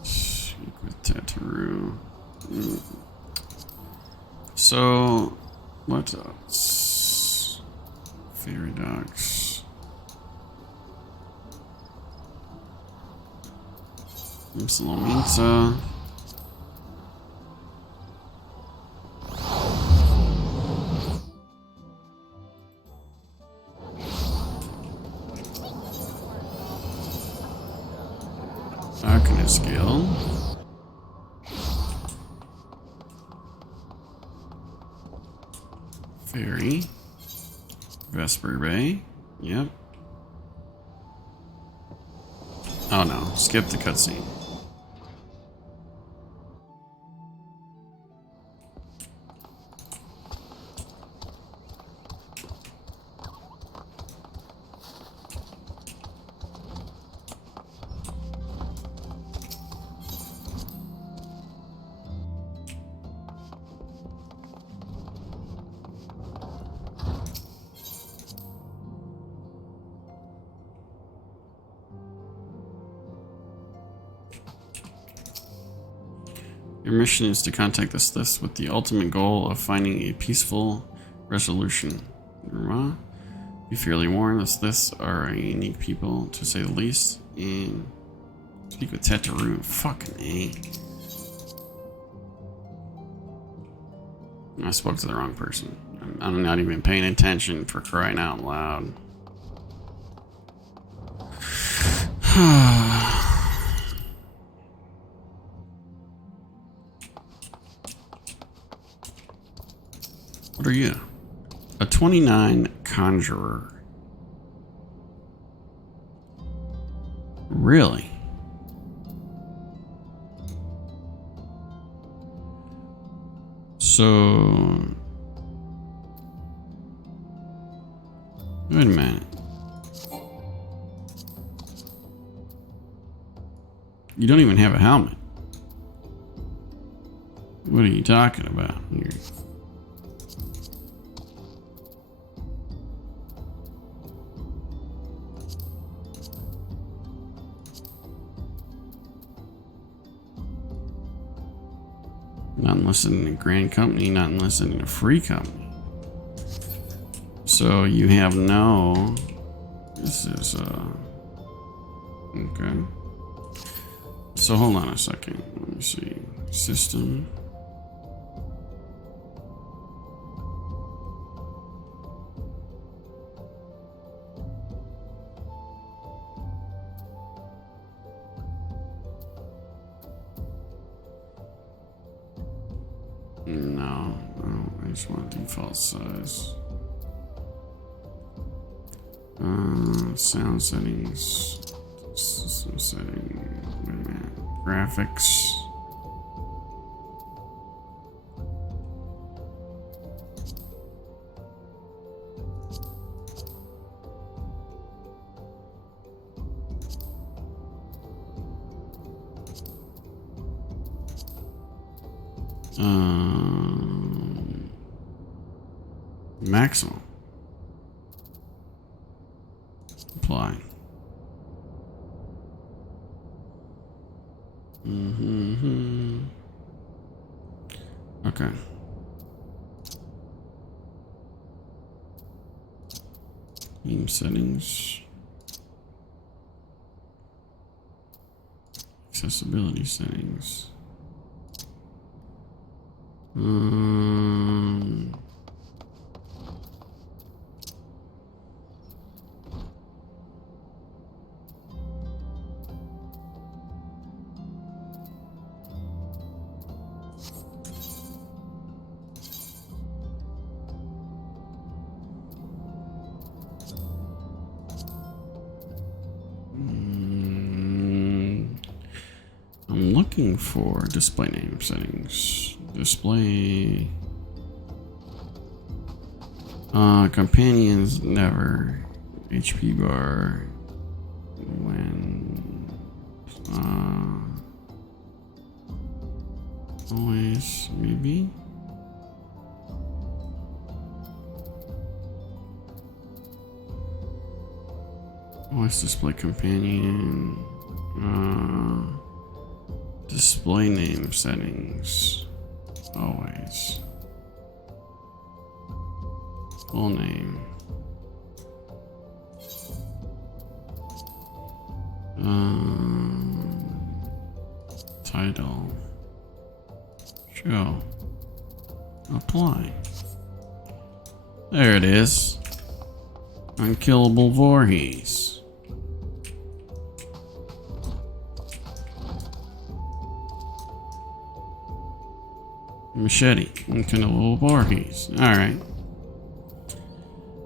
Speak with Tataru. So, what else? Fairy dogs. Salamanca. a skill. Fairy. Vesper Bay. Yep. Oh no, skip the cutscene. Your mission is to contact the Sliths with the ultimate goal of finding a peaceful resolution. Be fairly warned, the Sliths are a unique people, to say the least, and speak with Tetaru. Fucking A. I spoke to the wrong person. I'm not even paying attention, for crying out loud. What are you? A 29 conjurer. Really? So... Wait a minute. You don't even have a helmet. What are you talking about here? Not unless in a grand company, not unless in a free company. So you have no... This is, okay. So hold on a second. Let me see. System. No, I just want default size. Sound settings. System setting. Wait a minute. Graphics. Maximum. Apply. Okay. Game settings. Accessibility settings. I'm looking for display name settings. Display. Companions never. HP bar. When. Always, maybe. Always display companion. Display name settings. Always. Full name. Title. Show. Apply. There it is. Unkillable Voorhees. Machete. Unkillable Voorhees. Alright.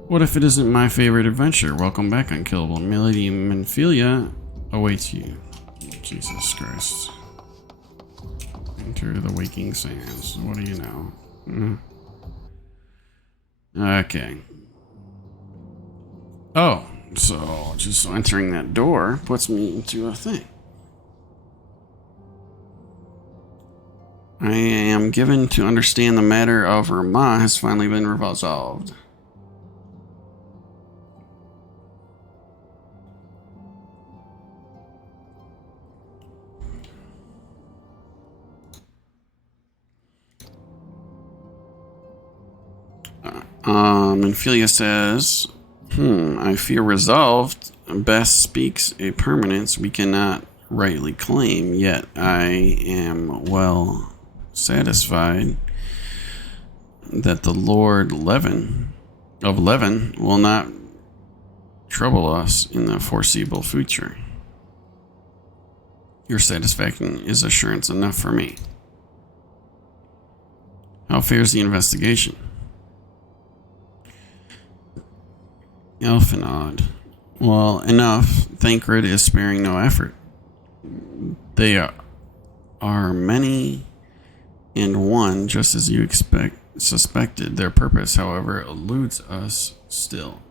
What if it isn't my favorite adventure? Welcome back, Unkillable. Milady Menphilia awaits you. Jesus Christ. Enter the waking sands. What do you know? Okay. Oh, so just entering that door puts me into a thing. I am given to understand the matter of Ramah has finally been resolved. Menphilia says, I fear resolved best speaks a permanence we cannot rightly claim, yet I am well satisfied that the Lord of Levin will not trouble us in the foreseeable future. Your satisfaction is assurance enough for me. How fares the investigation? Elfinod. Well, enough. Thancred is sparing no effort. They are many and one, just as you suspected. Their purpose, however, eludes us still.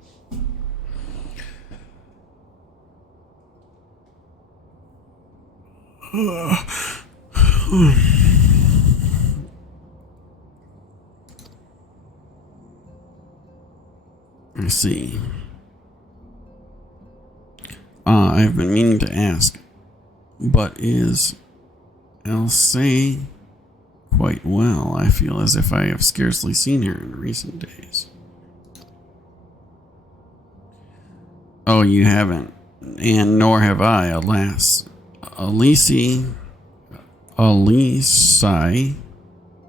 I see. I've been meaning to ask, but is Elsie quite well? I feel as if I have scarcely seen her in recent days. Oh, you haven't, and nor have I, alas. Elsie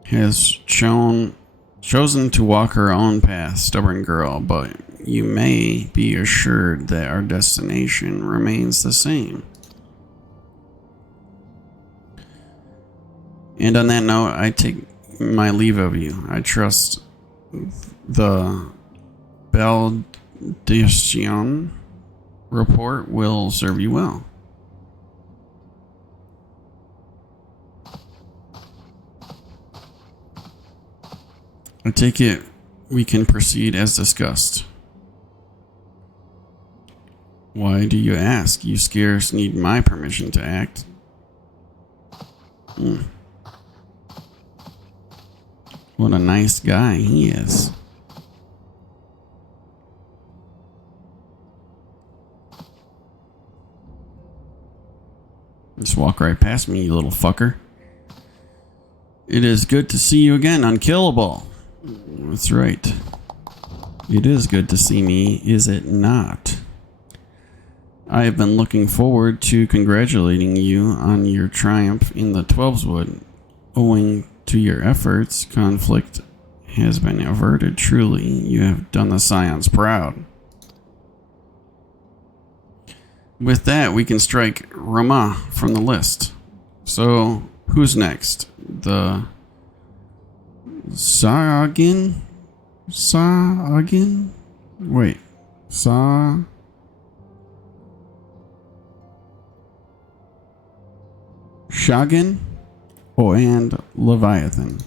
has chosen to walk her own path, stubborn girl, but you may be assured that our destination remains the same. And on that note, I take my leave of you. I trust the Baldician report will serve you well. I take it we can proceed as discussed. Why do you ask? You scarce need my permission to act. What a nice guy he is. Just walk right past me, you little fucker. It is good to see you again, Unkillable. That's right. It is good to see me, is it not? I have been looking forward to congratulating you on your triumph in the Twelveswood. Owing to your efforts, conflict has been averted. Truly, you have done the Scions proud. With that, we can strike Ramah from the list. So, who's next? The Shagan? Wait. Shagan? Oh, and Leviathan.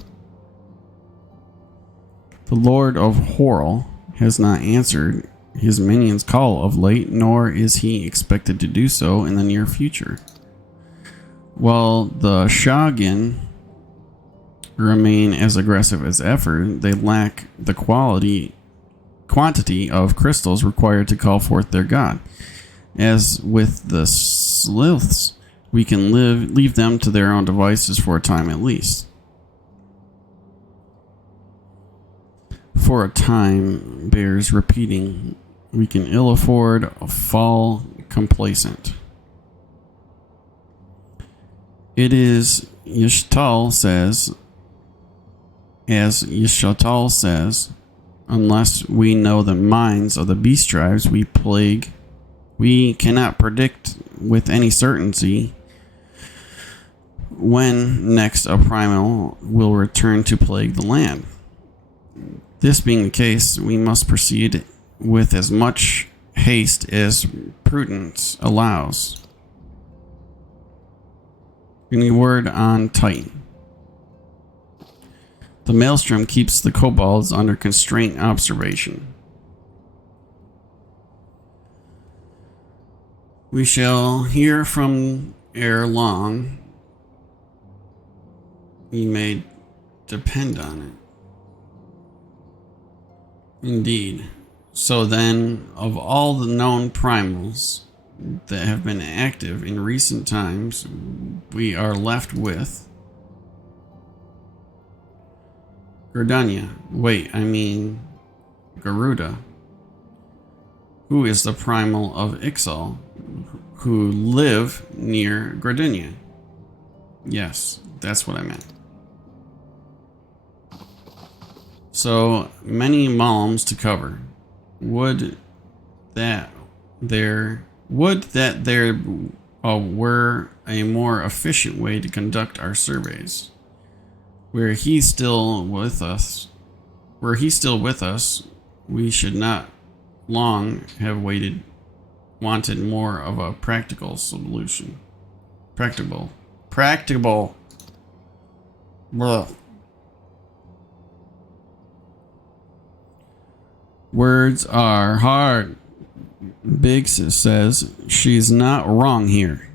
The Lord of Horrell has not answered his minion's call of late, nor is he expected to do so in the near future. While the Shagan remain as aggressive as ever, they lack the quantity of crystals required to call forth their god. As with the Sliths, we can leave them to their own devices for a time at least. For a time bears repeating. We can ill afford a fall complacent. It is Yshtal says, as Yshtal says, unless we know the minds of the beast tribes we cannot predict with any certainty when next a primal will return to plague the land. This being the case, we must proceed with as much haste as prudence allows. Any word on Titan? The Maelstrom keeps the kobolds under constraint observation. We shall hear from ere long. We may depend on it. Indeed. So then, of all the known primals that have been active in recent times, we are left with Gridania. Garuda, who is the primal of Ixal, who live near Gridania. Yes, that's what I meant. So many malms to cover. Would that there were a more efficient way to conduct our surveys. Were he still with us, we should not long have wanted more of a practical solution. Practicable. Blah. Words are hard. Biggs says she's not wrong here.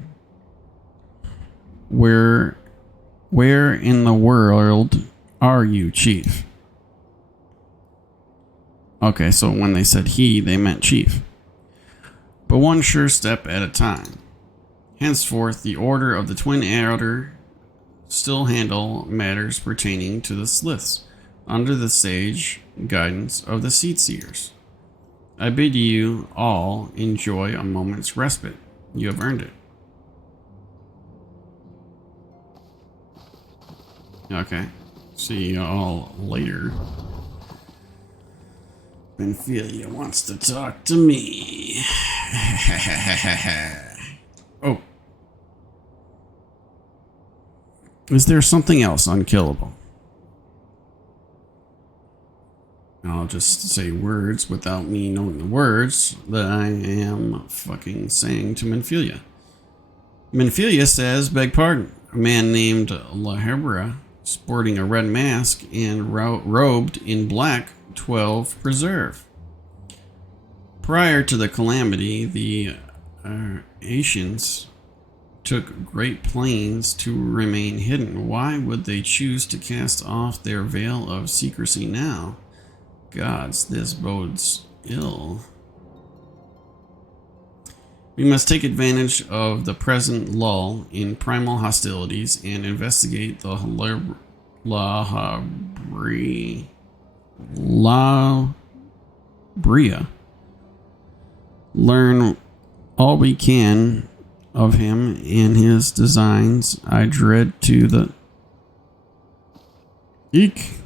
Where in the world are you, Chief? Okay, so when they said he, they meant Chief. But one sure step at a time. Henceforth, the Order of the Twin Adder still handle matters pertaining to the Sliths, under the sage guidance of the Seedseers. I bid you all enjoy a moment's respite. You have earned it. Okay. See you all later. Benfilia wants to talk to me. Oh. Is there something else unkillable? I'll just say words without me knowing the words that I am fucking saying to Menphilia. Menphilia says, beg pardon, a man named Lahebra, sporting a red mask and robed in black, 12 preserve. Prior to the calamity, the Asians took great pains to remain hidden. Why would they choose to cast off their veil of secrecy now? Gods, this bodes ill. We must take advantage of the present lull in primal hostilities and investigate the La Bria. Learn all we can of him and his designs. I dread to the... Eek!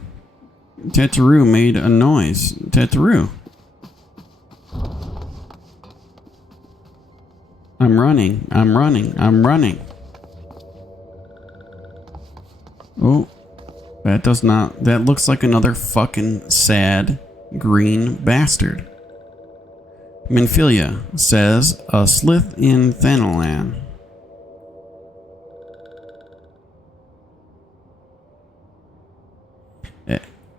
Tataru made a noise. Tataru. I'm running. Oh. That looks like another fucking sad green bastard. Menphilia says, a slith in Thanalan.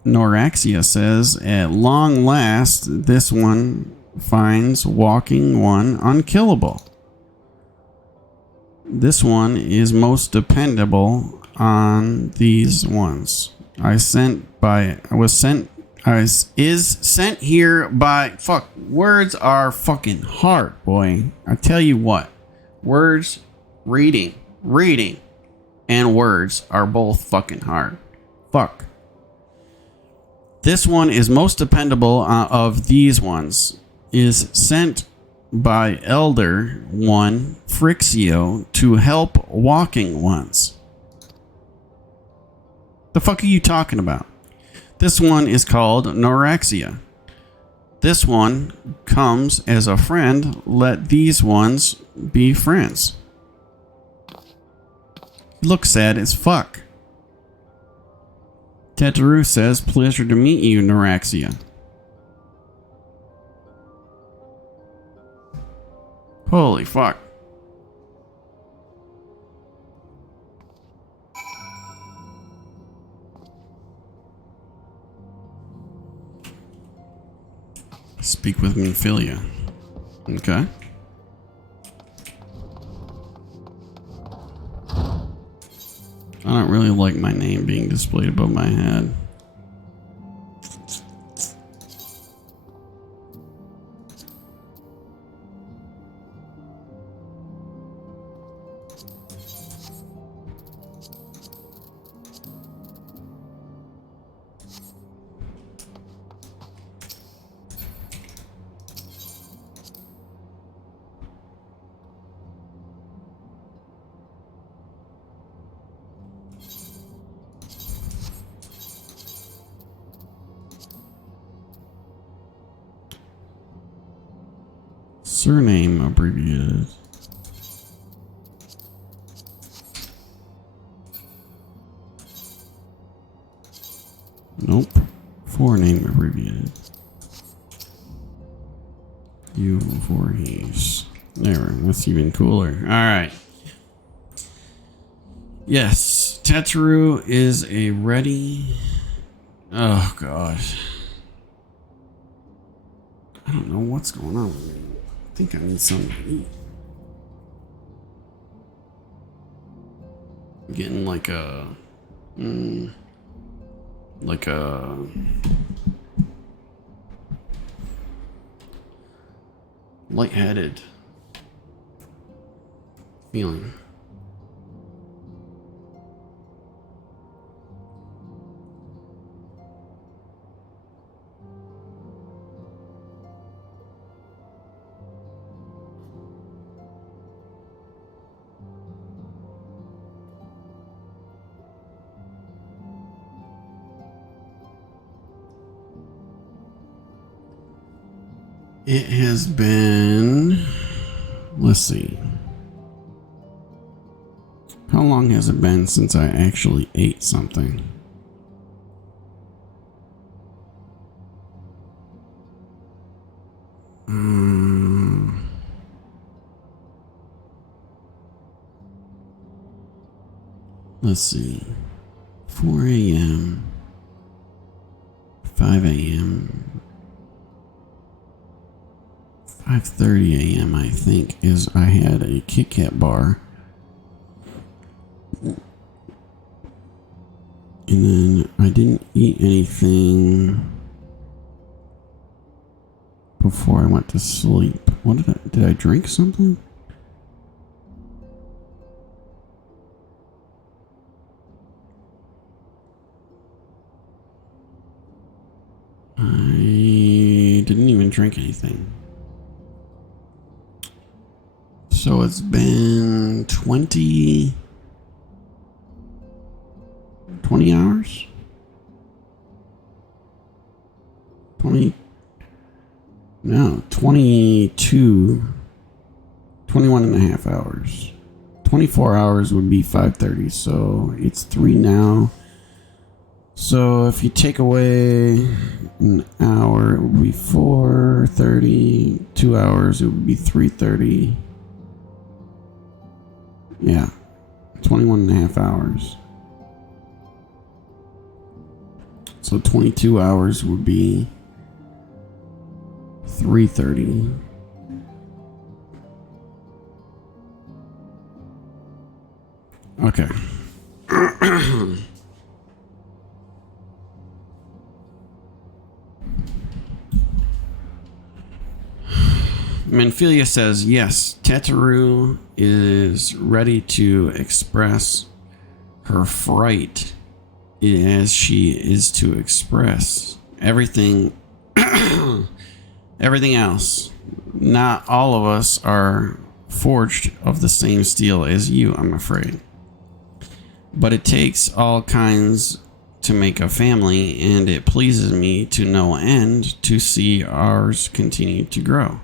Noraxia says, at long last, this one finds walking one unkillable. This one is most dependable on these ones. Is sent here by... Fuck, words are fucking hard, boy. I tell you what. Words, reading, and words are both fucking hard. Fuck. This one is most dependable of these ones. Is sent by Elder One Frixio to help walking ones. The fuck are you talking about? This one is called Noraxia. This one comes as a friend. Let these ones be friends. Looks sad as fuck. Tataru says, pleasure to meet you, Neuraxia. Holy fuck. Speak with Minfilia. Okay. I don't really like my name being displayed above my head. Surname abbreviated. Nope. Forename abbreviated. You Voorhees. There, that's even cooler. Alright. Yes, Tataru is a ready... Oh, God. I don't know what's going on with me. I think I need something to eat. I'm getting like a... lightheaded feeling. It has been, let's see, how long has it been since I actually ate something? Let's see, 4 a.m., 5 a.m., 5:30 a.m. I think is I had a Kit Kat bar, and then I didn't eat anything before I went to sleep. What did I drink something? I didn't even drink anything. So it's been 20 hours? 21 and a half hours. 24 hours would be 5:30, so it's 3 now. So if you take away an hour, it would be 4:30. 2 hours, it would be 3:30. Yeah, 21 and a half hours. So 22 hours would be 3:30. Okay. Minfilia says, yes, Tataru is ready to express her fright as she is to express everything everything else. Not all of us are forged of the same steel as you, I'm afraid. But it takes all kinds to make a family, and it pleases me to no end to see ours continue to grow.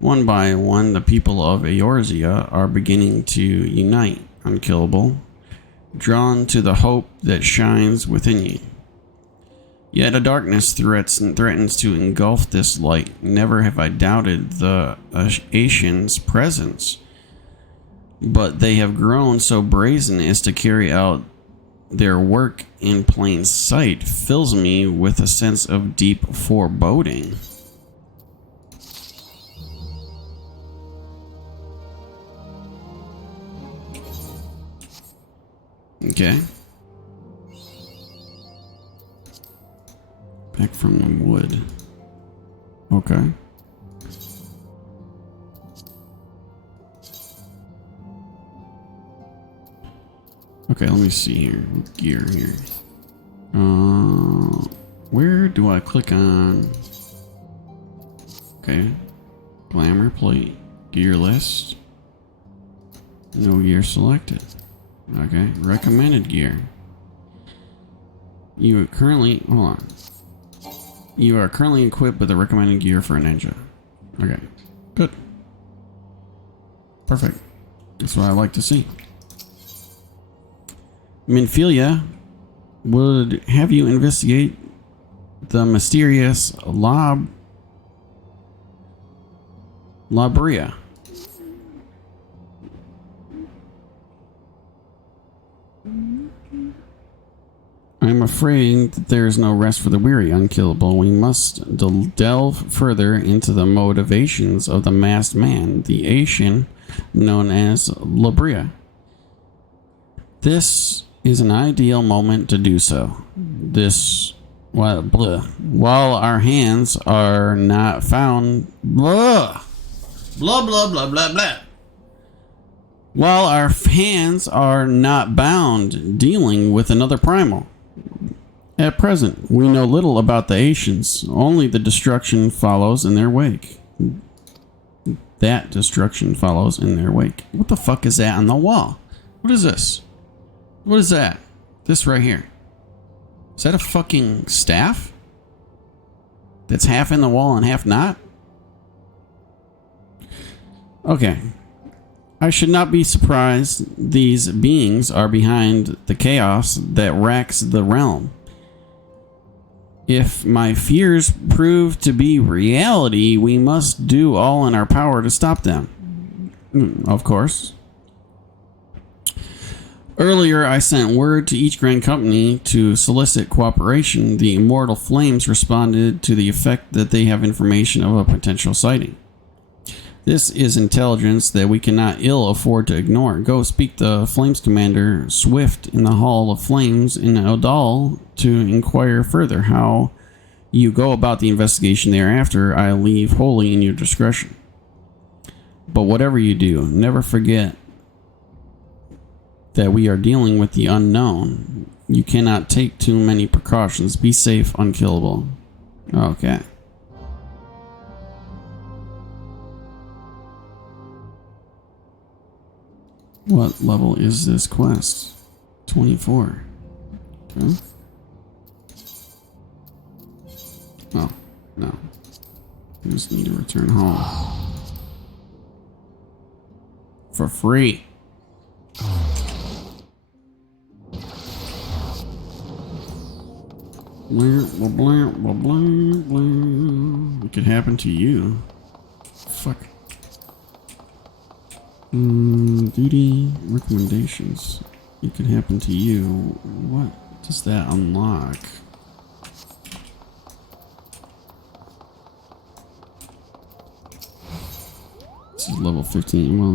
One by one, the people of Eorzea are beginning to unite. Unkillable drawn to the hope that shines within you. Yet a darkness threatens to engulf this light. Never have I doubted the Asians' presence, but they have grown so brazen as to carry out their work in plain sight. Fills me with a sense of deep foreboding. Okay. Back from the wood. Okay. Okay, let me see here. Gear here. Where do I click on? Okay. Glamour plate. Gear list. No gear selected. Okay. Recommended gear. You are currently... Hold on. You are currently equipped with the recommended gear for a ninja. Okay. Good. Perfect. That's what I like to see. Minfilia would have you investigate the mysterious Labria. I'm afraid that there is no rest for the weary, unkillable. We must delve further into the motivations of the masked man, the Asian known as Labria. This is an ideal moment to do so. While our hands are not found, blah blah blah blah blah blah. While our hands are not bound dealing with another primal. At present, we know little about the Asians. Only the destruction follows in their wake. That destruction follows in their wake. What the fuck is that on the wall? What is this? What is that? This right here. Is that a fucking staff? That's half in the wall and half not? Okay. I should not be surprised these beings are behind the chaos that racks the realm. If my fears prove to be reality, we must do all in our power to stop them. Of course. Earlier, I sent word to each Grand Company to solicit cooperation. The Immortal Flames responded to the effect that they have information of a potential sighting. This is intelligence that we cannot ill afford to ignore. Go speak the Flames Commander Swift in the Hall of Flames in Odal to inquire further. How you go about the investigation thereafter, I leave wholly in your discretion. But whatever you do, never forget that we are dealing with the unknown. You cannot take too many precautions. Be safe, unkillable. Okay. What level is this quest? 24. Okay. Oh, no. I just need to return home. For free. Blah, blah, blah, blah, blah. It could happen to you. Fuck. Duty recommendations. It could happen to you. What does that unlock? This is level 15. Well,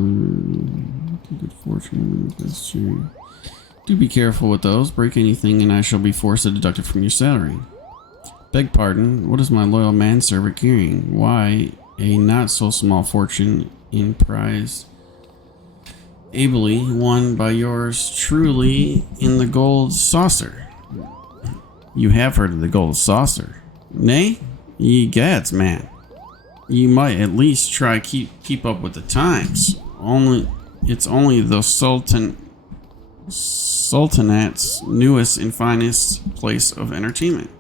good fortune. That's true. Do be careful with those. Break anything and I shall be forced to deduct it from your salary. Beg pardon. What is my loyal manservant carrying? Why, a not so small fortune in prize, ably won by yours truly in the gold saucer. You have heard of the gold saucer, nay? Ye gads, man. You might at least try keep up with the times. It's only the Sultanate's newest and finest place of entertainment.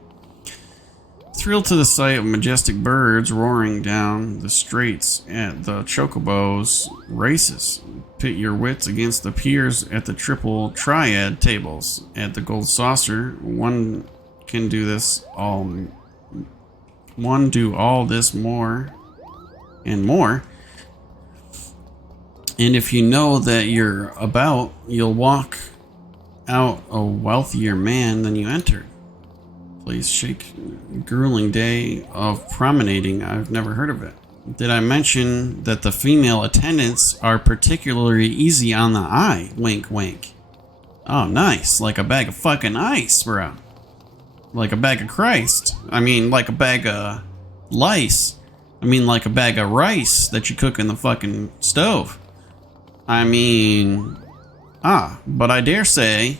Thrilled to the sight of majestic birds roaring down the straits at the Chocobo's races. Pit your wits against the peers at the triple triad tables. At the Gold Saucer, one can do this all. One do all this more and more. And if you know that you're about, you'll walk out a wealthier man than you entered. Please shake grueling day of promenading. I've never heard of it. Did I mention that the female attendants are particularly easy on the eye? Wink, wink. Oh, nice. Like a bag of fucking ice, bro. Like a bag of Christ. I mean, like a bag of lice. I mean, like a bag of rice that you cook in the fucking stove. I mean... but I dare say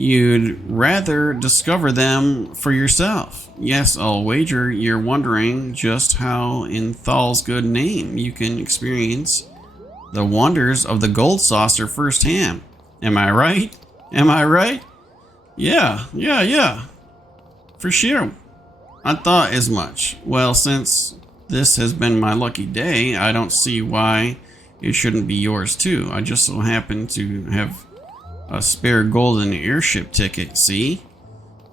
you'd rather discover them for yourself. Yes, I'll wager you're wondering just how in Thal's good name you can experience the wonders of the Gold Saucer firsthand. Am I right? Am I right? Yeah. For sure. I thought as much. Well, since this has been my lucky day, I don't see why it shouldn't be yours too. I just so happen to have a spare golden airship ticket, see?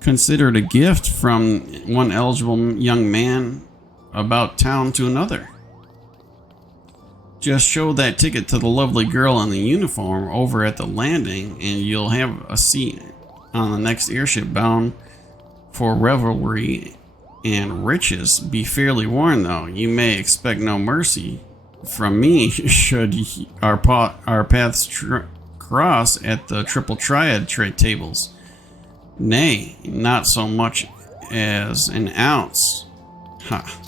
Consider it a gift from one eligible young man about town to another. Just show that ticket to the lovely girl in the uniform over at the landing and you'll have a seat on the next airship bound for revelry and riches. Be fairly warned though, you may expect no mercy from me should our paths cross at the triple triad trade tables. Nay, not so much as an ounce. Ha.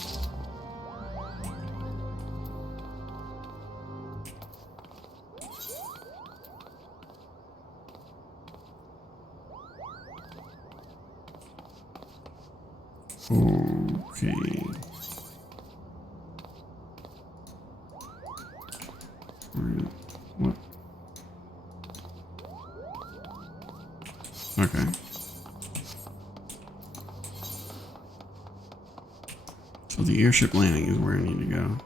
Okay. What? Okay. So the airship landing is where I need to go.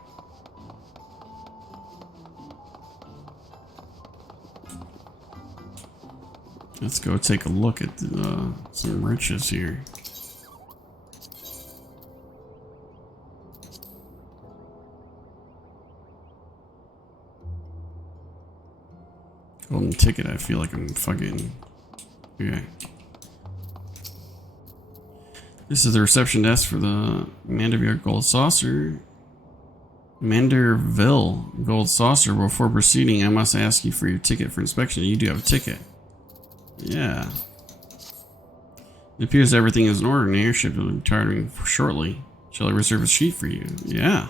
Let's go take a look at some riches here. Golden ticket, I feel like I'm fucking... Okay. This is the reception desk for the Mandeville Gold Saucer. Manderville Gold Saucer. Before proceeding, I must ask you for your ticket for inspection. You do have a ticket. Yeah. It appears everything is in order and the airship will be retiring shortly. Shall I reserve a seat for you? Yeah.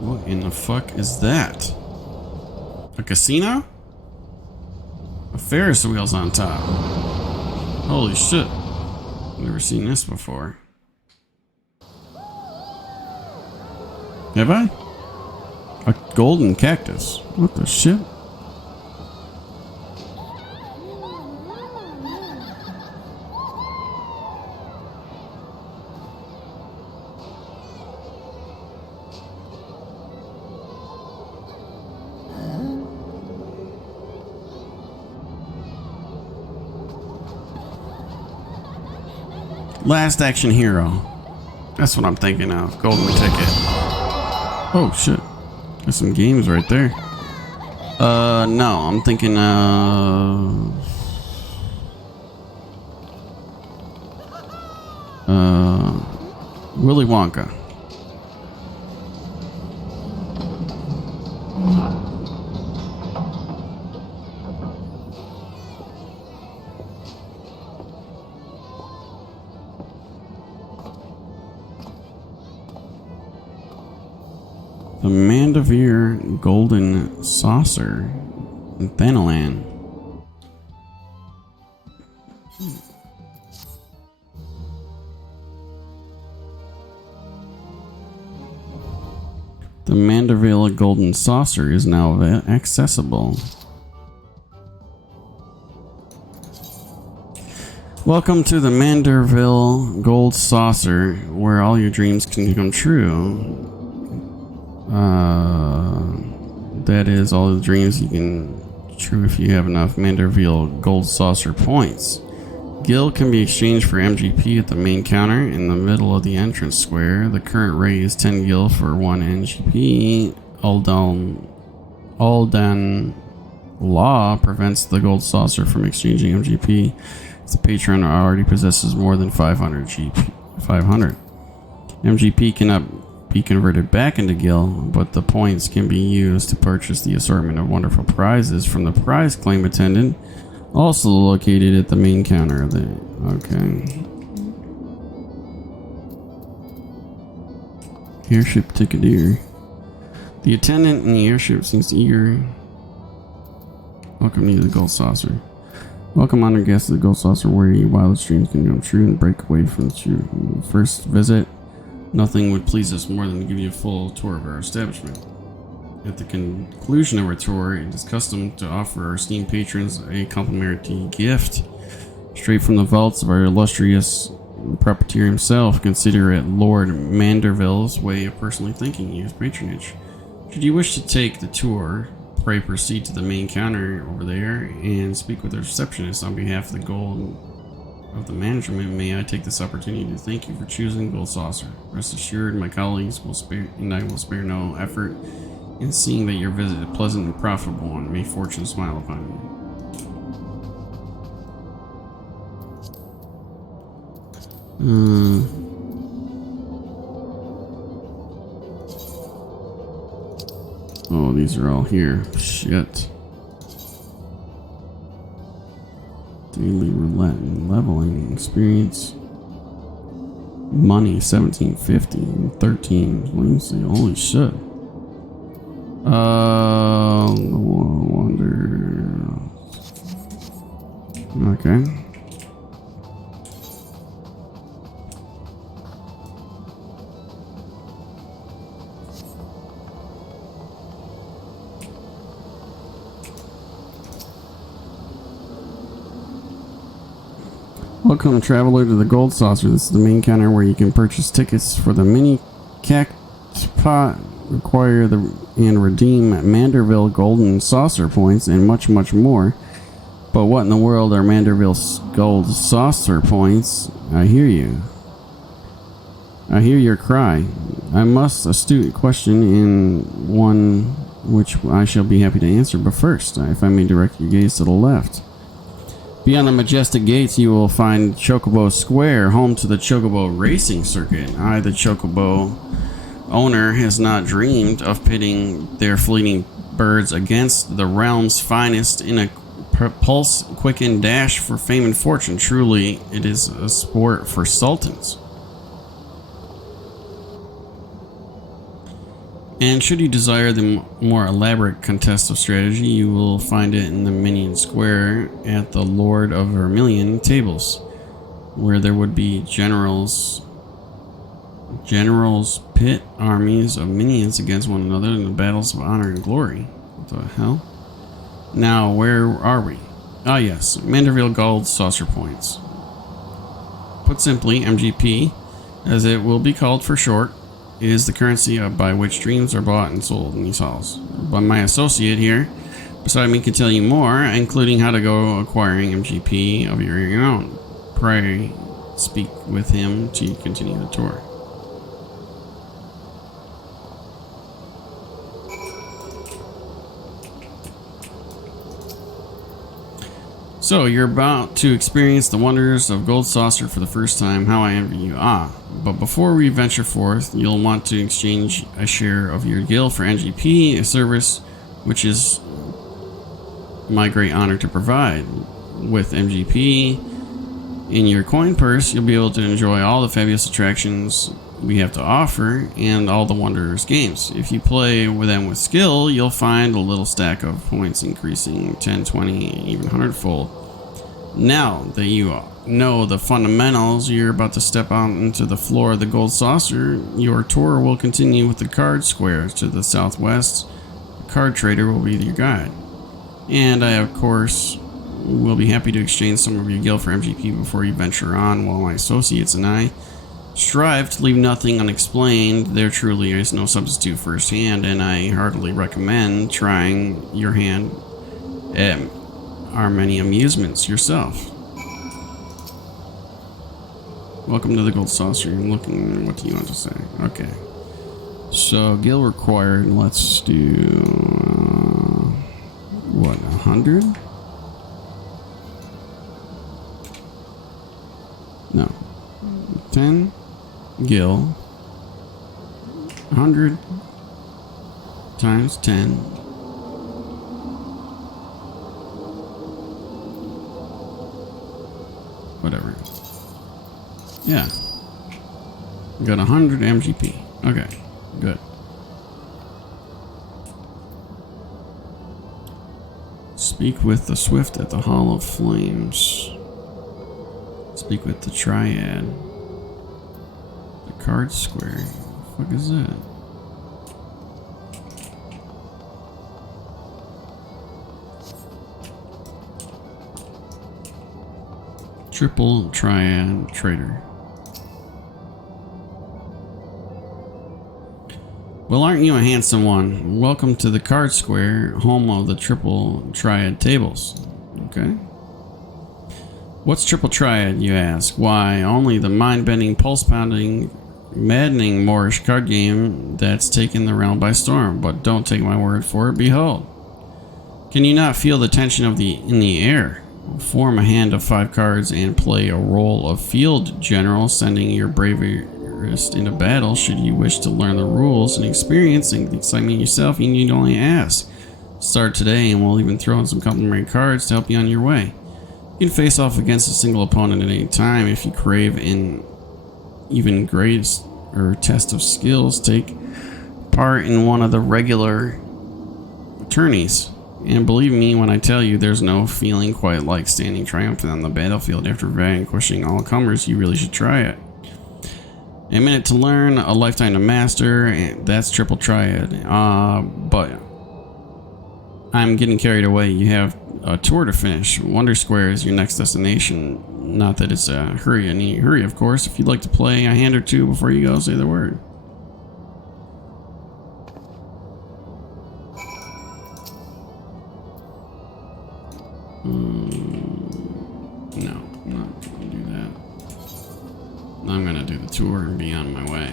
What in the fuck is that? A casino? A Ferris wheel's on top. Holy shit. Never seen this before. Have I? A golden cactus. What the shit? Last Action Hero. That's what I'm thinking of. Golden ticket. Oh shit. There's some games right there. No, I'm thinking Willy Wonka. The Mandevere Golden Saucer in Thanalan. The Manderville Golden Saucer is now accessible. Welcome to the Manderville Gold Saucer, where all your dreams can come true. That is all the dreams you can true if you have enough Manderville Gold Saucer points. Gil can be exchanged for MGP at the main counter in the middle of the entrance square. The current rate is 10 Gil for 1 MGP. Aldan Law prevents the Gold Saucer from exchanging MGP if the patron already possesses more than 500 GP. 500. MGP cannot be converted back into Gil, but the points can be used to purchase the assortment of wonderful prizes from the prize claim attendant, also located at the main counter of the... Okay. Airship ticketeer. The attendant in the airship seems eager. Welcome to the Gold Saucer. Welcome, honored guests, to the Gold Saucer, where your wildest dreams can come true and break away from the first visit. Nothing would please us more than to give you a full tour of our establishment. At the conclusion of our tour, it is custom to offer our esteemed patrons a complimentary gift straight from the vaults of our illustrious proprietor himself. Consider it Lord Manderville's way of personally thanking you for patronage. Should you wish to take the tour, pray proceed to the main counter over there and speak with the receptionist on behalf of the gold of the management. May I take this opportunity to thank you for choosing Gold Saucer. Rest assured, my colleagues will spare and I will spare no effort in seeing that your visit is pleasant and profitable, and may fortune smile upon you. Oh, these are all here. Shit. Daily roulette and leveling experience. Money 1750 and 13. Let me see. Holy shit. Wonder. Okay. Welcome, traveler, to the Gold Saucer. This is the main counter where you can purchase tickets for the mini cactpot, acquire and redeem Manderville Golden Saucer points, and much, much more. But what in the world are Manderville Gold Saucer points? I hear you. I hear your cry. I must astute question, in one which I shall be happy to answer. But first, if I may direct your gaze to the left. Beyond the majestic gates, you will find Chocobo Square, home to the Chocobo Racing Circuit. I, the Chocobo owner, has not dreamed of pitting their fleeting birds against the realm's finest in a pulse quickened dash for fame and fortune. Truly, it is a sport for sultans. And should you desire the more elaborate contest of strategy, you will find it in the Minion Square at the Lord of Vermilion tables, where there would be generals pit armies of minions against one another in the battles of honor and glory. What the hell? Now, where are we? Ah yes, Manderville Gold Saucer points. Put simply, MGP, as it will be called for short, is the currency by which dreams are bought and sold in these halls. But my associate here beside me can tell you more, including how to go acquiring MGP of your own. Pray speak with him to continue the tour. So, you're about to experience the wonders of Gold Saucer for the first time. How I envy you. But before we venture forth, you'll want to exchange a share of your guild for NGP, a service which is my great honor to provide. With MGP in your coin purse, you'll be able to enjoy all the fabulous attractions we have to offer and all the wondrous games. If you play with them with skill, you'll find a little stack of points increasing 10, 20, even 100-fold. Now that you know the fundamentals, you're about to step out into the floor of the Gold Saucer. Your tour will continue with the card squares to the southwest. The card trader will be your guide. And I, of course, will be happy to exchange some of your gil for MGP before you venture on, while my associates and I strive to leave nothing unexplained. There truly is no substitute firsthand, and I heartily recommend trying your hand at our many amusements yourself. Welcome to the Gold Saucer. You're looking. What do you want to say? Okay. So gil required. Let's do what? 100? No. 10 gil. 100 times 10. Whatever. Yeah. Got 100 MGP. Okay. Good. Speak with the Swift at the Hall of Flames. Speak with the Triad. The Card Square. What the fuck is that? Triple Triad Trader. Well, aren't you a handsome one? Welcome to the Card Square, home of the Triple Triad tables. Okay. What's Triple Triad, you ask? Why, only the mind-bending, pulse-pounding, maddening Moorish card game that's taken the realm by storm. But don't take my word for it. Behold. Can you not feel the tension of in the air? Form a hand of 5 cards and play a role of field general, sending your bravest into battle. Should you wish to learn the rules and experience the excitement yourself, you need only ask. Start today and we'll even throw in some complimentary cards to help you on your way. You can face off against a single opponent at any time. If you crave an even greatest or test of skills, take part in one of the regular tourneys. And believe me when I tell you, there's no feeling quite like standing triumphant on the battlefield after vanquishing all comers. You really should try it. A minute to learn, a lifetime to master, and that's Triple Triad. But I'm getting carried away. You have a tour to finish. Wonder Square is your next destination. Not that it's a hurry, of course. If you'd like to play a hand or two before you go, say the word. No, I'm not gonna do that. I'm gonna do the tour and be on my way.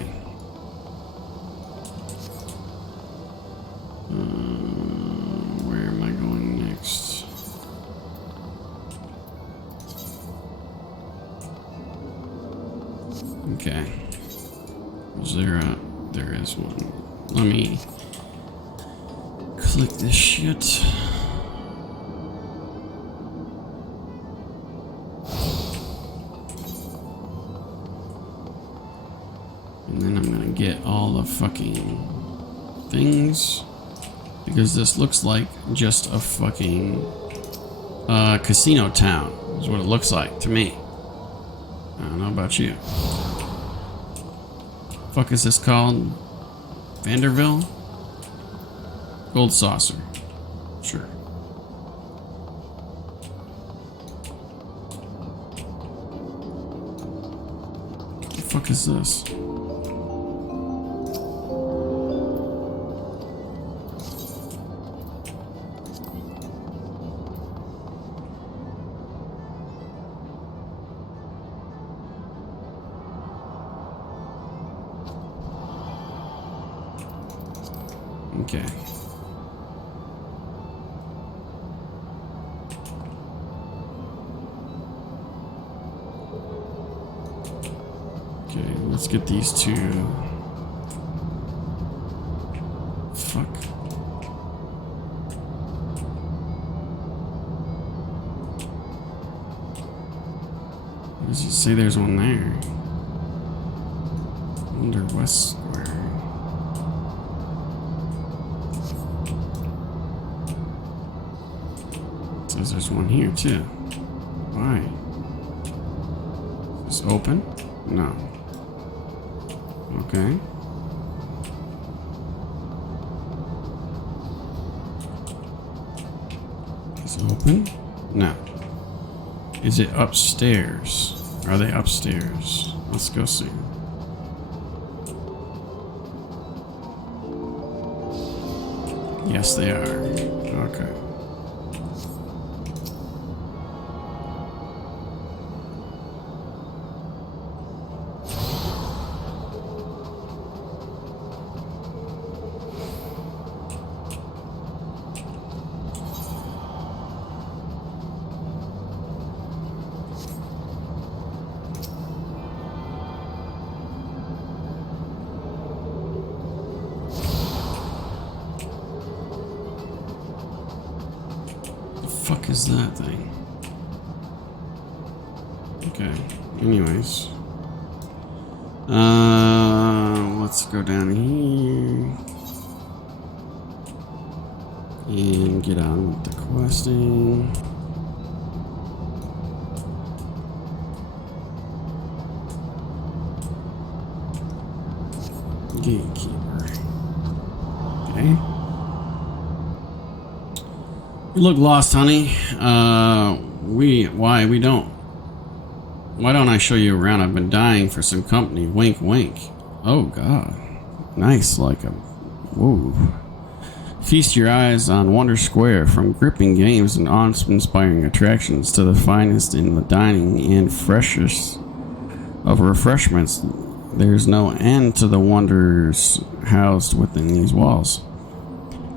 Where am I going next? Okay. Is there there is one. Let me click this shit. And then I'm gonna get all the fucking things, because this looks like just a fucking casino town is what it looks like to me. I don't know about you. Fuck is this called? Vanderville? Gold Saucer. Sure. What the fuck is this? Okay. Okay, let's get these two. Fuck. Does it say there's one there? Under West Square. Says there's one here too. Why? open? No. Okay. Is it open? No. Is it upstairs? Are they upstairs? Let's go see. Yes, they are. Okay. Fuck is that thing? Okay. Anyways. Let's go down here. And get on with the questing. Gatekeeper. Okay. You look lost, honey. Why don't I show you around? I've been dying for some company. Wink, wink. Oh, God. Nice, like a... Whoa. Feast your eyes on Wonder Square, from gripping games and awe-inspiring attractions to the finest in the dining and freshest of refreshments. There's no end to the wonders housed within these walls.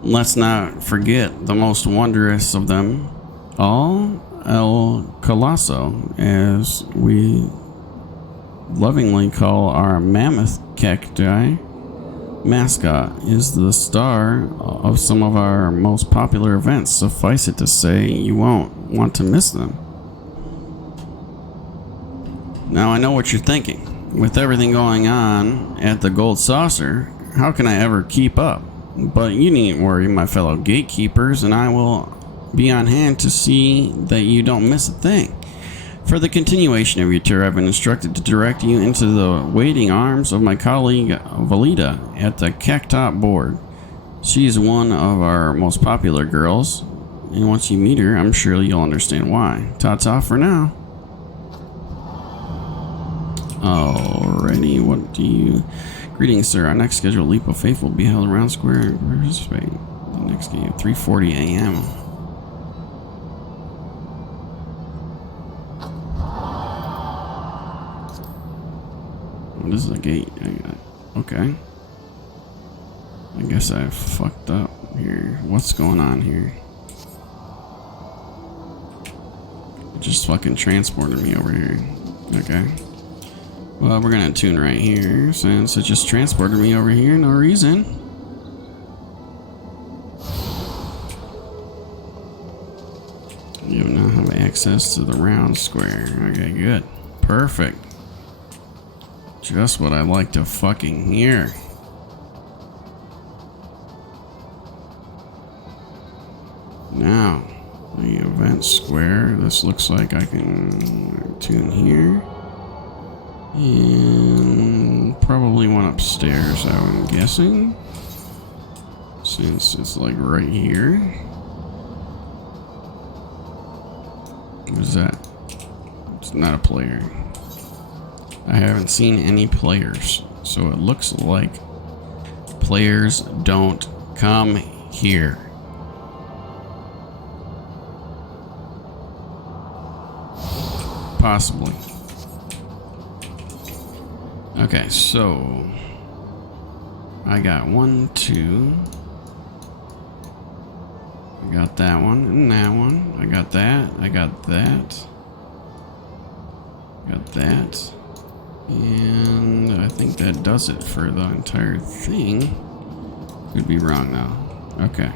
Let's not forget the most wondrous of them all, El Colosso, as we lovingly call our mammoth cacti mascot, is the star of some of our most popular events. Suffice it to say, you won't want to miss them. Now, I know what you're thinking. With everything going on at the Gold Saucer, how can I ever keep up? But you needn't worry, my fellow gatekeepers, and I will be on hand to see that you don't miss a thing. For the continuation of your tour, I've been instructed to direct you into the waiting arms of my colleague Valida at the Cactop board. She's one of our most popular girls, and once you meet her, I'm sure you'll understand why. Ta-ta for now. Alrighty, what do you... Greetings, sir. Our next scheduled Leap of Faith will be held around Square and participate. The next game, 3:40 a.m. This is a gate. Okay. I guess I fucked up here. What's going on here? It just fucking transported me over here. Okay. Well, we're gonna tune right here, since it just transported me over here, no reason. You now have access to the round square. Okay, good. Perfect. Just what I like to fucking hear. Now, the event square. This looks like I can tune here. And probably one upstairs, I'm guessing. Since it's like right here. What is that? It's not a player. I haven't seen any players, so it looks like players don't come here. Possibly. Okay, so I got 1, 2. I got that one and that one. I got that. I got that. Got that. And I think that does it for the entire thing. Could be wrong though. Okay.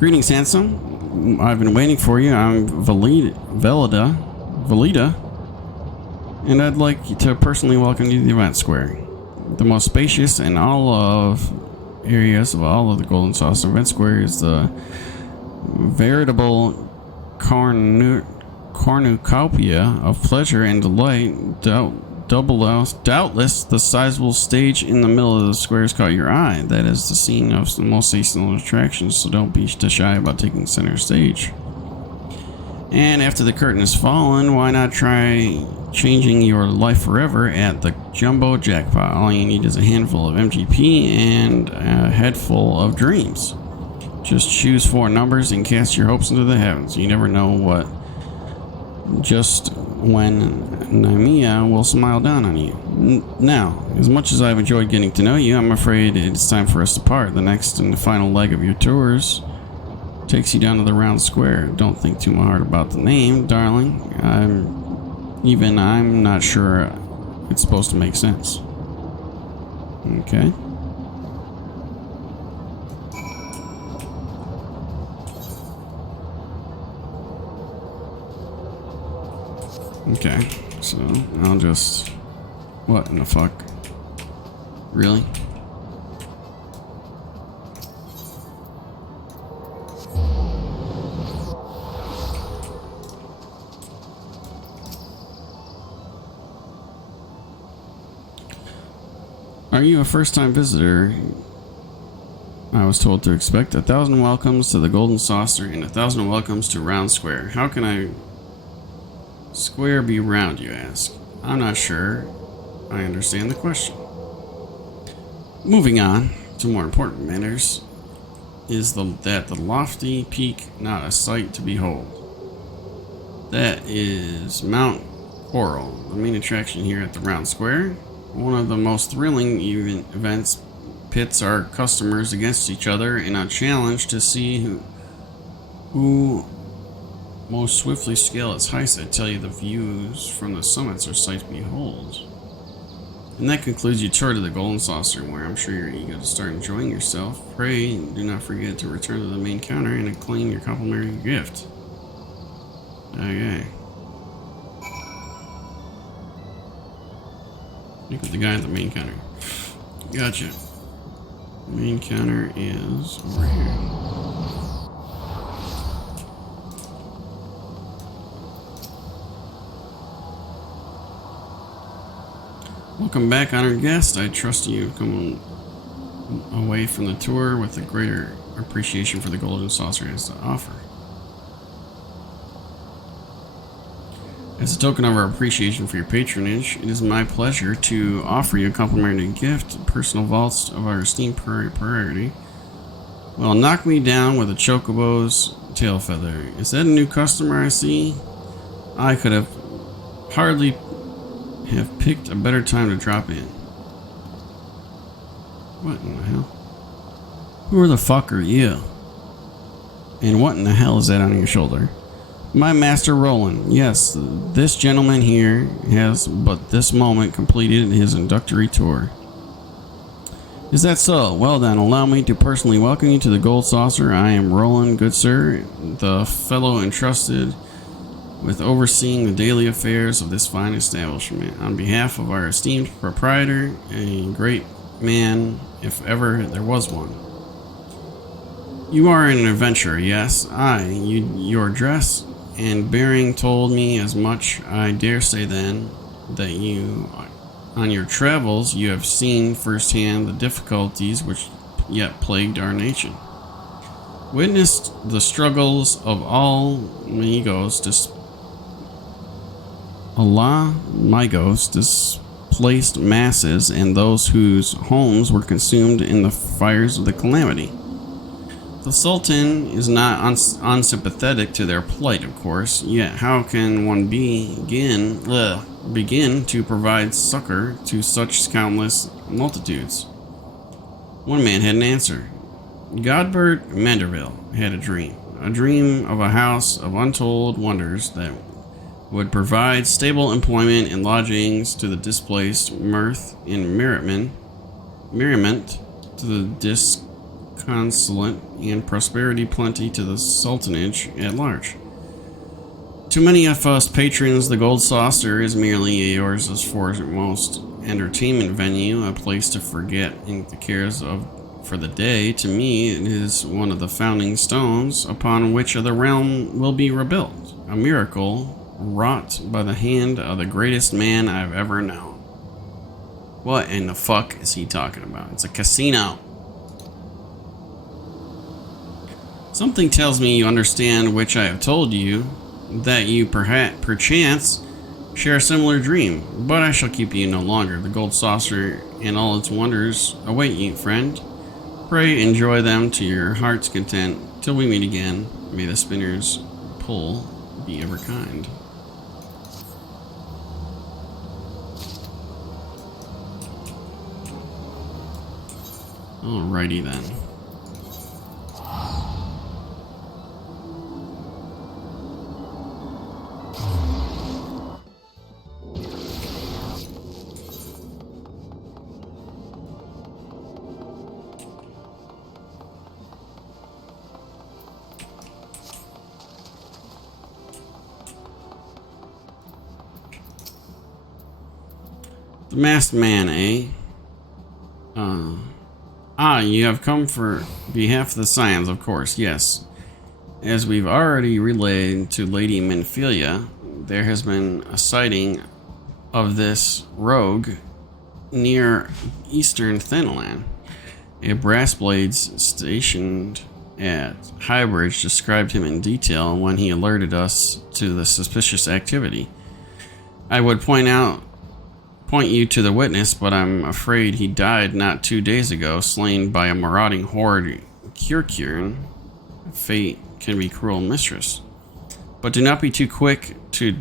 Greetings, handsome. I've been waiting for you. I'm Valida, and I'd like to personally welcome you to the event square. The most spacious in all of areas of all of the Golden Saucer. Event square is the veritable cornucopia of pleasure and delight. Doubtless, the sizable stage in the middle of the square has caught your eye. That is the scene of the most seasonal attractions, so don't be too shy about taking center stage. And after the curtain is fallen, why not try changing your life forever at the Jumbo Jackpot? All you need is a handful of MGP and a head full of dreams. Just choose 4 numbers and cast your hopes into the heavens. You never know what just when Nemea will smile down on you. Now, as much as I've enjoyed getting to know you, I'm afraid it's time for us to part. The next and the final leg of your tours takes you down to the round square. Don't think too hard about the name, darling. I'm not sure it's supposed to make sense. Okay. Okay, so I'll just... What in the fuck? Really? Are you a first-time visitor? I was told to expect 1,000 welcomes to the Golden Saucer and 1,000 welcomes to Round Square. How can I... Square be round, you ask? I'm not sure I understand the question. Moving on to more important matters is that the lofty peak not a sight to behold. That is Mount Coral, the main attraction here at the Round Square. One of the most thrilling events pits our customers against each other in a challenge to see who most swiftly scale its heights. I tell you, the views from the summits are sight to behold. And that concludes your tour to the Golden Saucer, where I'm sure you're eager to start enjoying yourself. Pray do not forget to return to the main counter and claim your complimentary gift. Okay. Look at the guy at the main counter. Gotcha. The main counter is over here. Welcome back, honored guest. I trust you've come away from the tour with a greater appreciation for the Golden Saucer has to offer. As a token of our appreciation for your patronage, it is my pleasure to offer you a complimentary gift, personal vaults of our esteemed priority. Well, knock me down with a chocobo's tail feather. Is that a new customer I see? I could have hardly have picked a better time to drop in. What in the hell? Who the fuck are you? And what in the hell is that on your shoulder? My master Roland. Yes, this gentleman here has but this moment completed his introductory tour. Is that so? Well then, allow me to personally welcome you to the Gold Saucer. I am Roland, good sir, the fellow entrusted with overseeing the daily affairs of this fine establishment. On behalf of our esteemed proprietor, a great man, if ever there was one. You are an adventurer, yes. Your dress and bearing told me as much. I dare say then that you, on your travels, you have seen firsthand the difficulties which yet plagued our nation. Witnessed the struggles of all Magos, displaced masses, and those whose homes were consumed in the fires of the calamity. The Sultan is not unsympathetic to their plight, of course, yet how can one begin to provide succor to such countless multitudes? One man had an answer. Godbert Manderville had a dream of a house of untold wonders that would provide stable employment and lodgings to the displaced, mirth and merriment to the disconsolate, and prosperity plenty to the sultanage at large. To many of us patrons, the Gold Saucer is merely yours foremost entertainment venue, a place to forget the cares for the day. To me, it is one of the founding stones upon which the realm will be rebuilt. A miracle wrought by the hand of the greatest man I've ever known. What in the fuck is he talking about? It's a casino. Something tells me you understand which I have told you, that you perchance share a similar dream, but I shall keep you no longer. The gold saucer and all its wonders await you, friend. Pray enjoy them to your heart's content. Till we meet again, may the spinner's pull be ever kind. Alrighty then. The masked man, eh? You have come for behalf of the Scions, of course, yes. As we've already relayed to Lady Minfilia, there has been a sighting of this rogue near eastern Thenland. A brass blades stationed at Highbridge described him in detail when he alerted us to the suspicious activity. I would point you to the witness, but I'm afraid he died not 2 days ago, slain by a marauding horde. Kirkirn. Fate can be cruel mistress. But do not be too quick to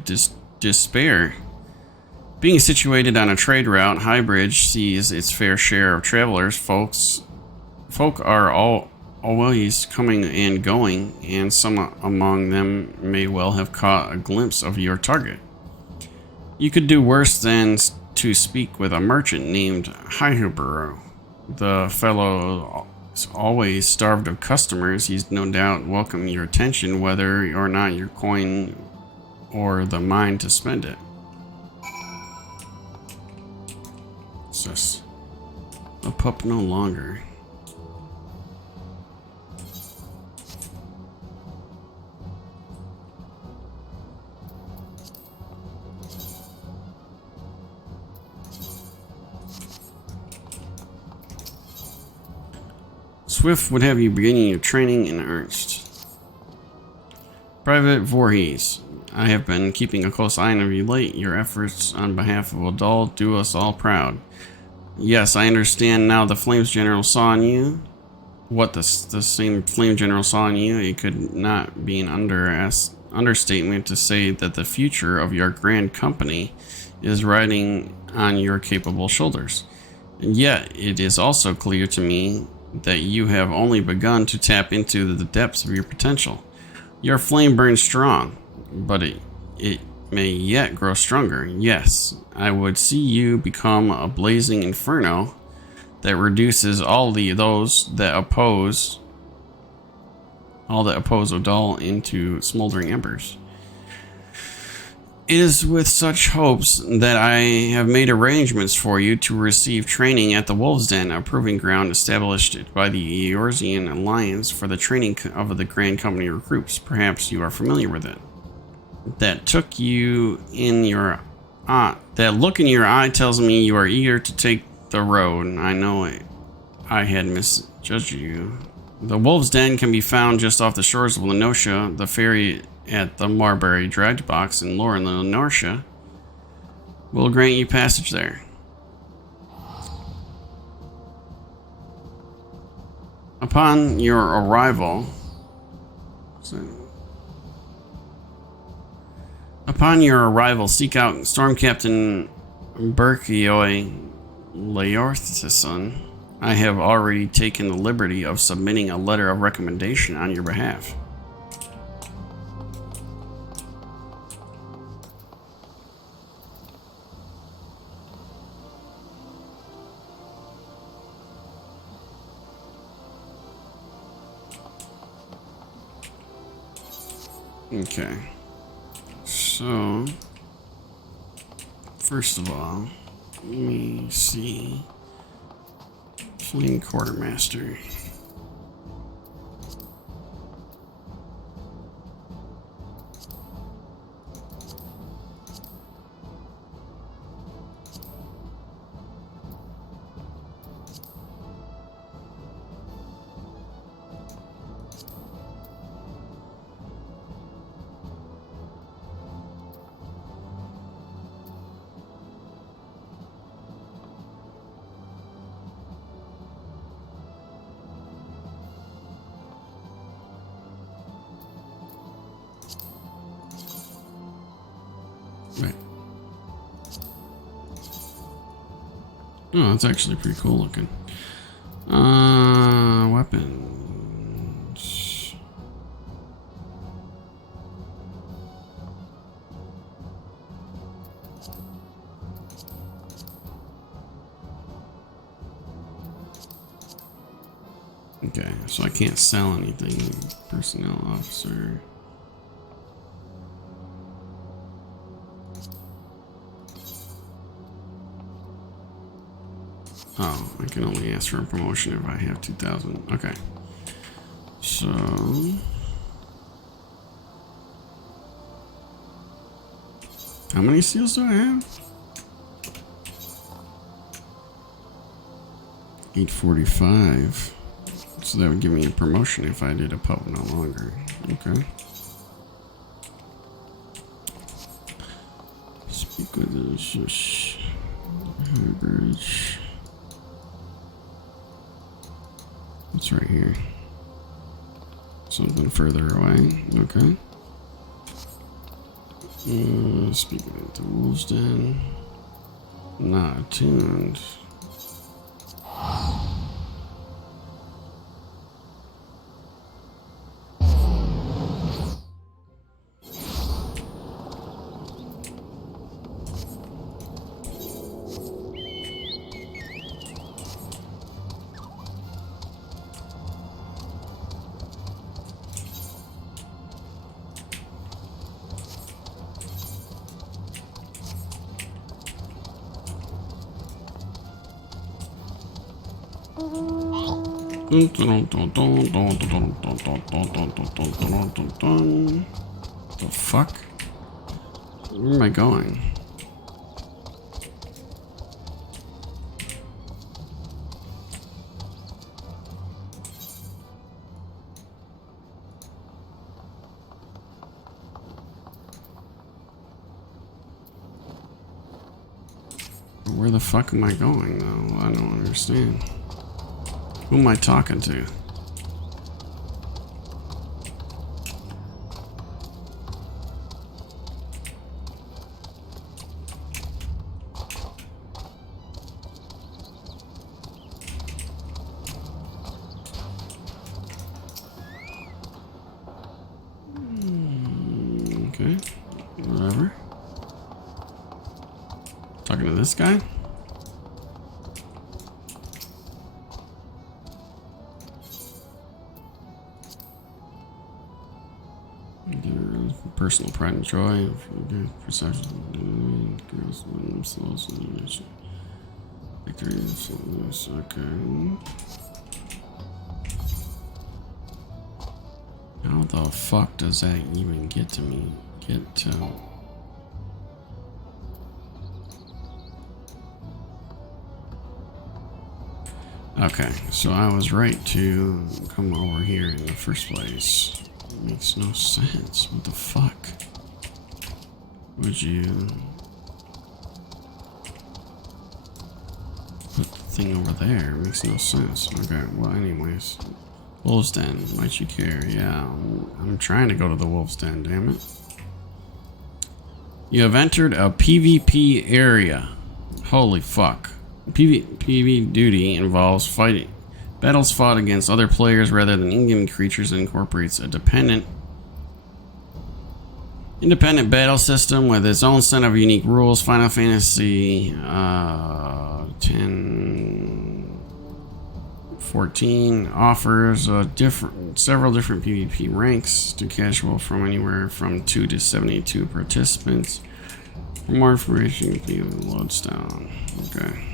despair. Being situated on a trade route, Highbridge sees its fair share of travelers. Folk are always coming and going, and some among them may well have caught a glimpse of your target. You could do worse than to speak with a merchant named Highborough. The fellow is always starved of customers. He's no doubt welcome your attention, whether or not your coin or the mind to spend it. It's just a pup no longer. Swift would have you beginning your training in earnest. Private Voorhees, I have been keeping a close eye on you late. Your efforts on behalf of Odal do us all proud. Yes, I understand now the Flames General saw in you. What the same Flame General saw in you, it could not be an understatement to say that the future of your grand company is riding on your capable shoulders. And yet, it is also clear to me that you have only begun to tap into the depths of your potential. Your flame burns strong, but it may yet grow stronger. Yes, I would see you become a blazing inferno that reduces all those that oppose Odal into smoldering embers. It is with such hopes that I have made arrangements for you to receive training at the Wolves' Den, a proving ground established by the Eorzean Alliance for the training of the Grand Company recruits. Perhaps you are familiar with it. That look in your eye tells me you are eager to take the road. I know I had misjudged you. The Wolves' Den can be found just off the shores of Lenosha. The ferry at the Marbury Dredge Box in Loren, Lenosha will grant you passage there. Upon your arrival, seek out Storm Captain Berkioi Leorthison. I have already taken the liberty of submitting a letter of recommendation on your behalf. Okay, so first of all, let me see. Flame Quartermaster. Oh, it's actually pretty cool looking. Weapons. Okay, so I can't sell anything. Personnel officer. Oh, I can only ask for a promotion if I have 2,000. Okay. So... how many seals do I have? 845. So that would give me a promotion if I did a pub no longer. Okay. Speak with the shush. Bridge. It's right here. Something further away. Okay. Speaking of the Wolves Den. Not attuned. The fuck? Where am I going? Where the fuck am I going though? I don't understand. Who am I talking to? Okay, whatever. Talking to this guy? Personal pride and joy. Perception. Victory. Okay. How the fuck does that even get to me? Get to... okay, so I was right to come over here in the first place. It makes no sense. What the fuck? Would you put the thing over there? It makes no sense. Okay, well anyways. Wolves Den, might you care? Yeah, I'm trying to go to the Wolves Den, damn it. You have entered a PvP area. Holy fuck. PvP duty involves fighting. Battles fought against other players rather than in-game creatures and incorporates a independent battle system with its own set of unique rules. Final Fantasy 14 offers several different PvP ranks to casual from anywhere from 2 to 72 participants. For more information, view Lodestone. Okay.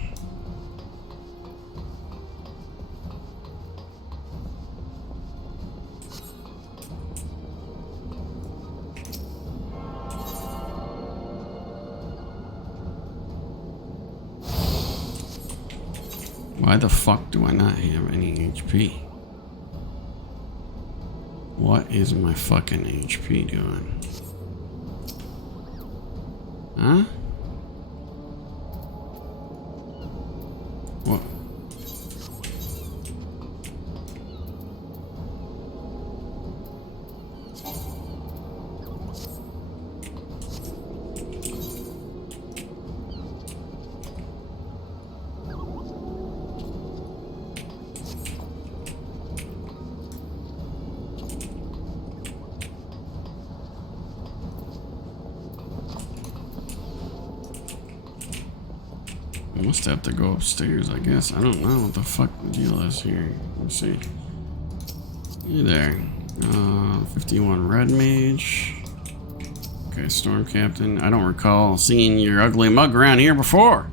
Why the fuck do I not have any HP? What is my fucking HP doing? Huh? What? must have to go upstairs, I guess. I don't know what the fuck the deal is here. Let's see. Hey there. 51 Red Mage. Okay, Storm Captain. I don't recall seeing your ugly mug around here before.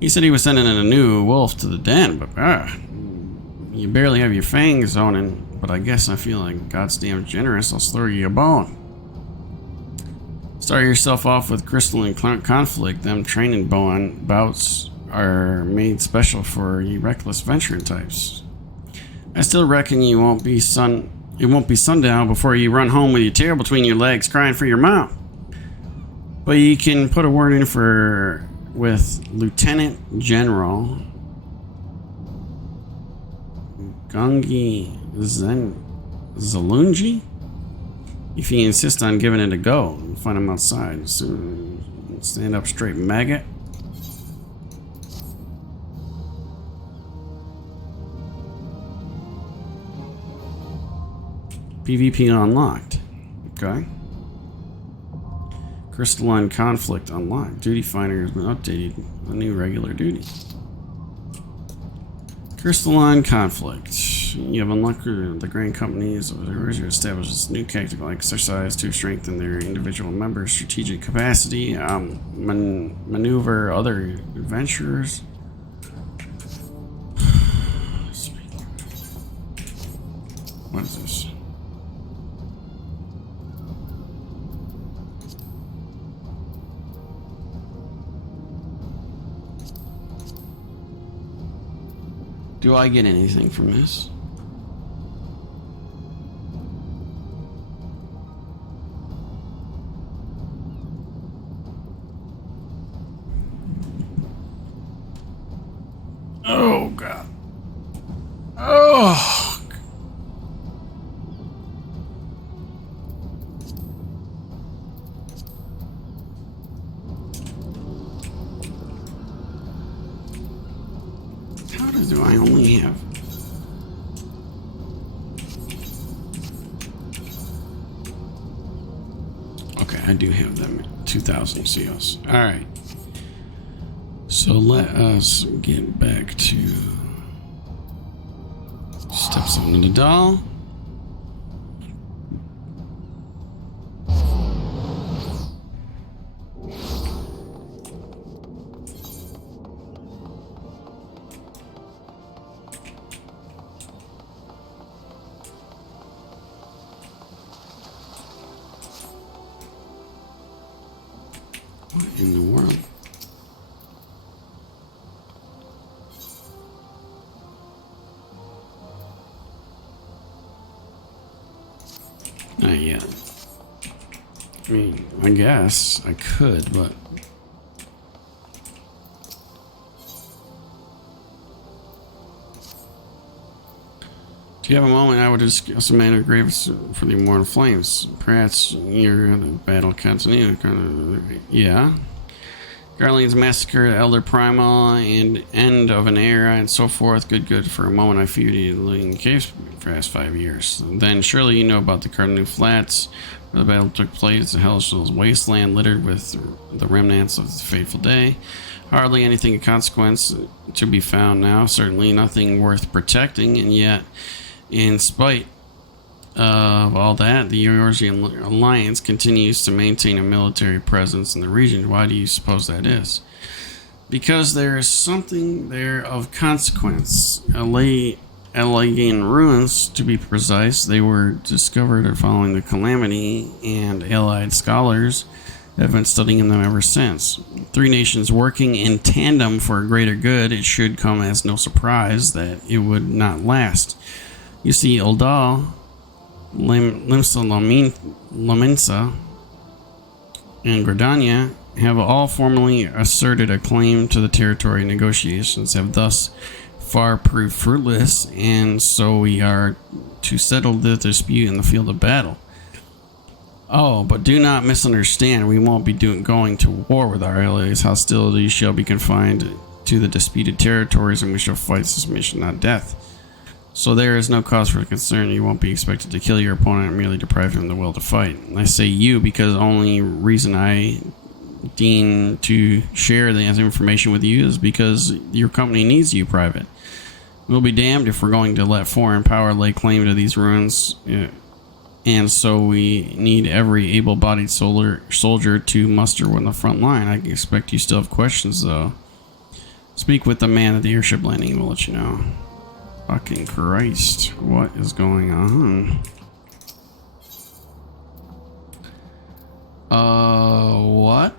He said he was sending in a new wolf to the den, but you barely have your fangs zoning. But I guess I feel like God's damn generous. I'll throw you a bone. Start yourself off with Crystalline Conflict. Them training bouts are made special for you reckless venturing types. I still reckon it won't be sundown before you run home with your tail between your legs crying for your mom. But you can put a word in with Lieutenant General Gungi Zalunji. If you insist on giving it a go, you'll find him outside. So stand up straight, maggot. PvP unlocked. Okay. Crystalline Conflict unlocked. Duty Finder has been updated. A new regular duty. Crystalline Conflict. You have unlocked the Grand Companies of the established this new tactical exercise to strengthen their individual members' strategic capacity, maneuver other adventurers. What is this? Do I get anything from this? Oh God. Oh. How do I only have? Okay, I do have them at 2,000 COs. All right. So let us get back to steps on the doll. What in the world? Not yet. I mean, I guess I could, but do you have a moment? I would discuss a matter of graves for the Immortal Flames. Perhaps you're the battle continuity. Yeah. Garlean's massacre, Elder Primal, and end of an era, and so forth. Good for a moment. I feared you living in caves for the past 5 years. Then surely you know about the Cardinal Flats, where the battle took place. The Hellshell's wasteland littered with the remnants of the fateful day. Hardly anything of consequence to be found now. Certainly nothing worth protecting, and yet, in spite of all that, the Eorzean Alliance continues to maintain a military presence in the region. Why do you suppose that is? Because there is something there of consequence. Elegant ruins, to be precise, they were discovered following the calamity, and allied scholars have been studying them ever since. 3 nations working in tandem for a greater good, it should come as no surprise that it would not last. You see, Ul'dah, Limsa Lominsa, and Gridania have all formally asserted a claim to the territory. Negotiations have thus far proved fruitless, and so we are to settle the dispute in the field of battle. Oh, but do not misunderstand. We won't be going to war with our allies. Hostilities shall be confined to the disputed territories, and we shall fight submission, not death. So there is no cause for concern. You won't be expected to kill your opponent or merely deprive him of the will to fight. I say you because the only reason I Dean to share this information with you is because your company needs you private. We'll be damned if we're going to let foreign power lay claim to these ruins, and so we need every able-bodied soldier to muster on the front line. I expect you still have questions, though. Speak with the man at the airship landing, we'll let you know. Fucking Christ, what is going on? What?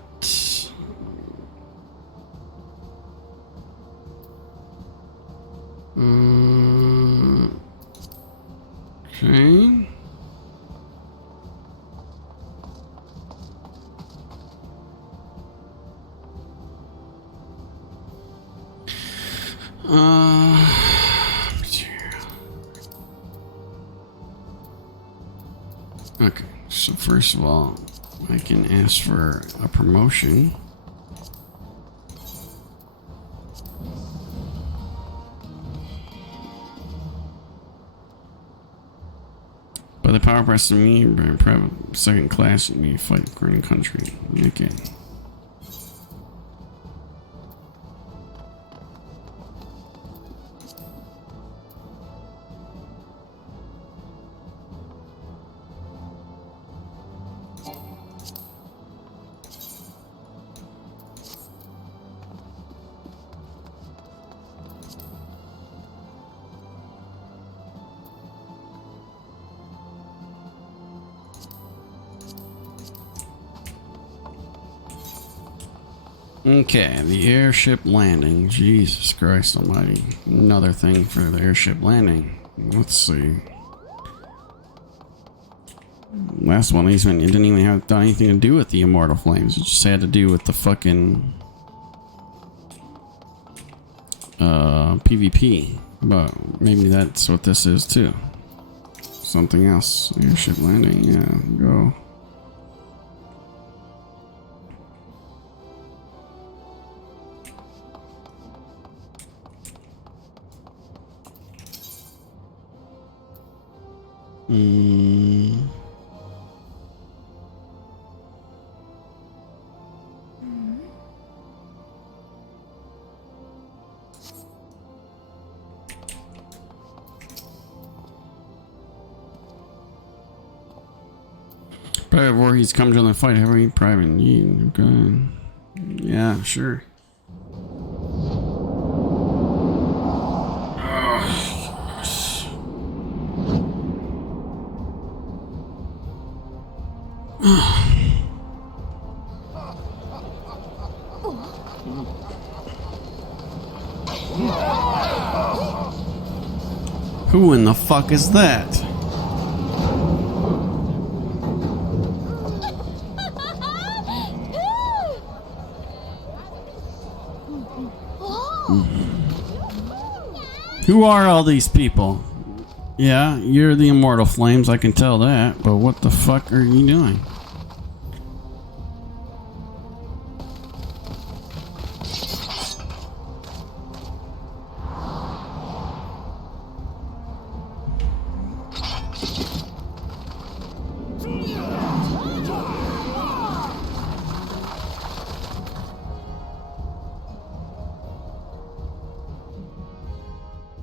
Okay. Okay, so first of all, I can ask for a promotion. By the power press to me, private second class, and me fight Green Country. Okay. Okay, the airship landing. Jesus Christ almighty. Another thing for the airship landing. Let's see. Last one, it didn't even have done anything to do with the Immortal Flames. It just had to do with the fucking PvP. But maybe that's what this is too. Something else. Airship landing, yeah, go. Private Voorhees come to the fight. Heavy Private. Okay. Yeah, sure. Who in the fuck is that? Who are all these people? Yeah, you're the Immortal Flames, I can tell that, but what the fuck are you doing?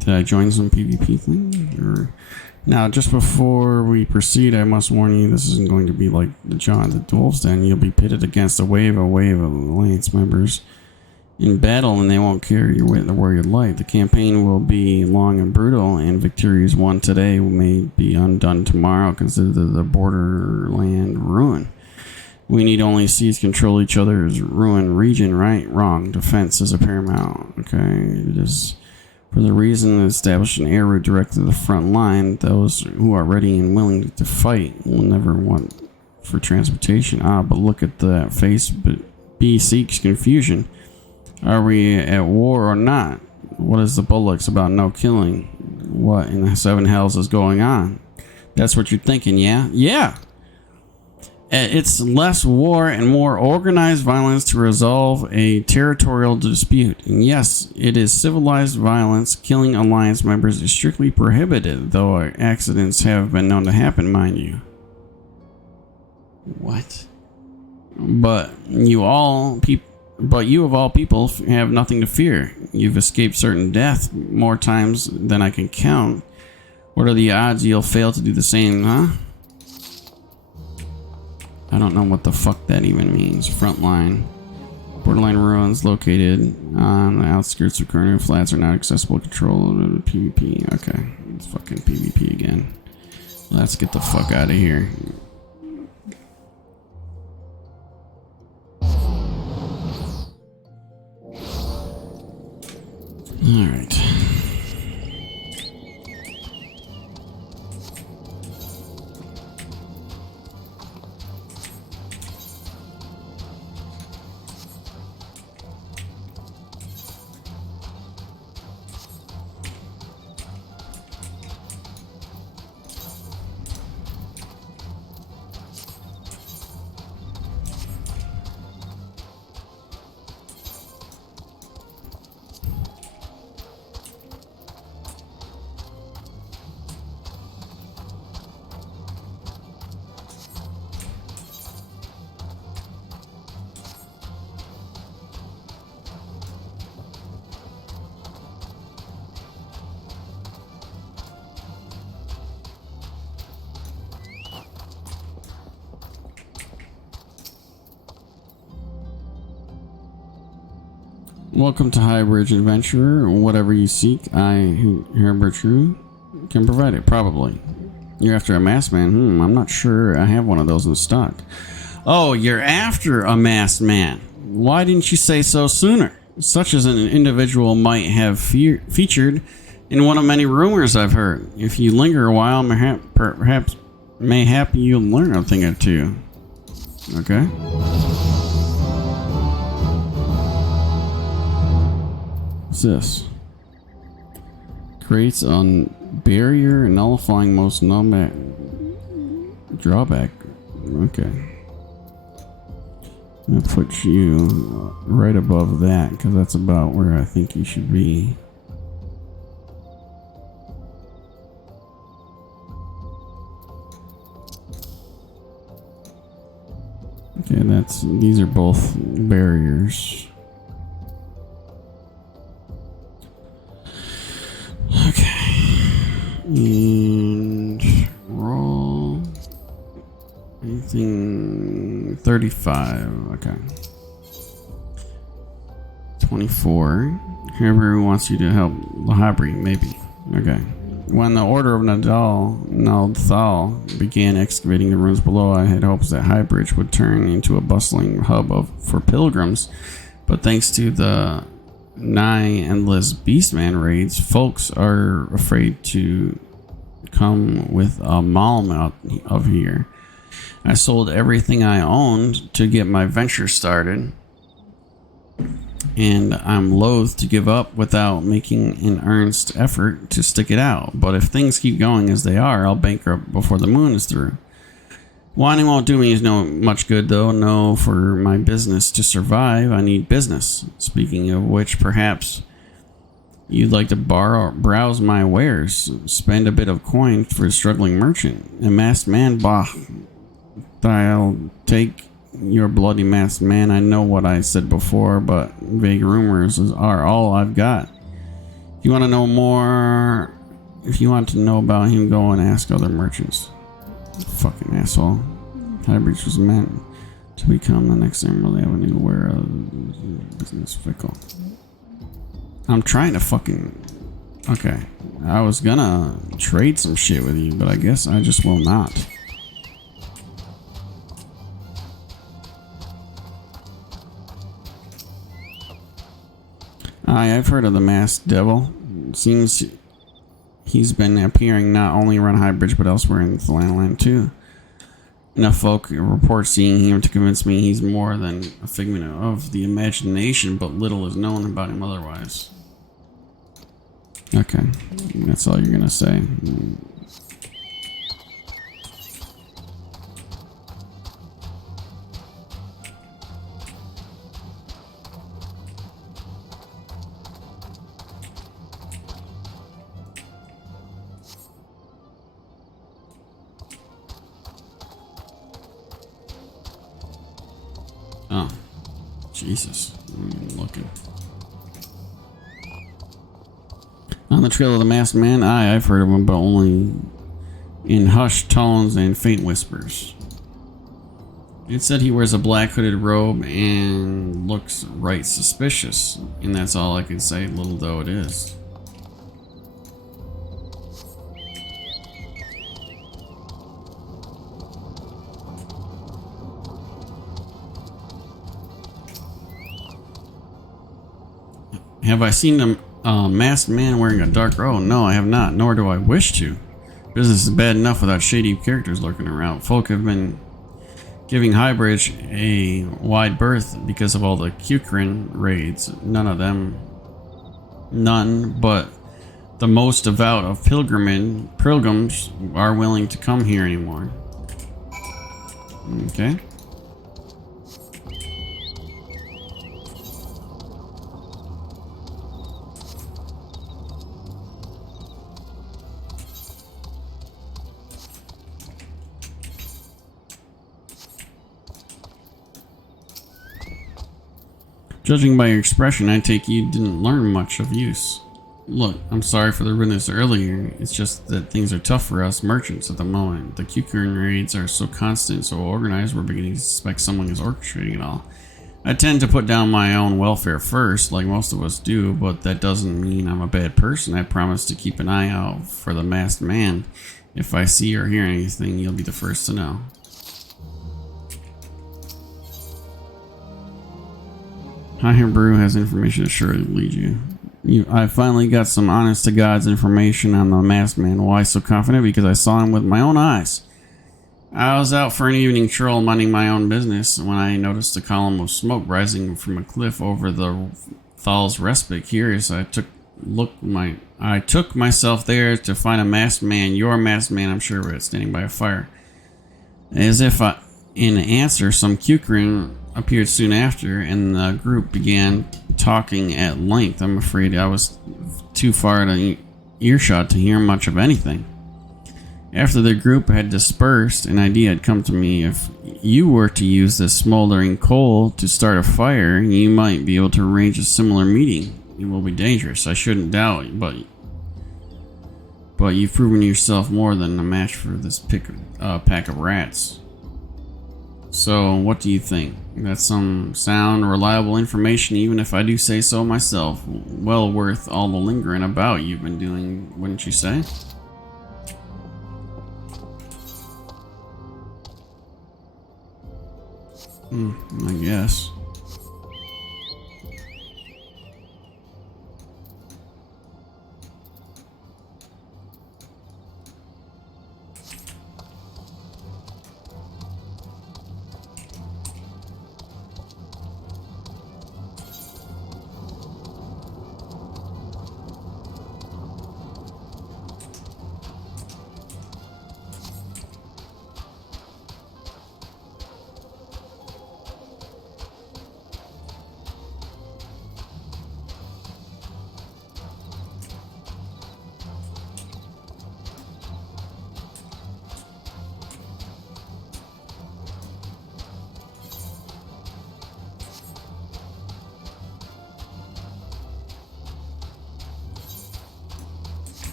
Did I join some PvP thing? Or... Now, just before we proceed, I must warn you, this isn't going to be like the John the Wolf's Den. You'll be pitted against a wave of Alliance members in battle, and they won't carry your weight in the warrior light. The campaign will be long and brutal, and victories won today may be undone tomorrow, considered the borderland ruin. We need only seize control each other's ruined region, right? Wrong. Defense is a paramount. Okay, it is... For the reason to establish an air route direct to the front line, those who are ready and willing to fight will never want for transportation. But look at that face. But B seeks confusion. Are we at war or not? What is the bullocks about no killing? What in the seven hells is going on? That's what you're thinking, yeah? Yeah! It's less war and more organized violence to resolve a territorial dispute. And yes, it is civilized violence. Killing Alliance members is strictly prohibited, though accidents have been known to happen, mind you. What? But you of all people have nothing to fear. You've escaped certain death more times than I can count. What are the odds you'll fail to do the same, huh? I don't know what the fuck that even means. Frontline. Borderline ruins located on the outskirts of Corner Flats are not accessible. Control PvP. Okay. It's fucking PvP again. Let's get the fuck out of here. Alright. Welcome to Highbridge Adventurer. Whatever you seek, Herbert True, can provide it, probably. You're after a masked man? I'm not sure I have one of those in stock. Oh, you're after a masked man. Why didn't you say so sooner? Such as an individual might have featured in one of many rumors I've heard. If you linger a while, perhaps mayhap you'll learn a thing or two. Okay. What's this? Creates a barrier nullifying most drawback. Okay. I'll put you right above that because that's about where I think you should be. Okay, these are both barriers. Okay. And roll anything 35. Okay. 24. Whoever wants you to help Lahabri, maybe. Okay. When the Order of Nalthal began excavating the ruins below, I had hopes that Highbridge would turn into a bustling hub for pilgrims, but thanks to the nigh endless Beastman raids, folks are afraid to come with a malm out of here. I sold everything I owned to get my venture started, and I'm loath to give up without making an earnest effort to stick it out. But if things keep going as they are, I'll bankrupt before the moon is through. Whining won't do me no much good, though. No, for my business to survive, I need business. Speaking of which, perhaps you'd like to browse my wares, spend a bit of coin for a struggling merchant. A masked man, bah. I'll take your bloody masked man. I know what I said before, but vague rumors are all I've got. If you want to know more, if you want to know about him, go and ask other merchants. Fucking asshole. Highbridge was meant to become the next Emerald Avenue where business fickle. I'm trying to fucking... Okay. I was gonna trade some shit with you, but I guess I just will not. I've heard of the Masked Devil. Seems he's been appearing not only around Highbridge but elsewhere in Thanalan too. Enough folk report seeing him to convince me he's more than a figment of the imagination, but little is known about him otherwise. Okay, that's all you're gonna say. Jesus. I'm looking. On the trail of the masked man? Aye, I've heard of him, but only in hushed tones and faint whispers. It said he wears a black hooded robe and looks right suspicious. And that's all I can say, little though it is. Have I seen a masked man wearing a dark robe? No, I have not, nor do I wish to. Business is bad enough without shady characters lurking around. Folk have been giving Highbridge a wide berth because of all the Kukrin raids. None but the most devout of pilgrims are willing to come here anymore. Okay. Judging by your expression, I take you didn't learn much of use. Look, I'm sorry for the rudeness earlier. It's just that things are tough for us merchants at the moment. The Kukrin raids are so constant, so organized, we're beginning to suspect someone is orchestrating it all. I tend to put down my own welfare first, like most of us do, but that doesn't mean I'm a bad person. I promise to keep an eye out for the masked man. If I see or hear anything, you'll be the first to know. Higher Brew has information to surely lead you. I finally got some honest to God's information on the masked man. Why so confident? Because I saw him with my own eyes. I was out for an evening stroll minding my own business when I noticed a column of smoke rising from a cliff over the Thal's Respite. Curious, I took myself there to find a masked man, your masked man, I'm sure, standing by a fire. As if in answer, some Kukrin appeared soon after, and the group began talking at length. I'm afraid I was too far to earshot to hear much of anything. After the group had dispersed, an idea had come to me. If you were to use this smoldering coal to start a fire, you might be able to arrange a similar meeting. It will be dangerous, I shouldn't doubt, but you've proven yourself more than a match for this pack of rats. So, what do you think? That's some sound, reliable information, even if I do say so myself. Well worth all the lingering about you've been doing, wouldn't you say? I guess.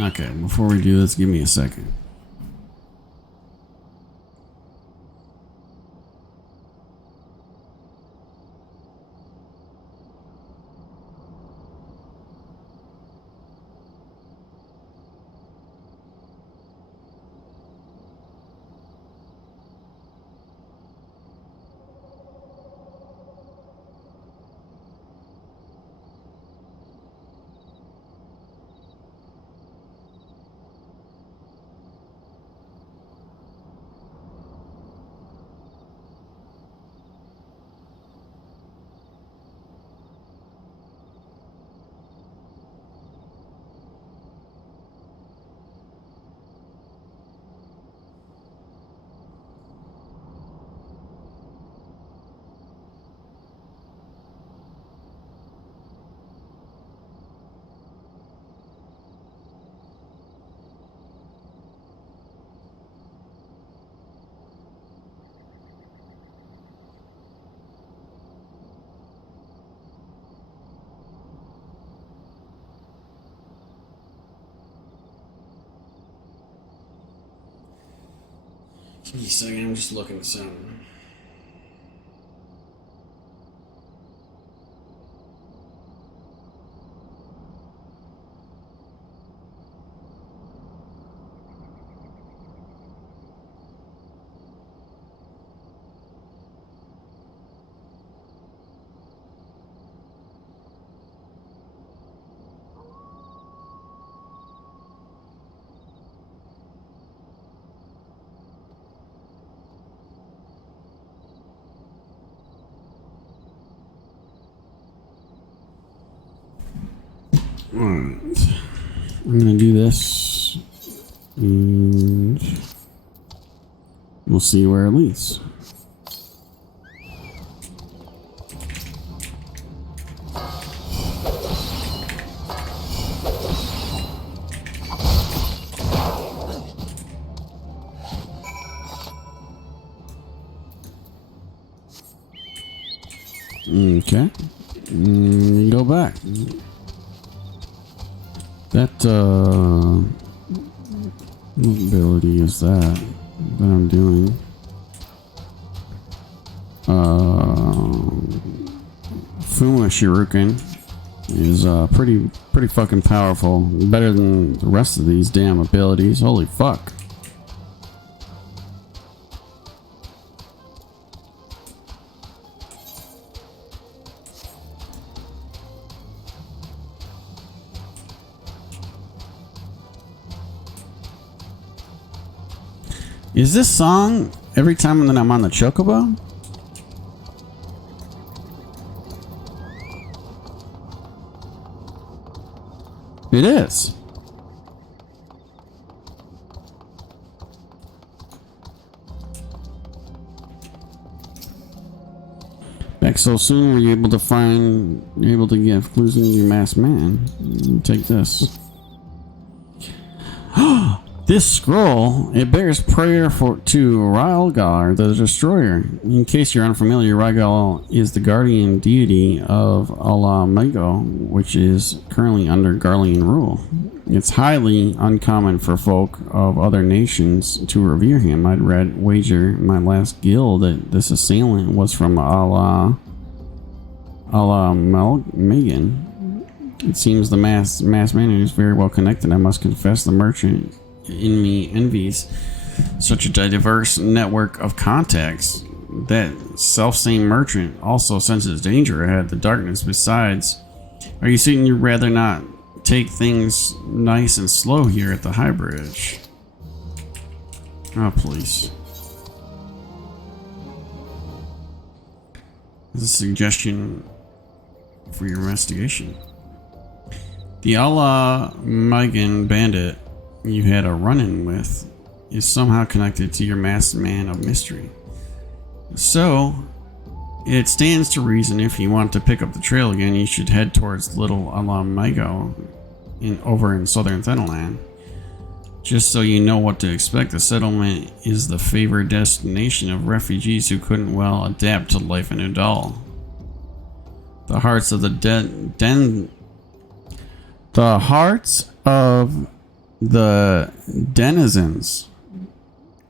Okay, before we do this, give me a second. Give me a second, I'm just looking at something. Alright. I'm gonna do this. And we'll see where it leads. Okay. Go back. That, what ability is that I'm doing? Fuma Shuriken is, pretty fucking powerful. Better than the rest of these damn abilities. Holy fuck. Is this song every time that I'm on the Chocobo? It is. Back so soon, were you able to get clues into your masked man? Take this. This scroll, it bears prayer to Rylgar, the Destroyer. In case you're unfamiliar, Rylgar is the guardian deity of Ala Mhigo, which is currently under Garlean rule. It's highly uncommon for folk of other nations to revere him. I'd wager my last guild that this assailant was from Ala Megan. It seems the masked man is very well connected. I must confess, the merchant in me envies such a diverse network of contacts. That self-same merchant also senses danger ahead, the darkness. Besides, are you certain you'd rather not take things nice and slow here at the High Bridge? Oh, please. This is a suggestion for your investigation. The Ala Mhigan bandit you had a run-in with is somehow connected to your masked man of mystery. So, it stands to reason if you want to pick up the trail again, you should head towards Little Ala Mhigo over in southern Thanalan. Just so you know what to expect, the settlement is the favored destination of refugees who couldn't well adapt to life in Udal. The hearts of the denizens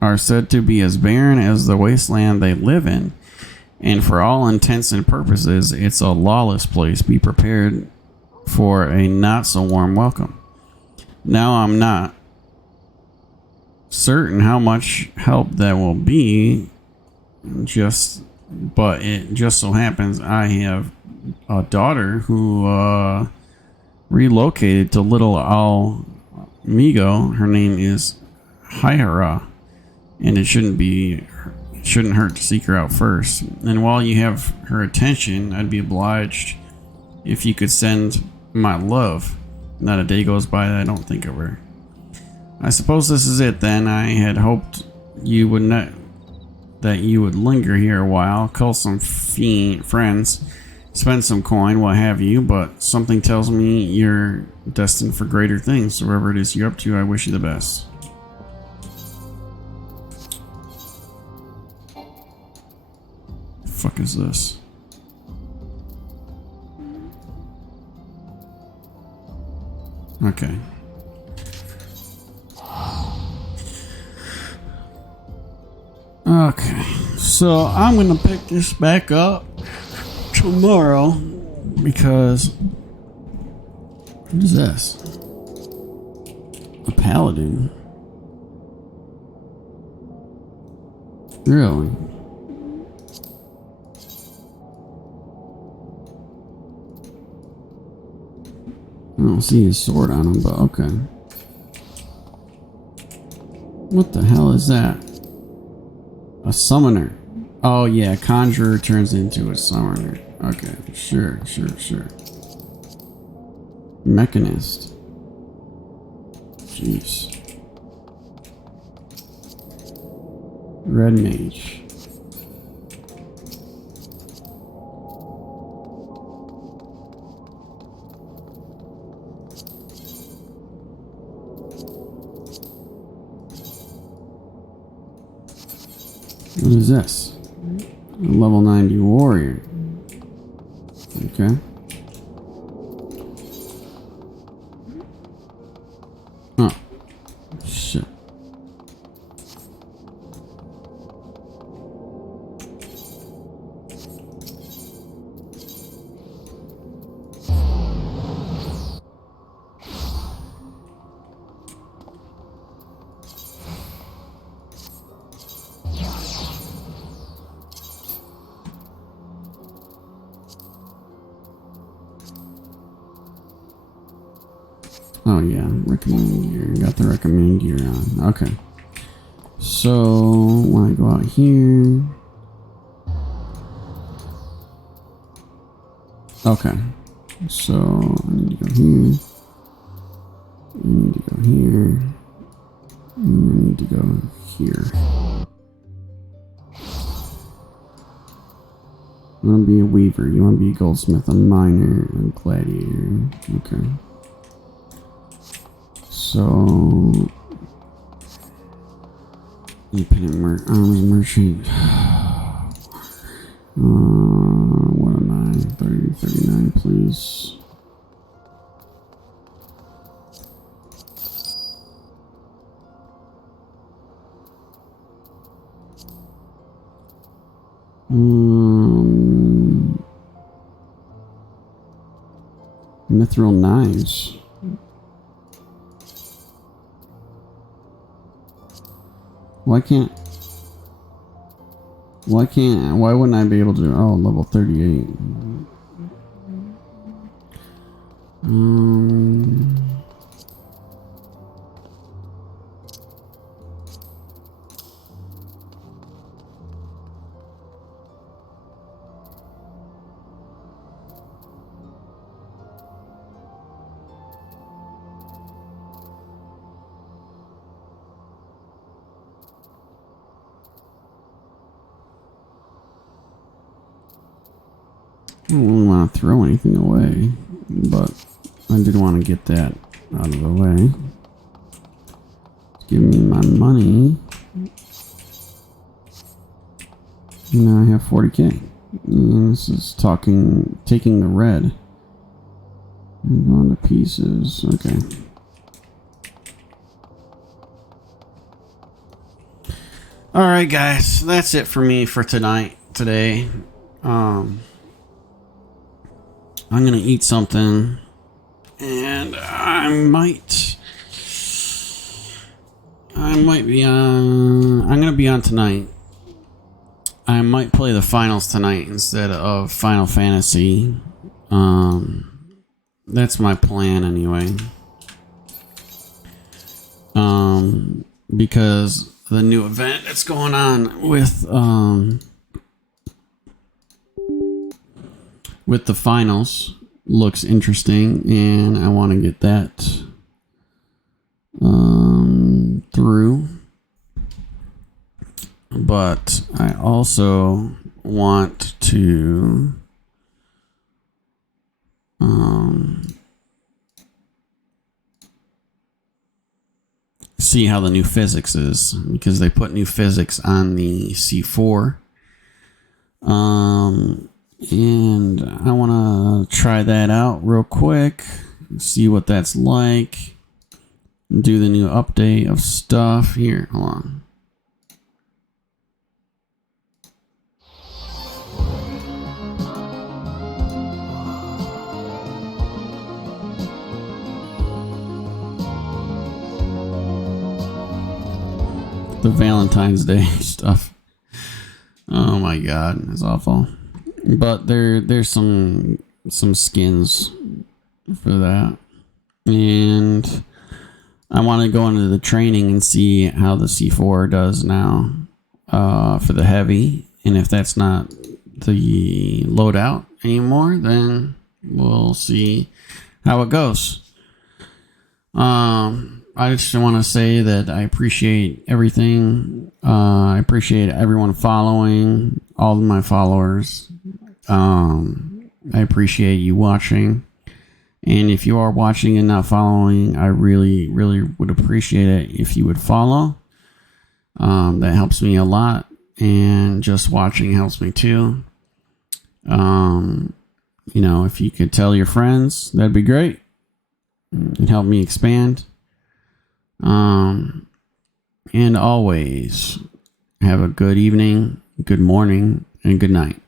are said to be as barren as the wasteland they live in, and for all intents and purposes, it's a lawless place. Be prepared for a not so warm welcome. Now, I'm not certain how much help that will be, but it just so happens I have a daughter who relocated to Little Al Mhigo. Her name is Hyra, and it shouldn't hurt to seek her out first. And while you have her attention, I'd be obliged if you could send my love. Not a day goes by that I don't think of her. I suppose this is it then. I had hoped you would linger here a while, call some friends, spend some coin, what have you, but something tells me you're destined for greater things. So whatever it is you're up to, I wish you the best. The fuck is this? Okay. Okay, so I'm gonna pick this back up tomorrow because what is this? A paladin? Really? I don't see his sword on him, but okay. What the hell is that? A summoner. Oh yeah, conjurer turns into a summoner. Okay, sure. Mechanist. Jeez. Red mage. What is this? A level 90 warrior. Okay. Oh. Shit. Oh yeah, recommend gear. Got the recommend gear on. Okay. So when I go out here. Okay. So I need to go here. I need to go here. And I need to go here. You want to be a weaver. You want to be a goldsmith, a miner, a gladiator. Okay. So, independent arms merchant. What am I? 30, 39, please. Mithril knives. Why wouldn't I be able to? Oh, level 38. I don't want to throw anything away, but I did want to get that out of the way. Give me my money. Now I have 40k. And this is taking the red. And going to pieces. Okay. Alright guys, that's it for me for today. I'm gonna eat something, and I'm gonna be on tonight. I might play the finals tonight instead of Final Fantasy. That's my plan anyway. Because the new event that's going on with the finals looks interesting, and I want to get that through. But I also want to see how the new physics is, because they put new physics on the C4. And I want to try that out real quick, see what that's like, do the new update of stuff. Here, hold on. the Valentine's Day stuff. Oh my god, it's awful. But there's some skins for that. And I want to go into the training and see how the C4 does now for the heavy. And if that's not the loadout anymore, then we'll see how it goes. I just want to say that I appreciate everything. I appreciate everyone following, all of my followers. I appreciate you watching. And if you are watching and not following, I really, really would appreciate it if you would follow. That helps me a lot. And just watching helps me too. You know, if you could tell your friends, that'd be great. It'd help me expand. And always have a good evening, good morning, and good night.